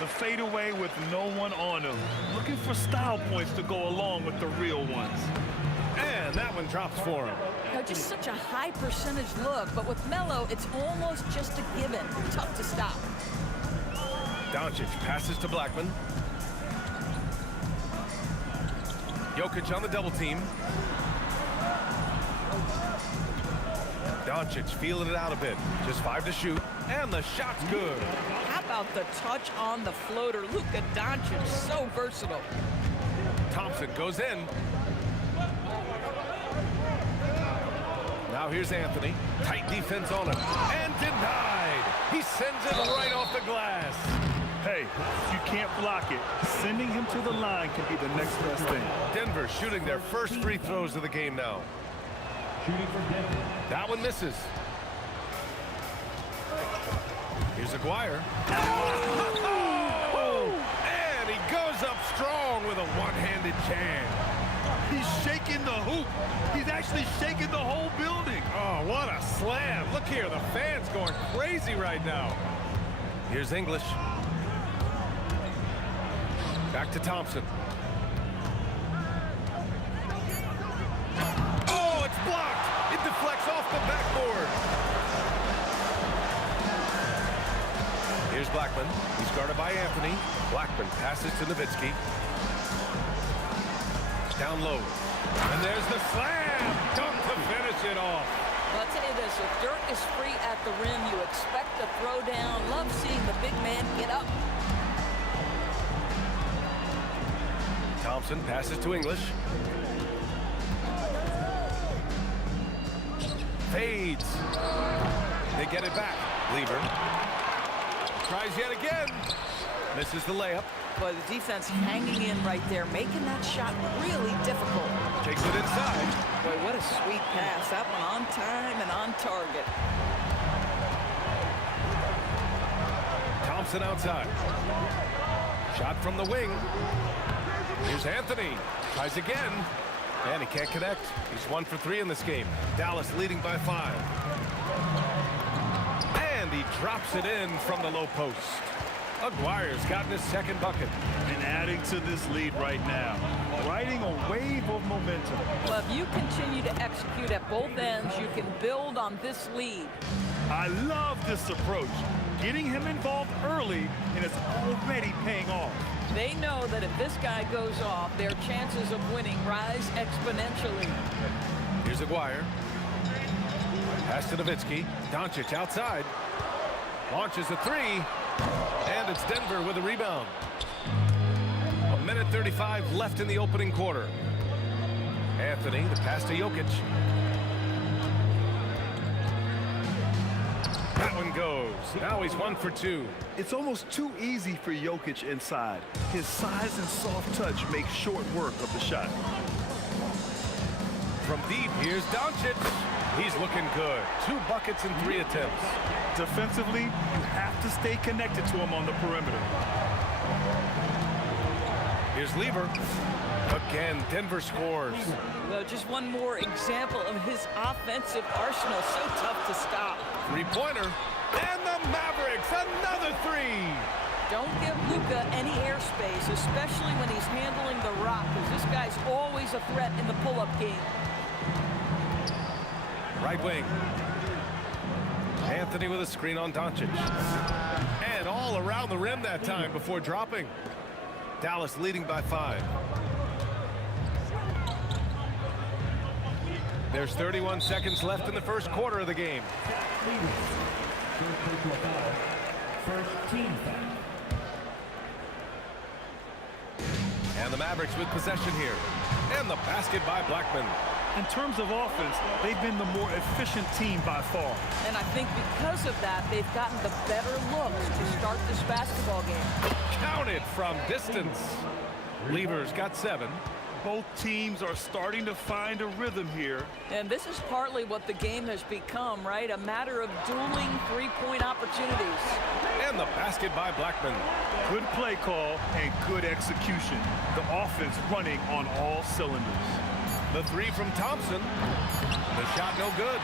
The fadeaway with no one on him. Looking for style points to go along with the real ones. And that one drops for him. Now, just such a high percentage look, but with Melo, it's almost just a given. Tough to stop. Doncic passes to Blackman. Jokic on the double team. Doncic feeling it out a bit. Just 5 to shoot, and the shot's good. How about the touch on the floater? Luka Doncic, so versatile. Thompson goes in. Now here's Anthony. Tight defense on him. And denied. He sends it right off the glass. Hey, you can't block it. Sending him to the line can be the next best thing. Denver shooting their first free throws of the game now. That one misses. Here's Aguirre. Oh! And he goes up strong with a one-handed jam. He's shaking the hoop. He's actually shaking the whole building. Oh, what a slam. Look here, the fans going crazy right now. Here's English. Back to Thompson. Oh, it's blocked. It deflects off the backboard. Here's Blackman. He's guarded by Anthony. Blackman passes to Nowitzki. Down low. And there's the slam. Dunk to finish it off. Well, I'll tell you this, if Dirk is free at the rim, you expect a throwdown. Love seeing the big man get up. Thompson passes to English. Fades. They get it back. Lever. Tries yet again. Misses the layup. But the defense hanging in right there, making that shot really difficult. Takes it inside. Boy, what a sweet pass. That one on time and on target. Thompson outside. Shot from the wing. Here's Anthony. Tries again. And he can't connect. He's 1 for 3 in this game. Dallas leading by 5. And he drops it in from the low post. Aguirre's gotten his second bucket. And adding to this lead right now. Riding a wave of momentum. Well, if you continue to execute at both ends, you can build on this lead. I love this approach. Getting him involved early, and it's already paying off. They know that if this guy goes off, their chances of winning rise exponentially. Here's Aguirre. Pass to Nowitzki. Doncic outside. Launches a 3. And it's Denver with a rebound. 1:35 left in the opening quarter. Anthony, the pass to Jokic. That one goes. Now he's 1 for 2. It's almost too easy for Jokic inside. His size and soft touch make short work of the shot. From deep, here's Doncic. He's looking good. 2 buckets in 3 attempts. Defensively, you have to stay connected to him on the perimeter. Here's Lever. Again, Denver scores. Well, just one more example of his offensive arsenal. So tough to stop. 3-pointer. And the Mavericks, another 3. Don't give Luka any airspace, especially when he's handling the rock, because this guy's always a threat in the pull-up game. Right wing. Anthony with a screen on Doncic. And all around the rim that time before dropping. Dallas leading by 5. There's 31 seconds left in the first quarter of the game. team foul. And the Mavericks with possession here. And the basket by Blackman. In terms of offense, they've been the more efficient team by far. And I think because of that, they've gotten the better looks to start this basketball game. Counted from distance. Lever's got 7. Both teams are starting to find a rhythm here. And this is partly what the game has become, right? A matter of dueling three-point opportunities. And the basket by Blackman. Good play call and good execution. The offense running on all cylinders. The 3 from Thompson. The shot no good.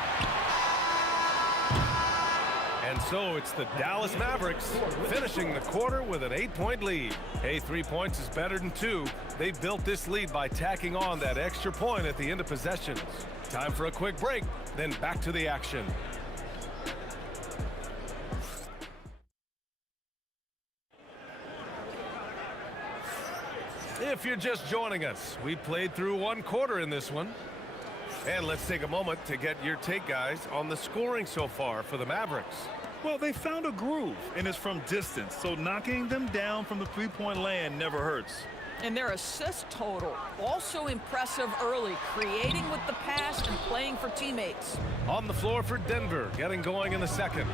And so it's the Dallas Mavericks finishing the quarter with an 8-point lead. Hey, 3 points is better than 2. They built this lead by tacking on that extra point at the end of possessions. Time for a quick break, then back to the action. If you're just joining us, we played through 1 quarter in this one. And let's take a moment to get your take, guys, on the scoring so far for the Mavericks. Well, they found a groove, and it's from distance, so knocking them down from the three-point land never hurts. And their assist total, also impressive early, creating with the pass and playing for teammates. On the floor for Denver, getting going in the second.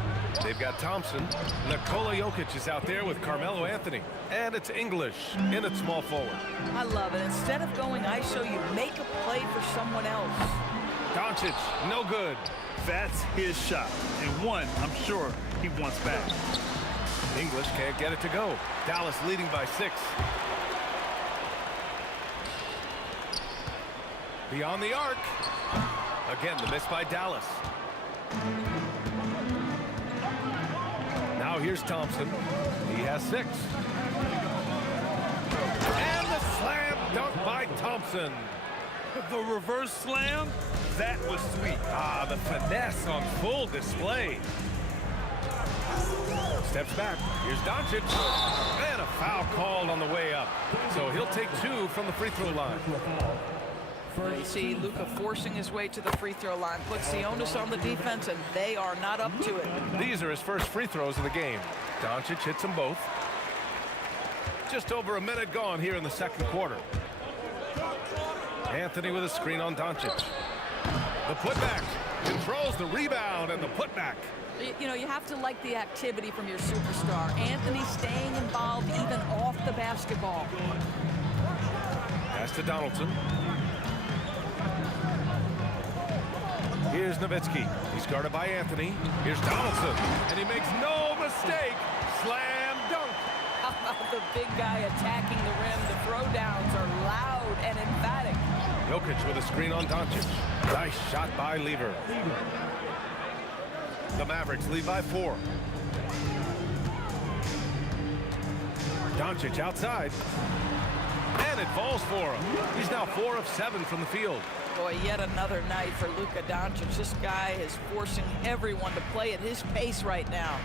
They've got Thompson. Nikola Jokic is out there with Carmelo Anthony. And it's English in at small forward. I love it. Instead of going ISO, you make a play for someone else. Doncic, no good. That's his shot, and one I'm sure he wants back. English can't get it to go. Dallas leading by 6. Beyond the arc. Again, the miss by Dallas. Now here's Thompson. He has 6. And the slam dunk by Thompson. The reverse slam, that was sweet. Ah, the finesse on full display. Steps back. Here's Doncic. And a foul called on the way up. So he'll take 2 from the free throw line. You see Luka forcing his way to the free throw line, puts the onus on the defense, and they are not up to it. These are his first free throws of the game. Doncic hits them both. Just over a minute gone here in the second quarter. Anthony with a screen on Doncic. The putback controls the rebound and the putback. You know, you have to like the activity from your superstar. Anthony staying involved even off the basketball. Pass to Donaldson. Here's Nowitzki. He's guarded by Anthony. Here's Donaldson. And he makes no mistake. Slam dunk. How about the big guy attacking the rim? The throwdowns are loud and emphatic. Jokic with a screen on Doncic. Nice shot by Lever. The Mavericks lead by 4. Doncic outside. And it falls for him. He's now 4 of 7 from the field. Boy, yet another night for Luka Doncic. This guy is forcing everyone to play at his pace right now.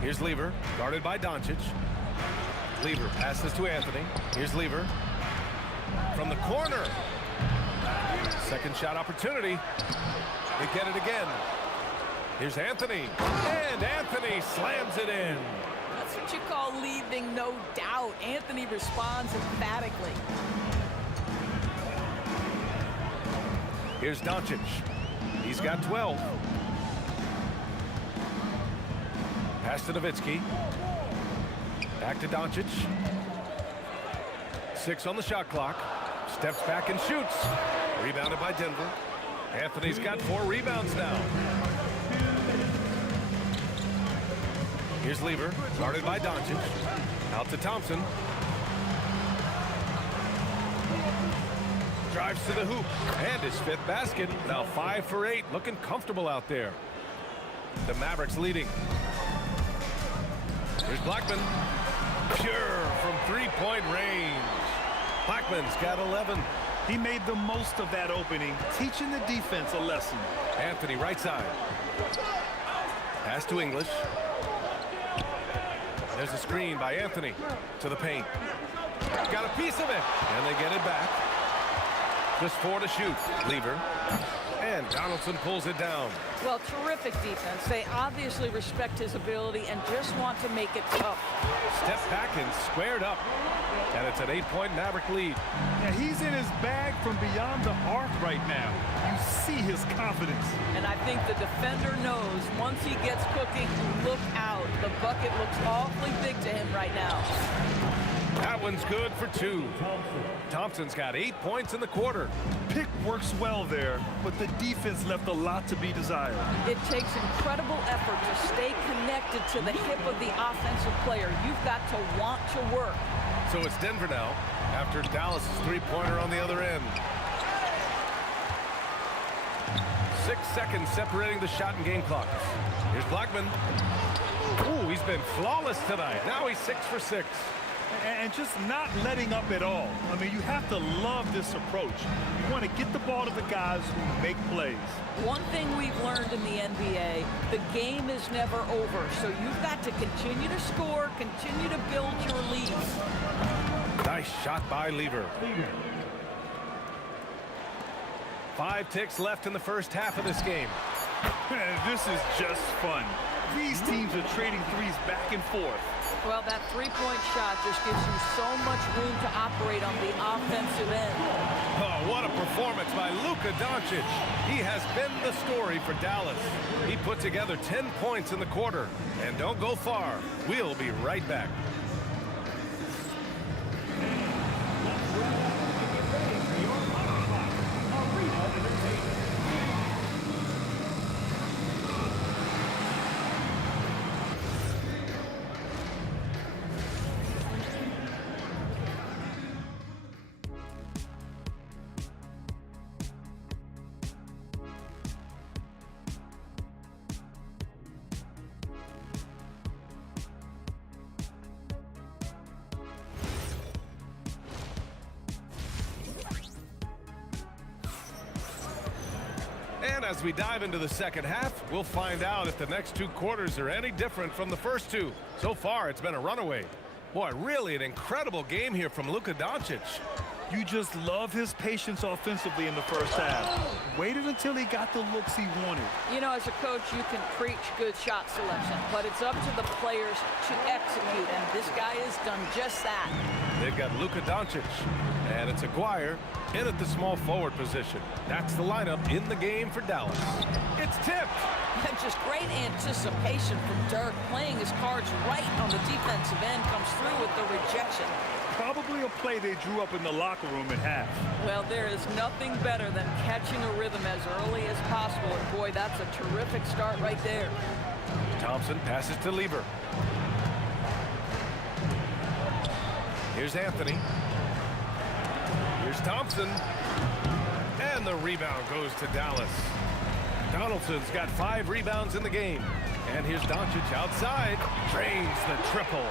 Here's Lever, guarded by Doncic. Lever passes to Anthony. Here's Lever. From the corner. Second shot opportunity. They get it again. Here's Anthony. And Anthony slams it in. That's what you call leaving no doubt. Anthony responds emphatically. Here's Doncic. He's got 12. Pass to Nowitzki. Back to Doncic. 6 on the shot clock. Steps back and shoots. Rebounded by Denver. Anthony's got 4 rebounds now. Here's Lever, guarded by Doncic. Out to Thompson. Drives to the hoop. And his 5th basket. Now 5 for 8. Looking comfortable out there. The Mavericks leading. Here's Blackman. Pure from 3-point range. Blackman's got 11. He made the most of that opening, teaching the defense a lesson. Anthony right side. Pass to English. There's a screen by Anthony to the paint. Got a piece of it, and they get it back. Just 4 to shoot. Lever. And Donaldson pulls it down. Well, terrific defense. They obviously respect his ability and just want to make it tough. Step back and squared up. And it's an 8-point Maverick lead. Yeah, he's in his bag from beyond the arc right now. You see his confidence. And I think the defender knows once he gets cooking, look out. The bucket looks awfully big to him right now. That one's good for 2. Thompson's got 8 points in the quarter. Pick works well there, but the defense left a lot to be desired. It takes incredible effort to stay connected to the hip of the offensive player. You've got to want to work. So it's Denver now after Dallas' three-pointer on the other end. 6 seconds separating the shot and game clock. Here's Blackman. Ooh, he's been flawless tonight. Now he's 6 for 6. And just not letting up at all. I mean, you have to love this approach. You want to get the ball to the guys who make plays. One thing we've learned in the NBA, the game is never over. So you've got to continue to score, continue to build your lead. Nice shot by Lever. 5 ticks left in the first half of this game. This is just fun. These teams are trading threes back and forth. Well, that three-point shot just gives you so much room to operate on the offensive end. Oh, what a performance by Luka Doncic. He has been the story for Dallas. He put together 10 points in the quarter. And don't go far. We'll be right back. And as we dive into the second half, we'll find out if the next 2 quarters are any different from the first 2. So far, it's been a runaway. Boy, really an incredible game here from Luka Doncic. You just love his patience offensively in the first half. Waited until he got the looks he wanted. You know, as a coach, you can preach good shot selection, but it's up to the players to execute, and this guy has done just that. They've got Luka Doncic, and it's Aguirre in at the small forward position. That's the lineup in the game for Dallas. It's tipped. And just great anticipation from Dirk, playing his cards right on the defensive end, comes through with the rejection. Probably a play they drew up in the locker room at half. Well, there is nothing better than catching a rhythm as early as possible. And boy, that's a terrific start right there. Thompson passes to Lever. Here's Anthony. Here's Thompson. And the rebound goes to Dallas. Donaldson's got 5 rebounds in the game. And here's Doncic outside. Drains the triple.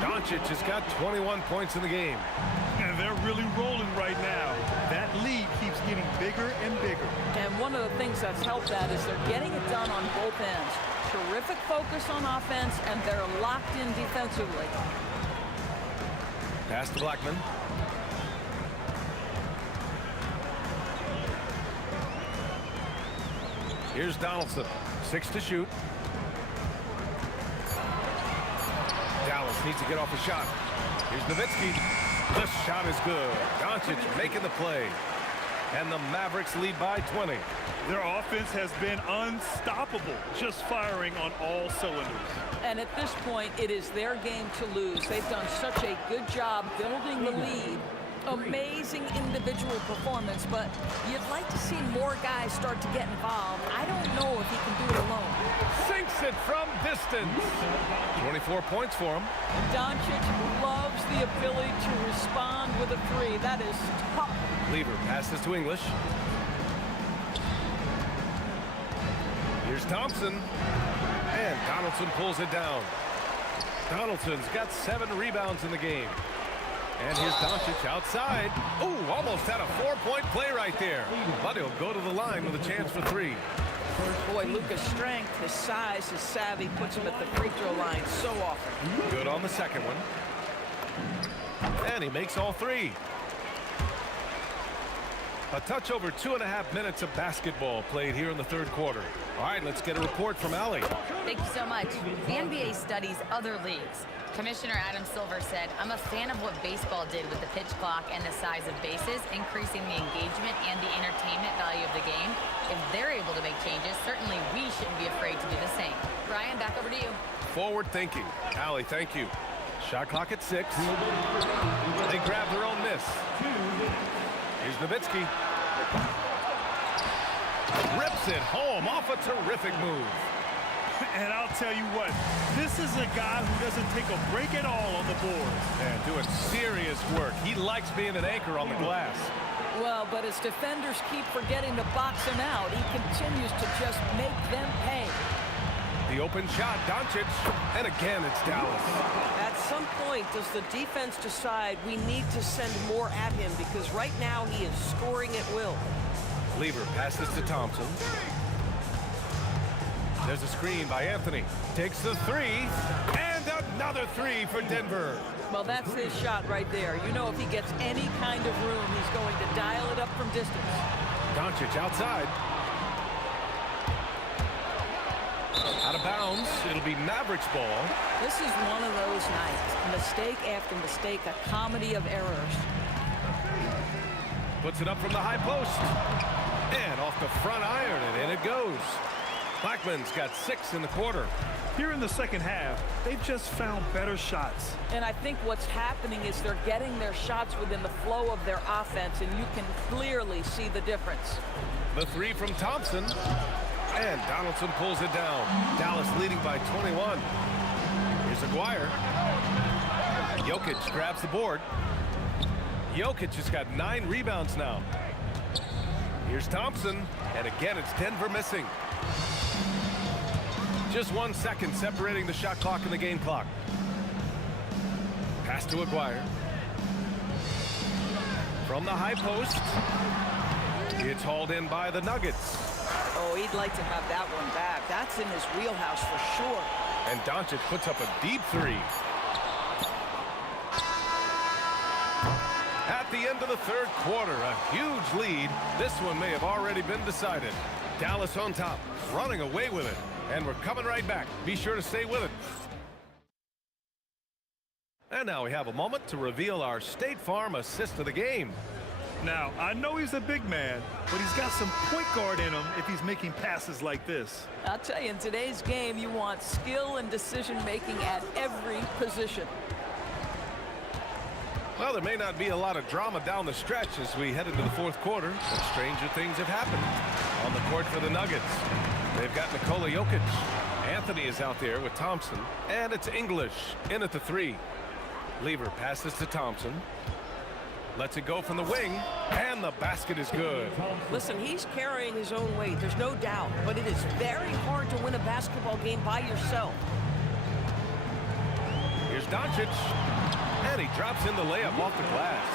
Doncic has got 21 points in the game. And they're really rolling right now. That lead keeps getting bigger and bigger. And one of the things that's helped that is they're getting it done on both ends. Terrific focus on offense, and they're locked in defensively. Pass to Blackman. Here's Donaldson. 6 to shoot. Dallas needs to get off a shot. Here's Nowitzki. The shot is good. Doncic making the play. And the Mavericks lead by 20. Their offense has been unstoppable, just firing on all cylinders. And at this point, it is their game to lose. They've done such a good job building the lead. Amazing individual performance, but you'd like to see more guys start to get involved. I don't know if he can do it alone. Sinks it from distance. 24 points for him. Doncic loves the ability to respond with a 3. That is tough. Lever passes to English. Here's Thompson. And Donaldson pulls it down. Donaldson's got 7 rebounds in the game. And here's Doncic outside. Ooh, almost had a 4-point play right there. But he'll go to the line with a chance for 3. Boy, Luka's strength, his size, his savvy puts him at the free throw line so often. Good on the second one. And he makes all 3. A touch over 2.5 minutes of basketball played here in the third quarter. All right, let's get a report from Allie. Thank you so much. The NBA studies other leagues. Commissioner Adam Silver said, I'm a fan of what baseball did with the pitch clock and the size of bases, increasing the engagement and the entertainment value of the game. If they're able to make changes, certainly we shouldn't be afraid to do the same. Brian, back over to you. Forward thinking. Allie, thank you. Shot clock at 6. They grab their own miss. Here's Nowitzki. Rips it home off a terrific move. And I'll tell you what, this is a guy who doesn't take a break at all on the boards. And doing serious work. He likes being an anchor on the glass. Well, but as defenders keep forgetting to box him out, he continues to just make them pay. The open shot, Doncic, and again it's Dallas. At some point, does the defense decide we need to send more at him? Because right now he is scoring at will. Lever passes to Thompson. There's a screen by Anthony. Takes the 3, and another 3 for Denver. Well, that's his shot right there. You know, if he gets any kind of room, he's going to dial it up from distance. Doncic outside. Out of bounds. It'll be Mavericks ball. This is one of those nights. Mistake after mistake, a comedy of errors. Puts it up from the high post. And off the front iron, and in it goes. Blackman's got 6 in the quarter. Here in the second half, they've just found better shots. And I think what's happening is they're getting their shots within the flow of their offense, and you can clearly see the difference. The 3 from Thompson. And Donaldson pulls it down. Dallas leading by 21. Here's Aguirre. Jokic grabs the board. Jokic has got 9 rebounds now. Here's Thompson. And again, it's Denver missing. Just 1 second separating the shot clock and the game clock. Pass to Aguirre. From the high post. It's hauled in by the Nuggets. Oh, he'd like to have that one back. That's in his wheelhouse for sure. And Doncic puts up a deep 3. At the end of the third quarter, a huge lead. This one may have already been decided. Dallas on top, running away with it. And we're coming right back. Be sure to stay with it. And now we have a moment to reveal our State Farm assist of the game. Now, I know he's a big man, but he's got some point guard in him if he's making passes like this. I'll tell you, in today's game, you want skill and decision-making at every position. Well, there may not be a lot of drama down the stretch as we head into the fourth quarter, but stranger things have happened. On the court for the Nuggets, they've got Nikola Jokic. Anthony is out there with Thompson, and it's English in at the 3. Lever passes to Thompson. Lets it go from the wing, and the basket is good. Listen, he's carrying his own weight, there's no doubt, but it is very hard to win a basketball game by yourself. Here's Doncic, and he drops in the layup off the glass.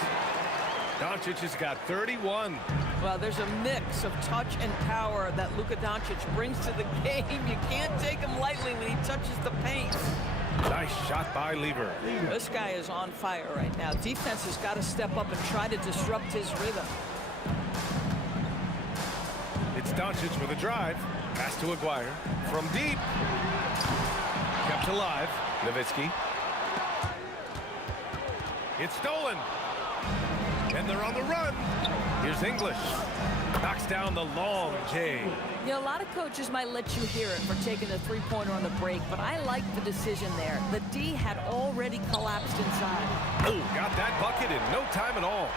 Doncic has got 31. Well, there's a mix of touch and power that Luka Doncic brings to the game. You can't take him lightly when he touches the paint. Nice shot by Lever. This guy is on fire right now. Defense has got to step up and try to disrupt his rhythm. It's Doncic with a drive. Pass to Aguirre. From deep. Kept alive. Nowitzki. It's stolen. And they're on the run. Here's English. Knocks down the long J. You know, a lot of coaches might let you hear it for taking the three-pointer on the break, but I like the decision there. The D had already collapsed inside. Oh, got that bucket in no time at all.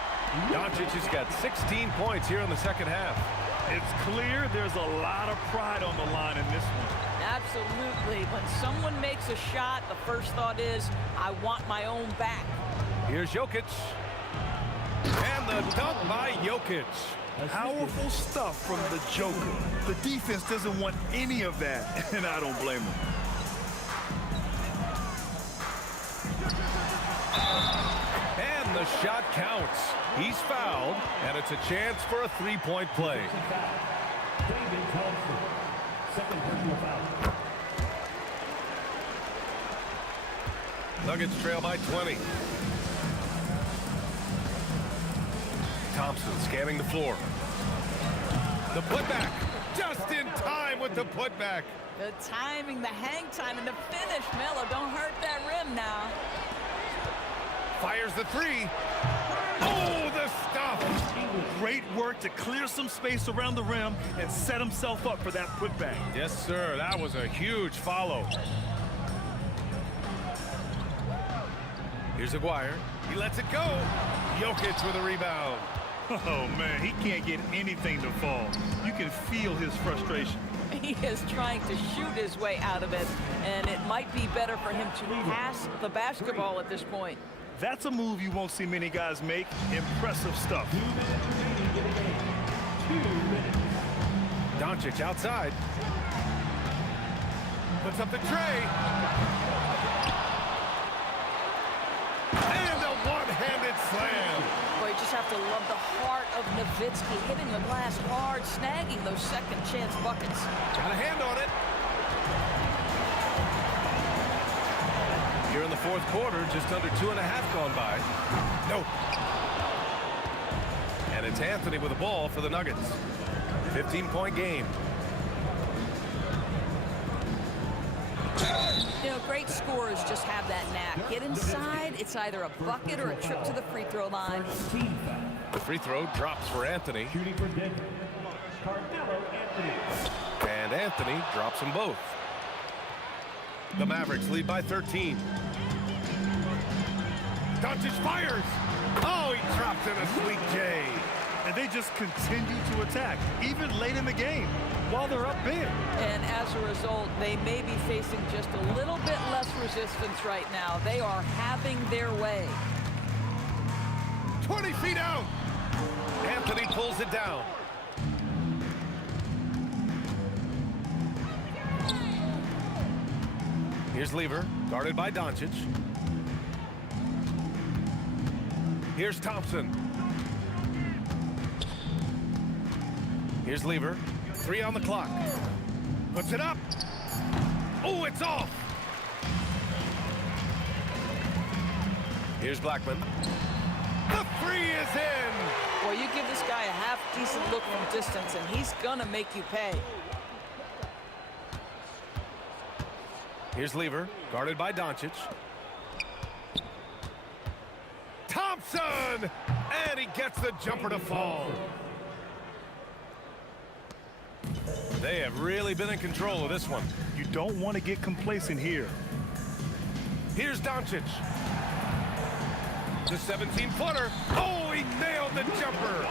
Doncic has got 16 points here in the second half. It's clear there's a lot of pride on the line in this one. Absolutely. When someone makes a shot, the first thought is, I want my own back. Here's Jokic. And the dunk by Jokic. Powerful stuff from the Joker. The defense doesn't want any of that, and I don't blame them. And the shot counts. He's fouled, and it's a chance for a three-point play. David Thompson, second personal foul. Nuggets trail by 20. Thompson scanning the floor. The putback, just in time with the putback. The timing, the hang time, and the finish. Melo, don't hurt that rim now. Fires the three. Oh, the stuff. Great work to clear some space around the rim and set himself up for that putback. Yes, sir. That was a huge follow. Here's Aguirre. He lets it go. Jokic with a rebound. Oh, man, he can't get anything to fall. You can feel his frustration. He is trying to shoot his way out of it, and it might be better for him to pass the basketball at this point. That's a move you won't see many guys make. Impressive stuff. Doncic outside. Puts up the tray. And a one-handed slam. Boy, you just have to love the heart of Nowitzki, hitting the glass hard, snagging those second chance buckets. Got a hand on it. Here in the fourth quarter, just under 2.5 gone by. Nope. And it's Anthony with the ball for the Nuggets. 15-point game. You know, great scorers just have that knack. Get inside, it's either a bucket or a trip to the free throw line. The free throw drops for Anthony. And Anthony drops them both. The Mavericks lead by 13. Doncic fires. Oh, he dropped in a sweet J. And they just continue to attack, even late in the game, while they're up big. And as a result, they may be facing just a little bit less resistance right now. They are having their way. 20 feet out. Anthony pulls it down. Here's Lever, guarded by Doncic. Here's Thompson. Here's Lever. 3 on the clock. Puts it up. Oh, it's off. Here's Blackman. The 3 is in. Well, you give this guy a half-decent look from distance, and he's going to make you pay. Here's Lever, guarded by Doncic. Thompson! And he gets the jumper to fall. They have really been in control of this one. You don't want to get complacent here. Here's Doncic. The 17-footer. Oh, he nailed the jumper.